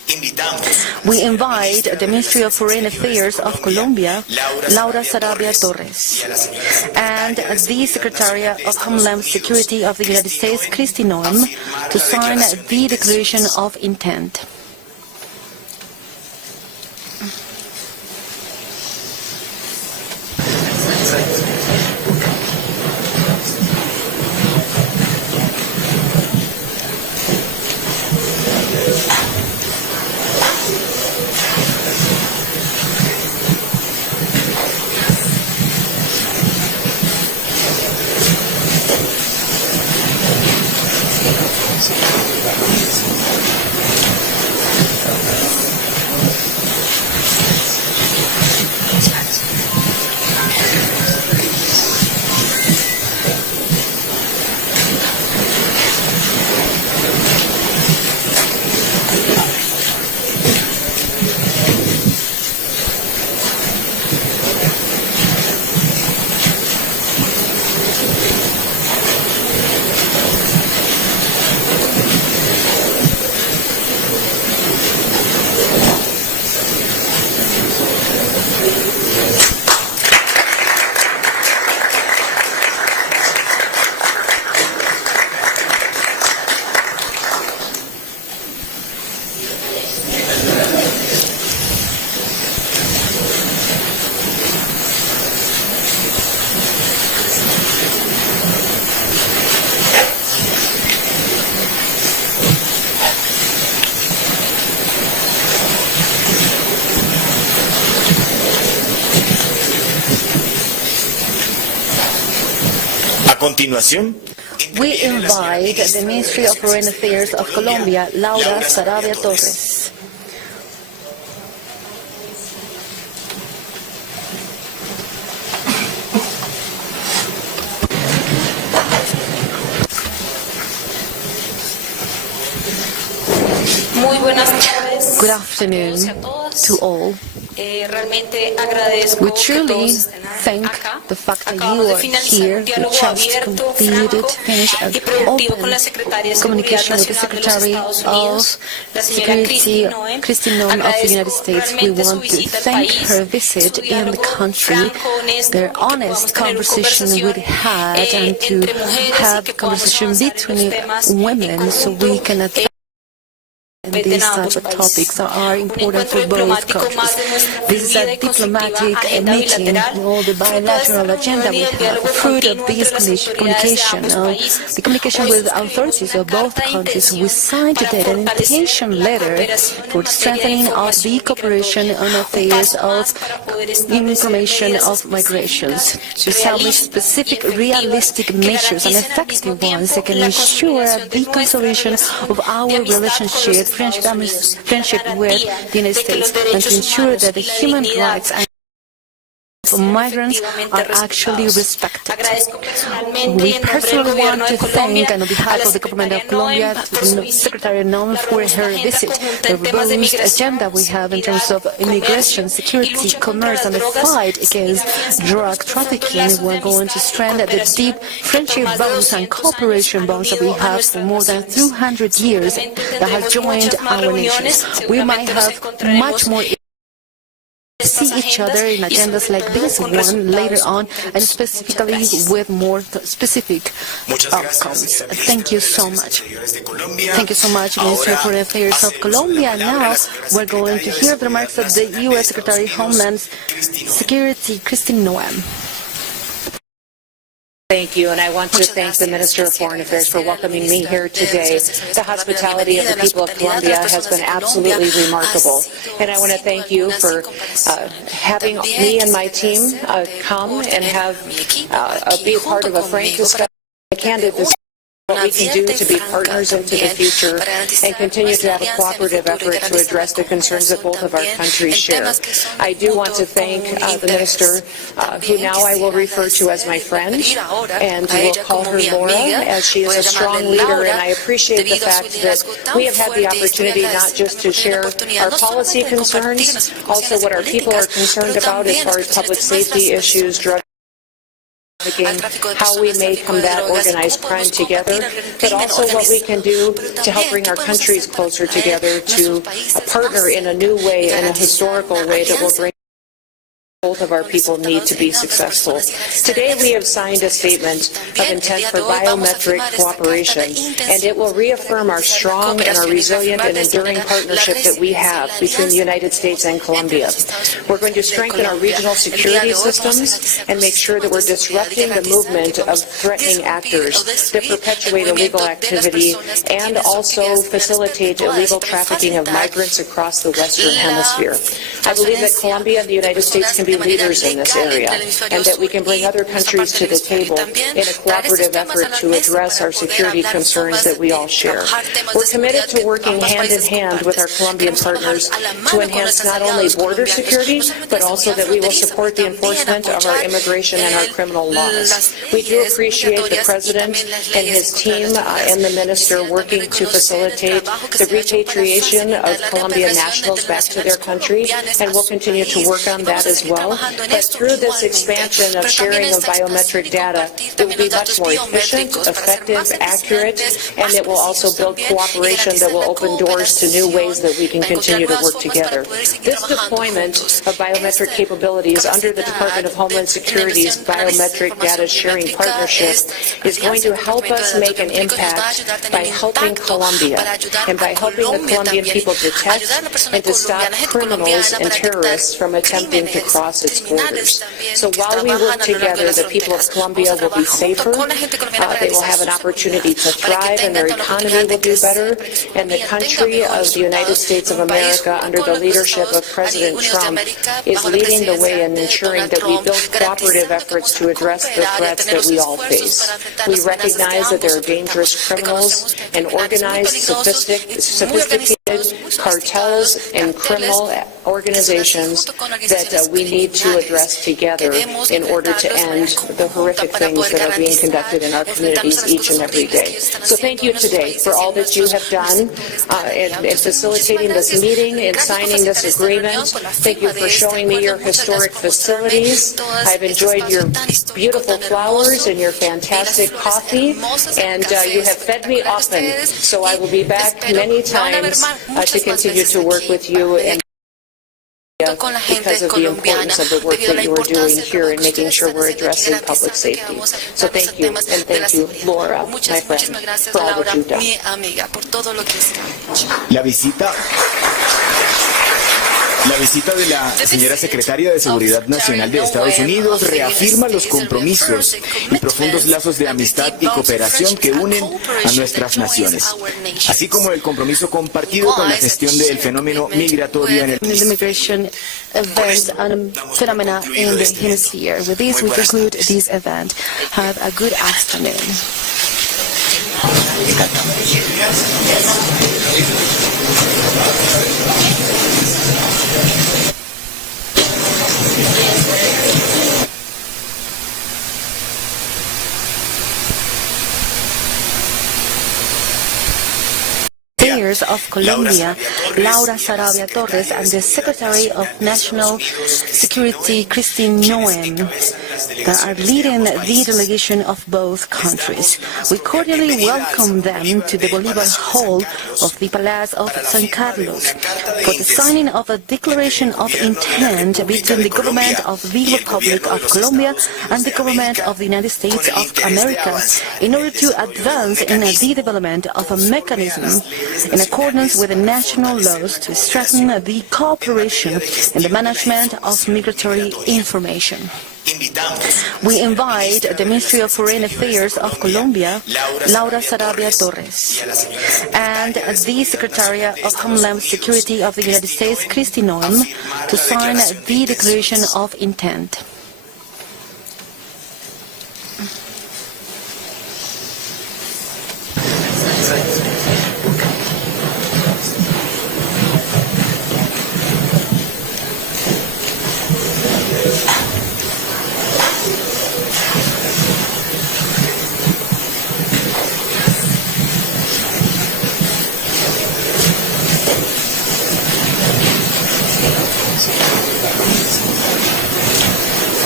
We invite the Ministry of Foreign Affairs of Colombia, Laura Sarabia Torres, and the Secretary of Homeland Security of the United States, Kristi Noem, to sign the Declaration of Intent. A continuación, We invite the Ministry of Foreign Affairs of Colombia, Laura Sarabia Torres. Muy buenas tardes. Good afternoon to all. We truly thank the fact that you are here. We just completed, finished an open communication with the Secretary of Security, Kristi Noem of the United States. We want to thank her visit in the country, their honest conversation we had, and to have conversation between women so we can advance these type of topics that are important for both countries. This is a diplomatic meeting with all the bilateral agenda we have. The fruit of this communication, the communication with authorities of both countries, we signed today an invitation letter for the strengthening of the cooperation on affairs of information of migrations, to establish specific realistic measures and effective ones that can ensure the consolidation of our relationship, friendship with the United States, and to ensure that the human rights of migrants are actually respected. We personally want to thank, on behalf of the government of Colombia, Secretary Noem for her visit. The robust agenda we have in terms of immigration, security, commerce, and the fight against drug trafficking. We're going to strengthen the deep friendship bonds and cooperation bonds that we have for more than 200 years that have joined our nations. We might have much more see each other in agendas like this one later on, and specifically with more specific outcomes. Thank you so much. Thank you so much, Minister of Foreign Affairs of Colombia. Now we're going to hear the remarks of the U.S. Secretary of Homeland Security, Kristi Noem. Thank you, and I want to thank the Minister of Foreign Affairs for welcoming me here today. The hospitality of the people of Colombia has been absolutely remarkable, and I want to thank you for having me and my team come and have be a part of a frank discussion, a candid discussion. What we can do to be partners into the future and continue to have a cooperative effort to address the concerns that both of our countries share. I do want to thank the Minister, who now I will refer to as my friend, and will call her Laura, as she is a strong leader, and I appreciate the fact that we have had the opportunity not just to share our policy concerns, also what our people are concerned about as far as public safety issues, drug how we may combat organized crime together, but also what we can do to help bring our countries closer together to partner in a new way, in a historical way that will bring both of our people need to be successful. Today we have signed a statement of intent for biometric cooperation, and it will reaffirm our strong and our resilient and enduring partnership that we have between the United States and Colombia. We're going to strengthen our regional security systems and make sure that we're disrupting the movement of threatening actors that perpetuate illegal activity and also facilitate illegal trafficking of migrants across the Western Hemisphere. I believe that Colombia and the United States can be leaders in this area, and that we can bring other countries to the table in a cooperative effort to address our security concerns that we all share. We're committed to working hand in hand with our Colombian partners to enhance not only border security, but also that we will support the enforcement of our immigration and our criminal laws. We do appreciate the President and his team and the Minister working to facilitate the repatriation of Colombian nationals back to their country, and we'll continue to work on that as well. But through this expansion of sharing of biometric data, it will be much more efficient, effective, accurate, and it will also build cooperation that will open doors to new ways that we can continue to work together. This deployment of biometric capabilities under the Department of Homeland Security's Biometric Data Sharing Partnership is going to help us make an impact by helping Colombia and by helping the Colombian people detect and to stop criminals and terrorists from attempting to cross its borders. So while we work together, the people of Colombia will be safer, they will have an opportunity to thrive, and their economy will do better, and the country of the United States of America, under the leadership of President Trump, is leading the way in ensuring that we build cooperative efforts to address the threats that we all face. We recognize that there are dangerous criminals and organized, sophisticated cartels and criminal organizations that we need to address together in order to end the horrific things that are being conducted in our communities each and every day. So thank you today for all that you have done in facilitating this meeting and signing this agreement. Thank you for showing me your historic facilities. I've enjoyed your beautiful flowers and your fantastic coffee, and you have fed me often, so I will be back many times to continue to work with you and because of the importance of the work that you are doing here in making sure we're addressing public safety. So thank you, and thank you, Laura, my friend, for all that you've done. La visita de la señora secretaria de Seguridad Nacional de Estados Unidos reafirma los compromisos y profundos lazos de amistad y cooperación que unen a nuestras naciones, así como el compromiso compartido con la gestión del fenómeno migratorio en el immigration event and phenomena in the hemisphere. With this, we conclude this event. Have a good afternoon. Affairs of Colombia, Laura Sarabia Torres, and the Secretary of National Security, Kristi Noem, that are leading the delegation of both countries. We cordially welcome them to the Bolivar Hall of the Palace of San Carlos for the signing of a declaration of intent between the government of the Republic of Colombia and the government of the United States of America in order to advance in the development of a mechanism in accordance with the national laws to strengthen the cooperation in the management of migratory information. We invite the Ministry of Foreign Affairs of Colombia, Laura Sarabia Torres, and the Secretary of Homeland Security of the United States, Kristi Noem, to sign the Declaration of Intent.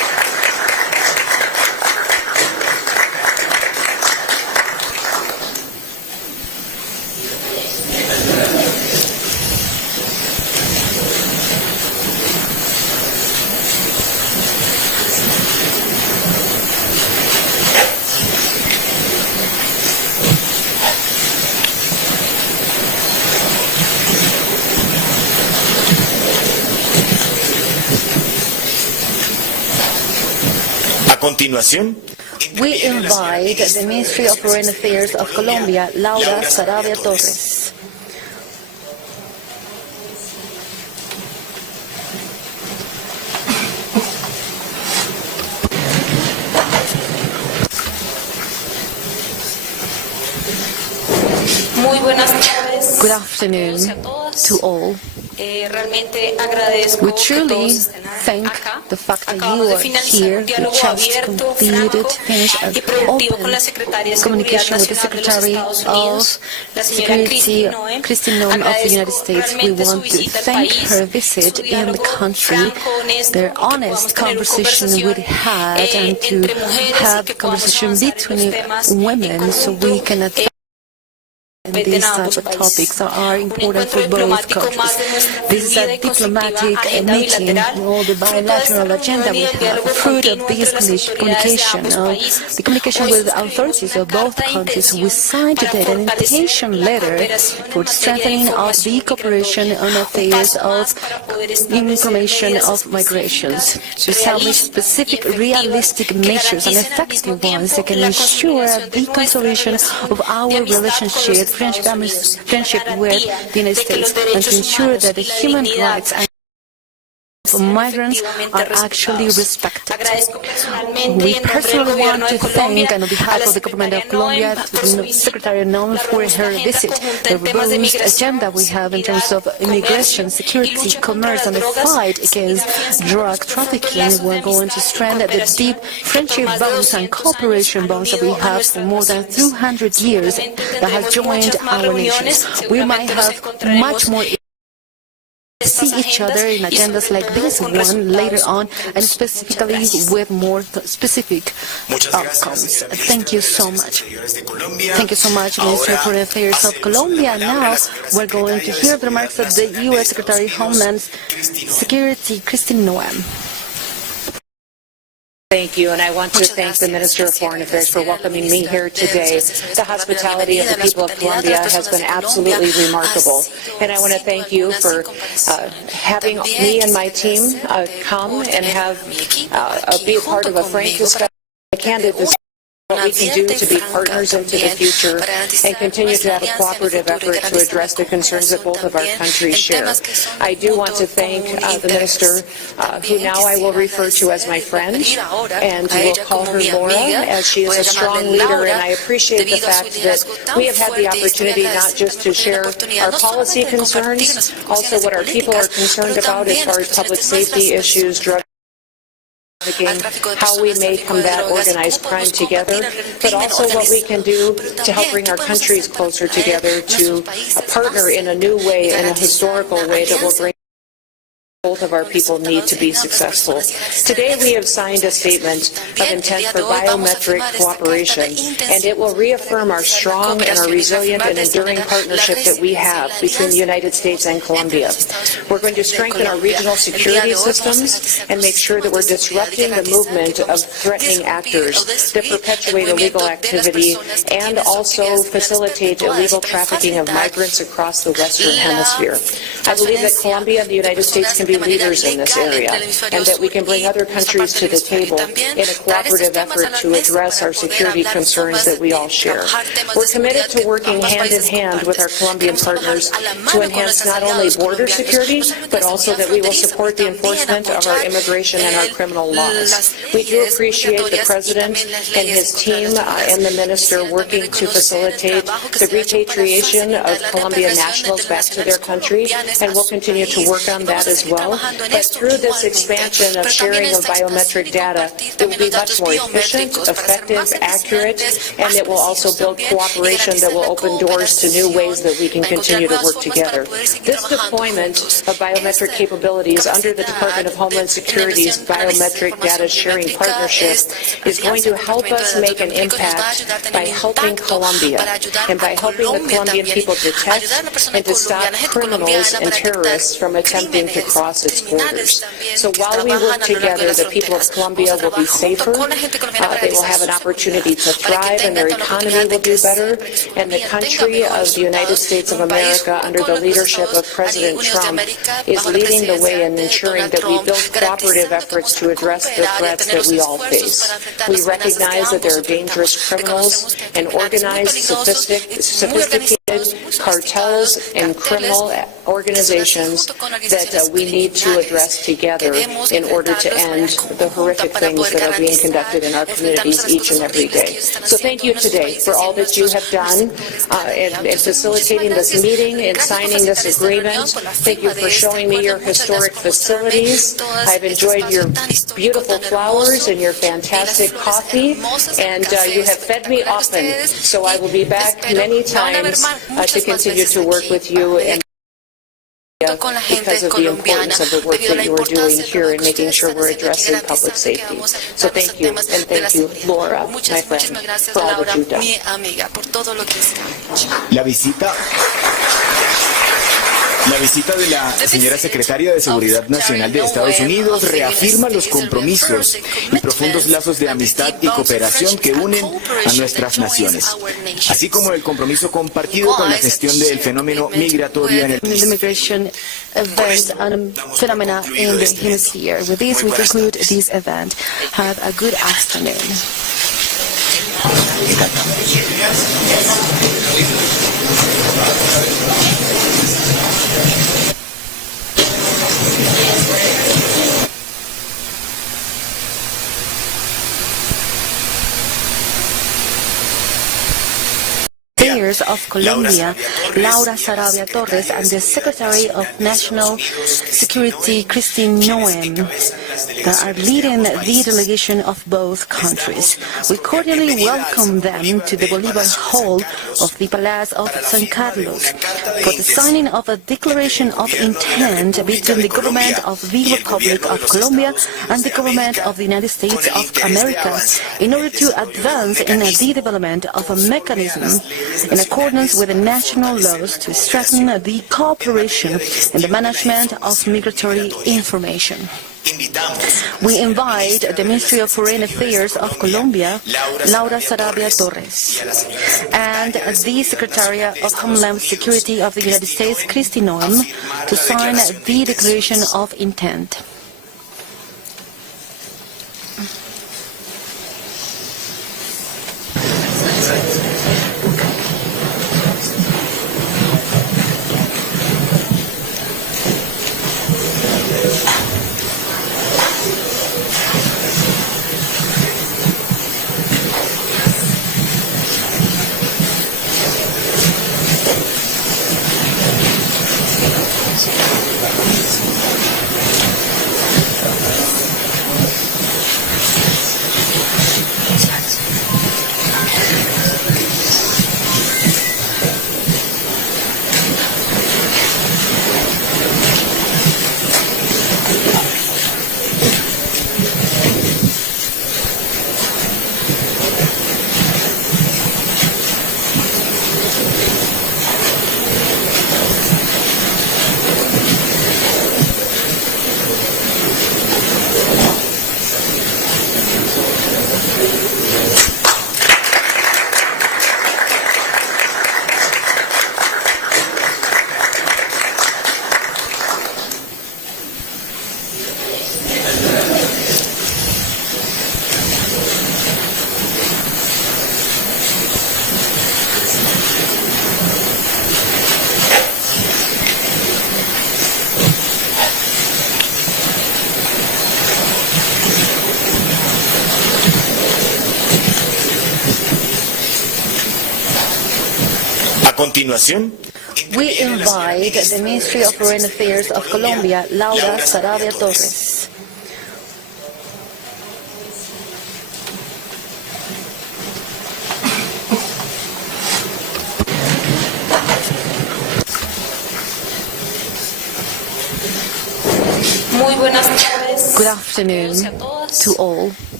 continuación, we invite the Ministry of Foreign Affairs of Colombia, Laura Sarabia Torres. Muy buenas tardes. Good afternoon to all. We truly thank the fact that you are here. We just finished an open communication with the Secretary of Security, Kristi Noem of the United States. We want to thank her visit in the country, their honest conversation we had, and to have conversation between women so we can advance these types of topics that are important for both countries. This is a diplomatic meeting, all the bilateral agenda we have, fruit of this communication, the communication with the authorities of both countries. We signed today an invitation letter for strengthening of the cooperation on affairs of information of migrations, to establish specific realistic measures and effective ones that can ensure the consolidation of our friendship with the United States, and to ensure that the human rights of migrants are actually respected. We personally want to thank, on behalf of the government of Colombia, Secretary Noem for her visit. The robust agenda we have in terms of immigration, security, commerce, and the fight against drug trafficking. We're going to strengthen the deep friendship bonds and cooperation bonds that we have for more than 200 years that have joined our nations. We might have much more see each other in agendas like this one later on, and specifically with more specific outcomes. Thank you so much. Thank you so much, Minister of Foreign Affairs of Colombia. Now we're going to hear the remarks of the U.S. Secretary of Homeland Security, Kristi Noem. Thank you, and I want to thank the Minister of Foreign Affairs for welcoming me here today. The hospitality of the people of Colombia has been absolutely remarkable, and I want to thank you for having me and my team come and be a part of a frank discussion, a candid discussion. What we can do to be partners into the future and continue to have a cooperative effort to address the concerns that both of our countries share. I do want to thank the Minister, who now I will refer to as my friend, and will call her Laura, as she is a strong leader, and I appreciate the fact that we have had the opportunity not just to share our policy concerns, also what our people are concerned about as far as public safety issues, drug how we may combat organized crime together, but also what we can do to help bring our countries closer together, to partner in a new way, in a historical way that will bring both of our people need to be successful. Today we have signed a statement of intent for biometric cooperation, and it will reaffirm our strong and our resilient and enduring partnership that we have between the United States and Colombia. We're going to strengthen our regional security systems and make sure that we're disrupting the movement of threatening actors that perpetuate illegal activity and also facilitate illegal trafficking of migrants across the Western Hemisphere. I believe that Colombia and the United States can be leaders in this area, and that we can bring other countries to the table in a cooperative effort to address our security concerns that we all share. We're committed to working hand in hand with our Colombian partners to enhance not only border security, but also that we will support the enforcement of our immigration and our criminal laws. We do appreciate the President and his team and the Minister working to facilitate the repatriation of Colombian nationals back to their country, and we'll continue to work on that as well. But through this expansion of sharing of biometric data, it will be much more efficient, effective, accurate, and it will also build cooperation that will open doors to new ways that we can continue to work together. This deployment of biometric capabilities under the Department of Homeland Security's Biometric Data Sharing Partnership is going to help us make an impact by helping Colombia and by helping the Colombian people detect and to stop criminals and terrorists from attempting to cross across its borders. So while we work together, the people of Colombia will be safer, they will have an opportunity to thrive, and their economy will do better, and the country of the United States of America, under the leadership of President Trump, is leading the way in ensuring that we build cooperative efforts to address the threats that we all face. We recognize that there are dangerous criminals and organized, sophisticated cartels and criminal organizations that we need to address together in order to end the horrific things that are being conducted in our communities each and every day. So thank you today for all that you have done in facilitating this meeting and signing this agreement. Thank you for showing me your historic facilities. I've enjoyed your beautiful flowers and your fantastic coffee, and you have fed me often, so I will be back many times to continue to work with you and because of the importance of the work that you are doing here and making sure we're addressing public safety. So thank you, and thank you, Laura, my friend, for all that you've done. La visita de la señora secretaria de Seguridad Nacional de Estados Unidos reafirma los compromisos y profundos lazos de amistad y cooperación que unen a nuestras naciones, así como el compromiso compartido con la gestión del fenómeno migratorio en el país. Immigration events and phenomena in the hemisphere. With this, we conclude this event. Have a good afternoon. Affairs of Colombia, Laura Sarabia Torres, and the Secretary of National Security, Kristi Noem, that are leading the delegation of both countries. We cordially welcome them to the Bolivar Hall of the Palace of San Carlos for the signing of a declaration of intent between the government of the Republic of Colombia and the government of the United States of America in order to advance in the development of a mechanism in accordance with the national laws to strengthen the cooperation in the management of migratory information. We invite the Ministry of Foreign Affairs of Colombia, Laura Sarabia Torres, and the Secretary of Homeland Security of the United States, Kristi Noem, to sign the Declaration of Intent. continuación, we invite the Ministry of Foreign Affairs of Colombia, Laura Sarabia Torres. Muy buenas tardes. Good afternoon to all.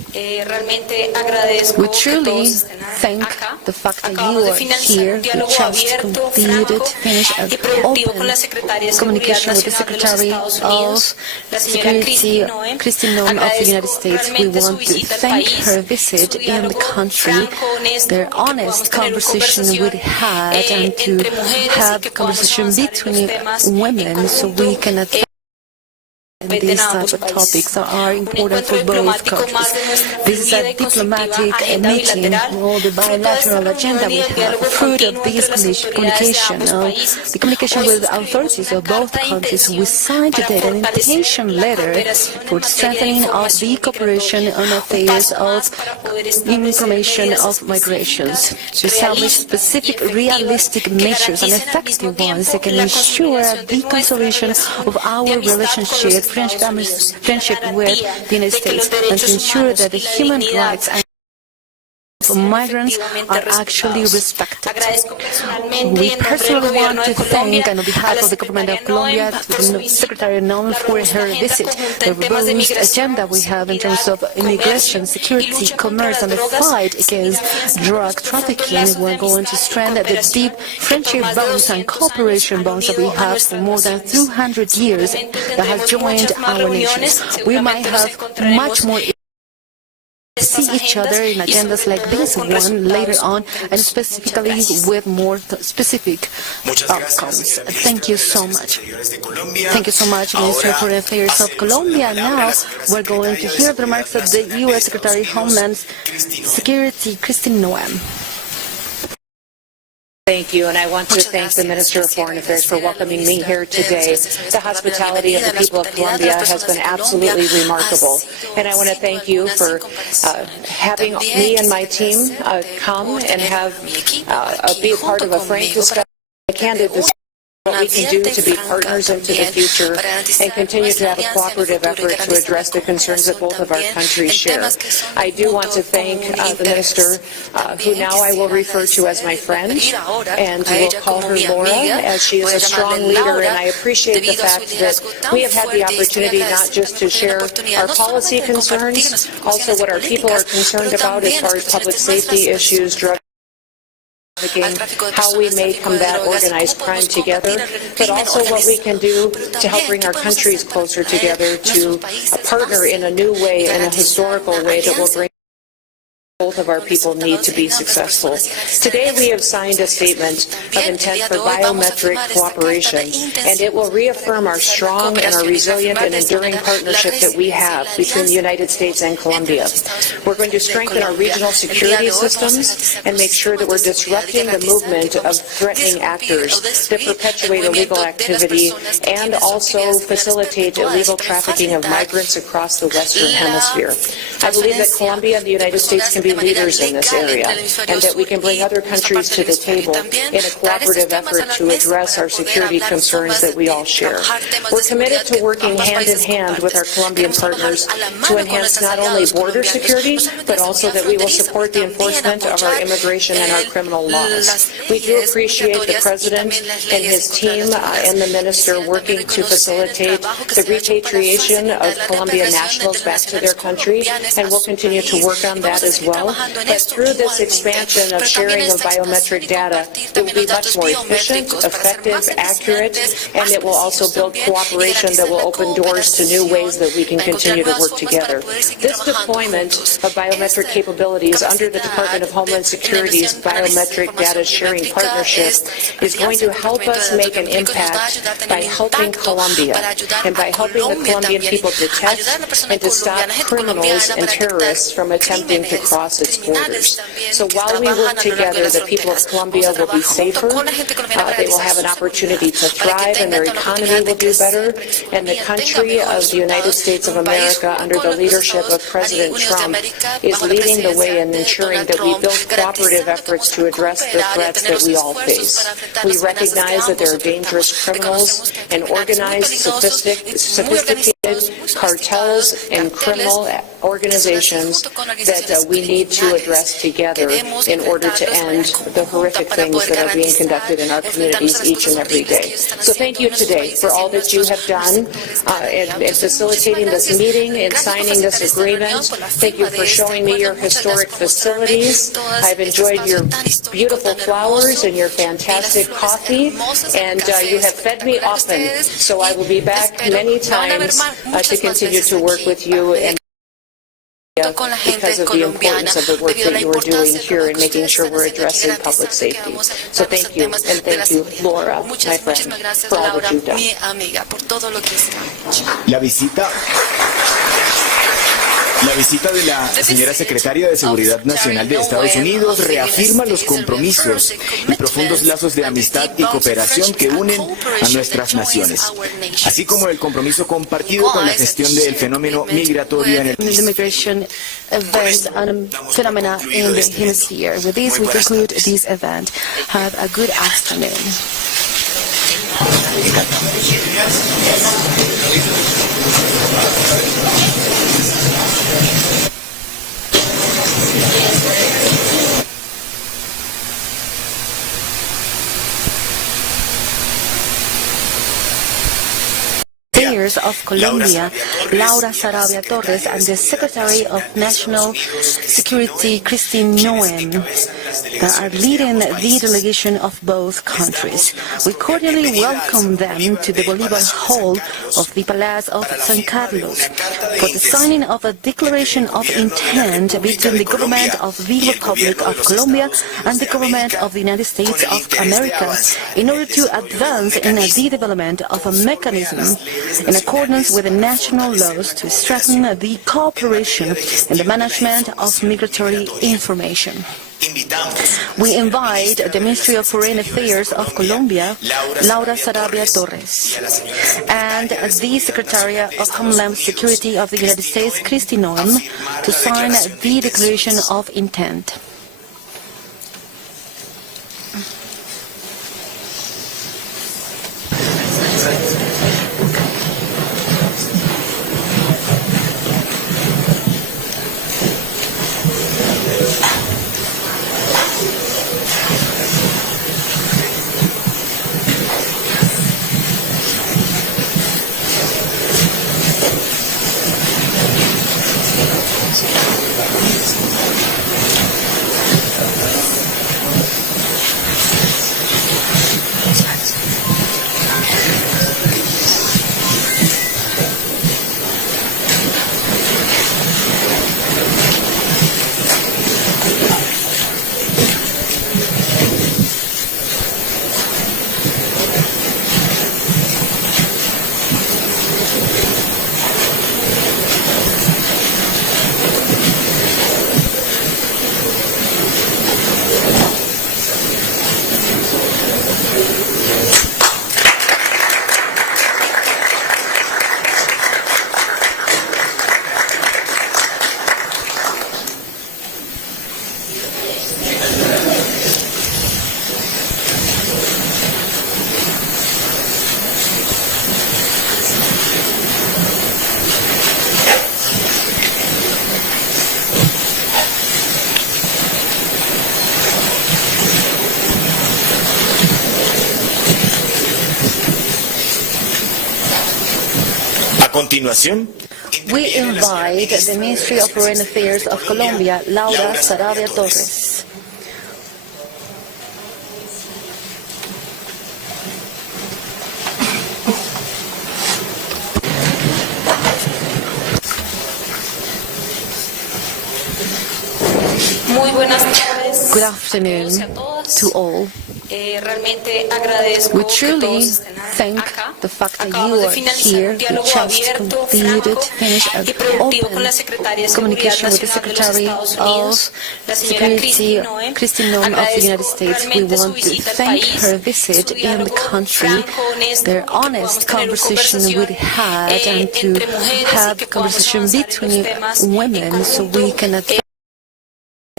We truly thank the fact that you are here. We just finished an open communication with the Secretary of Security, Kristi Noem of the United States. We want to thank her visit in the country, their honest conversation we had, and to have conversation between women so we can advance. And these type of topics are important for both countries. This is a diplomatic meeting, all the bilateral agenda we have. Fruit of this communication, the communication with the authorities of both countries, we signed today an invitation letter for strengthening of the cooperation on affairs of information of migrations, to establish specific realistic measures and effective ones that can ensure the consolidation of our relationship, friendship with the United States, and to ensure that the human rights of migrants are actually respected. We personally want to thank, on behalf of the government of Colombia, Secretary Noem for her visit. The robust agenda we have in terms of immigration, security, commerce, and the fight against drug trafficking. We're going to strengthen the deep friendship bonds and cooperation bonds that we have for more than 200 years that have joined our nations. We might have much more see each other in agendas like this one later on, and specifically with more specific outcomes. Thank you so much. Thank you so much, Minister for Affairs of Colombia. Now we're going to hear the remarks of the U.S. Secretary of Homeland Security, Kristi Noem. Thank you, and I want to thank the Minister of Foreign Affairs for welcoming me here today. The hospitality of the people of Colombia has been absolutely remarkable, and I want to thank you for having me and my team come and be a part of a frank discussion, a candid discussion. What we can do to be partners into the future and continue to have a cooperative effort to address the concerns that both of our countries share. I do want to thank the Minister, who now I will refer to as my friend, and will call her Laura, as she is a strong leader, and I appreciate the fact that we have had the opportunity not just to share our policy concerns, also what our people are concerned about as far as public safety issues, drug how we may combat organized crime together, but also what we can do to help bring our countries closer together to partner in a new way, in a historical way that will bring both of our people need to be successful. Today we have signed a statement of intent for biometric cooperation, and it will reaffirm our strong and our resilient and enduring partnership that we have between the United States and Colombia. We're going to strengthen our regional security systems and make sure that we're disrupting the movement of threatening actors that perpetuate illegal activity and also facilitate illegal trafficking of migrants across the Western Hemisphere. I believe that Colombia and the United States can be leaders in this area, and that we can bring other countries to the table in a cooperative effort to address our security concerns that we all share. We're committed to working hand in hand with our Colombian partners to enhance not only border security, but also that we will support the enforcement of our immigration and our criminal laws. We do appreciate the President and his team and the Minister working to facilitate the repatriation of Colombian nationals back to their country, and we'll continue to work on that as well. But through this expansion of sharing of biometric data, it will be much more efficient, effective, accurate, and it will also build cooperation that will open doors to new ways that we can continue to work together. This deployment of biometric capabilities under the Department of Homeland Security's Biometric Data Sharing Partnership is going to help us make an impact by helping Colombia and by helping the Colombian people detect and to stop criminals and terrorists from attempting to cross its borders. So while we work together, the people of Colombia will be safer, they will have an opportunity to thrive, and their economy will do better, and the country of the United States of America, under the leadership of President Trump, is leading the way in ensuring that we build cooperative efforts to address the threats that we all face. We recognize that there are dangerous criminals and organized, sophisticated targeted cartels and criminal organizations that we need to address together in order to end the horrific things that are being conducted in our communities each and every day. So thank you today for all that you have done in facilitating this meeting and signing this agreement. Thank you for showing me your historic facilities. I've enjoyed your beautiful flowers and your fantastic coffee, and you have fed me often, so I will be back many times to continue to work with you and because of the importance of the work that you are doing here in making sure we're addressing public safety. So thank you, and thank you, Laura, my friend, for all that you've done. La visita de la señora secretaria de Seguridad Nacional de Estados Unidos reafirma los compromisos y profundos lazos de amistad y cooperación que unen a nuestras naciones, así como el compromiso compartido con la gestión del fenómeno migratorio en el immigration event and phenomena in the hemisphere. With this, we conclude this event. Have a good afternoon. Affairs of Colombia, Laura Sarabia Torres, and the Secretary of National Security, Kristi Noem, that are leading the delegation of both countries. We cordially welcome them to the Bolivar Hall of the Palace of San Carlos for the signing of a declaration of intent between the government of the Republic of Colombia and the government of the United States of America in order to advance in the development of a mechanism in accordance with the national laws to strengthen the cooperation in the management of migratory information. We invite the Ministry of Foreign Affairs of Colombia, Laura Sarabia Torres, and the Secretary of Homeland Security of the United States, Kristi Noem, to sign the Declaration of Intent. continuación, we invite the Ministry of Foreign Affairs of Colombia, Laura Sarabia Torres. Muy buenas tardes. Good afternoon to all. We truly thank the fact that you are here. We just finished an open communication with the Secretary of Security, Kristi Noem of the United States. We want to thank her visit in the country, their honest conversation we had, and to have conversation between women so we can advance in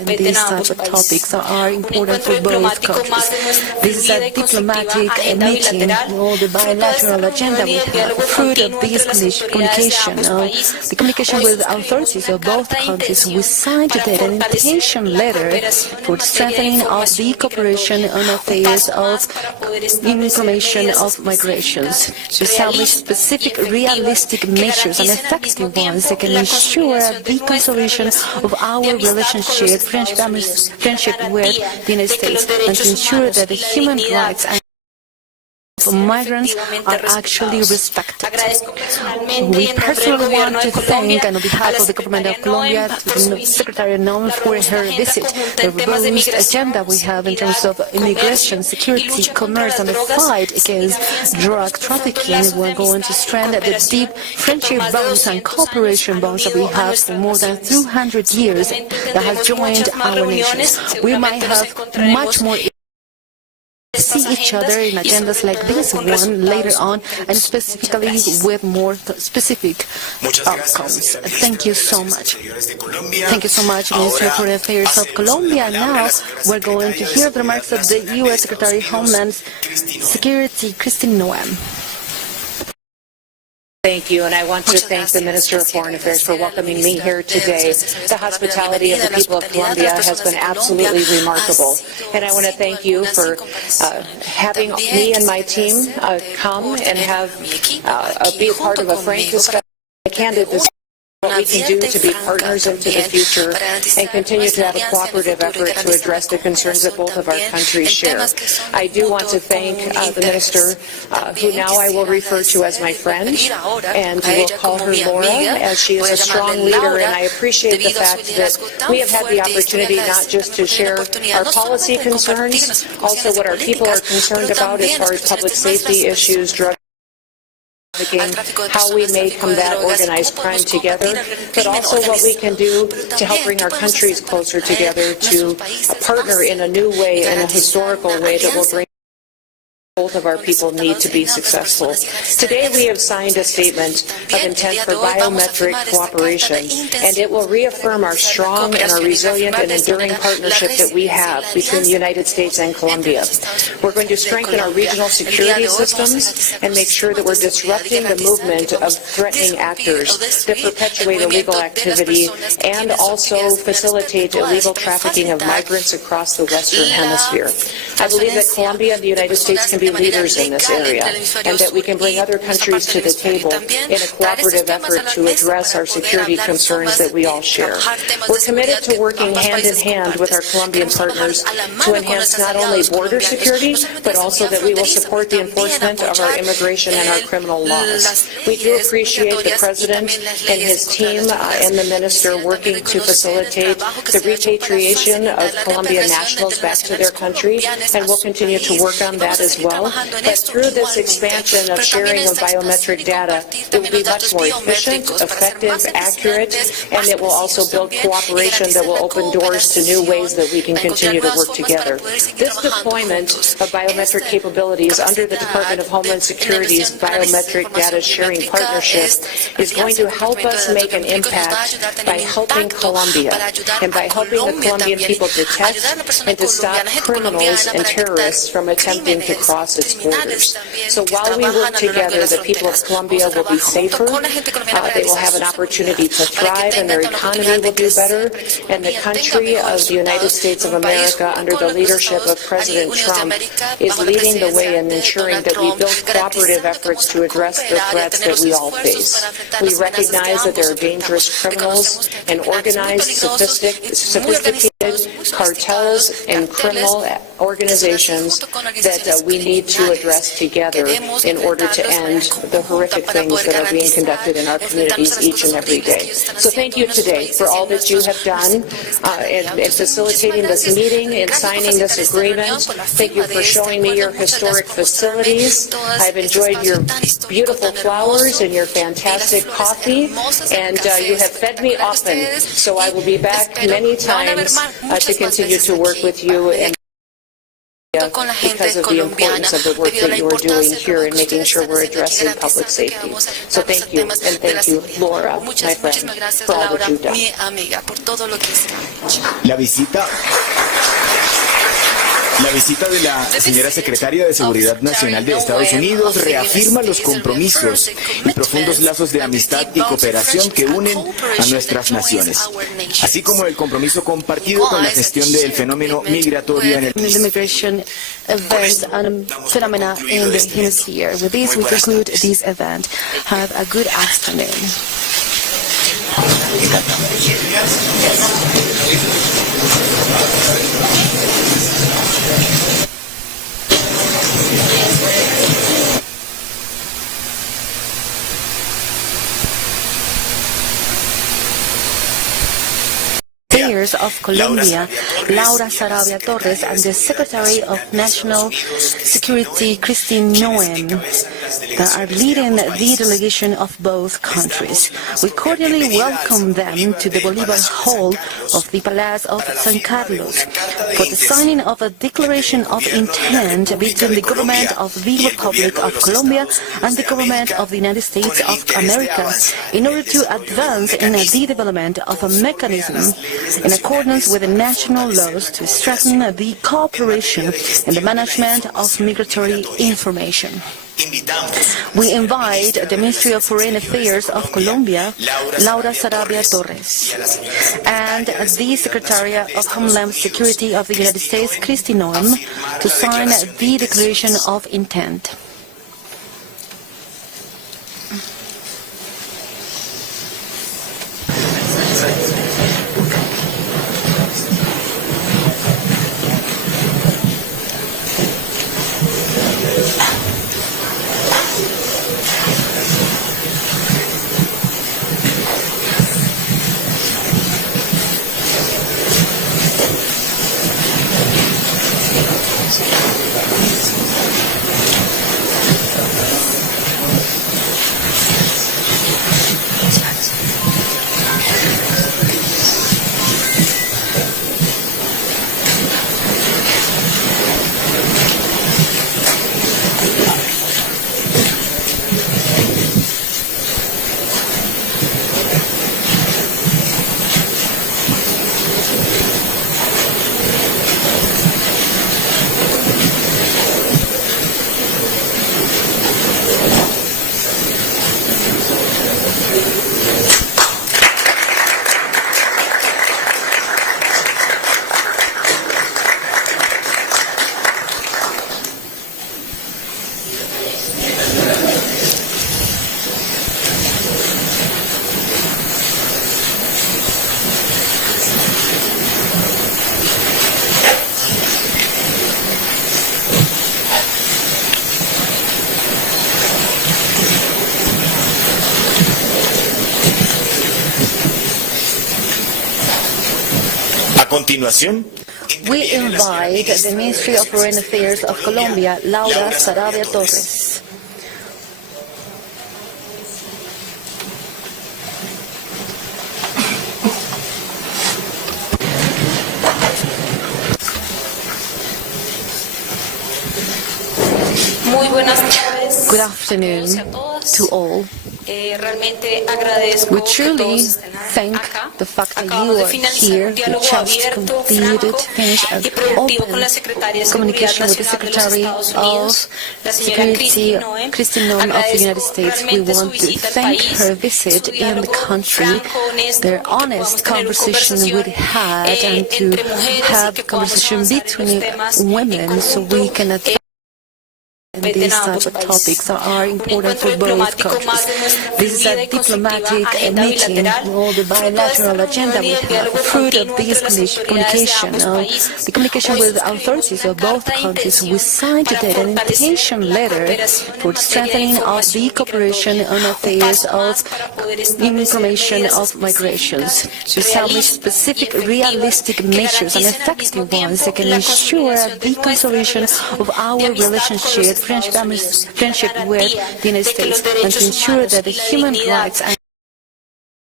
these types of topics are important for both countries. This is a diplomatic meeting, all the bilateral agenda we have. Fruit of this communication, the communication with authorities of both countries, we signed today an invitation letter for strengthening of the cooperation on affairs of information of migrations, to establish specific realistic measures and effective ones that can ensure the consolidation of our relationship, friendship with the United States, and to ensure that the human rights and of migrants are actually respected. We personally want to thank, on behalf of the government of Colombia, Secretary Noem for her visit. The robust agenda we have in terms of immigration, security, commerce, and the fight against drug trafficking, we're going to strengthen the deep friendship bonds and cooperation bonds that we have for more than 200 years that has joined our nations. We might have much more see each other in agendas like this one later on, and specifically with more specific outcomes. Thank you so much. Thank you so much, Minister of Foreign Affairs of Colombia. Now we're going to hear the remarks of the U.S. Secretary of Homeland Security, Kristi Noem. Thank you, and I want to thank the Minister of Foreign Affairs for welcoming me here today. The hospitality of the people of Colombia has been absolutely remarkable, and I want to thank you for having me and my team come and have be a part of a frank discussion, a candid discussion. What we can do to be partners into the future and continue to have a cooperative effort to address the concerns that both of our countries share. I do want to thank the Minister, who now I will refer to as my friend, and will call her Laura, as she is a strong leader, and I appreciate the fact that we have had the opportunity not just to share our policy concerns, also what our people are concerned about as far as public safety issues, drug how we may combat organized crime together, but also what we can do to help bring our countries closer together, to partner in a new way, in a historical way that will bring both of our people need to be successful. Today we have signed a statement of intent for biometric cooperation, and it will reaffirm our strong and our resilient and enduring partnership that we have between the United States and Colombia. We're going to strengthen our regional security systems and make sure that we're disrupting the movement of threatening actors that perpetuate illegal activity and also facilitate illegal trafficking of migrants across the Western Hemisphere. I believe that Colombia and the United States can be leaders in this area, and that we can bring other countries to the table in a cooperative effort to address our security concerns that we all share. We're committed to working hand in hand with our Colombian partners to enhance not only border security, but also that we will support the enforcement of our immigration and our criminal laws. We do appreciate the President and his team and the Minister working to facilitate the repatriation of Colombian nationals back to their country, and we'll continue to work on that as well. But through this expansion of sharing of biometric data, it will be much more efficient, effective, accurate, and it will also build cooperation that will open doors to new ways that we can continue to work together. This deployment of biometric capabilities under the Department of Homeland Security's Biometric Data Sharing Partnership is going to help us make an impact by helping Colombia and by helping the Colombian people detect and to stop criminals and terrorists from attempting to cross its borders. So while we work together, the people of Colombia will be safer, they will have an opportunity to thrive, and their economy will do better, and the country of the United States of America, under the leadership of President Trump, is leading the way in ensuring that we build cooperative efforts to address the threats that we all face. We recognize that there are dangerous criminals and organized, sophisticated cartels and criminal organizations that we need to address together in order to end the horrific things that are being conducted in our communities each and every day. So thank you today for all that you have done in facilitating this meeting and signing this agreement. Thank you for showing me your historic facilities. I've enjoyed your beautiful flowers and your fantastic coffee, and you have fed me often, so I will be back many times to continue to work with you. And because of the importance of the work that you are doing here and making sure we're addressing public safety. So thank you, and thank you, Laura, my friend, for all that you've done. La visita de la señora secretaria de Seguridad Nacional de Estados Unidos reafirma los compromisos y profundos lazos de amistad y cooperación que unen a nuestras naciones, así como el compromiso compartido con la gestión del fenómeno migratorio en el immigration events and phenomena in the hemisphere. With this, we conclude this event. Have a good afternoon. 'Affairs of Colombia, Laura Sarabia Torres, and the Secretary of National Security, Kristi Noem, that are leading the delegation of both countries. We cordially welcome them to the Bolivar Hall of the Palace of San Carlos for the signing of a declaration of intent between the government of the Republic of Colombia and the government of the United States of America in order to advance in the development of a mechanism in accordance with the national laws to strengthen the cooperation in the management of migratory information. We invite the Ministry of Foreign Affairs of Colombia, Laura Sarabia Torres, and the Secretary of Homeland Security of the United States, Kristi Noem, to sign the Declaration of Intent. We invite the Ministry of Foreign Affairs of Colombia, Laura Sarabia Torres. Good afternoon to all. We truly thank the fact that you are here. You just finished an open communication with the Secretary of Security, Kristi Noem of the United States. We want to thank her visit in the country, their honest conversation we had, and to have a conversation between women so we can advance. And these type of topics are important for both countries. This is a diplomatic meeting. All the bilateral agenda we have, fruit of this communication, the communication with the authorities of both countries. We signed today an invitation letter for strengthening of the cooperation on affairs of information of migrations, to establish specific realistic measures and effective ones that can ensure the consolidation of our relationship, friendship with the United States, and to ensure that the human rights and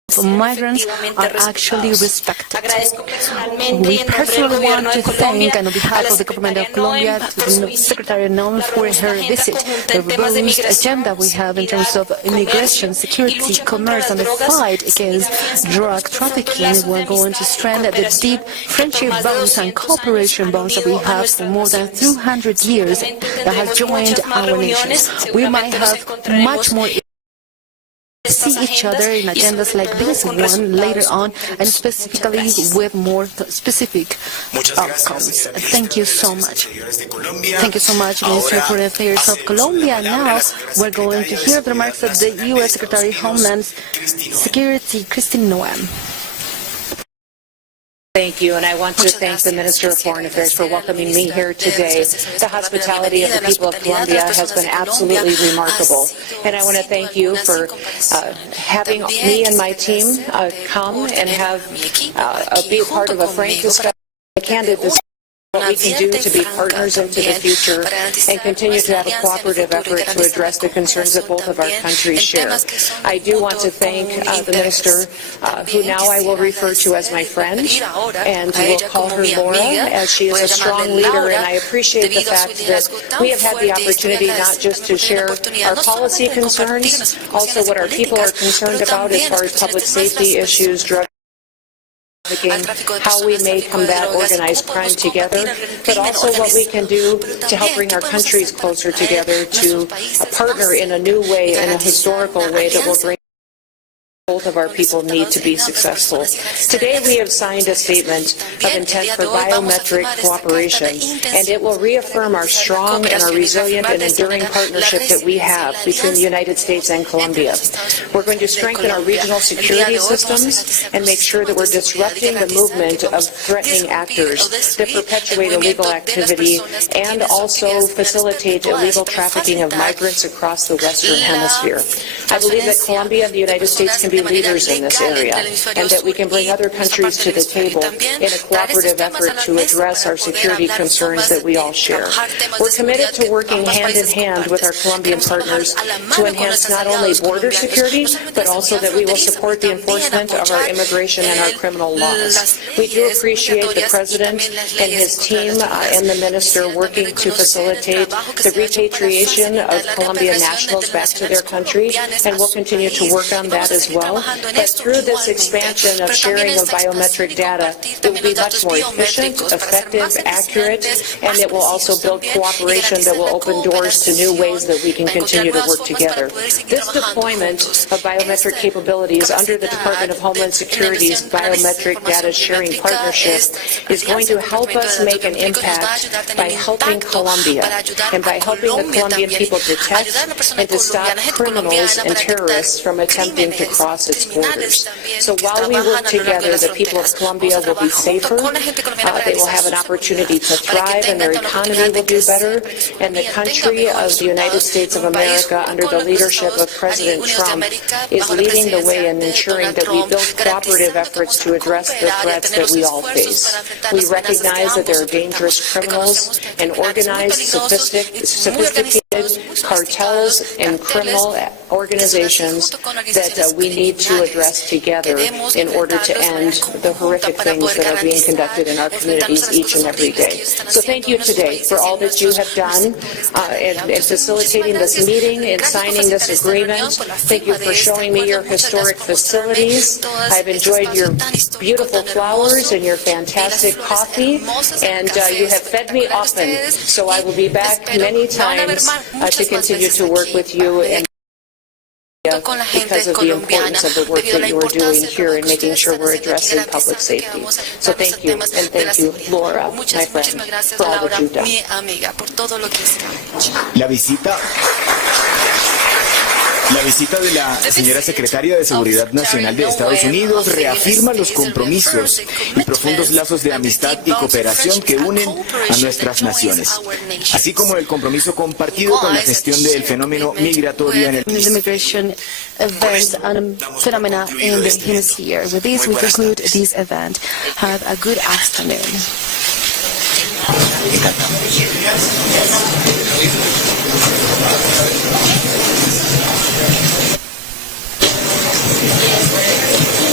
migrants are actually respected. We personally want to thank, and on behalf of the government of Colombia, Secretary Noem for her visit. The robust agenda we have in terms of immigration, security, commerce, and the fight against drug trafficking, we're going to strengthen the deep friendship bonds and cooperation bonds that we have for more than 200 years that have joined our nations. We might have much more see each other in agendas like this one later on, and specifically with more specific outcomes. Thank you so much. Thank you so much, Minister of Foreign Affairs of Colombia. Now we're going to hear the remarks of the U.S. Secretary of Homeland Security, Kristi Noem. Thank you, and I want to thank the Minister of Foreign Affairs for welcoming me here today. The hospitality of the people of Colombia has been absolutely remarkable, and I want to thank you for having me and my team come and be a part of a frank discussion, a candid discussion. What we can do to be partners into the future and continue to have a cooperative effort to address the concerns that both of our countries share. I do want to thank the Minister, who now I will refer to as my friend, and we'll call her Laura, as she is a strong leader, and I appreciate the fact that we have had the opportunity not just to share our policy concerns, also what our people are concerned about as far as public safety issues, drug how we may combat organized crime together, but also what we can do to help bring our countries closer together to partner in a new way, in a historical way that will bring both of our people need to be successful. Today we have signed a statement of intent for biometric cooperation, and it will reaffirm our strong and our resilient and enduring partnership that we have between the United States and Colombia. We're going to strengthen our regional security systems and make sure that we're disrupting the movement of threatening actors that perpetuate illegal activity and also facilitate illegal trafficking of migrants across the Western Hemisphere. I believe that Colombia and the United States can be leaders in this area, and that we can bring other countries to the table in a cooperative effort to address our security concerns that we all share. We're committed to working hand in hand with our Colombian partners to enhance not only border security, but also that we will support the enforcement of our immigration and our criminal laws. We do appreciate the President and his team and the Minister working to facilitate the repatriation of Colombian nationals back to their country, and we'll continue to work on that as well. But through this expansion of sharing of biometric data, it will be much more efficient, effective, accurate, and it will also build cooperation that will open doors to new ways that we can continue to work together. This deployment of biometric capabilities under the Department of Homeland Security's Biometric Data Sharing Partnership is going to help us make an impact by helping Colombia and by helping the Colombian people detect and to stop criminals and terrorists from attempting to cross its borders. So while we work together, the people of Colombia will be safer, they will have an opportunity to thrive, and their economy will do better, and the country of the United States of America, under the leadership of President Trump, is leading the way in ensuring that we build cooperative efforts to address the threats that we all face. We recognize that there are dangerous criminals and organized, sophisticated cartels and criminal organizations that we need to address together in order to end the horrific things that are being conducted in our communities each and every day. So thank you today for all that you have done in facilitating this meeting and signing this agreement. Thank you for showing me your historic facilities. I've enjoyed your beautiful flowers and your fantastic coffee, and you have fed me often, so I will be back many times to continue to work with you and because of the importance of the work that you are doing here in making sure we're addressing public safety. So thank you, and thank you, Laura, my friend, for all that you've done. La visita de la señora Secretaria de Seguridad Nacional de Estados Unidos reafirma los compromisos y profundos lazos de amistad y cooperación que unen a nuestras naciones, así como el compromiso compartido con la gestión del fenómeno migratorio en el immigration events and phenomena in the hemisphere. With this, we conclude this event. Have a good afternoon.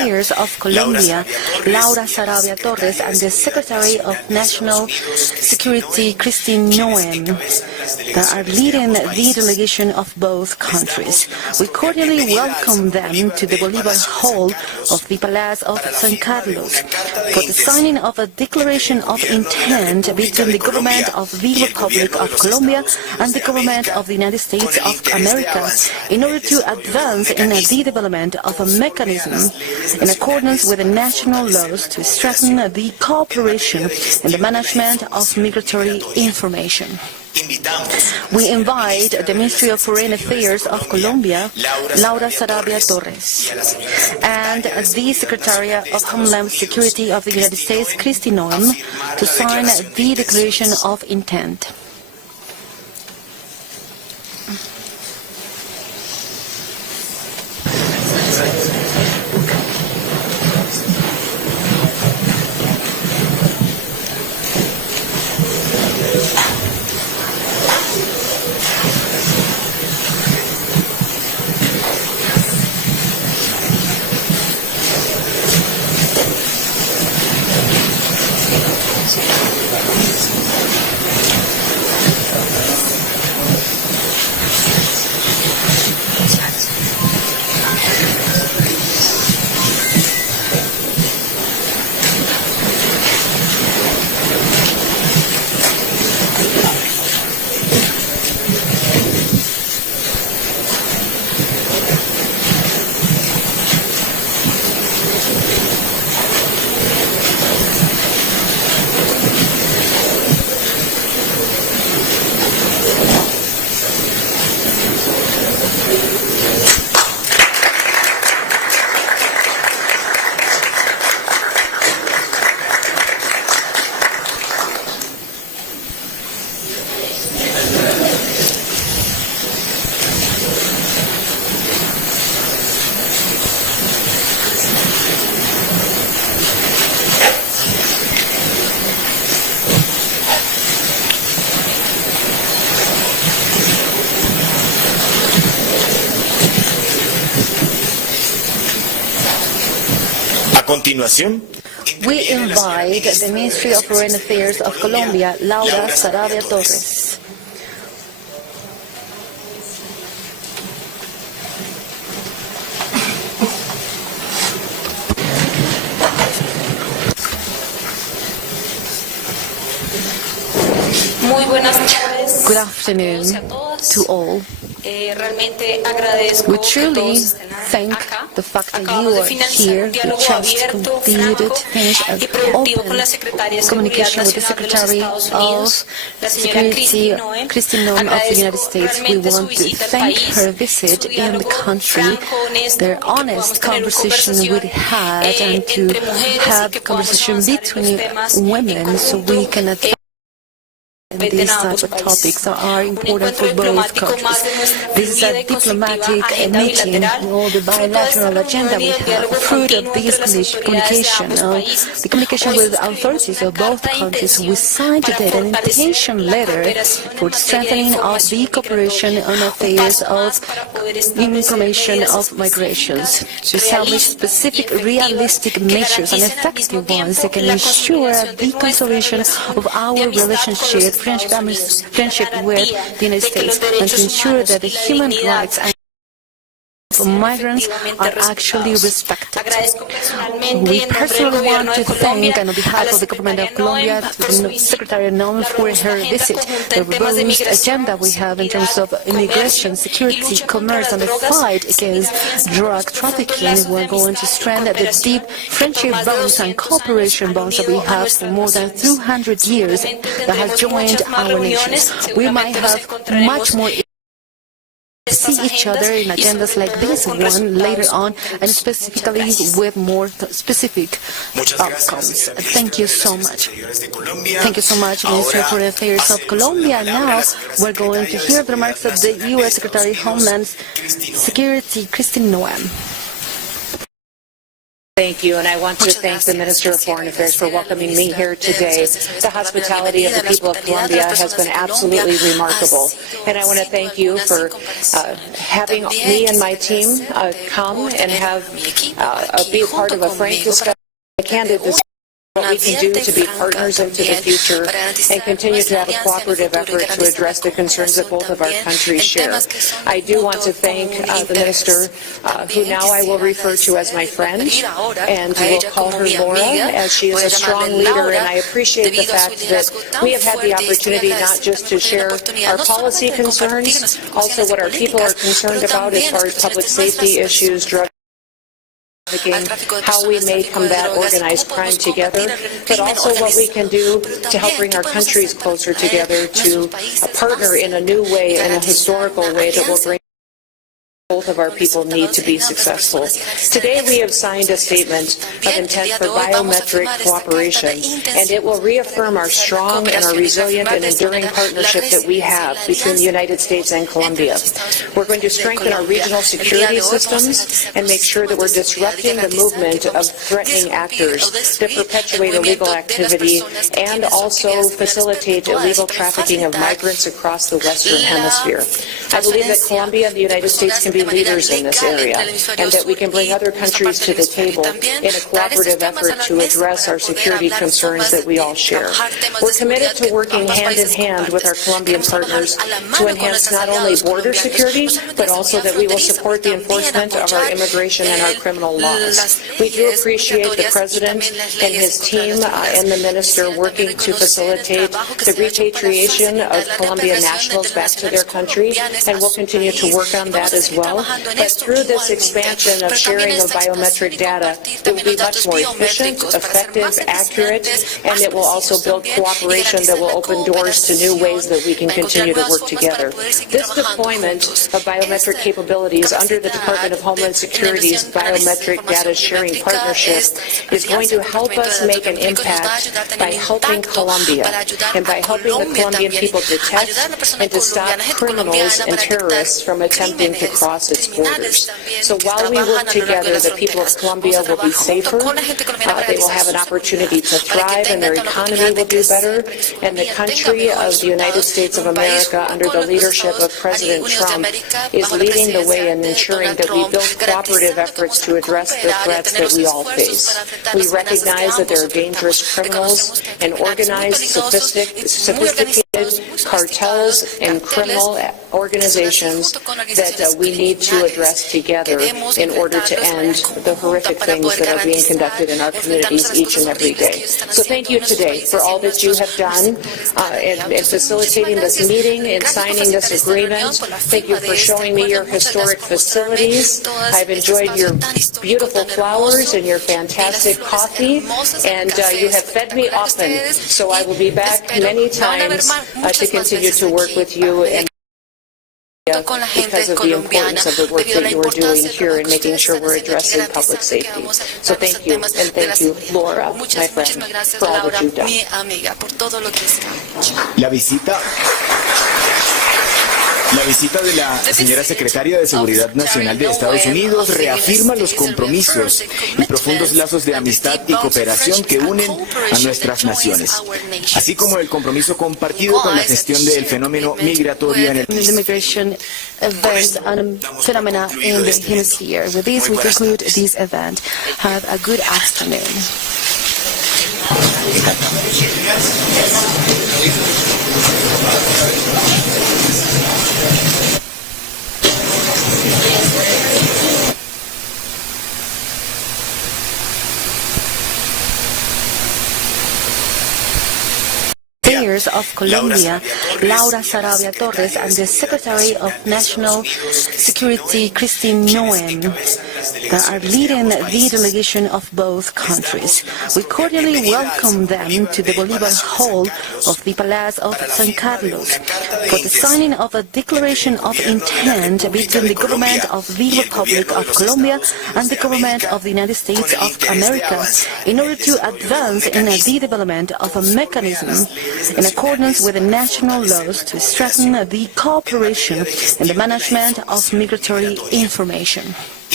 Affairs of Colombia, Laura Sarabia Torres, and the Secretary of National Security, Kristi Noem, that are leading the delegation of both countries. We cordially welcome them to the Bolivar Hall of the Palace of San Carlos for the signing of a declaration of intent between the government of the Republic of Colombia and the government of the United States of America in order to advance in the development of a mechanism in accordance with the national laws to strengthen the cooperation in the management of migratory information. We invite the Ministry of Foreign Affairs of Colombia, Laura Sarabia Torres, and the Secretary of Homeland Security of the United States, Kristi Noem, to sign the Declaration of Intent. A continuación, We invite the Ministry of Foreign Affairs of Colombia, Laura Sarabia Torres. Muy buenas tardes. Good afternoon to all. We truly thank the fact that you are here. We just completed, finished an open communication with the Secretary of Security, Kristi Noem of the United States. We want to thank her visit in the country, their honest conversation we had, and to have conversation between women so we can advance these types of topics that are important for both countries. This is a diplomatic meeting with all the bilateral agenda we have. Fruit of this communication, the communication with the authorities of both countries, we signed today an invitation letter for the strengthening of the cooperation on affairs of information of migrations, to establish specific realistic measures and effective ones that can ensure the consolidation of our relationship, friendship with the United States, and to ensure that the human rights and of migrants are actually respected. We personally want to thank, and on behalf of the government of Colombia, the Secretary Noem for her visit. The robust agenda we have in terms of immigration, security, commerce, and the fight against drug trafficking. We're going to strengthen the deep friendship bonds and cooperation bonds that we have for more than 200 years that have joined our nations. We might have much more see each other in agendas like this one later on, and specifically with more specific outcomes. Thank you so much. Thank you so much, Minister of Foreign Affairs of Colombia. Now we're going to hear the remarks of the U.S. Secretary of Homeland Security, Kristi Noem. Thank you, and I want to thank the Minister of Foreign Affairs for welcoming me here today. The hospitality of the people of Colombia has been absolutely remarkable, and I want to thank you for having me and my team come and be a part of a frank discussion, a candid discussion. What we can do to be partners into the future and continue to have a cooperative effort to address the concerns that both of our countries share. I do want to thank the Minister, who now I will refer to as my friend, and will call her Laura, as she is a strong leader, and I appreciate the fact that we have had the opportunity not just to share our policy concerns, also what our people are concerned about as far as public safety issues, drug how we may combat organized crime together, but also what we can do to help bring our countries closer together to partner in a new way, in a historical way that will bring both of our people need to be successful. Today we have signed a statement of intent for biometric cooperation, and it will reaffirm our strong and our resilient and enduring partnership that we have between the United States and Colombia. We're going to strengthen our regional security systems and make sure that we're disrupting the movement of threatening actors that perpetuate illegal activity and also facilitate illegal trafficking of migrants across the Western Hemisphere. I believe that Colombia and the United States can be leaders in this area, and that we can bring other countries to the table in a cooperative effort to address our security concerns that we all share. We're committed to working hand in hand with our Colombian partners to enhance not only border security, but also that we will support the enforcement of our immigration and our criminal laws. We do appreciate the President and his team and the Minister working to facilitate the repatriation of Colombian nationals back to their country, and we'll continue to work on that as well. But through this expansion of sharing of biometric data, it will be much more efficient, effective, accurate, and it will also build cooperation that will open doors to new ways that we can continue to work together. This deployment of biometric capabilities under the Department of Homeland Security's Biometric Data Sharing Partnership is going to help us make an impact by helping Colombia and by helping the Colombian people detect and to stop criminals and terrorists from attempting to cross its borders. So while we work together, the people of Colombia will be safer, they will have an opportunity to thrive, and their economy will do better, and the country of the United States of America, under the leadership of President Trump, is leading the way in ensuring that we build cooperative efforts to address the threats that we all face. We recognize that there are dangerous criminals and organized, sophisticated cartels and criminal organizations that we need to address together in order to end the horrific things that are being conducted in our communities each and every day. So thank you today for all that you have done in facilitating this meeting and signing this agreement. Thank you for showing me your historic facilities. I've enjoyed your beautiful flowers and your fantastic coffee, and you have fed me often, so I will be back many times to continue to work with you and because of the importance of the work that you are doing here in making sure we're addressing public safety. So thank you, and thank you, Laura, my friend, for all that you've done. La visita de la señora secretaria de Seguridad Nacional de Estados Unidos reafirma los compromisos y profundos lazos de amistad y cooperación que unen a nuestras naciones, así como el compromiso compartido con la gestión del fenómeno migratorio en el immigration events and phenomena in the hemisphere. With this, we conclude this event. Have a good afternoon. Mayors of Colombia, Laura Sarabia Torres, and the Secretary of National Security, Kristi Noem, that are leading the delegation of both countries. We cordially welcome them to the Bolivar Hall of the Palace of San Carlos for the signing of a declaration of intent between the government of the Republic of Colombia and the government of the United States of America in order to advance in the development of a mechanism in accordance with the national laws to strengthen the cooperation in the management of migratory information.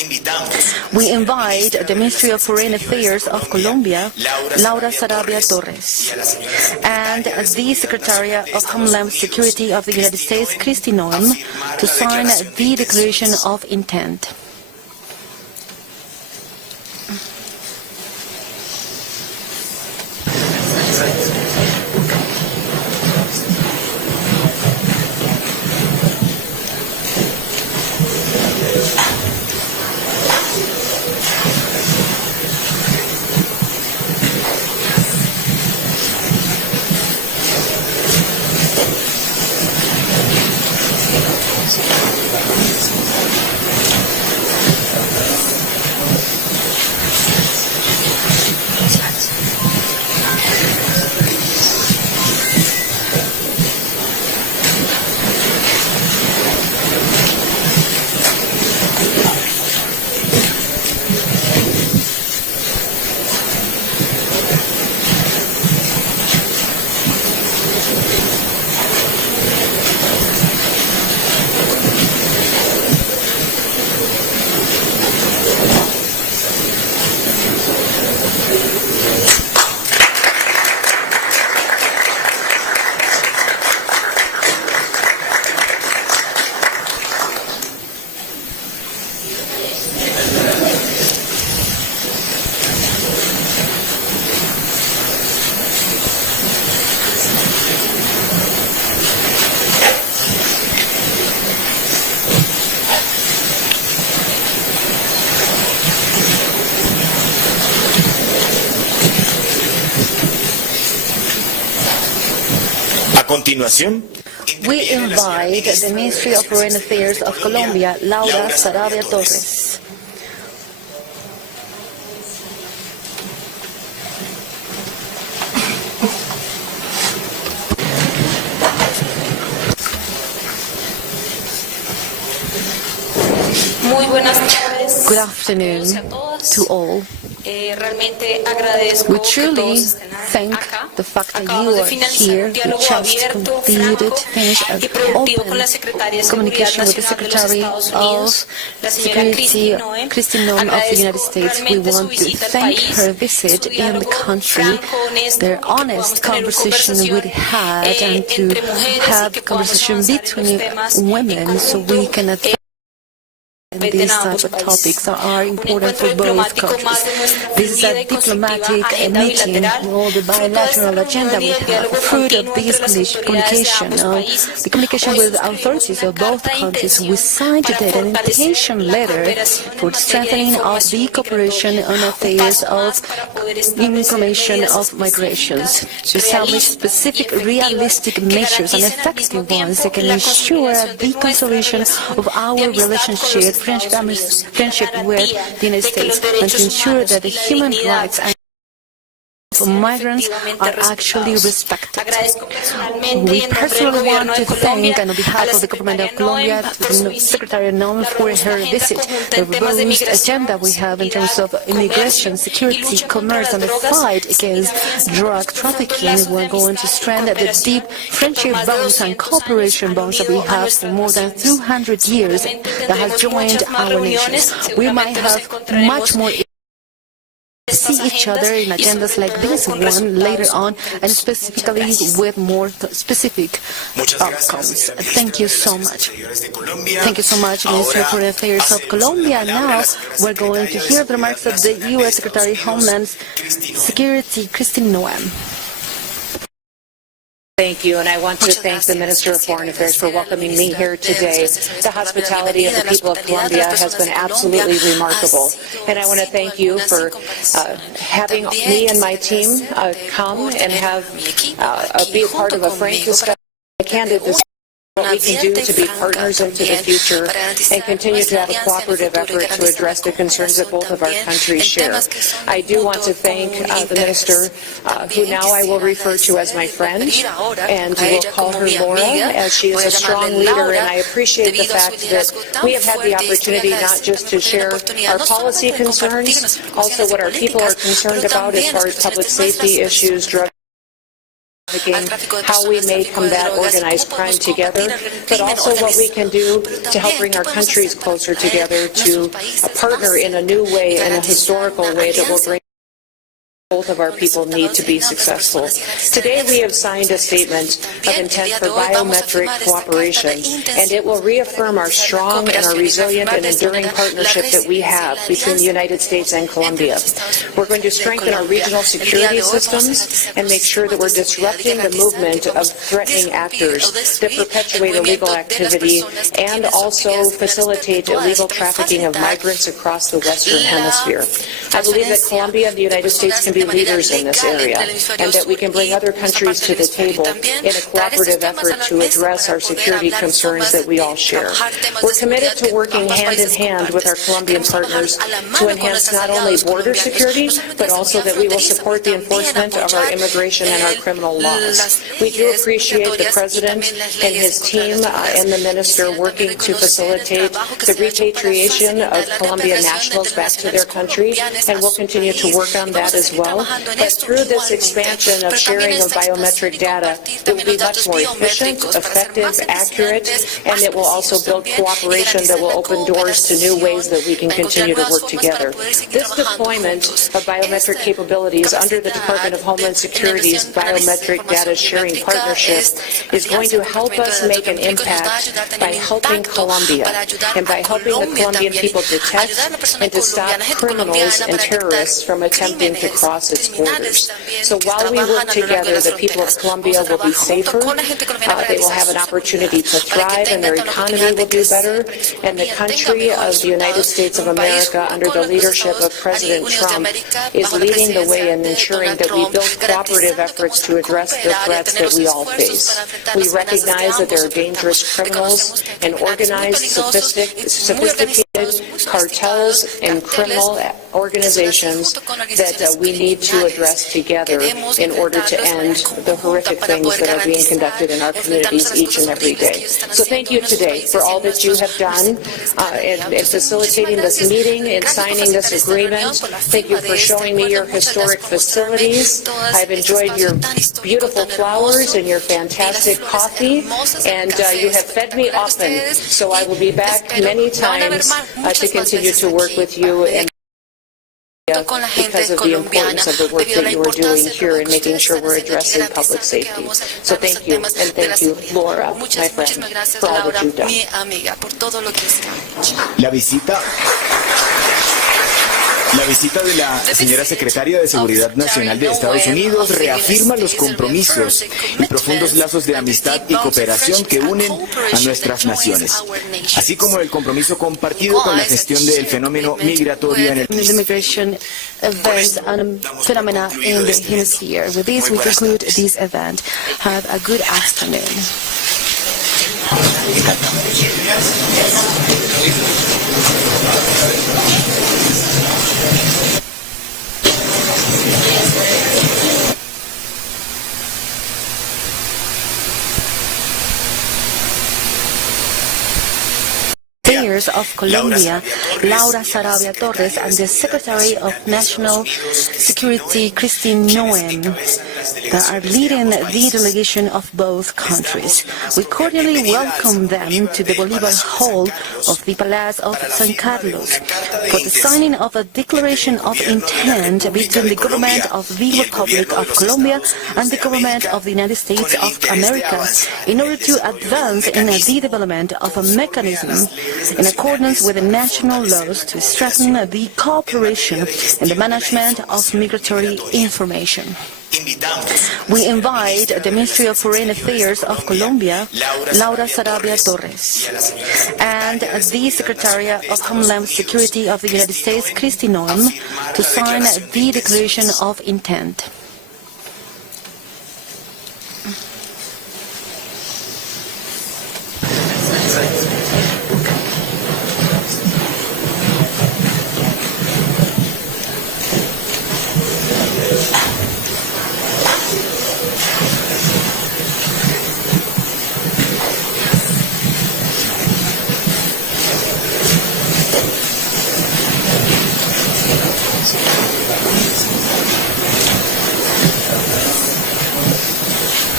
We invite the Ministry of Foreign Affairs of Colombia, Laura Sarabia Torres, and the Secretary of Homeland Security of the United States, Kristi Noem, to sign the Declaration of Intent. continuación, we invite the Ministry of Foreign Affairs of Colombia, Laura Sarabia Torres. Muy buenas tardes. Good afternoon to all. We truly thank the fact that you are here. We just finished an open communication with the Secretary of Security, Kristi Noem of the United States. We want to thank her visit in the country, their honest conversation we had, and to have conversation between women so we can advance these type of topics that are important for both countries. This is a diplomatic meeting with all the bilateral agenda we have. Fruit of this communication, the communication with the authorities of both countries, we signed today an invitation letter for the strengthening of the cooperation on affairs of information of migrations, to establish specific realistic measures and effective ones that can ensure the consolidation of our relationship, friendship with the United States, and to ensure that the human rights of migrants are actually respected. We personally want to thank, on behalf of the government of Colombia, Secretary Noem for her visit. The robust agenda we have in terms of immigration, security, commerce, and the fight against drug trafficking. We're going to strengthen the deep friendship bonds and cooperation bonds that we have for more than 200 years that has joined our nations. We might have much more see each other in agendas like this one later on, and specifically with more specific outcomes. Thank you so much. Thank you so much, Minister of Foreign Affairs of Colombia. Now we're going to hear the remarks of the U.S. Secretary of Homeland Security, Kristi Noem. Thank you, and I want to thank the Minister of Foreign Affairs for welcoming me here today. The hospitality of the people of Colombia has been absolutely remarkable, and I want to thank you for having me and my team come and have be a part of a frank discussion, a candid discussion. What we can do to be partners into the future and continue to have a cooperative effort to address the concerns that both of our countries share. I do want to thank the Minister, who now I will refer to as my friend, and will call her Laura, as she is a strong leader, and I appreciate the fact that we have had the opportunity not just to share our policy concerns, also what our people are concerned about as far as public safety issues, drug how we may combat organized crime together, but also what we can do to help bring our countries closer together to partner in a new way, in a historical way that will bring both of our people need to be successful. Today we have signed a statement of intent for biometric cooperation, and it will reaffirm our strong and our resilient and enduring partnership that we have between the United States and Colombia. We're going to strengthen our regional security systems and make sure that we're disrupting the movement of threatening actors that perpetuate illegal activity and also facilitate illegal trafficking of migrants across the Western Hemisphere. I believe that Colombia and the United States can be leaders in this area, and that we can bring other countries to the table in a cooperative effort to address our security concerns that we all share. We're committed to working hand in hand with our Colombian partners to enhance not only border security, but also that we will support the enforcement of our immigration and our criminal laws. We do appreciate the President and his team and the Minister working to facilitate the repatriation of Colombian nationals back to their country, and we'll continue to work on that as well. But through this expansion of sharing of biometric data, it will be much more efficient, effective, accurate, and it will also build cooperation that will open doors to new ways that we can continue to work together. This deployment of biometric capabilities under the Department of Homeland Security's Biometric Data Sharing Partnership is going to help us make an impact by helping Colombia and by helping the Colombian people detect and to stop criminals and terrorists from attempting to cross its borders. So while we work together, the people of Colombia will be safer, they will have an opportunity to thrive, and their economy will do better, and the country of the United States of America under the leadership of President Trump is leading the way in ensuring that we build cooperative efforts to address the threats that we all face. We recognize that there are dangerous criminals and organized, sophisticated cartels and criminal organizations that we need to address together in order to end the horrific things that are being conducted in our communities each and every day. So thank you today for all that you have done in facilitating this meeting and signing this agreement. Thank you for showing me your historic facilities. I've enjoyed your beautiful flowers and your fantastic coffee, and you have fed me often, so I will be back many times to continue to work with you and because of the importance of the work that you are doing here in making sure we're addressing public safety. So thank you, and thank you, Laura, my friend, for all that you've done. La visita de la señora secretaria de Seguridad Nacional de Estados Unidos reafirma los compromisos y profundos lazos de amistad y cooperación que unen a nuestras naciones, así como el compromiso compartido con la gestión del fenómeno migratorio en el país. Immigration events and phenomena in the hemisphere. With this, we conclude this event. Have a good afternoon. Affairs of Colombia, Laura Sarabia Torres, and the Secretary of National Security, Kristi Noem, that are leading the delegation of both countries. We cordially welcome them to the Bolivar Hall of the Palace of San Carlos for the signing of a declaration of intent between the government of the Republic of Colombia and the government of the United States of America in order to advance in the development of a mechanism in accordance with the national laws to strengthen the cooperation in the management of migratory information. We invite the Ministry of Foreign Affairs of Colombia, Laura Sarabia Torres, and the Secretary of Homeland Security of the United States, Kristi Noem, to sign the Declaration of Intent.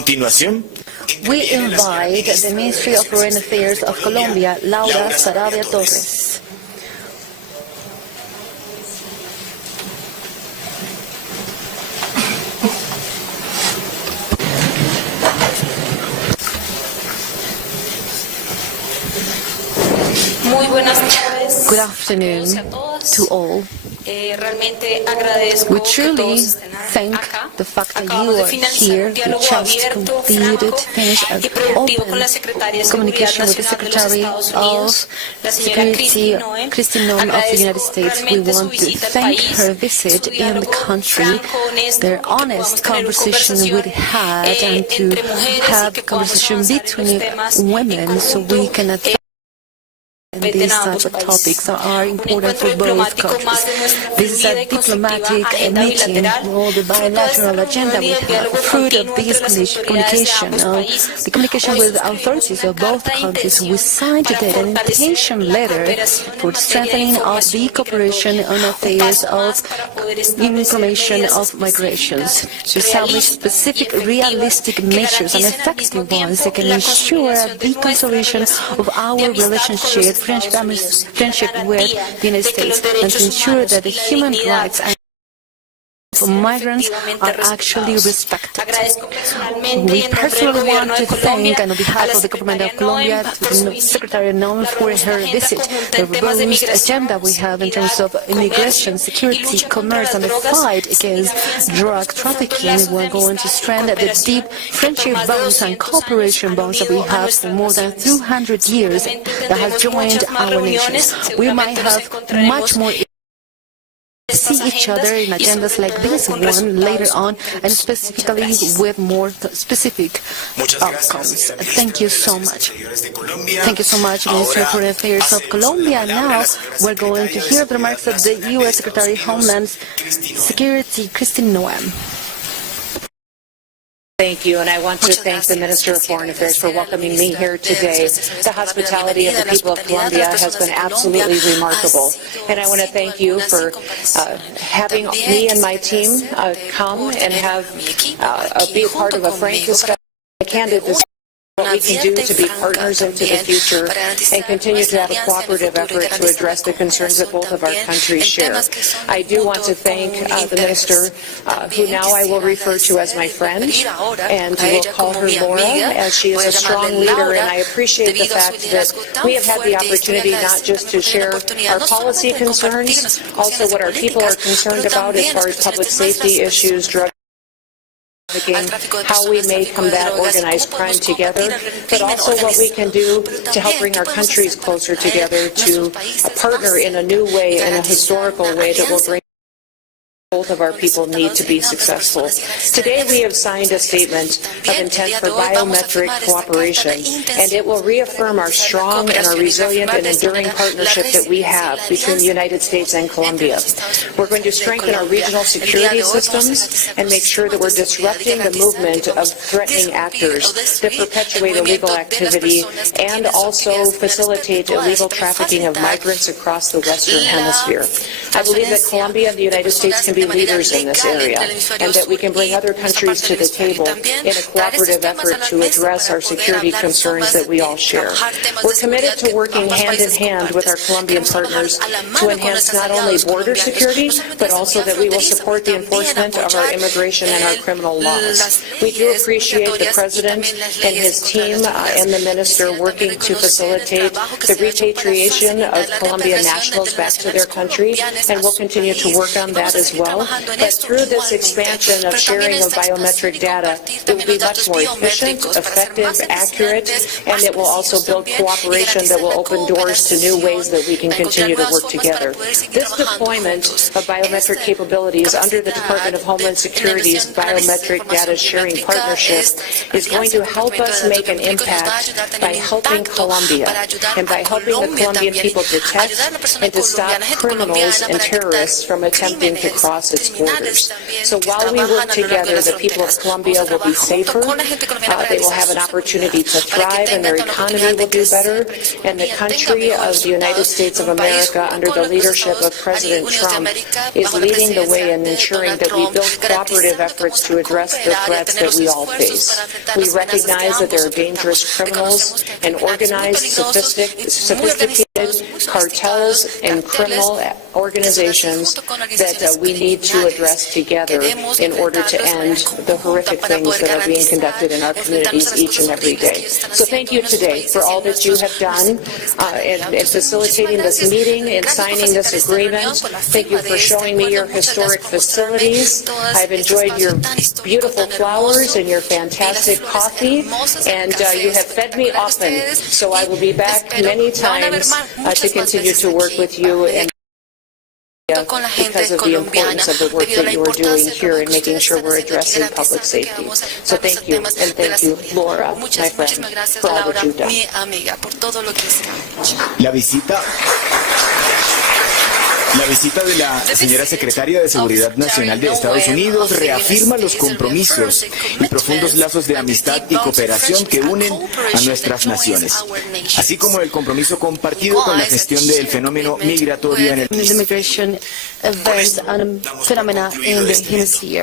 continuación, we invite the Ministry of Foreign Affairs of Colombia, Laura Sarabia Torres. Muy buenas tardes. Good afternoon to all. We truly thank the fact that you are here. We just finished an open communication with the Secretary of Security, Kristi Noem of the United States. We want to thank her visit in the country, their honest conversation we had, and to have conversation between women so we can advance. And these type of topics are important for both countries. This is a diplomatic meeting, all the bilateral agenda we have. Fruit of this communication, the communication with the authorities of both countries, we signed today an invitation letter for the strengthening of the cooperation on affairs of information of migrations, to establish specific realistic measures and effective ones that can ensure the consolidation of our relationship friendship with the United States, and to ensure that the human rights of migrants are actually respected. We personally want to thank, and on behalf of the government of Colombia, Secretary Noem for her visit. The robust agenda we have in terms of immigration, security, commerce, and the fight against drug trafficking. We're going to strengthen the deep friendship bonds and cooperation bonds that we have for more than 200 years that have joined our nations. We might have much more see each other in agendas like this one later on, and specifically with more specific outcomes. Thank you so much. Thank you so much, Minister of Foreign Affairs of Colombia. Now we're going to hear the remarks of the U.S. Secretary of Homeland Security, Kristi Noem. Thank you, and I want to thank the Minister of Foreign Affairs for welcoming me here today. The hospitality of the people of Colombia has been absolutely remarkable, and I want to thank you for having me and my team come and be a part of a frank discussion, a candid discussion. What we can do to be partners into the future and continue to have a cooperative effort to address the concerns that both of our countries share. I do want to thank the Minister, who now I will refer to as my friend, and will call her Laura, as she is a strong leader, and I appreciate the fact that we have had the opportunity not just to share our policy concerns, also what our people are concerned about as far as public safety issues, drug how we may combat organized crime together, but also what we can do to help bring our countries closer together, to partner in a new way, in a historical way that will bring both of our people need to be successful. Today we have signed a statement of intent for biometric cooperation, and it will reaffirm our strong and our resilient and enduring partnership that we have between the United States and Colombia. We're going to strengthen our regional security systems and make sure that we're disrupting the movement of threatening actors that perpetuate illegal activity and also facilitate illegal trafficking of migrants across the Western Hemisphere. I believe that Colombia and the United States can be leaders in this area, and that we can bring other countries to the table in a cooperative effort to address our security concerns that we all share. We're committed to working hand in hand with our Colombian partners to enhance not only border security, but also that we will support the enforcement of our immigration and our criminal laws. We do appreciate the President and his team and the Minister working to facilitate the repatriation of Colombian nationals back to their country, and we'll continue to work on that as well. But through this expansion of sharing of biometric data, it will be much more efficient, effective, accurate, and it will also build cooperation that will open doors to new ways that we can continue to work together. This deployment of biometric capabilities under the Department of Homeland Security's Biometric Data Sharing Partnership is going to help us make an impact by helping Colombia and by helping the Colombian people detect and to stop criminals and terrorists from attempting to cross across its borders. So while we work together, the people of Colombia will be safer, they will have an opportunity to thrive, and their economy will do better, and the country of the United States of America, under the leadership of President Trump, is leading the way in ensuring that we build cooperative efforts to address the threats that we all face. We recognize that there are dangerous criminals and organized, sophisticated cartels and criminal organizations that we need to address together in order to end the horrific things that are being conducted in our communities each and every day. So thank you today for all that you have done in facilitating this meeting and signing this agreement. Thank you for showing me your historic facilities. I've enjoyed your beautiful flowers and your fantastic coffee, and you have fed me often, so I will be back many times to continue to work with you and because of the importance of the work that you are doing here in making sure we're addressing public safety. So thank you, and thank you, Laura, my friend, for all that you've done. La visita de la señora secretaria de Seguridad Nacional de Estados Unidos reafirma los compromisos y profundos lazos de amistad y cooperación que unen a nuestras naciones, así como el compromiso compartido con la gestión del fenómeno migratorio en el país.